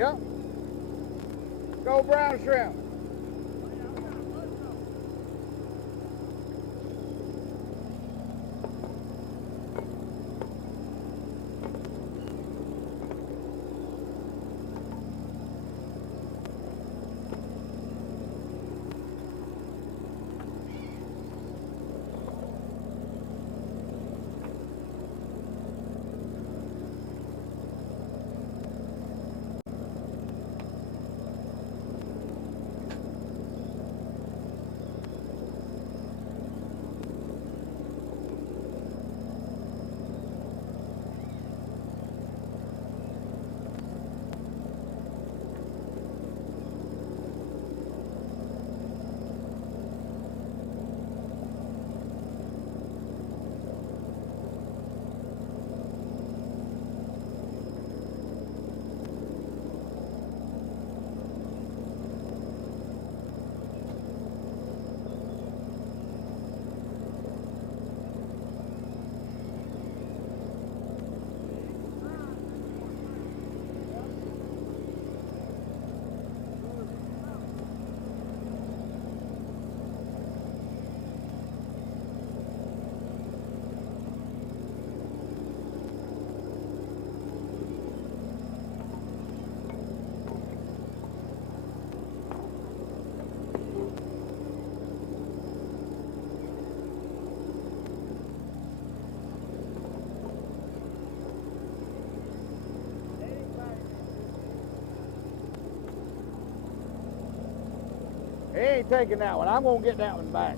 Yep. Go brown shrimp. He ain't taking that one. I'm gonna get that one back.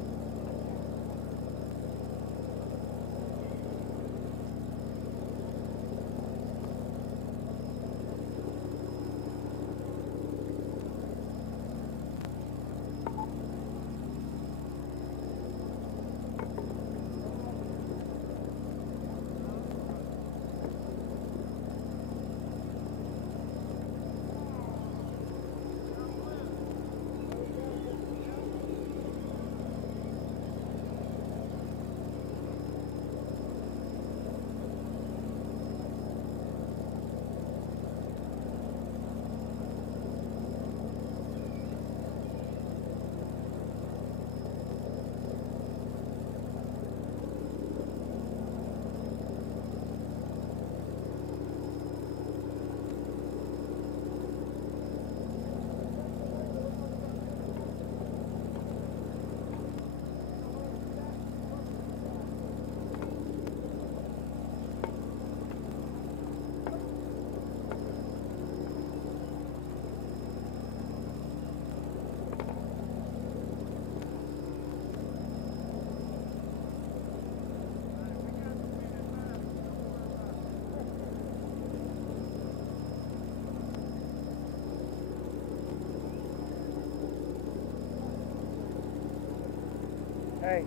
Hey,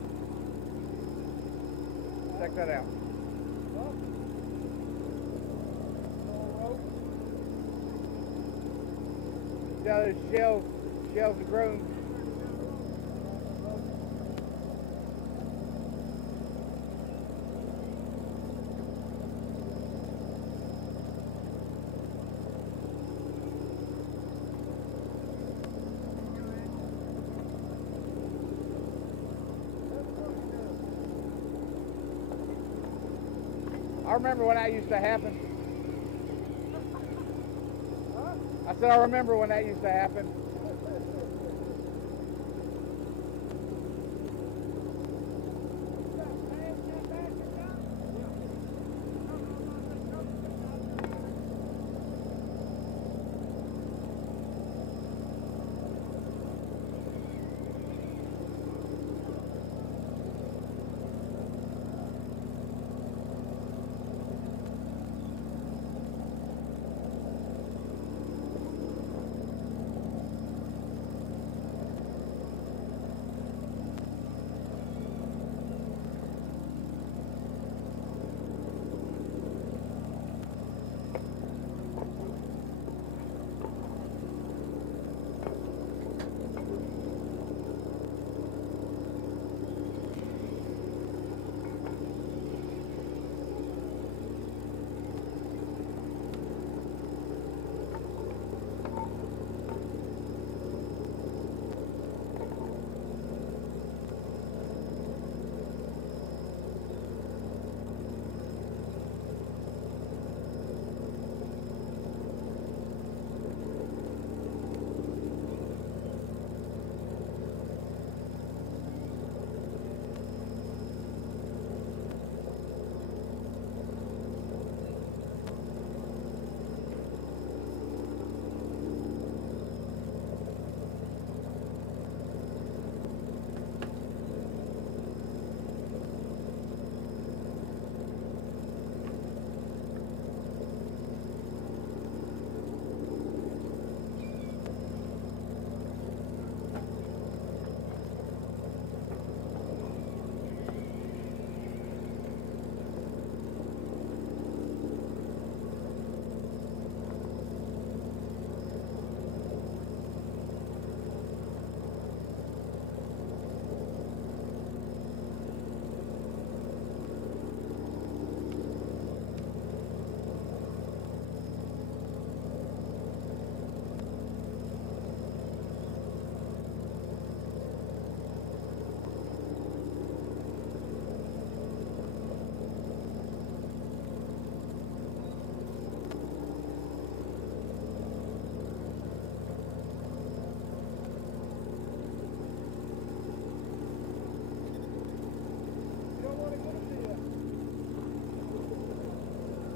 check that out. Yeah, those shells have grown. I remember when that used to happen. I said I remember when that used to happen.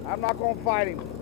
I'm not going to fight him.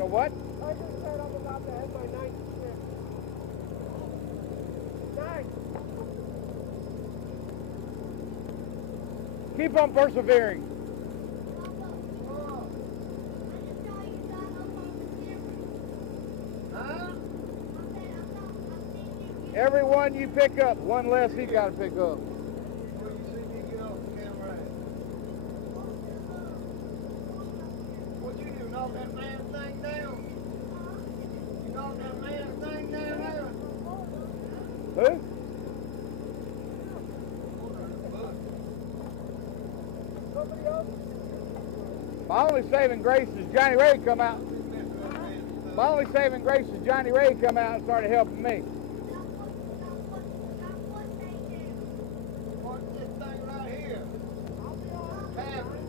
So what? I just said I'm about to head my ninth trip. Nice. Keep on persevering. I just saw you Every one you pick up, one less he got to pick up. Before you see me get off the camera. What you do, knock that man's thing down? You knock that man's thing down there? Who? My only saving grace is Johnny Ray come out. My only saving grace is Johnny Ray come out and started helping me. What's this thing right here? Tavern.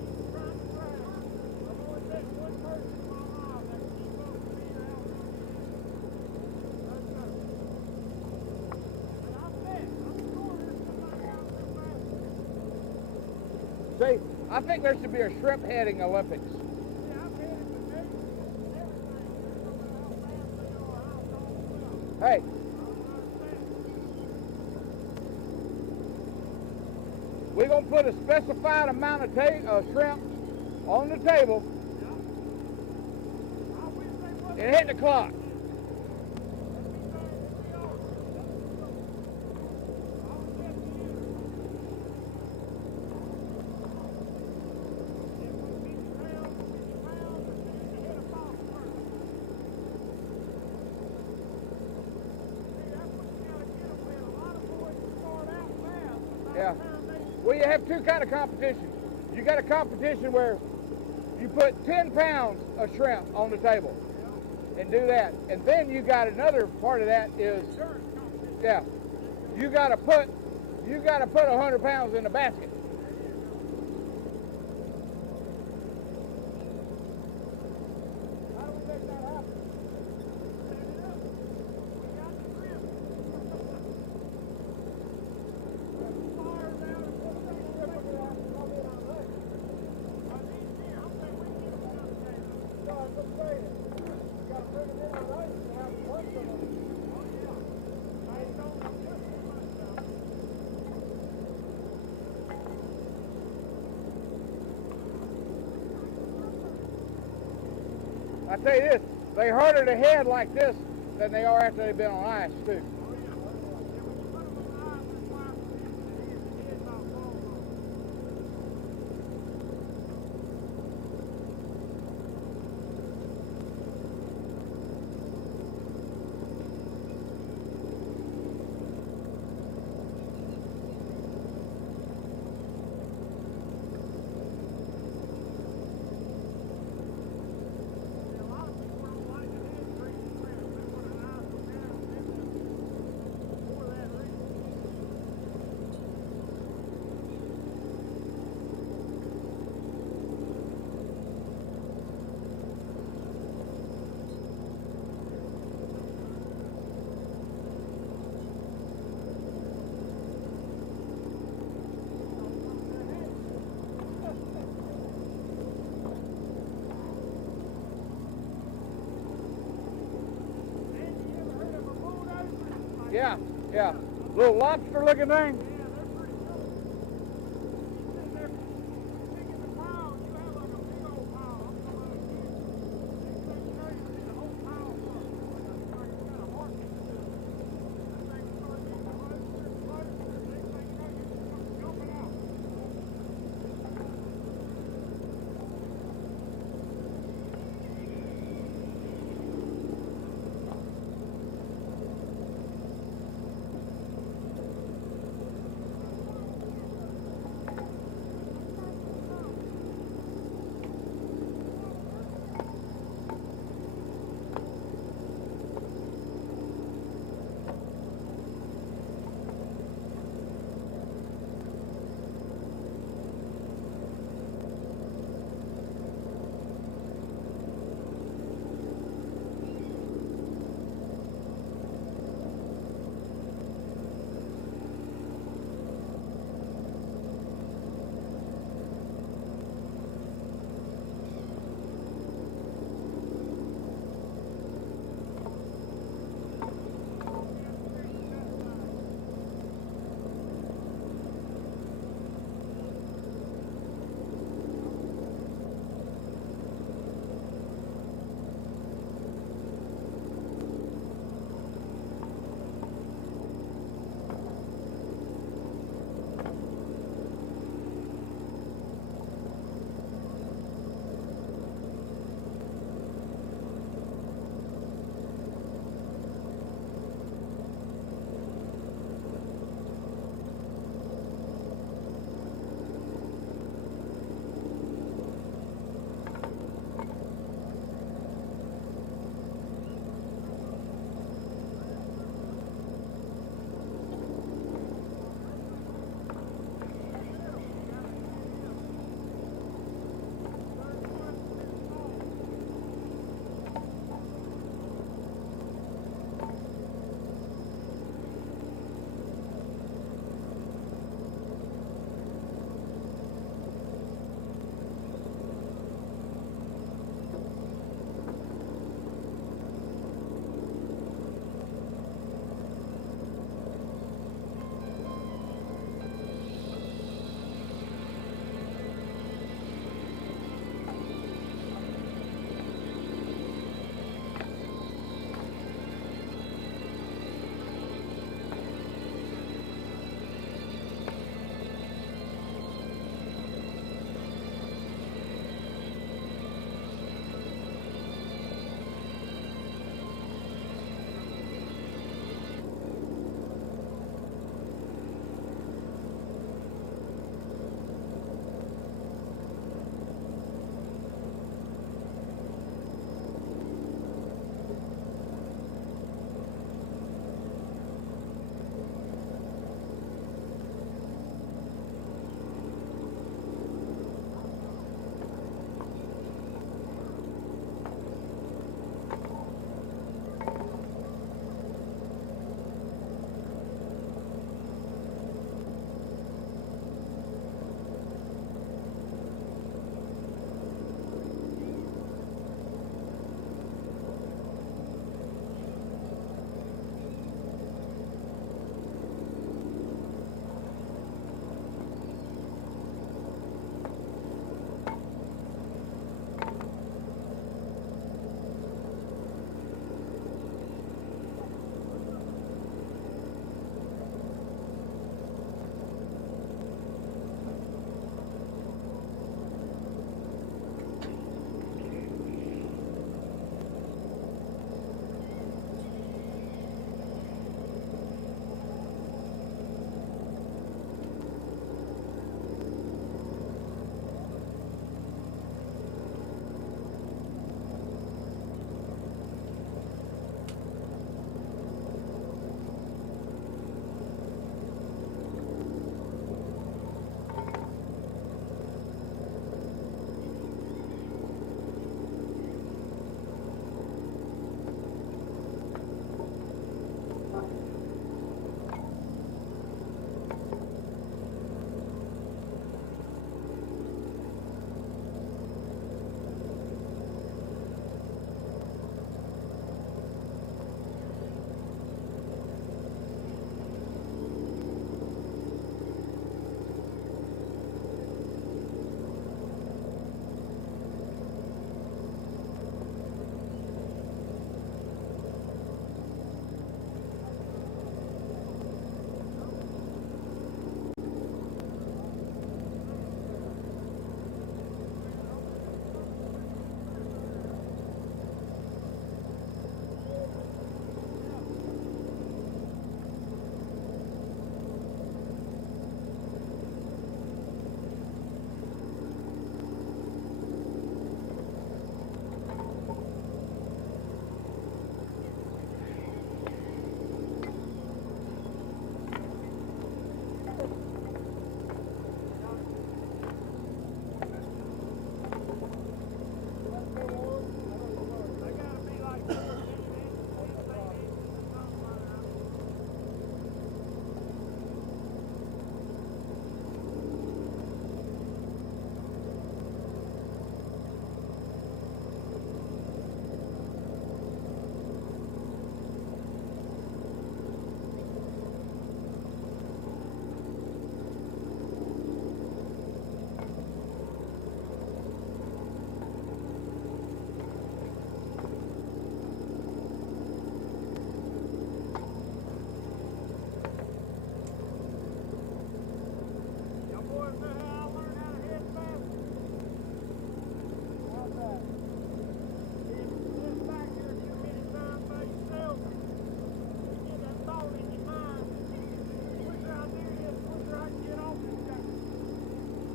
See, I think there should be a shrimp heading Olympics. Hey, we're going to put a specified amount of shrimp on the table and hit the clock. Yeah. Well, you have two kind of competitions. You got a competition where you put 10 pounds of shrimp on the table and do that. And then you got another part of that is, yeah, you got to put 100 pounds in the basket. How do we make that happen? I tell you this, they're harder to head like this than they are after they've been on ice too. Yeah, yeah. Little lobster looking thing.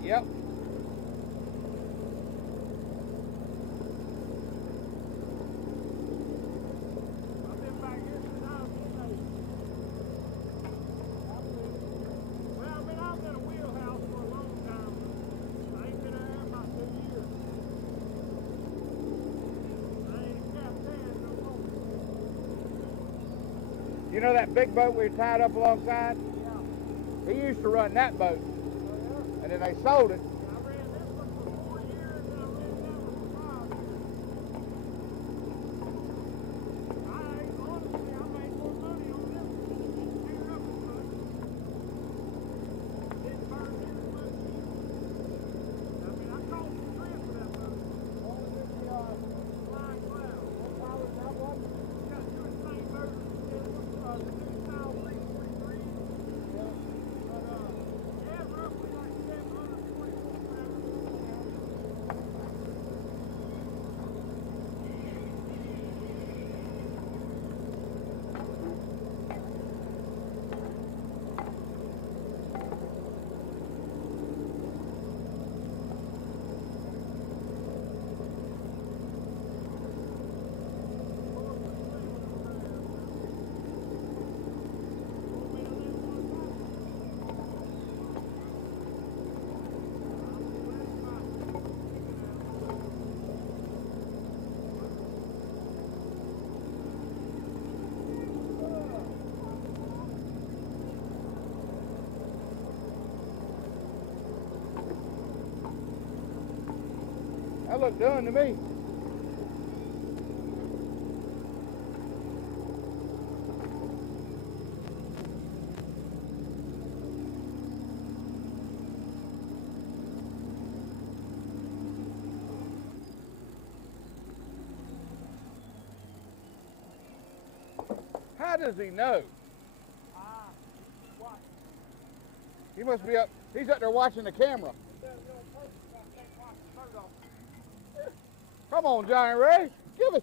Yep. I've been back here since I was in there. Well, I mean, I was in a wheelhouse for a long time. I ain't been there about 2 years. I ain't captain no more. You know that big boat we were tied up alongside? Yeah. He used to run that boat, Oh, yeah? and then they sold it. I ran this one for 4 years, and I ran that one for 5 years. Honestly, I made more money on this one than tearing up the boat. Didn't burn this much either. I mean, I caught some trips with that boat. What was it, the Flying Cloud? What power is that one? It's got 2 of the same motors as this one, the new style 343. Yeah. But, yeah, roughly like 740 horsepower. That looked done to me. How does he know? What? He must be up. He's up there watching the camera. Come on, Johnny Ray. Give us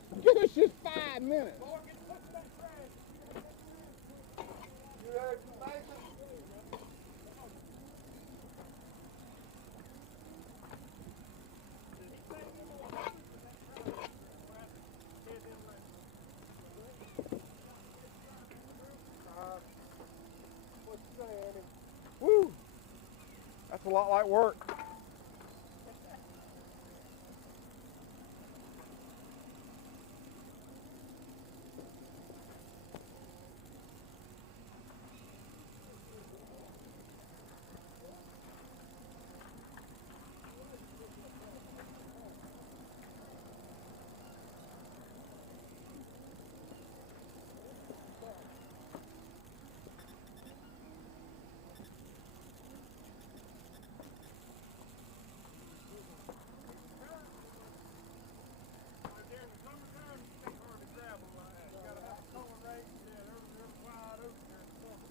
just 5 minutes. You heard from Mason? What you say, Andy? Woo! That's a lot like work. During the summertime, you can't hardly grab them like that. You gotta have a towing rate, and they're wide open during the summer.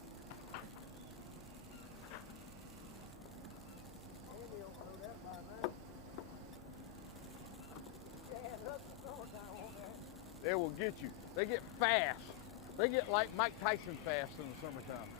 Andy don't know that by now. Yeah, that's the summertime on that. They will get you. They get fast. They get like Mike Tyson fast in the summertime.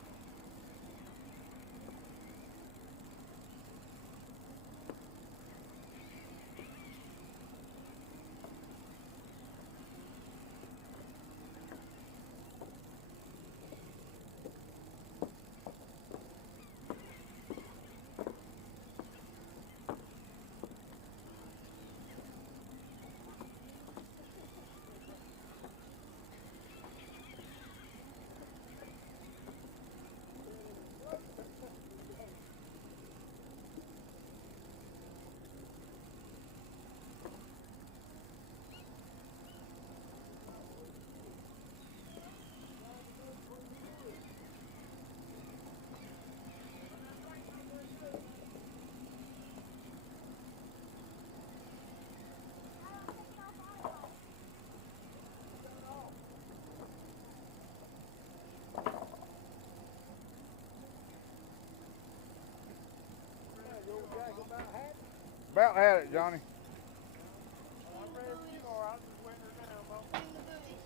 About had it, Johnny. I'm ready for you, or I'll just wet her down, Bo. Between the buoys.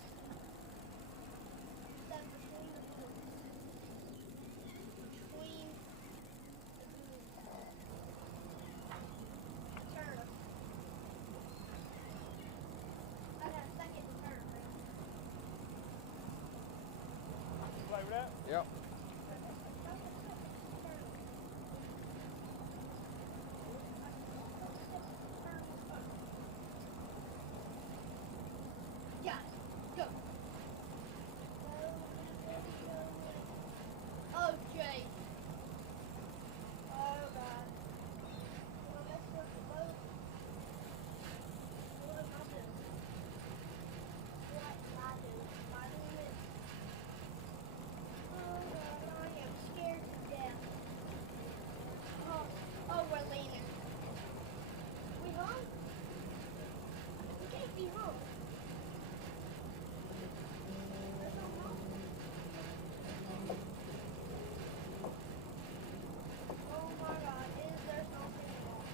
That's between the buoys. Between the buoys. Remember that? Yep. Yeah, go. Oh, Jay. Oh, God. Well, let's work the boat. What am I doing? What am I doing? Am I doing this? Oh, God, I am scared to death. Oh, we're leaning. We home? We can't be home. There's no home. Oh my God, is there something wrong?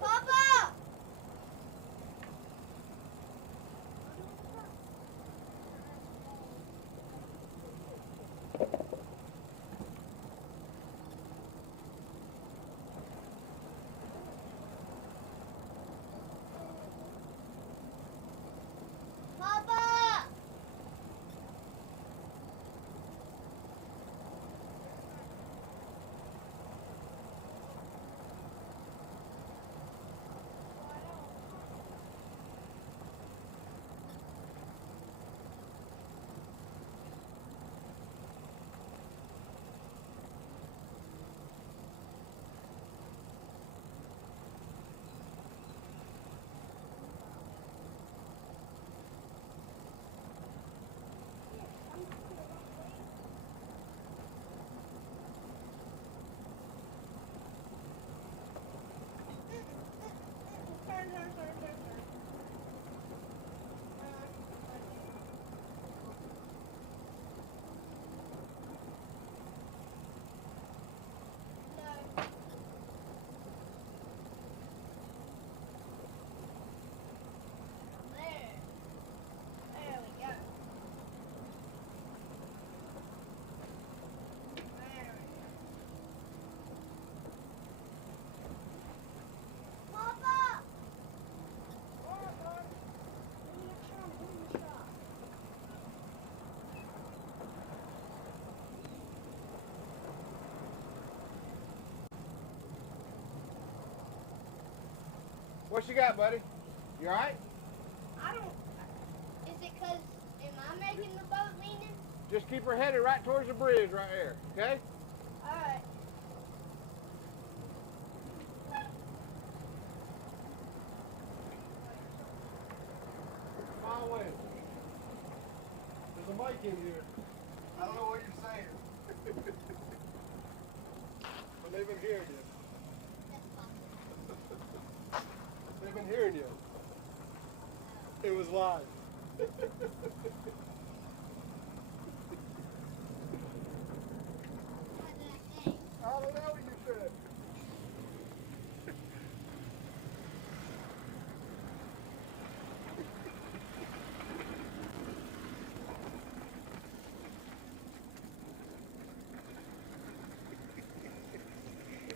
Papa! Papa! Turn. No. There. There we go. There we go. Papa! Give me a shot. What you got, buddy? You all right? I don't. Is it because am I making the boat leaning? Just keep her headed right towards the bridge right there, okay? All right. Smile away. There's a mic in here. I don't know what you're saying. But they've been hearing you. That's fine. They've been hearing you. It was live. What did I say? I don't know what you said.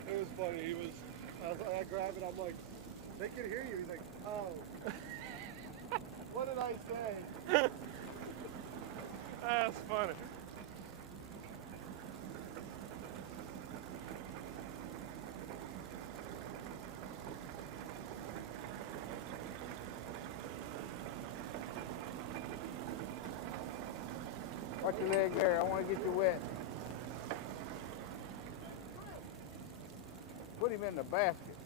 It was funny. I grabbed it. I'm like, they can hear you. He's like, oh. What did I say? That's funny. Watch your leg there. I want to get you wet. Put him in the basket.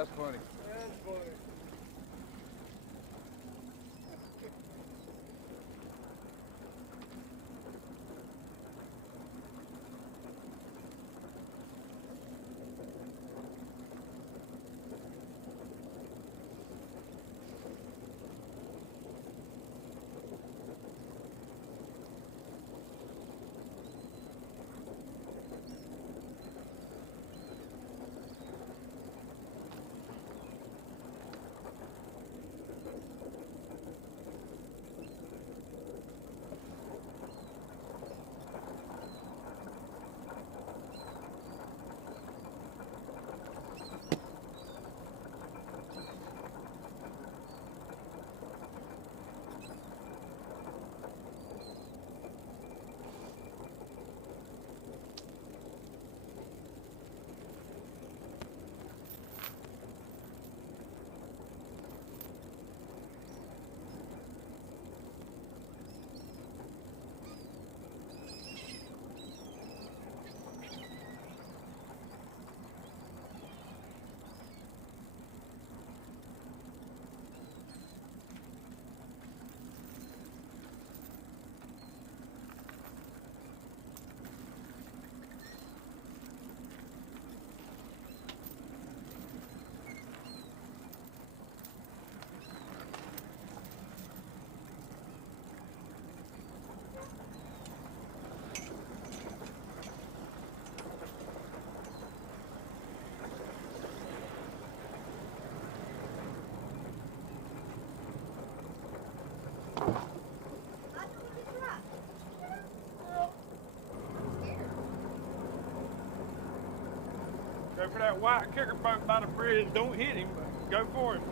That's funny. That's funny. Go for that white kicker boat by the bridge. Don't hit him, but go for him.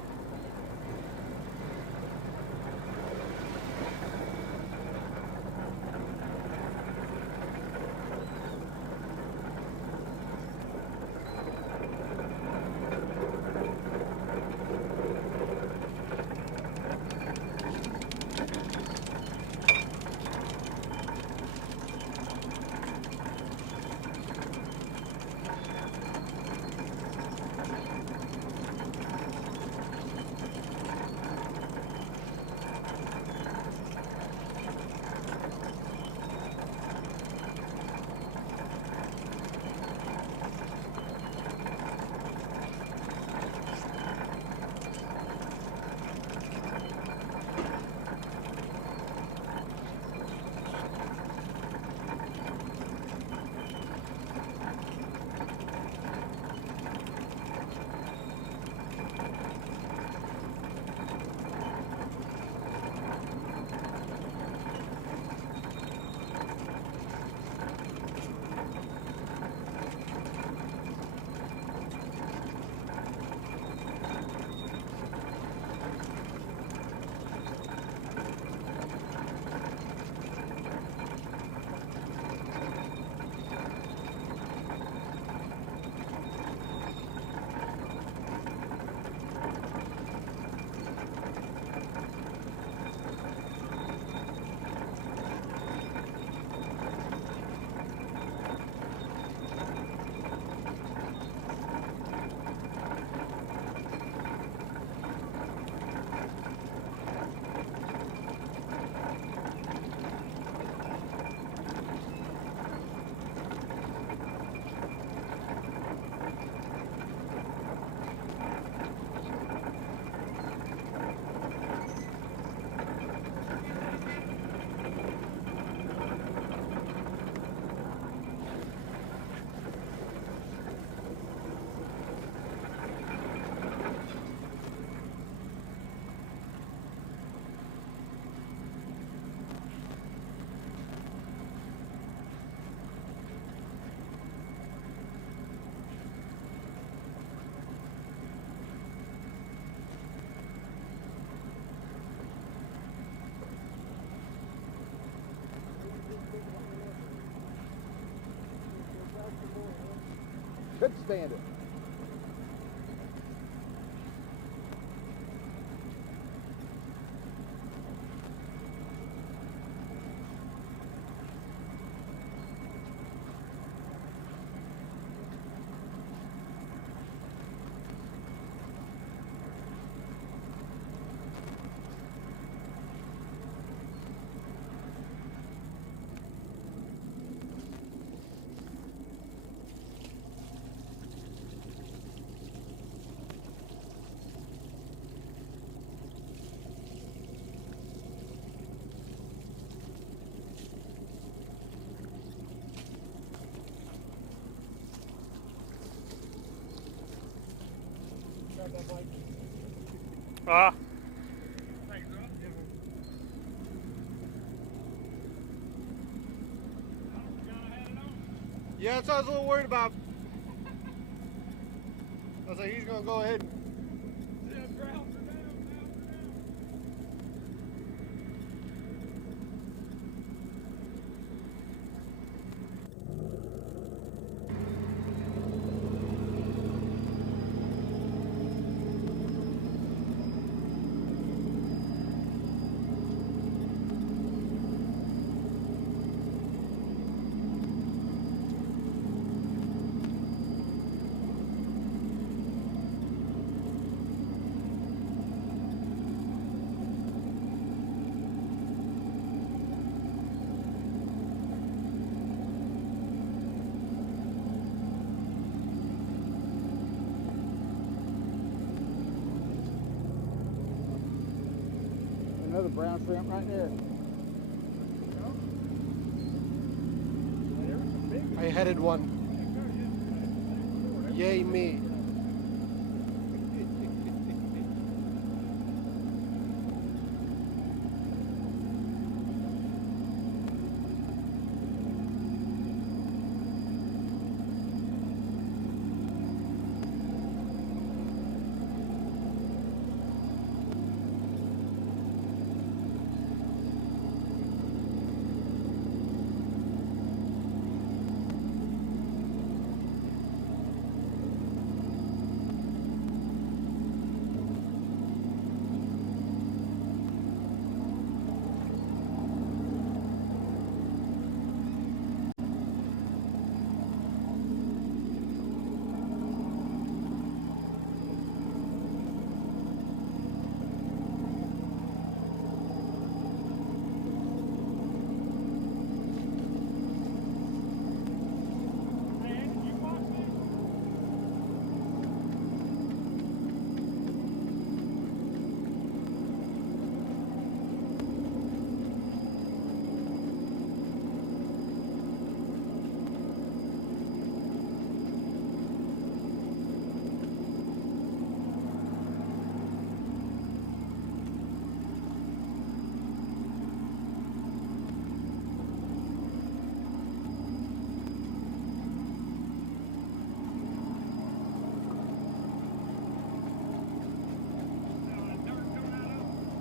Couldn't stand it. got that bike. Ah. Yeah, that's what I was a little worried about. I was like, he's gonna go ahead and Another brown shrimp right there. I headed one. Yay me.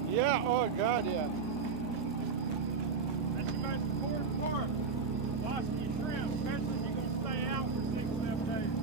Yeah, oh God, yeah. That's the most important part. Washing your shrimp, especially if you're going to stay out for 6-7 days.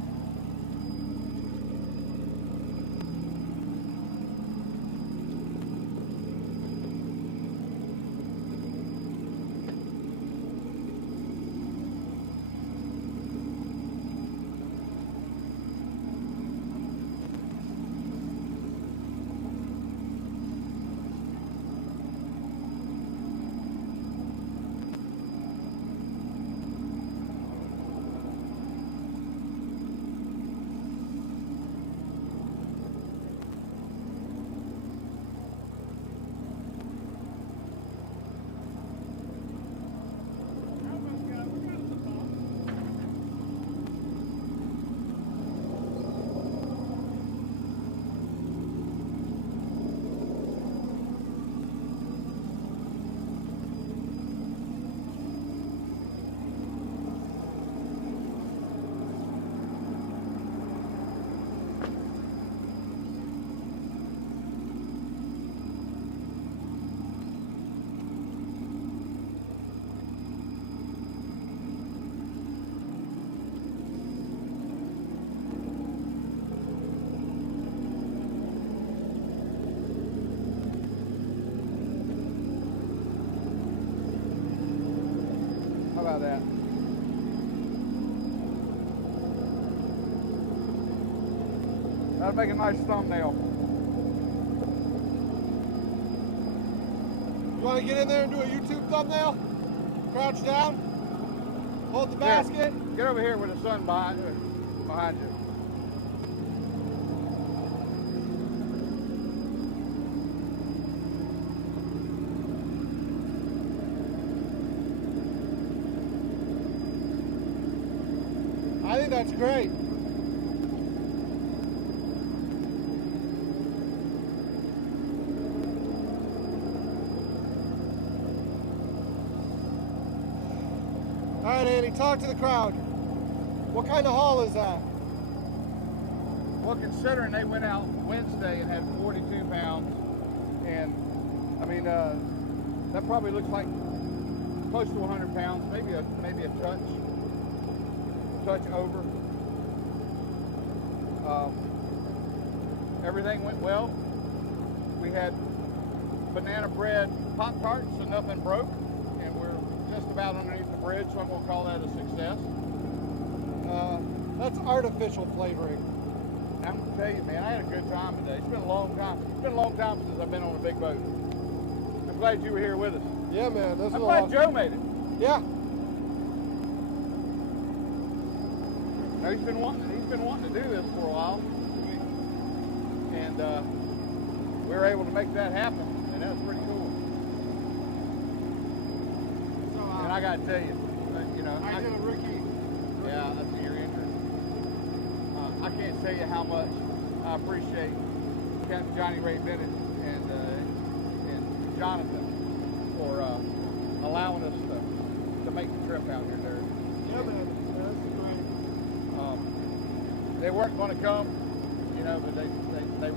How about that? That'll make a nice thumbnail. You want to get in there and do a YouTube thumbnail? Crouch down. Hold the basket. Here, get over here with the sun behind you. I think that's great. Eddie, talk to the crowd. What kind of haul is that? Well, considering they went out Wednesday and had 42 pounds, and I mean, that probably looks like close to 100 pounds, maybe a touch over. Everything went well. We had banana bread Pop-Tarts, so nothing broke, and we're just about underneath the bridge, so I'm going to call that a success. That's artificial flavoring. I'm going to tell you, man, I had a good time today. It's been a long time. It's been a long time since I've been on a big boat. I'm glad you were here with us. Yeah, man. I'm glad Joe made it. Yeah. Now, he's been wanting to do this for a while, and we were able to make that happen, and that was pretty cool. So, And I got to tell you, I did a Ricky. Yeah, I see your interest. I can't tell you how much I appreciate Captain Johnny Ray Bennett and Jonathan for allowing us to make the trip out here, Derek. Yeah, man. Yeah, this is great. They weren't going to come, but they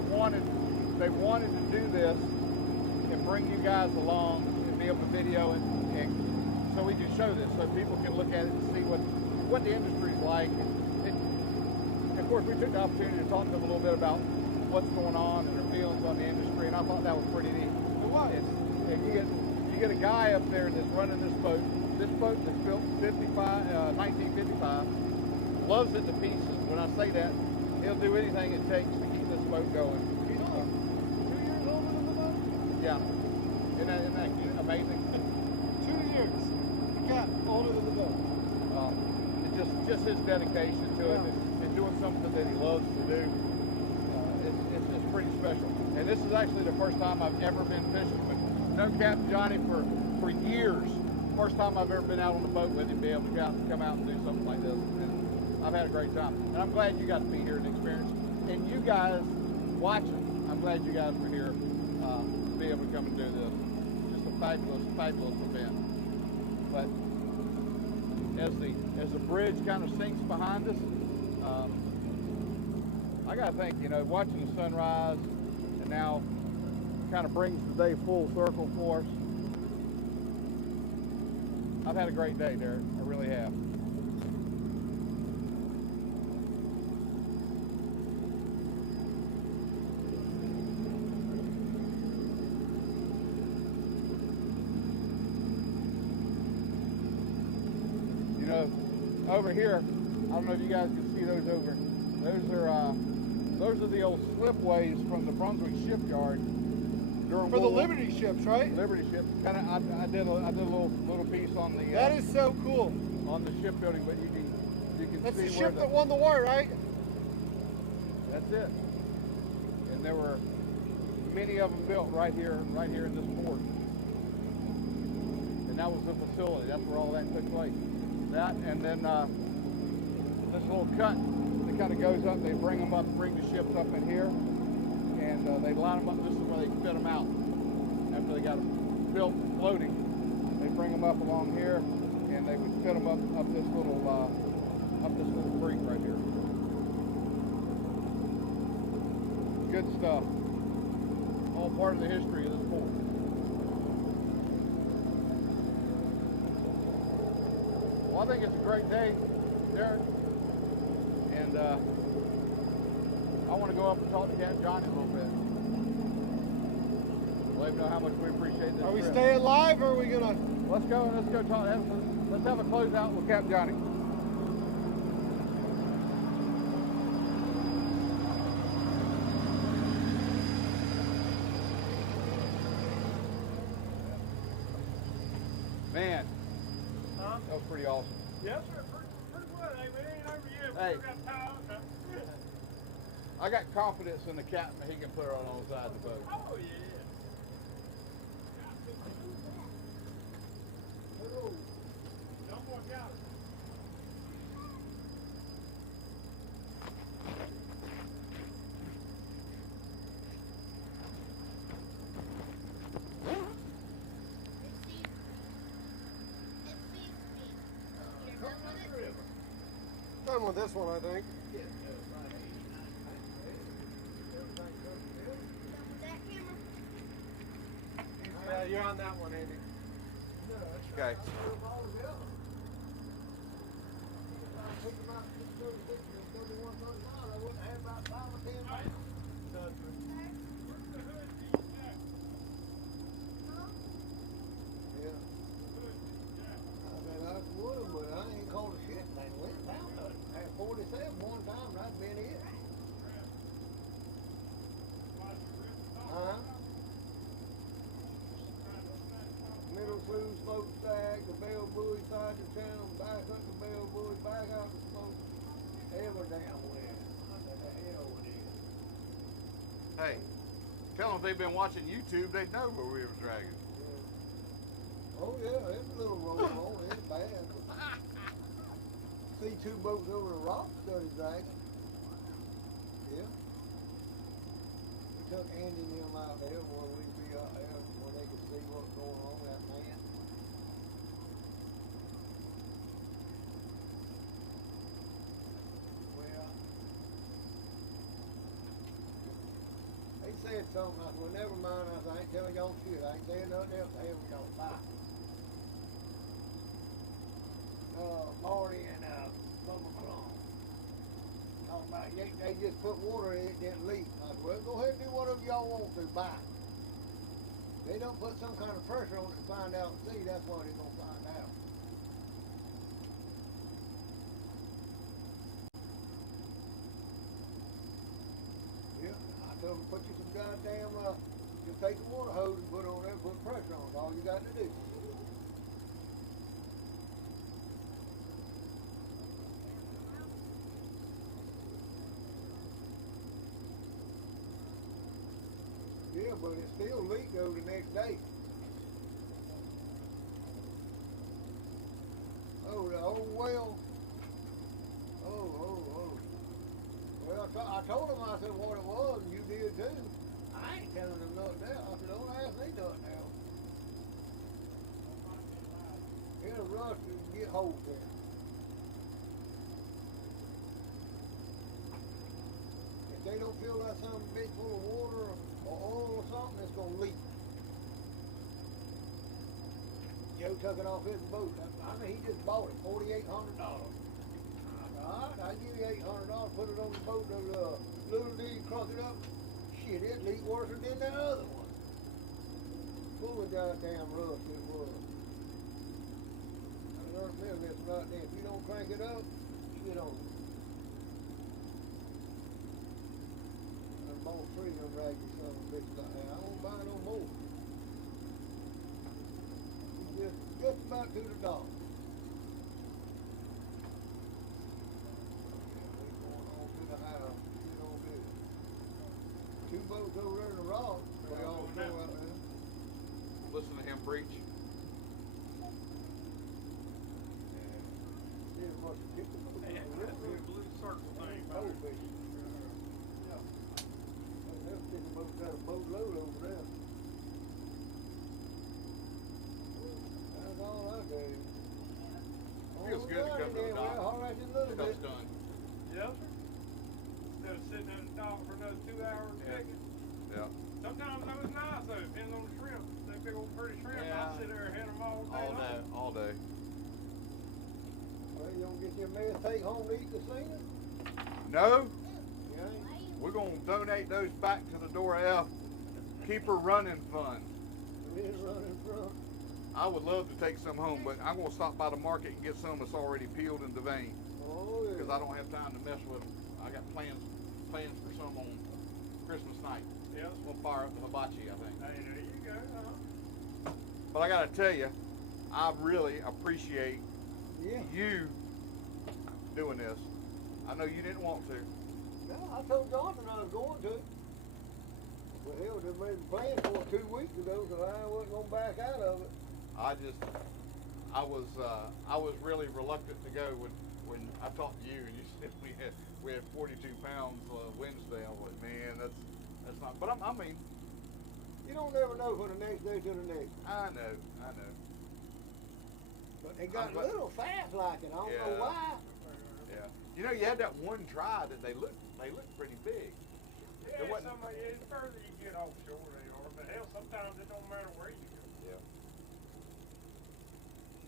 wanted to do this and bring you guys along and be able to video it, and so we can show this so people can look at it and see what the industry is like. And of course, we took the opportunity to talk to them a little bit about what's going on and their feelings on the industry, and I thought that was pretty neat. It was. And you get a guy up there that's running this boat. This boat that's built 1955, loves it to pieces. When I say that, he'll do anything it takes to keep this boat going. He's 2 years older than the boat? Yeah. Isn't that amazing? 2 years. He got older than the boat. It's just his dedication to it and doing something that he loves to do. It's pretty special. And this is actually the first time I've ever been fishing with. Known Captain Johnny for years. First time I've ever been out on the boat with him, be able to come out and do something like this. And I've had a great time. And I'm glad you got to be here and experience. And you guys watching, I'm glad you guys were here to be able to come and do this. Just a fabulous, fabulous event. But as the bridge kind of sinks behind us, I got to think, watching the sunrise and now kind of brings the day full circle for us. I've had a great day, Derek. I really have. Over here, I don't know if you guys can see those over. Those are the old slipways from the Brunswick shipyard during For the Liberty ships, right? Liberty ships. Kind of, I did a little piece on the. That is so cool. On the shipbuilding, but you can That's see the where ship that won the war, right? That's it. And there were many of them built right here in this port. And that was the facility. That's where all that took place. That, and then this little cut that kind of goes up, they bring the ships up in here, and they line them up. This is where they fit them out. After they got them built and floating, they bring them up along here, and they would fit them up this little creek right here. Good stuff. All part of the history of this port. Well, I think it's a great day, Derek, and I want to go up and talk to Captain Johnny a little bit. Let him know how much we appreciate this. Are we trip. staying live or are we gonna? Let's go talk. Let's have a closeout with Captain Johnny. Man, Huh? that was pretty awesome. Yes, sir. Pretty good. Hey, we ain't over yet. We Hey. still got time. I got confidence in the captain that he can put her on the side of the boat. Oh, yeah. No more gallons. Come done with this one, I think. Yeah, right, 89, everything goes good. Done with that camera? Yeah, you're on that one, Andy. No, that's Okay. not all together. If I took them out 636 and 3139, I wouldn't have about 5 or 10 pounds. Huh? Yeah. I said I would have, but I ain't called a shit thing. We ain't found nothing. I had 47 one time, and that's been it. Huh? Middle flue, smokestack, the bell buoy, side the channel, back up the bell buoy, back out the smoke. Every damn way. What the hell it is? Hey, tell them if they've been watching YouTube, they'd know where we were dragging. Oh yeah, it's a little roll on, it's bad. See two boats over the rock study dragging. Yeah. We took Andy and them out there where we'd be out there where they could see what's going on with that man. Well, they said something, I said, well never mind, I said, I ain't telling y'all shit, I ain't saying nothing else, I haven't y'all bye. Marty and Bubba Clone. Talking about they just put water in it, didn't leak. I said, well, go ahead and do whatever y'all want to, bye. They don't put some kind of pressure on it to find out and see, that's what they're going to find out. Yeah, I told them, put you some goddamn, just take the water hose and put it on there and put pressure on it. That's all you got to do. Yeah, but it still leaked though the next day. Oh, the old well. Oh. Well, I told him, I said what it was, and you did too. I ain't telling them nothing else. I said, don't ask me nothing else. It'll rust and get holes in it. If they don't fill that some bitch full of water or oil or something, it's gonna leak. Joe took it off his boat. I mean, he just bought it, $4,800. All right, I'll give you $800, put it on the boat, and little D crunk it up. Shit, it leaked worse than that other one. Full of goddamn rust it was. I learned this right there. If you don't crank it up, shit on it. I bought 3 of them raggedy son of a bitches like that. I won't buy no more. Just about to the dock. The house, get on good. 2 boats over there in the rock, they all go out there. Listen to him preach. See what the people do. blue circle thing. Oh, baby. Yeah. That fishing boat got a boatload over there. That's all I do. Feels good to come to the dock. Well, all right, just a little Stuff's bit. done. Yes, sir. Instead of sitting in the dock for another 2 hours picking. Yeah. Sometimes that was nice though, depending on the shrimp. That big old pretty shrimp, Yeah. I'd sit there and had them all day long. All day. Well, you don't get your mess take home to eat the scenery? No, You ain't. we're gonna donate those back to the Dora F. Keep her running fund. It is running front. I would love to take some home, but I'm gonna stop by the market and get some that's already peeled and deveined Oh, yeah. because I don't have time to mess with them. I got plans for some on Christmas night. Yes. We'll fire up the hibachi, I think. Hey, there you go. But I gotta tell you, I really appreciate Yeah. you doing this. I know you didn't want to. No, I told Jonathan I was going to. Well, hell, they made the plan for it 2 weeks ago, so I wasn't going to back out of it. I was really reluctant to go when I talked to you and you said we had 42 pounds Wednesday. I was like, man, that's not. But I mean, You don't never know from the next day to the next. I know. But they got I'm a glad- little fast like it. I don't Yeah. know why. Yeah. Yeah. You know, you had that one dry that they looked pretty big. Yeah, wasn't- it's further you get offshore they are, but hell, sometimes it don't matter where you go. Yeah.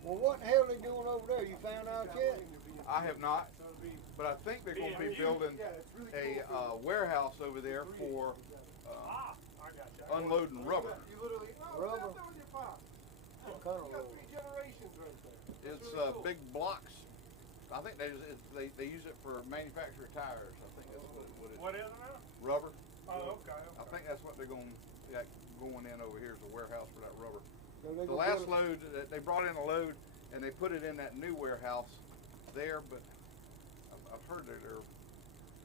Well, what the hell they doing over there? You found out yet? I have not, but I think they're going to be building a warehouse over there for I got you. unloading rubber. You literally, Rubber? Rubber. With your pop. What kind of You got rubber? 3 generations right there. It's That's really cool. big blocks. I think they use it for manufacturing tires. I think that's what it is. What is it now? Rubber. Oh, okay. I think that's what they're going in over here is a warehouse for that rubber. So they The gonna last build- load, they brought in a load and they put it in that new warehouse there, but I've heard that they're,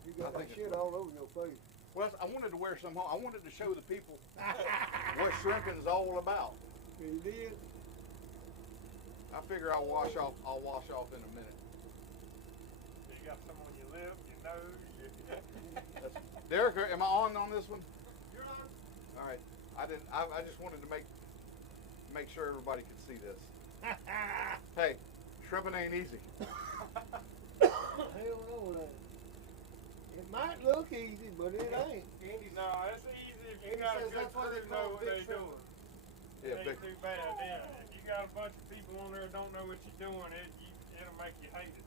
You got I that think shit it's- all over your face. well, I wanted to wear some home. I wanted to show the people what shrimping is all about. You did? I figure I'll wash off in a minute. You got some on your lip, your nose, Derek, am I on this one? You're not. All right. I just wanted to make sure everybody could see this. Hey, shrimping ain't easy. Hell no, it ain't. It might look easy, but it ain't. Andy, No, it's easy if you Andy got a says good that's why they crew call know it what big they're shrimp. doing. Yeah, It ain't big. too bad then. If you got a bunch of people on there that don't know what you're doing, it'll make you hate it.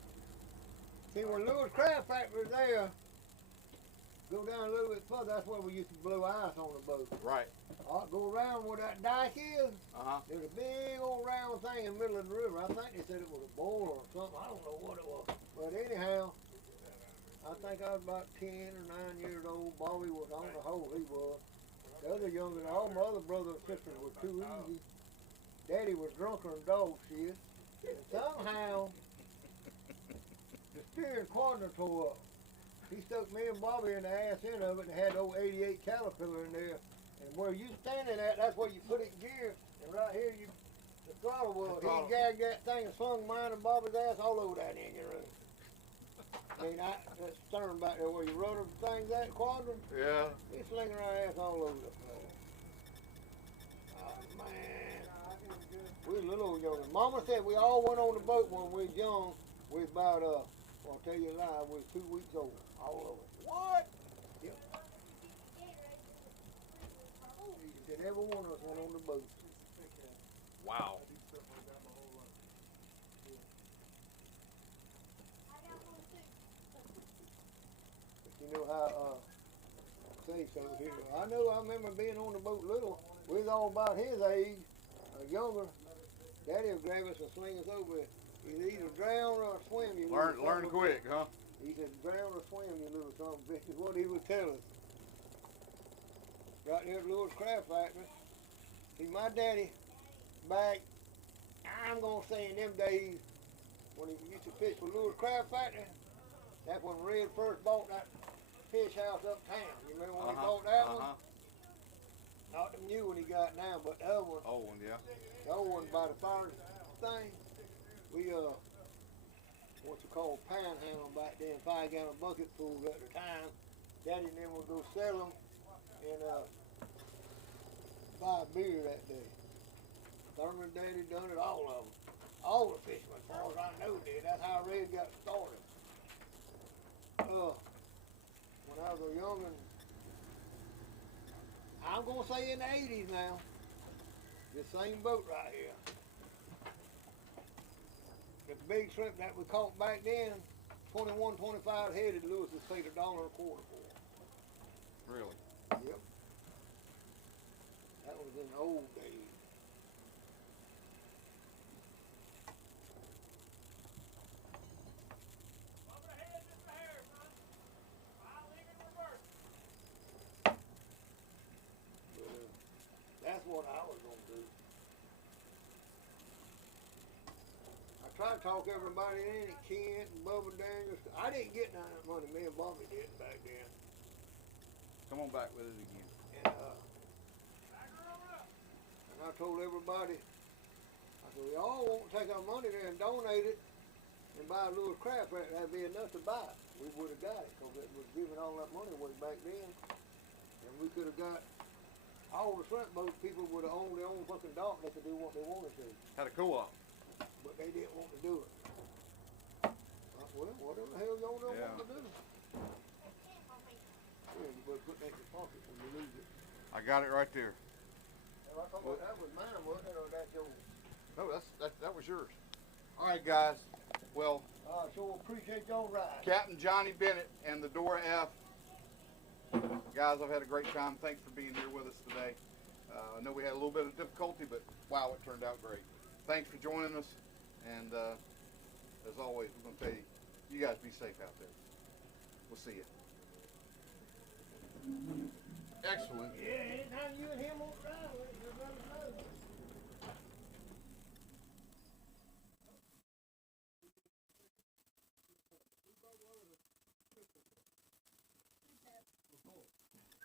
See, when Lewis Crab Factory was there, go down a little bit further, that's where we used to blow ice on the boat. Right. Go around where that dike is. Uh-huh. There's a big old round thing in the middle of the river. I think they said it was a bowl or something. I don't know what it was. But anyhow, I think I was about 10 or 9 years old. Bobby was on the hole, he was. The other younger, all my other brothers and sisters were too easy. Daddy was drunker than dog shit. And somehow, the steering quadrant tore up. He stuck me and Bobby in the ass end of it and had the old 88 Caterpillar in there. And where you standing at, that's where you put it in gear. And right here, the throttle was. The throttle. He gagged that thing and slung mine and Bobby's ass all over that engine room. I mean, that stern back there where you rudder things at, quadrant, Yeah. he's slinging our ass all over the place. Oh, man. We was a little old young. Mama said we all went on the boat when we was young. We was about, I'll tell you a lie, we was 2 weeks old. All of us. What? Yep. He said every one of us went on the boat. Wow. But you know how, say so here. I remember being on the boat little. We was all about his age, or younger. Daddy would grab us and sling us over it. You'd either drown or swim. You Learn little son of a quick, bitch. huh? He said, drown or swim, you little son of a bitch, is what he would tell us. Right there at Lewis Crab Factory. See, my daddy, back, I'm going to say in them days, when he used to fish for Lewis Crab Factory, that's when Red first bought that fish house uptown. You remember when he bought that one? Not the new one he got now, but the other one. Oh, one, yeah. The old one by the fire thing. We, what you call panhandle back then, 5-gallon bucket pools at the time. Daddy and them would go sell them and buy beer that day. Thurman Daddy done it, all of them. All the fishermen, as far as I know, did. That's how Red got started. When I was a youngin', I'm gonna say in the 80s now, this same boat right here. The big shrimp that we caught back then, 21, 25 headed, Lewis was paid $1.25 for. Really? Yep. That was in the old days. Over ahead, just ahead, son. I'll leave it reverse. But, that's what I was gonna do. I tried to talk everybody in it, Kent and Bubba Daniels. I didn't get none of that money, me and Bobby did back then. Come on back with it again. And, Back her on up. and I told everybody, I said, we all want to take our money there and donate it and buy a little crab for it. That'd be enough to buy it. We would have got it because it was giving all that money away back then. And we could have got all the shrimp boats. People would have owned their own fucking dock. They could do what they wanted to. Had a co-op. But they didn't want to do it. Well, whatever the hell y'all don't Yeah. want to do. Yeah, you better put that in your pocket when you lose it. I got it right there. Well, I thought that was mine, wasn't it, or that's yours? No, that was yours. All right, guys. Well, I sure appreciate y'all ride. Captain Johnny Bennett and the Dora F. Guys, I've had a great time. Thanks for being here with us today. I know we had a little bit of difficulty, but wow, it turned out great. Thanks for joining us. And as always, we're going to tell you, you guys be safe out there. We'll see you. Excellent. Yeah, anytime you and him won't ride, you're running road.